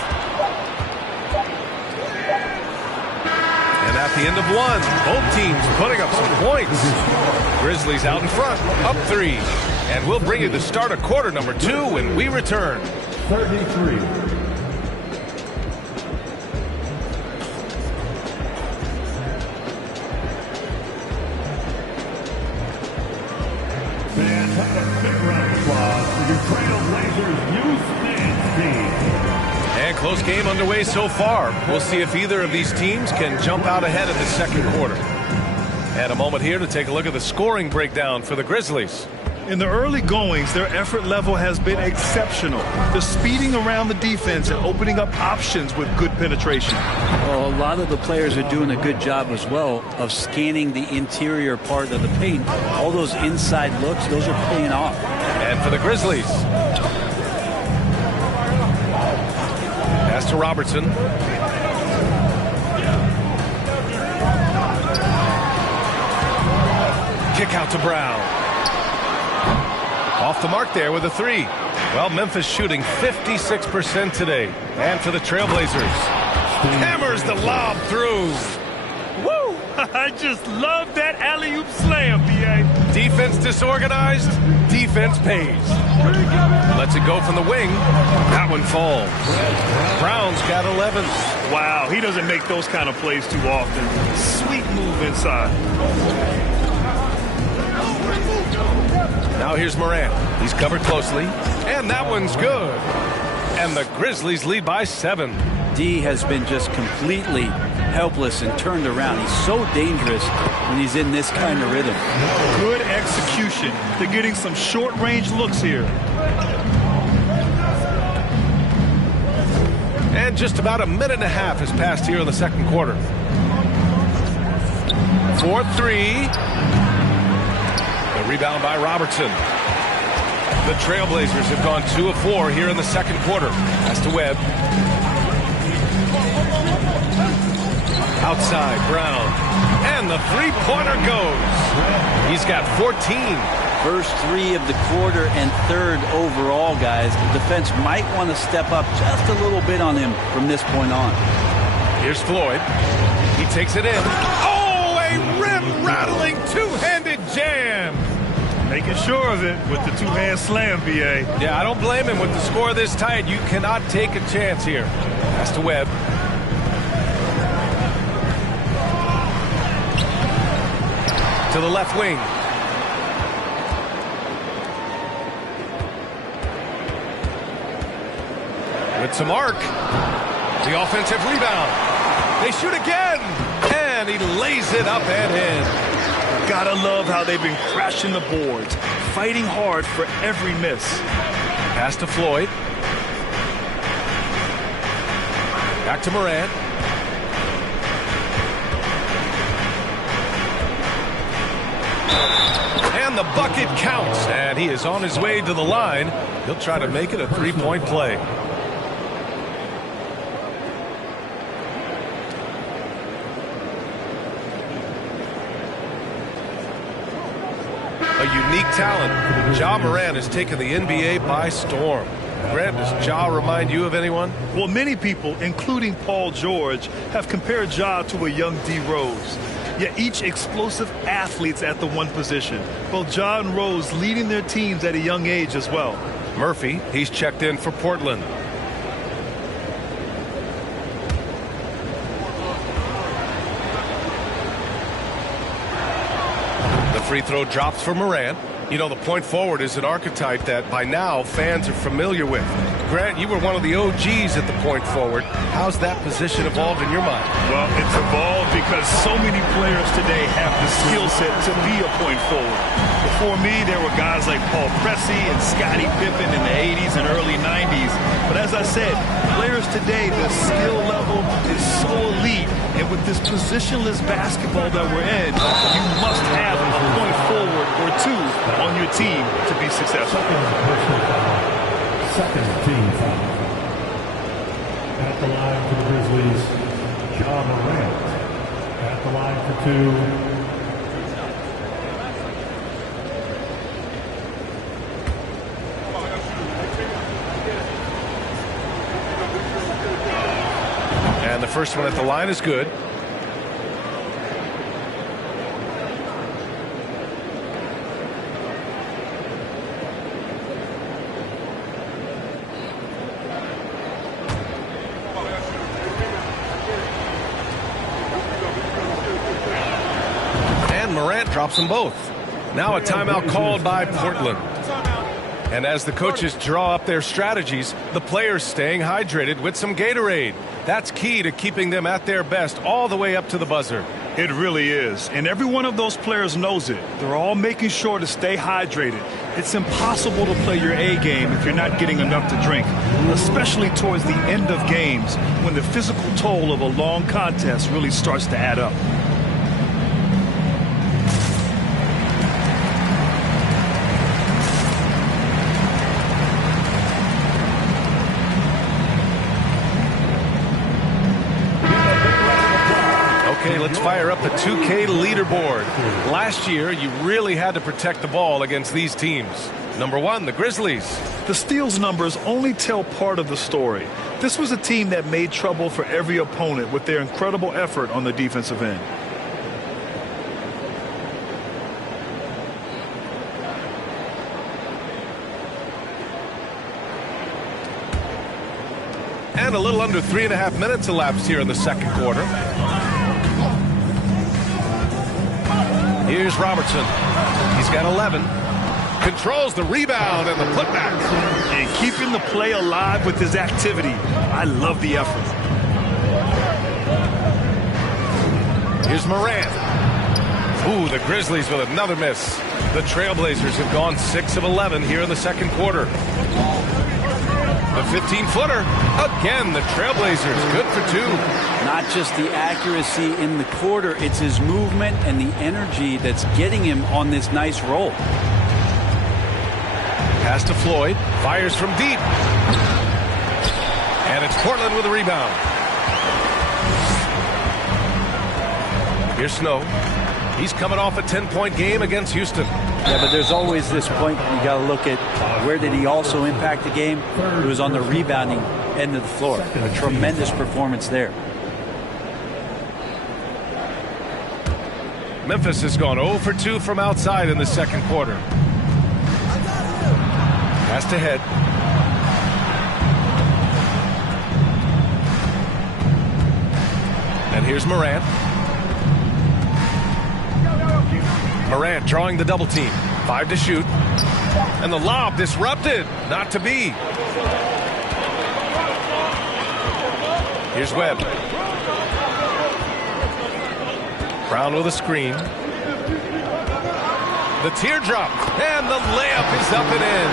And at the end of one, both teams putting up some points. Grizzlies out in front, up 3. And we'll bring you the start of quarter number 2 when we return. 33. Fans have a big round of applause for your Trailblazers youth dance team. And close game underway so far. We'll see if either of these teams can jump out ahead in the second quarter. And a moment here to take a look at the scoring breakdown for the Grizzlies. In the early goings, their effort level has been exceptional. They're speeding around the defense and opening up options with good penetration. Well, a lot of the players are doing a good job as well of scanning the interior part of the paint. All those inside looks, those are paying off. And for the Grizzlies, pass to Robertson. Kick out to Brown. Off the mark there with a 3. Well, Memphis shooting 56% today. And for the Trailblazers, hammers the lob through. Woo! I just love that alley-oop slam, B.A. Defense disorganized, defense pays. Lets it go from the wing. That one falls. Brown's got 11. Wow, he doesn't make those kind of plays too often. Sweet move inside. Now here's Morant. He's covered closely. And that one's good. And the Grizzlies lead by 7. D has been just completely helpless and turned around. He's so dangerous when he's in this kind of rhythm. Good execution. They're getting some short-range looks here. And just about a minute and a half has passed here in the second quarter. 4-3. The rebound by Robertson. The Trailblazers have gone 2 of 4 here in the second quarter. Pass to Webb. Outside, Brown. And the three-pointer goes. He's got 14. First 3 of the quarter and 3rd overall, guys. The defense might want to step up just a little bit on him from this point on. Here's Floyd. He takes it in. Oh, a rim-rattling two-handed jam. Making sure of it with the two-hand slam, B.A. Yeah, I don't blame him with the score this tight. You cannot take a chance here. Pass to Webb. To the left wing. It's a mark. The offensive rebound. They shoot again. And he lays it up and in. Gotta love how they've been crashing the boards, fighting hard for every miss. Pass to Floyd. Back to Morant. And the bucket counts. And he is on his way to the line. He'll try to make it a three-point play. A unique talent. Ja Morant has taken the NBA by storm. Grant, does Ja remind you of anyone? Well, many people, including Paul George, have compared Ja to a young D. Rose. Yet each explosive athletes at the one position. Both Ja and Rose leading their teams at a young age as well. Murphy, he's checked in for Portland. The free throw drops for Morant. You know, the point forward is an archetype that by now fans are familiar with. Grant, you were one of the OGs at the point forward. How's that position evolved in your mind? Well, it's evolved because so many players today have the skill set to be a point forward. Before me, there were guys like Paul Pressey and Scottie Pippen in the 80s and early 90s. But as I said, players today, the skill level is so elite. And with this positionless basketball that we're in, you must have a point forward or two on your team to be successful. Second team foul. At the line for the Grizzlies, Ja Morant. At the line for two. And the first one at the line is good. And Morant drops them both. Now a timeout called by Portland. And as the coaches draw up their strategies, the players staying hydrated with some Gatorade. That's key to keeping them at their best all the way up to the buzzer. It really is. And every one of those players knows it. They're all making sure to stay hydrated. It's impossible to play your A game if you're not getting enough to drink, especially towards the end of games when the physical toll of a long contest really starts to add up. Okay, let's fire up the 2K leaderboard. Last year, you really had to protect the ball against these teams. Number one, the Grizzlies. The steals numbers only tell part of the story. This was a team that made trouble for every opponent with their incredible effort on the defensive end. And a little under 3.5 minutes elapsed here in the second quarter. Here's Robertson. He's got 11. Controls the rebound and the putback. And keeping the play alive with his activity. I love the effort. Here's Morant. Ooh, the Grizzlies with another miss. The Trailblazers have gone 6 of 11 here in the second quarter. The 15-footer. Again, the Trailblazers good for two. Not just the accuracy in the quarter, it's his movement and the energy that's getting him on this nice roll. Pass to Floyd. Fires from deep. And it's Portland with a rebound. Here's Snow. He's coming off a 10-point game against Houston. Yeah, but there's always this point you got to look at where did he also impact the game? It was on the rebounding end of the floor. A tremendous performance there. Memphis has gone 0 for 2 from outside in the second quarter. Pass to Head. And here's Morant. Morant drawing the double team. 5 to shoot. And the lob disrupted. Not to be. Here's Webb. Brown with a screen. The teardrop, and the layup is up and in.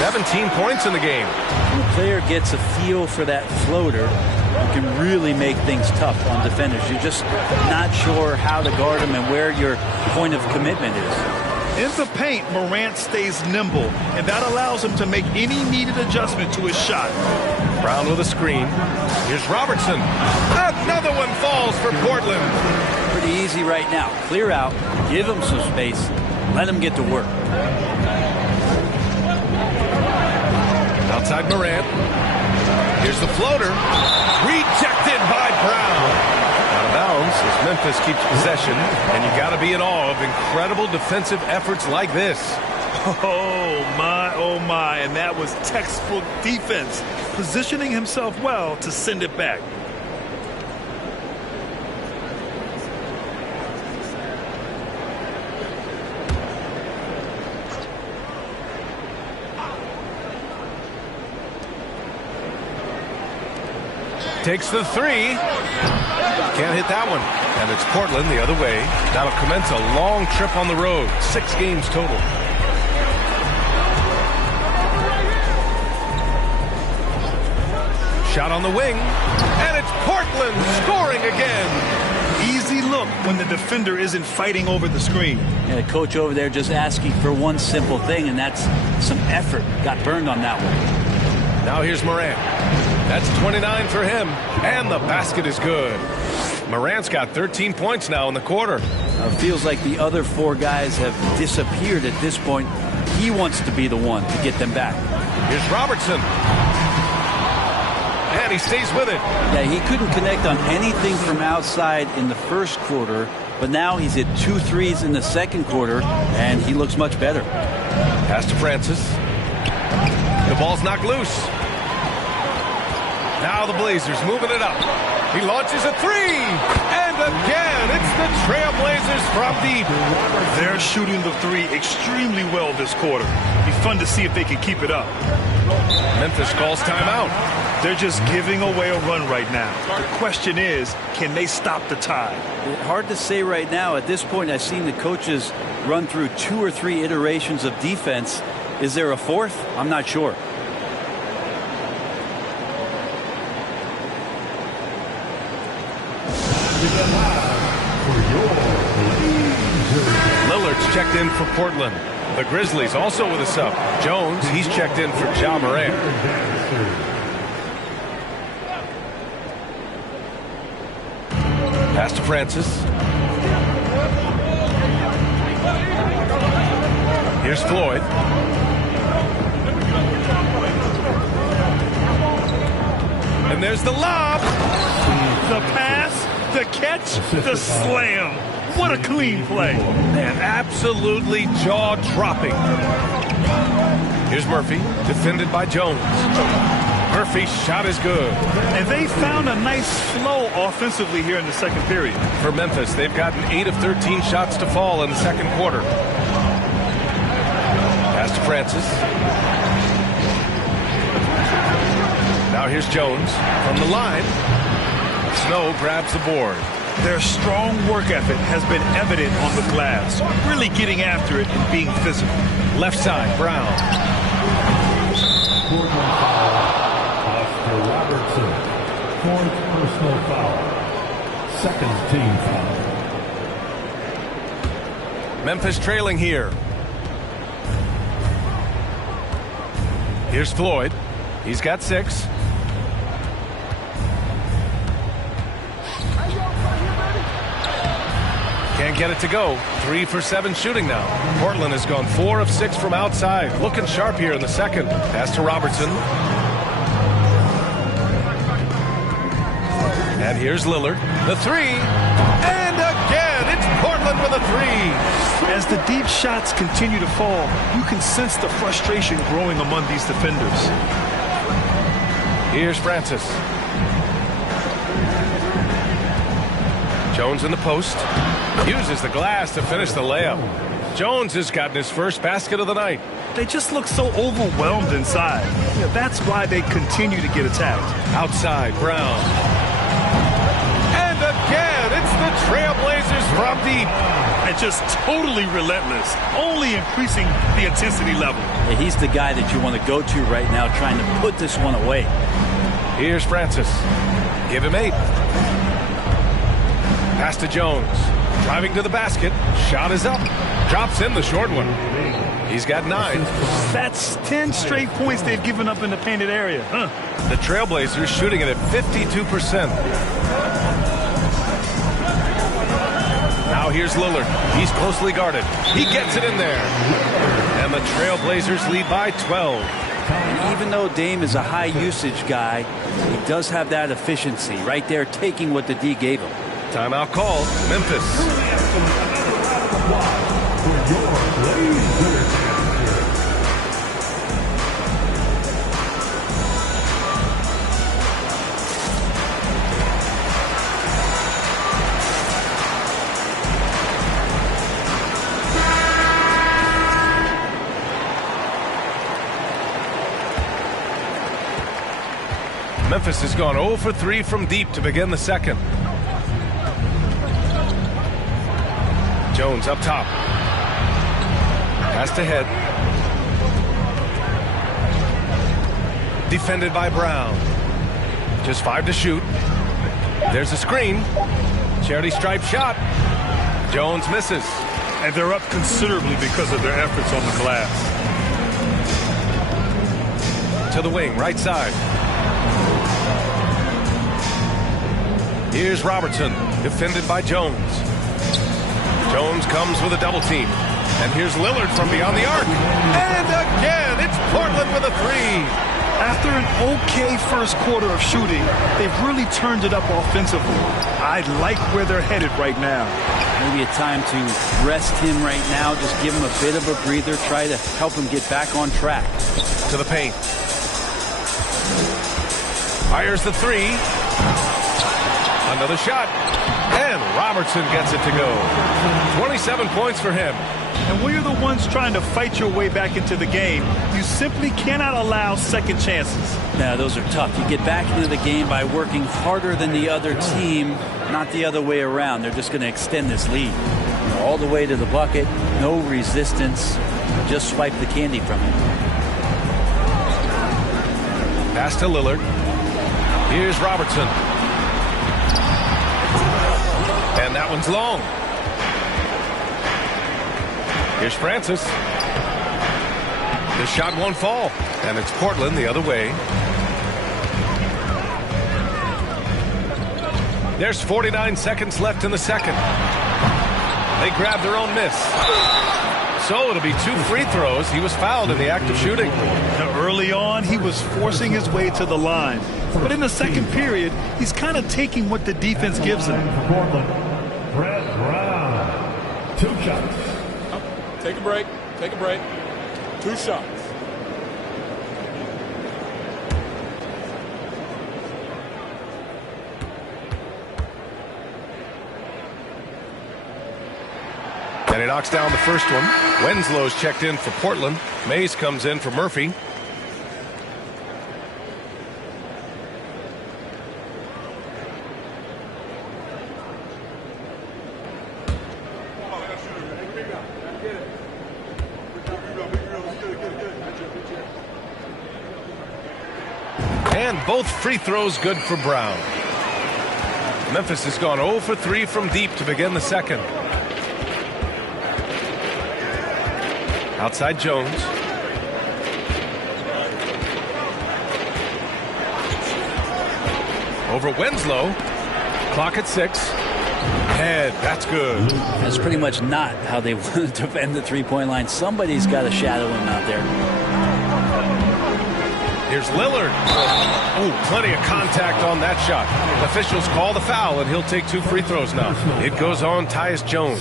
17 points in the game. When the player gets a feel for that floater, you can really make things tough on defenders. You're just not sure how to guard them and where your point of commitment is. In the paint, Morant stays nimble, and that allows him to make any needed adjustment to his shot. Brown with a screen. Here's Robertson. Another one falls for Portland. Pretty easy right now. Clear out, give him some space, let him get to work. Outside Morant. Here's the floater. Rejected by Brown. Out of bounds as Memphis keeps possession. And you got to be in awe of incredible defensive efforts like this. Oh my, and that was textbook defense. Positioning himself well to send it back. Takes the three. Can't hit that one. And it's Portland the other way. That'll commence a long trip on the road. 6 games total. Shot on the wing. And it's Portland scoring again. Easy look when the defender isn't fighting over the screen. And the coach over there just asking for one simple thing, and that's some effort. Got burned on that one. Now here's Morant. That's 29 for him, and the basket is good. Morant's got 13 points now in the quarter. Feels like the other 4 guys have disappeared at this point. He wants to be the one to get them back. Here's Robertson. And he stays with it. Yeah, he couldn't connect on anything from outside in the first quarter, but now he's hit 2 threes in the second quarter, and he looks much better. Pass to Francis. The ball's knocked loose. Now the Blazers moving it up. He launches a 3. And again, it's the Trailblazers from deep. They're shooting the 3 extremely well this quarter. Be fun to see if they can keep it up. Memphis calls timeout. They're just giving away a run right now. The question is, can they stop the tide? Hard to say right now. At this point, I've seen the coaches run through 2 or 3 iterations of defense. Is there a 4th? I'm not sure. Lillard's checked in for Portland. The Grizzlies also with a sub. Jones, he's checked in for Ja Morant. Pass to Francis. Here's Floyd. And there's the lob. The pass, the catch, the slam. What a clean play. Man, absolutely jaw-dropping. Here's Murphy, defended by Jones. Murphy's shot is good. And they found a nice flow offensively here in the second period. For Memphis, they've gotten 8 of 13 shots to fall in the second quarter. Pass to Francis. Now here's Jones from the line. Snow grabs the board. Their strong work ethic has been evident on the glass, really getting after it and being physical. Left side, Brown. Oscar Robertson, 4th personal foul, 2nd team foul. Memphis trailing here. Here's Floyd. He's got 6. Can't get it to go. 3 for 7 shooting now. Portland has gone 4 of 6 from outside. Looking sharp here in the second. Pass to Robertson. And here's Lillard. The 3. And again, it's Portland with a 3. As the deep shots continue to fall, you can sense the frustration growing among these defenders. Here's Francis. Jones in the post. Uses the glass to finish the layup. Jones has gotten his first basket of the night. They just look so overwhelmed inside. That's why they continue to get attacked. Outside, Brown. And again, it's the Trailblazers from deep. And just totally relentless, only increasing the intensity level. Yeah, he's the guy that you want to go to right now, trying to put this one away. Here's Francis. Give him 8. Pass to Jones. Driving to the basket. Shot is up. Drops in the short one. He's got 9. That's 10 straight points they've given up in the painted area. The Trailblazers shooting it at 52%. Now here's Lillard. He's closely guarded. He gets it in there. And the Trailblazers lead by 12. And even though Dame is a high usage guy, he does have that efficiency right there, taking what the D gave him. Timeout call. Memphis. Memphis has gone 0 for 3 from deep to begin the second. Jones up top. Pass to head. Defended by Brown. Just 5 to shoot. There's a screen. Charity stripe shot. Jones misses. And they're up considerably because of their efforts on the glass. To the wing, right side. Here's Robertson, defended by Jones. Jones comes with a double team. And here's Lillard from beyond the arc. And again, it's Portland with a 3. After an okay first quarter of shooting, they've really turned it up offensively. I like where they're headed right now. Maybe a time to rest him right now, just give him a bit of a breather, try to help him get back on track. To the paint. Fires the 3. Another shot. And Robertson gets it to go. 27 points for him. And when you're the ones trying to fight your way back into the game, you simply cannot allow second chances. Now, those are tough. You get back into the game by working harder than the other team, not the other way around. They're just going to extend this lead. All the way to the bucket, no resistance. Just swipe the candy from him. Pass to Lillard. Here's Robertson. And that one's long. Here's Francis. The shot won't fall. And it's Portland the other way. There's 49 seconds left in the second. They grab their own miss. So it'll be 2 free throws. He was fouled in the act of shooting. Now, early on, he was forcing his way to the line. But in the second period, he's kind of taking what the defense gives him. Brett Brown, 2 shots. Take a break. Take a break. 2 shots. And he knocks down the first one. Wenslow's checked in for Portland. Mays comes in for Murphy. And both free throws good for Brown. Memphis has gone 0 for 3 from deep to begin the second. Outside Jones. Over Winslow. Clock at 6. Head. That's good. That's pretty much not how they want to defend the three-point line. Somebody's got to shadow him out there. Here's Lillard. Oh, plenty of contact on that shot. Officials call the foul, and he'll take 2 free throws now. It goes on Tyus Jones.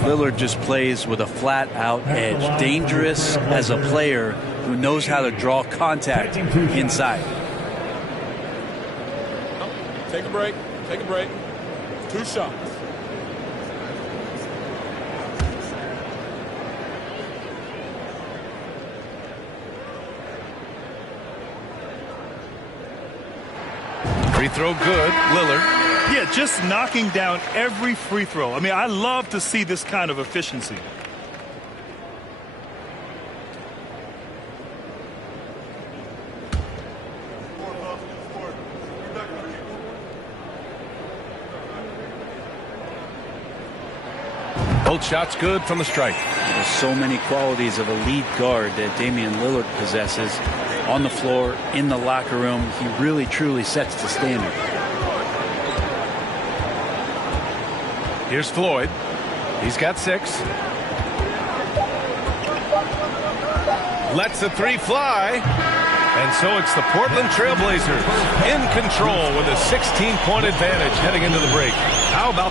Lillard just plays with a flat-out edge. Dangerous as a player who knows how to draw contact inside. Take a break. Take a break. 2 shots. Free throw good. Lillard. Yeah, just knocking down every free throw. I mean, I love to see this kind of efficiency. Both shots good from the stripe. There's so many qualities of a lead guard that Damian Lillard possesses on the floor, in the locker room. He really, truly sets the standard. Here's Floyd. He's got 6. Lets the 3 fly. And so it's the Portland Trailblazers in control with a 16-point advantage heading into the break. How about...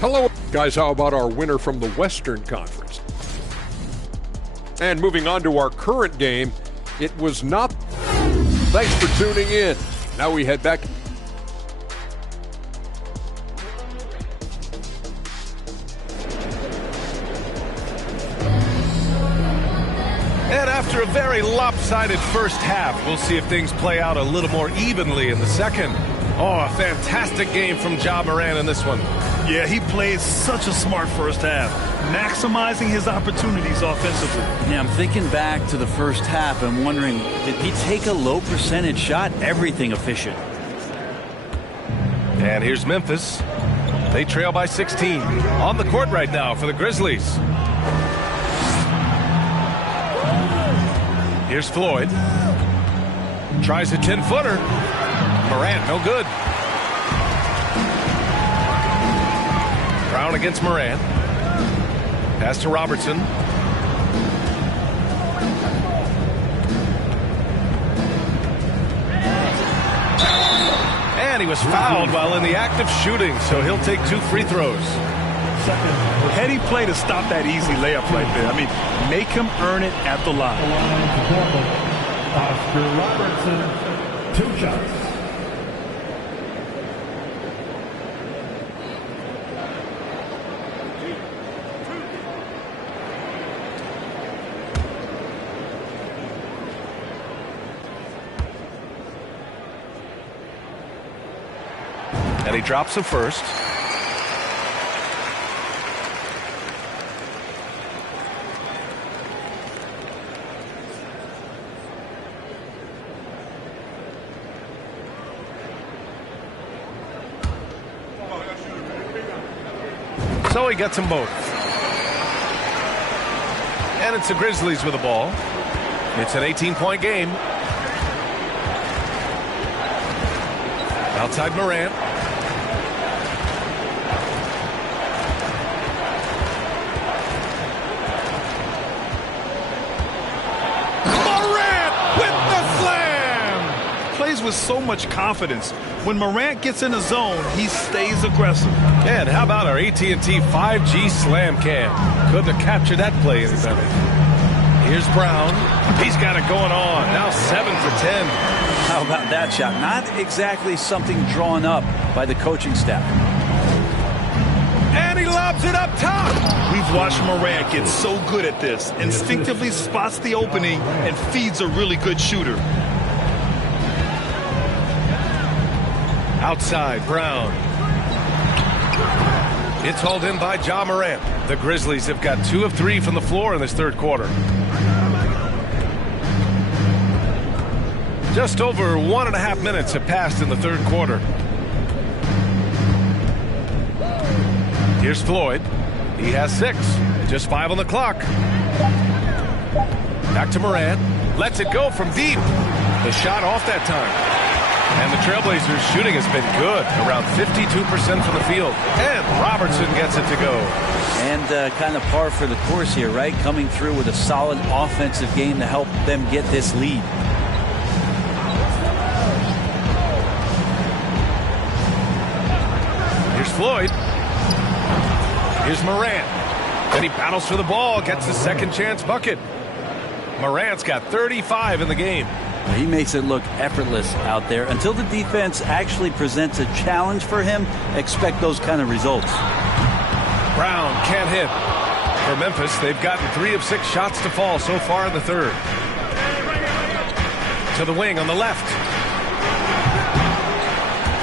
Hello, guys. How about our winner from the Western Conference? And moving on to our current game, it was not. Thanks for tuning in. Now we head back. And after a very lopsided first half, we'll see if things play out a little more evenly in the second. Oh, a fantastic game from Ja Morant in this one. Yeah, he played such a smart first half, maximizing his opportunities offensively. Yeah, I'm thinking back to the first half and wondering, did he take a low percentage shot? Everything efficient. And here's Memphis. They trail by 16. On the court right now for the Grizzlies. Here's Floyd. Tries a 10-footer. Morant, no good. Brown against Morant. Pass to Robertson. And he was fouled while in the act of shooting, so he'll take 2 free throws. Heady play to stop that easy layup right there. I mean, make him earn it at the line. Oscar Robertson, 2 shots. And he drops the first. So he gets them both. And it's the Grizzlies with the ball. It's an 18-point game. Outside Morant. With so much confidence. When Morant gets in the zone, he stays aggressive. And how about our AT&T 5G Slam Cam? Couldn't have captured that play any better. Here's Brown. He's got it going on. Now 7 for 10. How about that shot? Not exactly something drawn up by the coaching staff. And he lobs it up top. We've watched Morant get so good at this. Instinctively spots the opening and feeds a really good shooter. Outside, Brown. It's hauled in by Ja Morant. The Grizzlies have got 2 of 3 from the floor in this third quarter. Just over 1.5 minutes have passed in the third quarter. Here's Floyd. He has 6. Just 5 on the clock. Back to Morant. Lets it go from deep. The shot off that time. And the Trailblazers' shooting has been good, around 52% from the field. And Robertson gets it to go. And kind of par for the course here, right? Coming through with a solid offensive game to help them get this lead. Here's Floyd. Here's Morant. Then he battles for the ball, gets the second chance bucket. Morant's got 35 in the game. He makes it look effortless out there. Until the defense actually presents a challenge for him, expect those kind of results. Brown can't hit. For Memphis, they've gotten 3 of 6 shots to fall so far in the third. To the wing on the left.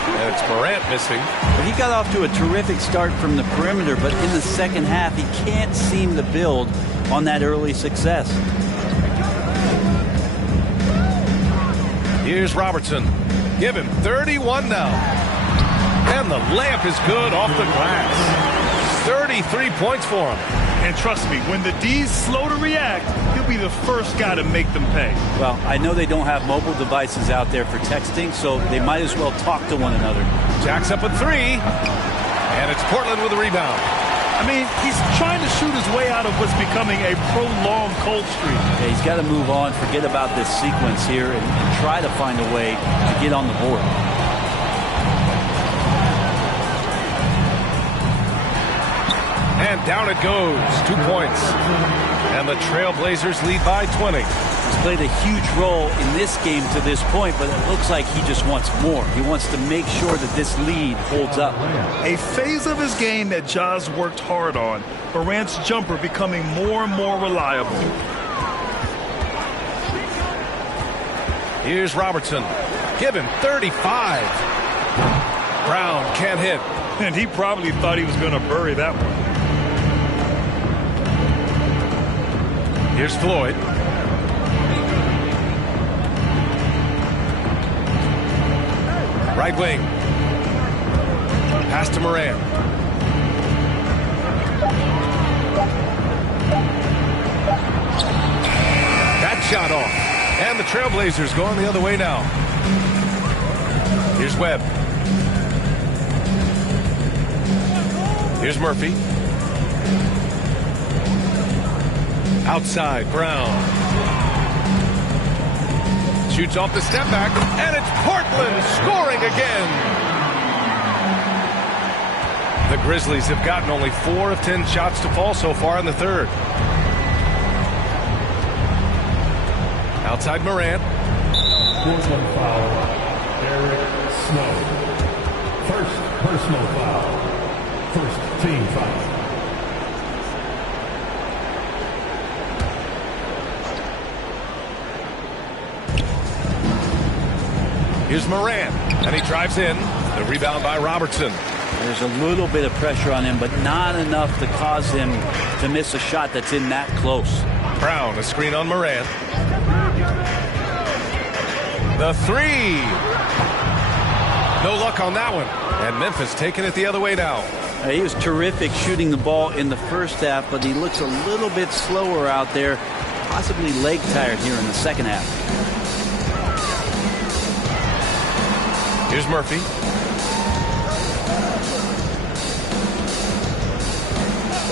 And it's Morant missing. He got off to a terrific start from the perimeter, but in the second half, he can't seem to build on that early success. Here's Robertson. Give him 31 now. And the layup is good off the glass. 33 points for him. And trust me, when the D's slow to react, he'll be the first guy to make them pay. Well, I know they don't have mobile devices out there for texting, so they might as well talk to one another. Jack's up at 3. And it's Portland with a rebound. I mean, he's trying to shoot his way out of what's becoming a prolonged cold streak. Yeah, he's got to move on, forget about this sequence here, and try to find a way to get on the board. And down it goes. 2 points. And the Trailblazers lead by 20. He's played a huge role in this game to this point, but it looks like he just wants more. He wants to make sure that this lead holds up. A phase of his game that Ja's worked hard on. Morant's jumper becoming more and more reliable. Here's Robertson. Give him 35. Brown can't hit. And he probably thought he was going to bury that one. Here's Floyd. Right wing. Pass to Morant. That shot off. And the Trailblazers going the other way now. Here's Webb. Here's Murphy. Outside, Brown. Shoots off the step back, and it's Portland scoring again. The Grizzlies have gotten only 4 of 10 shots to fall so far in the third. Outside Morant. Portland foul, Eric Snow. First personal foul. First team foul. Here's Morant, and he drives in. The rebound by Robertson. There's a little bit of pressure on him, but not enough to cause him to miss a shot that's in that close. Brown, a screen on Morant. The 3. No luck on that one. And Memphis taking it the other way now. He was terrific shooting the ball in the first half, but he looks a little bit slower out there, possibly leg tired here in the second half. Here's Murphy.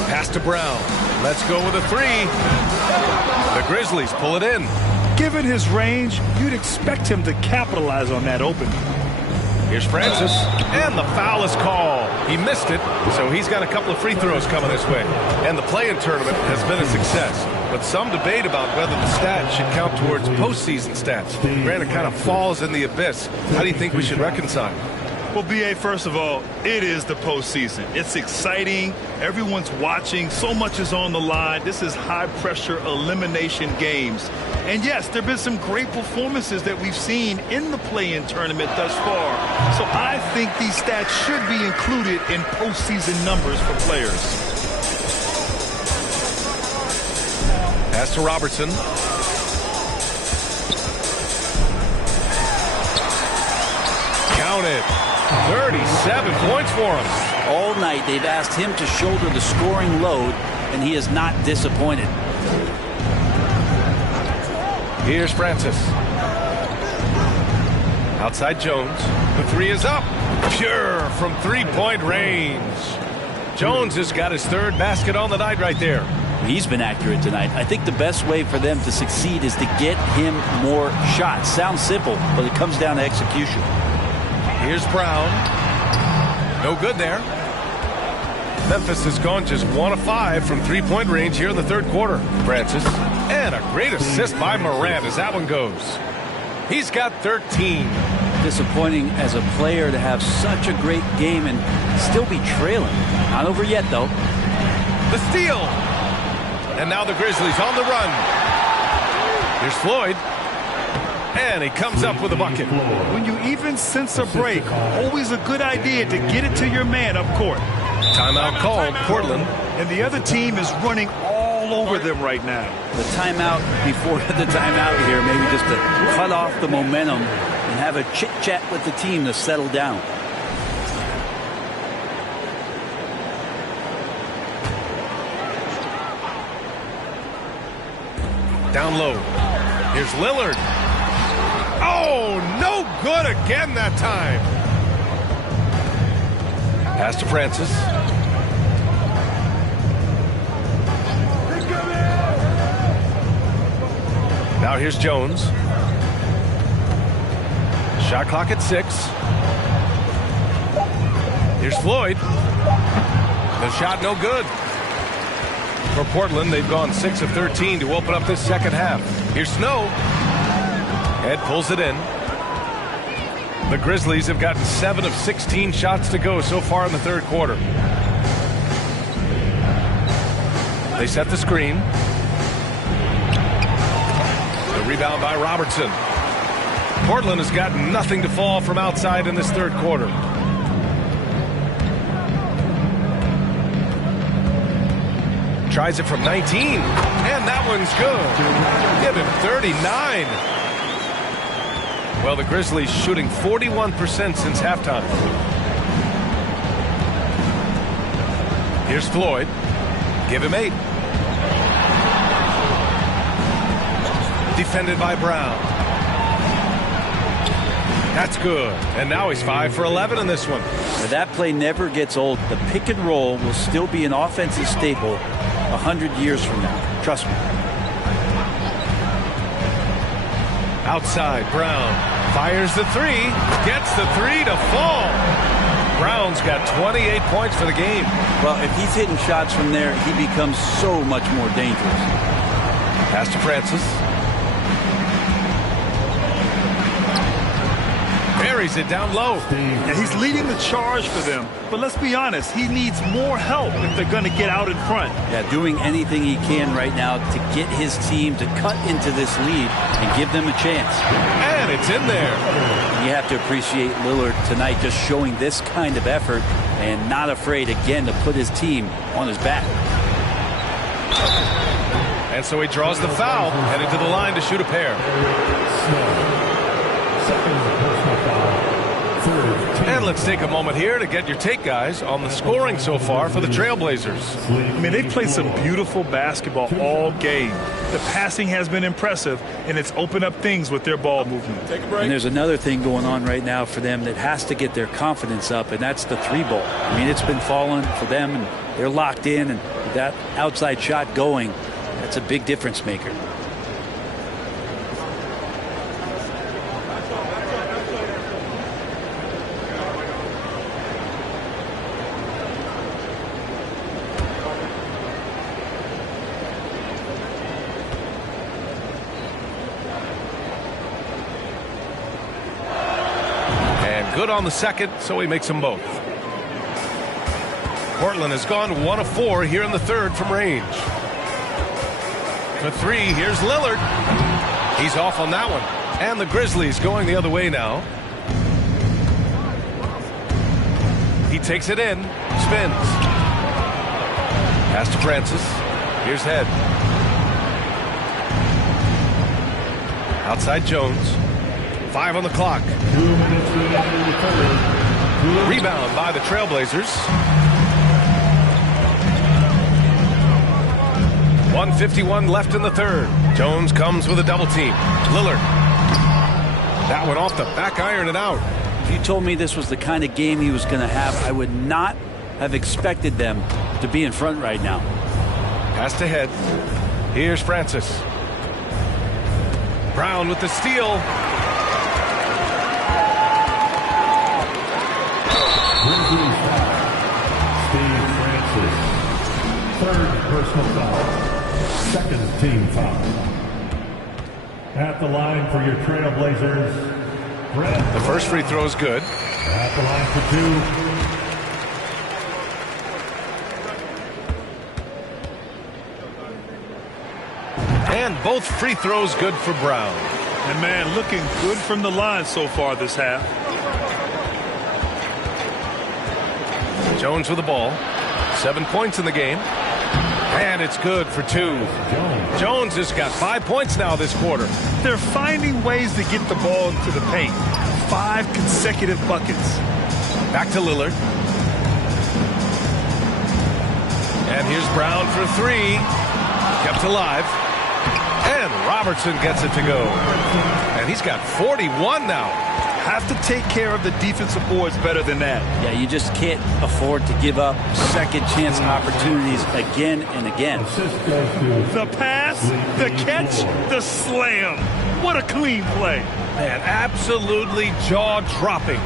Pass to Brown. Let's go with a 3. The Grizzlies pull it in. Given his range, you'd expect him to capitalize on that opening. Here's Francis, and the foul is called. He missed it, so he's got a couple of free throws coming this way. And the play-in tournament has been a success, but some debate about whether the stats should count towards postseason stats. Granted, kind of falls in the abyss. How do you think we should reconcile? Well, B.A., first of all, it is the postseason. It's exciting. Everyone's watching. So much is on the line. This is high-pressure elimination games. And, yes, there have been some great performances that we've seen in the play-in tournament thus far. So I think these stats should be included in postseason numbers for players. Pass to Robertson. Counted. 37 points for him. All night they've asked him to shoulder the scoring load, and he is not disappointed. Here's Francis. Outside Jones. The 3 is up. Pure from three-point range. Jones has got his 3rd basket on the night right there. He's been accurate tonight. I think the best way for them to succeed is to get him more shots. Sounds simple, but it comes down to execution. Here's Brown. No good there. Memphis has gone just 1 of 5 from three-point range here in the third quarter. Francis. And a great assist by Morant as that one goes. He's got 13. Disappointing as a player to have such a great game and still be trailing. Not over yet, though. The steal. And now the Grizzlies on the run. Here's Floyd. And he comes up with a bucket. When you even sense a break, always a good idea to get it to your man up court. Timeout called, Portland. And the other team is running all over them right now. The timeout before the timeout here, maybe just to cut off the momentum and have a chit-chat with the team to settle down. Down low. Here's Lillard. Oh, no good again that time. Pass to Francis. Now here's Jones. Shot clock at 6. Here's Floyd. The shot no good. For Portland, they've gone 6 of 13 to open up this second half. Here's Snow. Ed pulls it in. The Grizzlies have gotten 7 of 16 shots to go so far in the third quarter. They set the screen. The rebound by Robertson. Portland has got nothing to fall from outside in this third quarter. Tries it from 19, and that one's good. Give him 39. Well, the Grizzlies shooting 41% since halftime. Here's Floyd. Give him 8. Defended by Brown. That's good. And now he's 5 for 11 in this one. Now that play never gets old. The pick and roll will still be an offensive staple 100 years from now. Trust me. Outside, Brown fires the 3. Gets the 3 to fall. Brown's got 28 points for the game. Well, if he's hitting shots from there, he becomes so much more dangerous. Pass to Francis. Buries it down low. And he's leading the charge for them. But let's be honest, he needs more help if they're going to get out in front. Yeah, doing anything he can right now to get his team to cut into this lead and give them a chance. And it's in there. You have to appreciate Lillard tonight just showing this kind of effort and not afraid again to put his team on his back. And so he draws the foul, headed to the line to shoot a pair. And let's take a moment here to get your take, guys, on the scoring so far for the Trailblazers. I mean, they've played some beautiful basketball all game. The passing has been impressive, and it's opened up things with their ball movement. Take a break. And there's another thing going on right now for them that has to get their confidence up, and that's the 3-ball. I mean, it's been falling for them, and they're locked in, and that outside shot going, that's a big difference maker. Good on the second, so he makes them both. Portland has gone 1 of 4 here in the third from range. For 3, here's Lillard. He's off on that one. And the Grizzlies going the other way now. He takes it in, spins. Pass to Francis. Here's Head. Outside Jones. 5 on the clock. 2 minutes remaining in the third. Rebound by the Trailblazers. 1:51 left in the third. Jones comes with a double team. Lillard. That one off the back iron and out. If you told me this was the kind of game he was going to have, I would not have expected them to be in front right now. Pass to Head. Here's Francis. Brown with the steal. Grizzlies foul. Steve Francis. Third personal foul. Second team foul. At the line for your Trailblazers, Brett. The first free throw is good. At the line for 2. And both free throws good for Brown. And man, looking good from the line so far this half. Jones with the ball. 7 points in the game. And it's good for 2. Jones has got 5 points now this quarter. They're finding ways to get the ball into the paint. 5 consecutive buckets. Back to Lillard. And here's Brown for 3. Kept alive. And Robertson gets it to go. And he's got 41 now. Have to take care of the defensive boards better than that. Yeah, you just can't afford to give up second chance opportunities again and again. The pass, the catch, the slam. What a clean play. Man, absolutely jaw-dropping.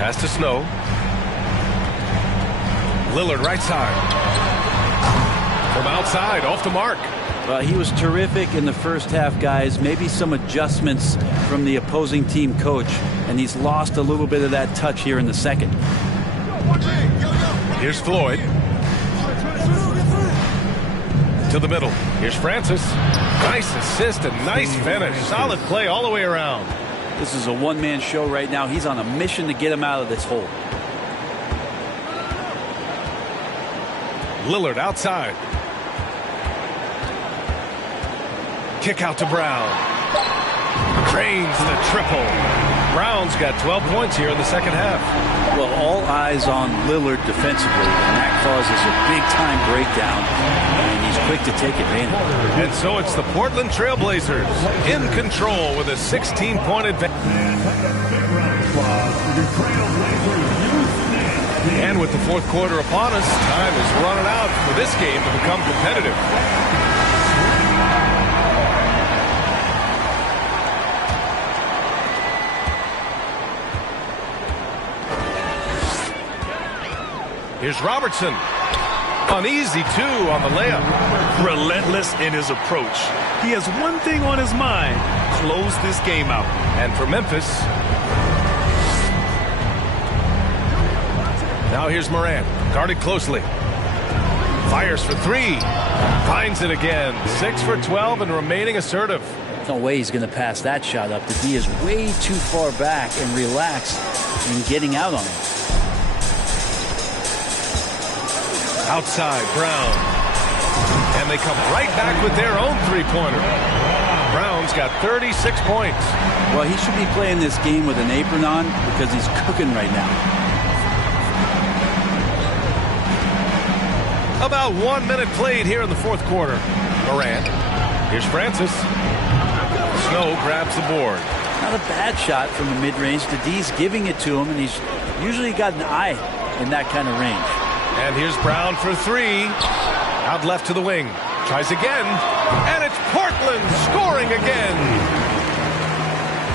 Pass to Snow. Lillard right side. From outside, off the mark. Well, he was terrific in the first half, guys. Maybe some adjustments from the opposing team coach, and he's lost a little bit of that touch here in the second. Here's Floyd. To the middle. Here's Francis. Nice assist and nice finish. Solid play all the way around. This is a one-man show right now. He's on a mission to get him out of this hole. Lillard outside. Kick out to Brown. Drains the triple. Brown's got 12 points here in the second half. Well, all eyes on Lillard defensively, and that causes a big-time breakdown, and he's quick to take advantage. And so it's the Portland Trailblazers in control with a 16-point advantage. And with the fourth quarter upon us, time is running out for this game to become competitive. Here's Robertson. Uneasy, too, on the layup. Relentless in his approach. He has one thing on his mind: close this game out. And for Memphis, now here's Morant, guarded closely. Fires for 3. Finds it again. 6 for 12 and remaining assertive. No way he's going to pass that shot up. The D is way too far back and relaxed in getting out on him. Outside, Brown. And they come right back with their own three-pointer. Brown's got 36 points. Well, he should be playing this game with an apron on because he's cooking right now. About 1 minute played here in the fourth quarter. Morant. Here's Francis. Snow grabs the board. Not a bad shot from the mid-range. The D's giving it to him, and he's usually got an eye in that kind of range. And here's Brown for 3. Out left to the wing. Tries again. And it's Portland scoring again.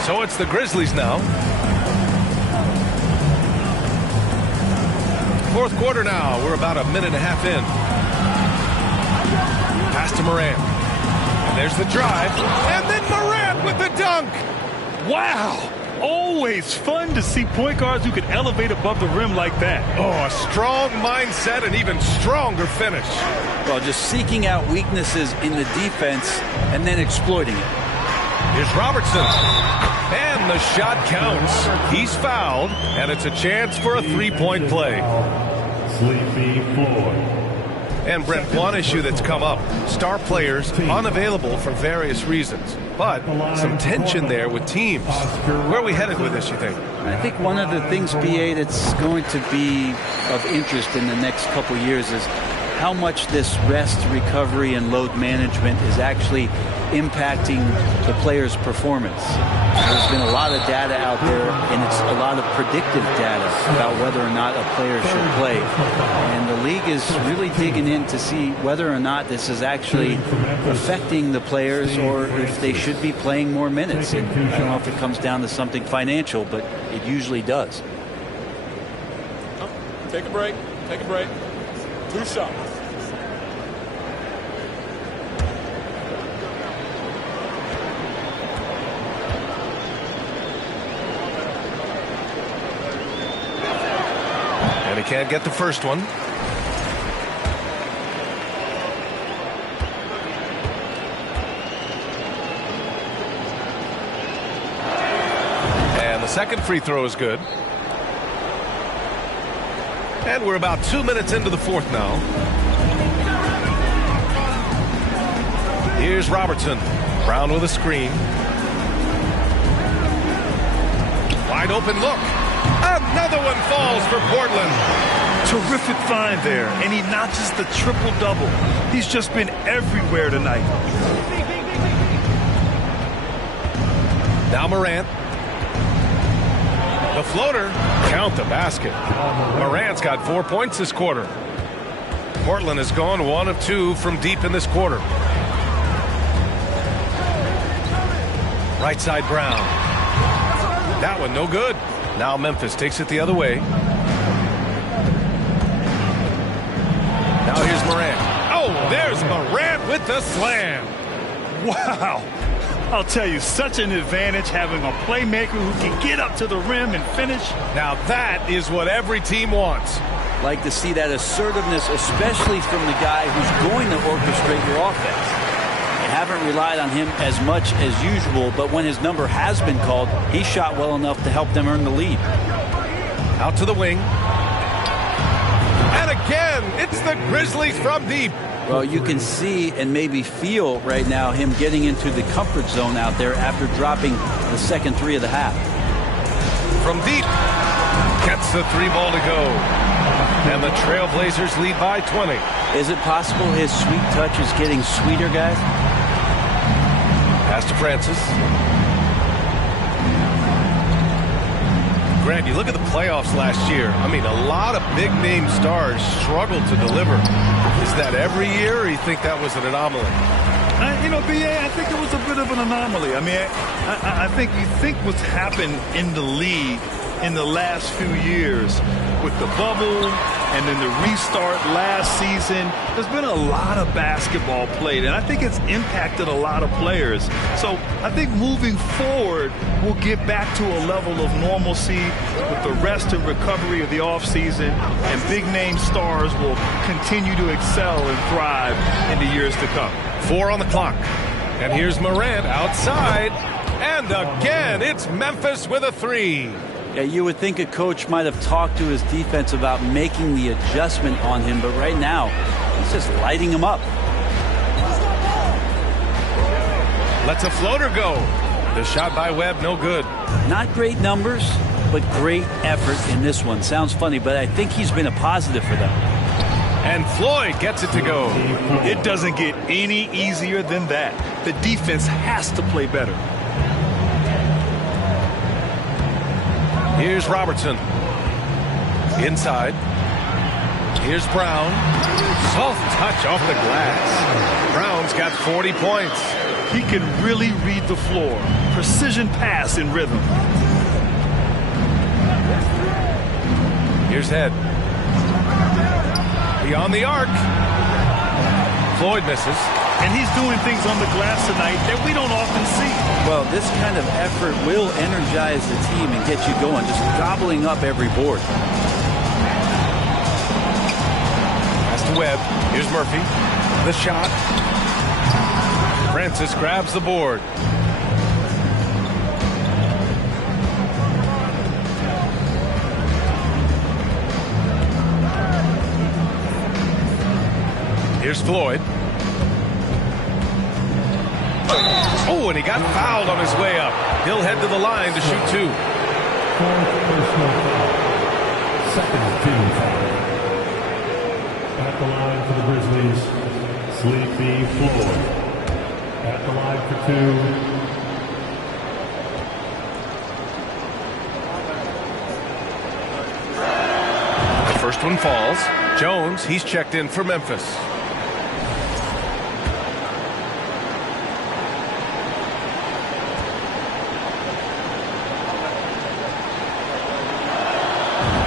So it's the Grizzlies now. Fourth quarter now. We're about a minute and a half in. Pass to Morant. And there's the drive. And then Morant with the dunk. Wow. Always fun to see point guards who can elevate above the rim like that. Oh, a strong mindset and even stronger finish. Well, just seeking out weaknesses in the defense and then exploiting it. Here's Robertson. And the shot counts. He's fouled, and it's a chance for a three-point play. Sleepy Floyd. And Brent, one issue that's come up, star players unavailable for various reasons, but some tension there with teams. Where are we headed with this, you think? I think one of the things, BA, that's going to be of interest in the next couple years is how much this rest, recovery, and load management is actually impacting the player's performance. There's been a lot of data out there, and it's a lot of predictive data about whether or not a player should play. And the league is really digging in to see whether or not this is actually affecting the players or if they should be playing more minutes. And I don't know if it comes down to something financial, but it usually does. Take a break. Take a break. 2 shots. And he can't get the first one. second free throw is good. And we're about 2 minutes into the fourth now. Here's Robertson. Brown with a screen. Wide open look. Another one falls for Portland. Terrific find there, and he notches the triple-double. He's just been everywhere tonight. Now Morant. The floater. Count the basket. Morant's got 4 points this quarter. Portland has gone 1 of 2 from deep in this quarter. Right side Brown. That one no good. Now Memphis takes it the other way. Now here's Morant. Oh, there's Morant with the slam. Wow. I'll tell you, such an advantage having a playmaker who can get up to the rim and finish. Now that is what every team wants. Like to see that assertiveness, especially from the guy who's going to orchestrate your offense. They haven't relied on him as much as usual, but when his number has been called, he shot well enough to help them earn the lead. Out to the wing. And again, it's the Grizzlies from deep. Well, you can see and maybe feel right now him getting into the comfort zone out there after dropping the second three of the half. From deep, gets the 3 ball to go. And the Trailblazers lead by 20. Is it possible his sweet touch is getting sweeter, guys? Pass to Francis. Grant, you look at the playoffs last year. I mean, a lot of big-name stars struggled to deliver. Is that every year, or you think that was an anomaly? B.A., I think it was a bit of an anomaly. I mean, I think you think what's happened in the league in the last few years with the bubble and then the restart last season, there's been a lot of basketball played, and I think it's impacted a lot of players. So I think moving forward, we'll get back to a level of normalcy with the rest and recovery of the offseason, and big-name stars will continue to excel and thrive in the years to come. 4 on the clock. And here's Morant outside. And again, it's Memphis with a 3. Yeah, you would think a coach might have talked to his defense about making the adjustment on him, but right now, he's just lighting him up. Lets a floater go. The shot by Webb, no good. Not great numbers, but great effort in this one. Sounds funny, but I think he's been a positive for them. And Floyd gets it to go. It doesn't get any easier than that. The defense has to play better. Here's Robertson. Inside. Here's Brown. Soft touch off the glass. Brown's got 40 points. He can really read the floor. Precision pass in rhythm. Here's Head. Beyond the arc. Floyd misses. And he's doing things on the glass tonight that we don't often see. Well, this kind of effort will energize the team and get you going, just gobbling up every board. Pass to Webb. Here's Murphy. The shot. Francis grabs the board. Here's Floyd. Oh, and he got fouled on his way up. He'll head to the line to shoot 2. Second team foul. At the line for the Grizzlies, Sleepy Floyd. At the line for 2. The first one falls. Jones, he's checked in for Memphis.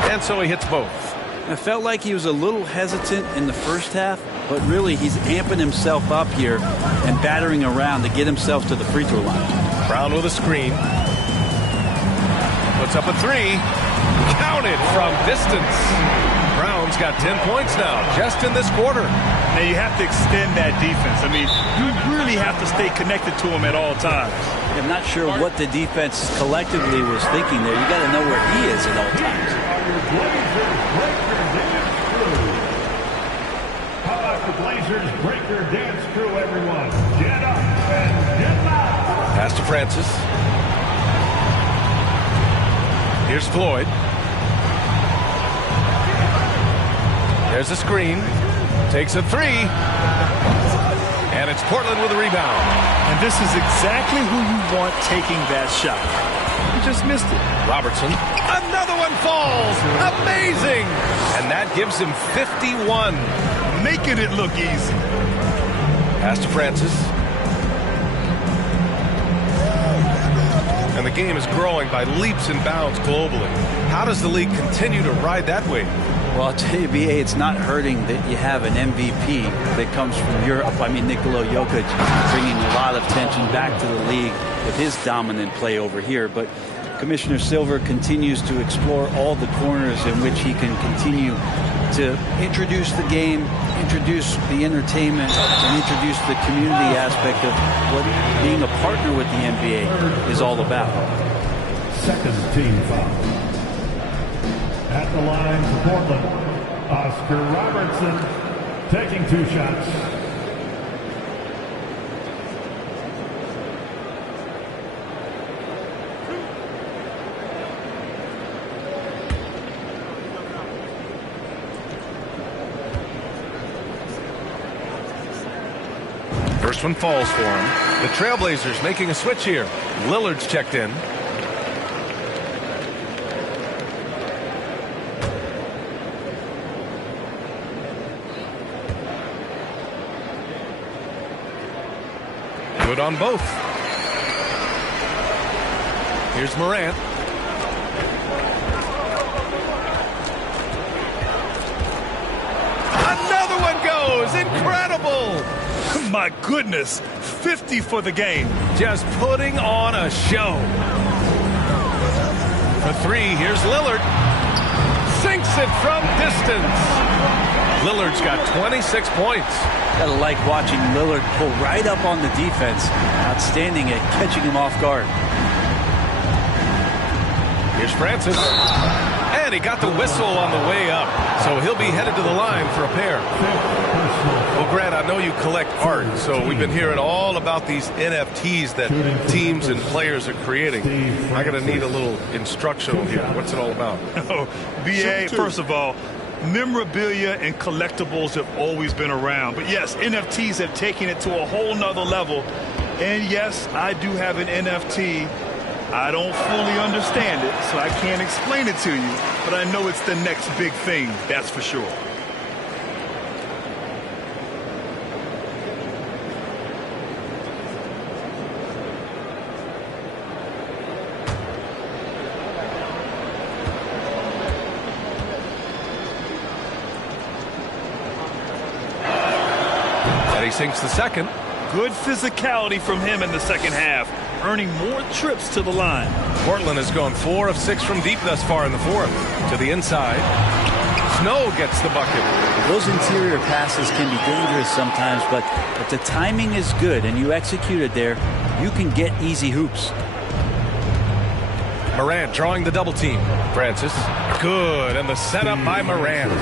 And so he hits both. I felt like he was a little hesitant in the first half, but really he's amping himself up here and battering around to get himself to the free throw line. Brown with a screen. Puts up a 3. Counted from distance. Brown's got 10 points now, just in this quarter. Now you have to extend that defense. I mean, you really have to stay connected to him at all times. I'm not sure what the defense collectively was thinking there. You got to know where he is at all times. How about the Blazers breaker dance crew, everyone? Get up and get loud. Pass to Francis. Here's Floyd. There's a screen. Takes a three. And it's Portland with a rebound. And this is exactly who you want taking that shot. You just missed it. Robertson. Another one falls. Amazing. And that gives him 51. Making it look easy. Pass to Francis. And the game is growing by leaps and bounds globally. How does the league continue to ride that wave? Well, I'll tell you, BA, it's not hurting that you have an MVP that comes from Europe. I mean, Nikola Jokic bringing a lot of tension back to the league with his dominant play over here. But Commissioner Silver continues to explore all the corners in which he can continue to introduce the game, introduce the entertainment, and introduce the community aspect of what being a partner with the NBA is all about. Second team foul. At the line for Portland, Oscar Robertson taking 2 shots. First one falls for him. The Trailblazers making a switch here. Lillard's checked in. Good on both. Here's Morant. Another one goes. Incredible. My goodness. 50 for the game. Just putting on a show. For three, here's Lillard. Sinks it from distance. Lillard's got 26 points. Gotta like watching Lillard pull right up on the defense. Outstanding at catching him off guard. Here's Francis. And he got the whistle on the way up. So he'll be headed to the line for a pair. Well, Grant, I know you collect art, so we've been hearing all about these NFTs that teams and players are creating. I'm going to need a little instructional here. What's it all about? Oh, BA, first of all, memorabilia and collectibles have always been around. But yes, NFTs have taken it to a whole nother level. And yes, I do have an NFT. I don't fully understand it, so I can't explain it to you. But I know it's the next big thing, that's for sure. And he sinks the second. Good physicality from him in the second half, earning more trips to the line. Portland has gone 4 of 6 from deep thus far in the fourth. To the inside. Snow gets the bucket. Those interior passes can be dangerous sometimes, but if the timing is good and you execute it there, you can get easy hoops. Morant drawing the double team. Francis. Good. And the setup by Morant.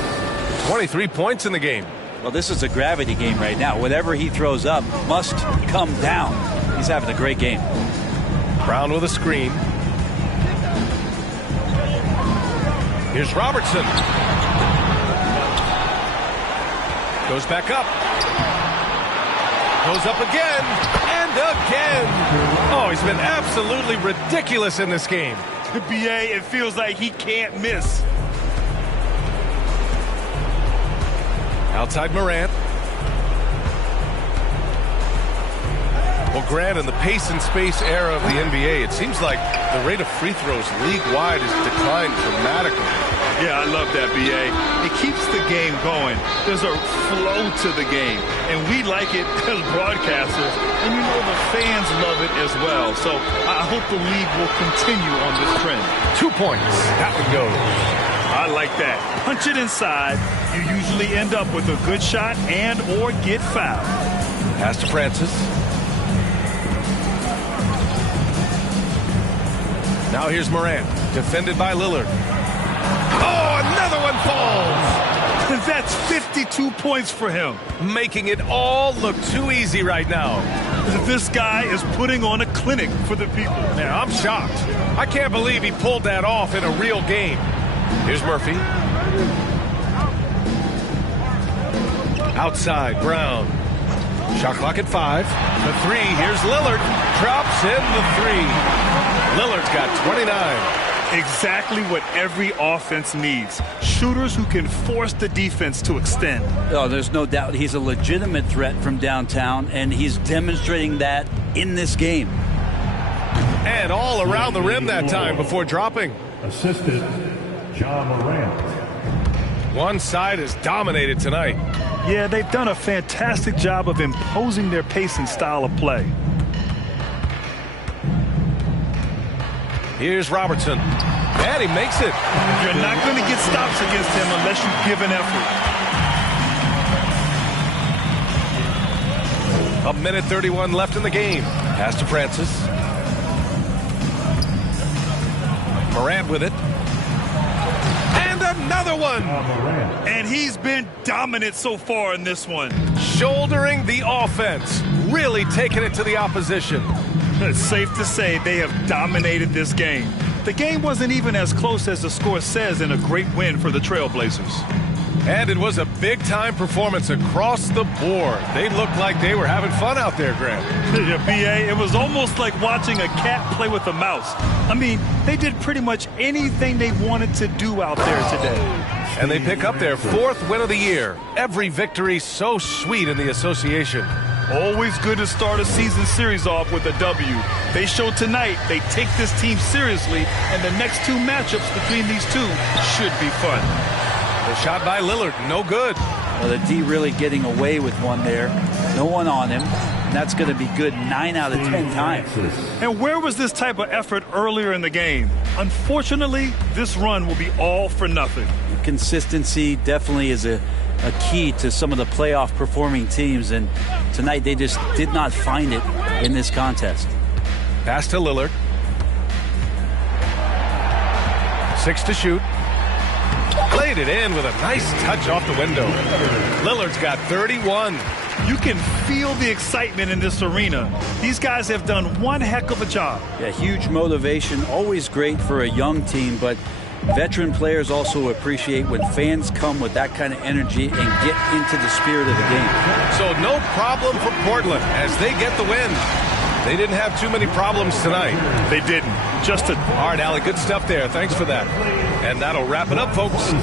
23 points in the game. Well, this is a gravity game right now. Whatever he throws up must come down. He's having a great game. Brown with a screen. Here's Robertson. Goes back up. Goes up again. And again. Oh, he's been absolutely ridiculous in this game. BA, it feels like he can't miss. Outside Morant. Well, Grant, in the pace and space era of the NBA, it seems like the rate of free throws league-wide has declined dramatically. Yeah, I love that, BA. It keeps the game going. There's a flow to the game, and we like it as broadcasters, and you know the fans love it as well. So I hope the league will continue on this trend. 2 points. That one goes. I like that. Punch it inside. You usually end up with a good shot and or get fouled. Pass to Francis. Now here's Morant, defended by Lillard. Oh, another one falls. That's 52 points for him. Making it all look too easy right now. This guy is putting on a clinic for the people. Man, I'm shocked. I can't believe he pulled that off in a real game. Here's Murphy. Outside, Brown. Shot clock at 5. The 3, here's Lillard. Drops in the 3. Lillard's got 29. Exactly what every offense needs. Shooters who can force the defense to extend. Oh, there's no doubt he's a legitimate threat from downtown, and he's demonstrating that in this game. And all around the rim that time before dropping. Assisted, John Morant. One side is dominated tonight. Yeah, they've done a fantastic job of imposing their pace and style of play. Here's Robertson. And he makes it. You're not going to get stops against him unless you give an effort. 1:31 left in the game. Pass to Francis. Morant with it. And another one. And he's been dominant so far in this one. Shouldering the offense. Really taking it to the opposition. It's safe to say they have dominated this game. The game wasn't even as close as the score says in a great win for the Trailblazers. And it was a big-time performance across the board. They looked like they were having fun out there, Grant. Yeah, B.A., it was almost like watching a cat play with a mouse. I mean, they did pretty much anything they wanted to do out there today. And they pick up their 4th win of the year. Every victory so sweet in the association. Always good to start a season series off with a W. They show tonight they take this team seriously, and the next 2 matchups between these two should be fun. The shot by Lillard, no good. Well, the D really getting away with one there. No one on him. And that's going to be good 9 out of 10 times. And where was this type of effort earlier in the game? Unfortunately, this run will be all for nothing. Consistency definitely is a key to some of the playoff performing teams, and tonight they just did not find it in this contest. Pass to Lillard. 6 to shoot. Played it in with a nice touch off the window. Lillard's got 31. You can feel the excitement in this arena. These guys have done one heck of a job. Yeah, huge motivation, always great for a young team, but veteran players also appreciate when fans come with that kind of energy and get into the spirit of the game. So no problem for Portland as they get the win. They didn't have too many problems tonight. They didn't. Just a... All right, Allie, good stuff there. Thanks for that. And that'll wrap it up, folks.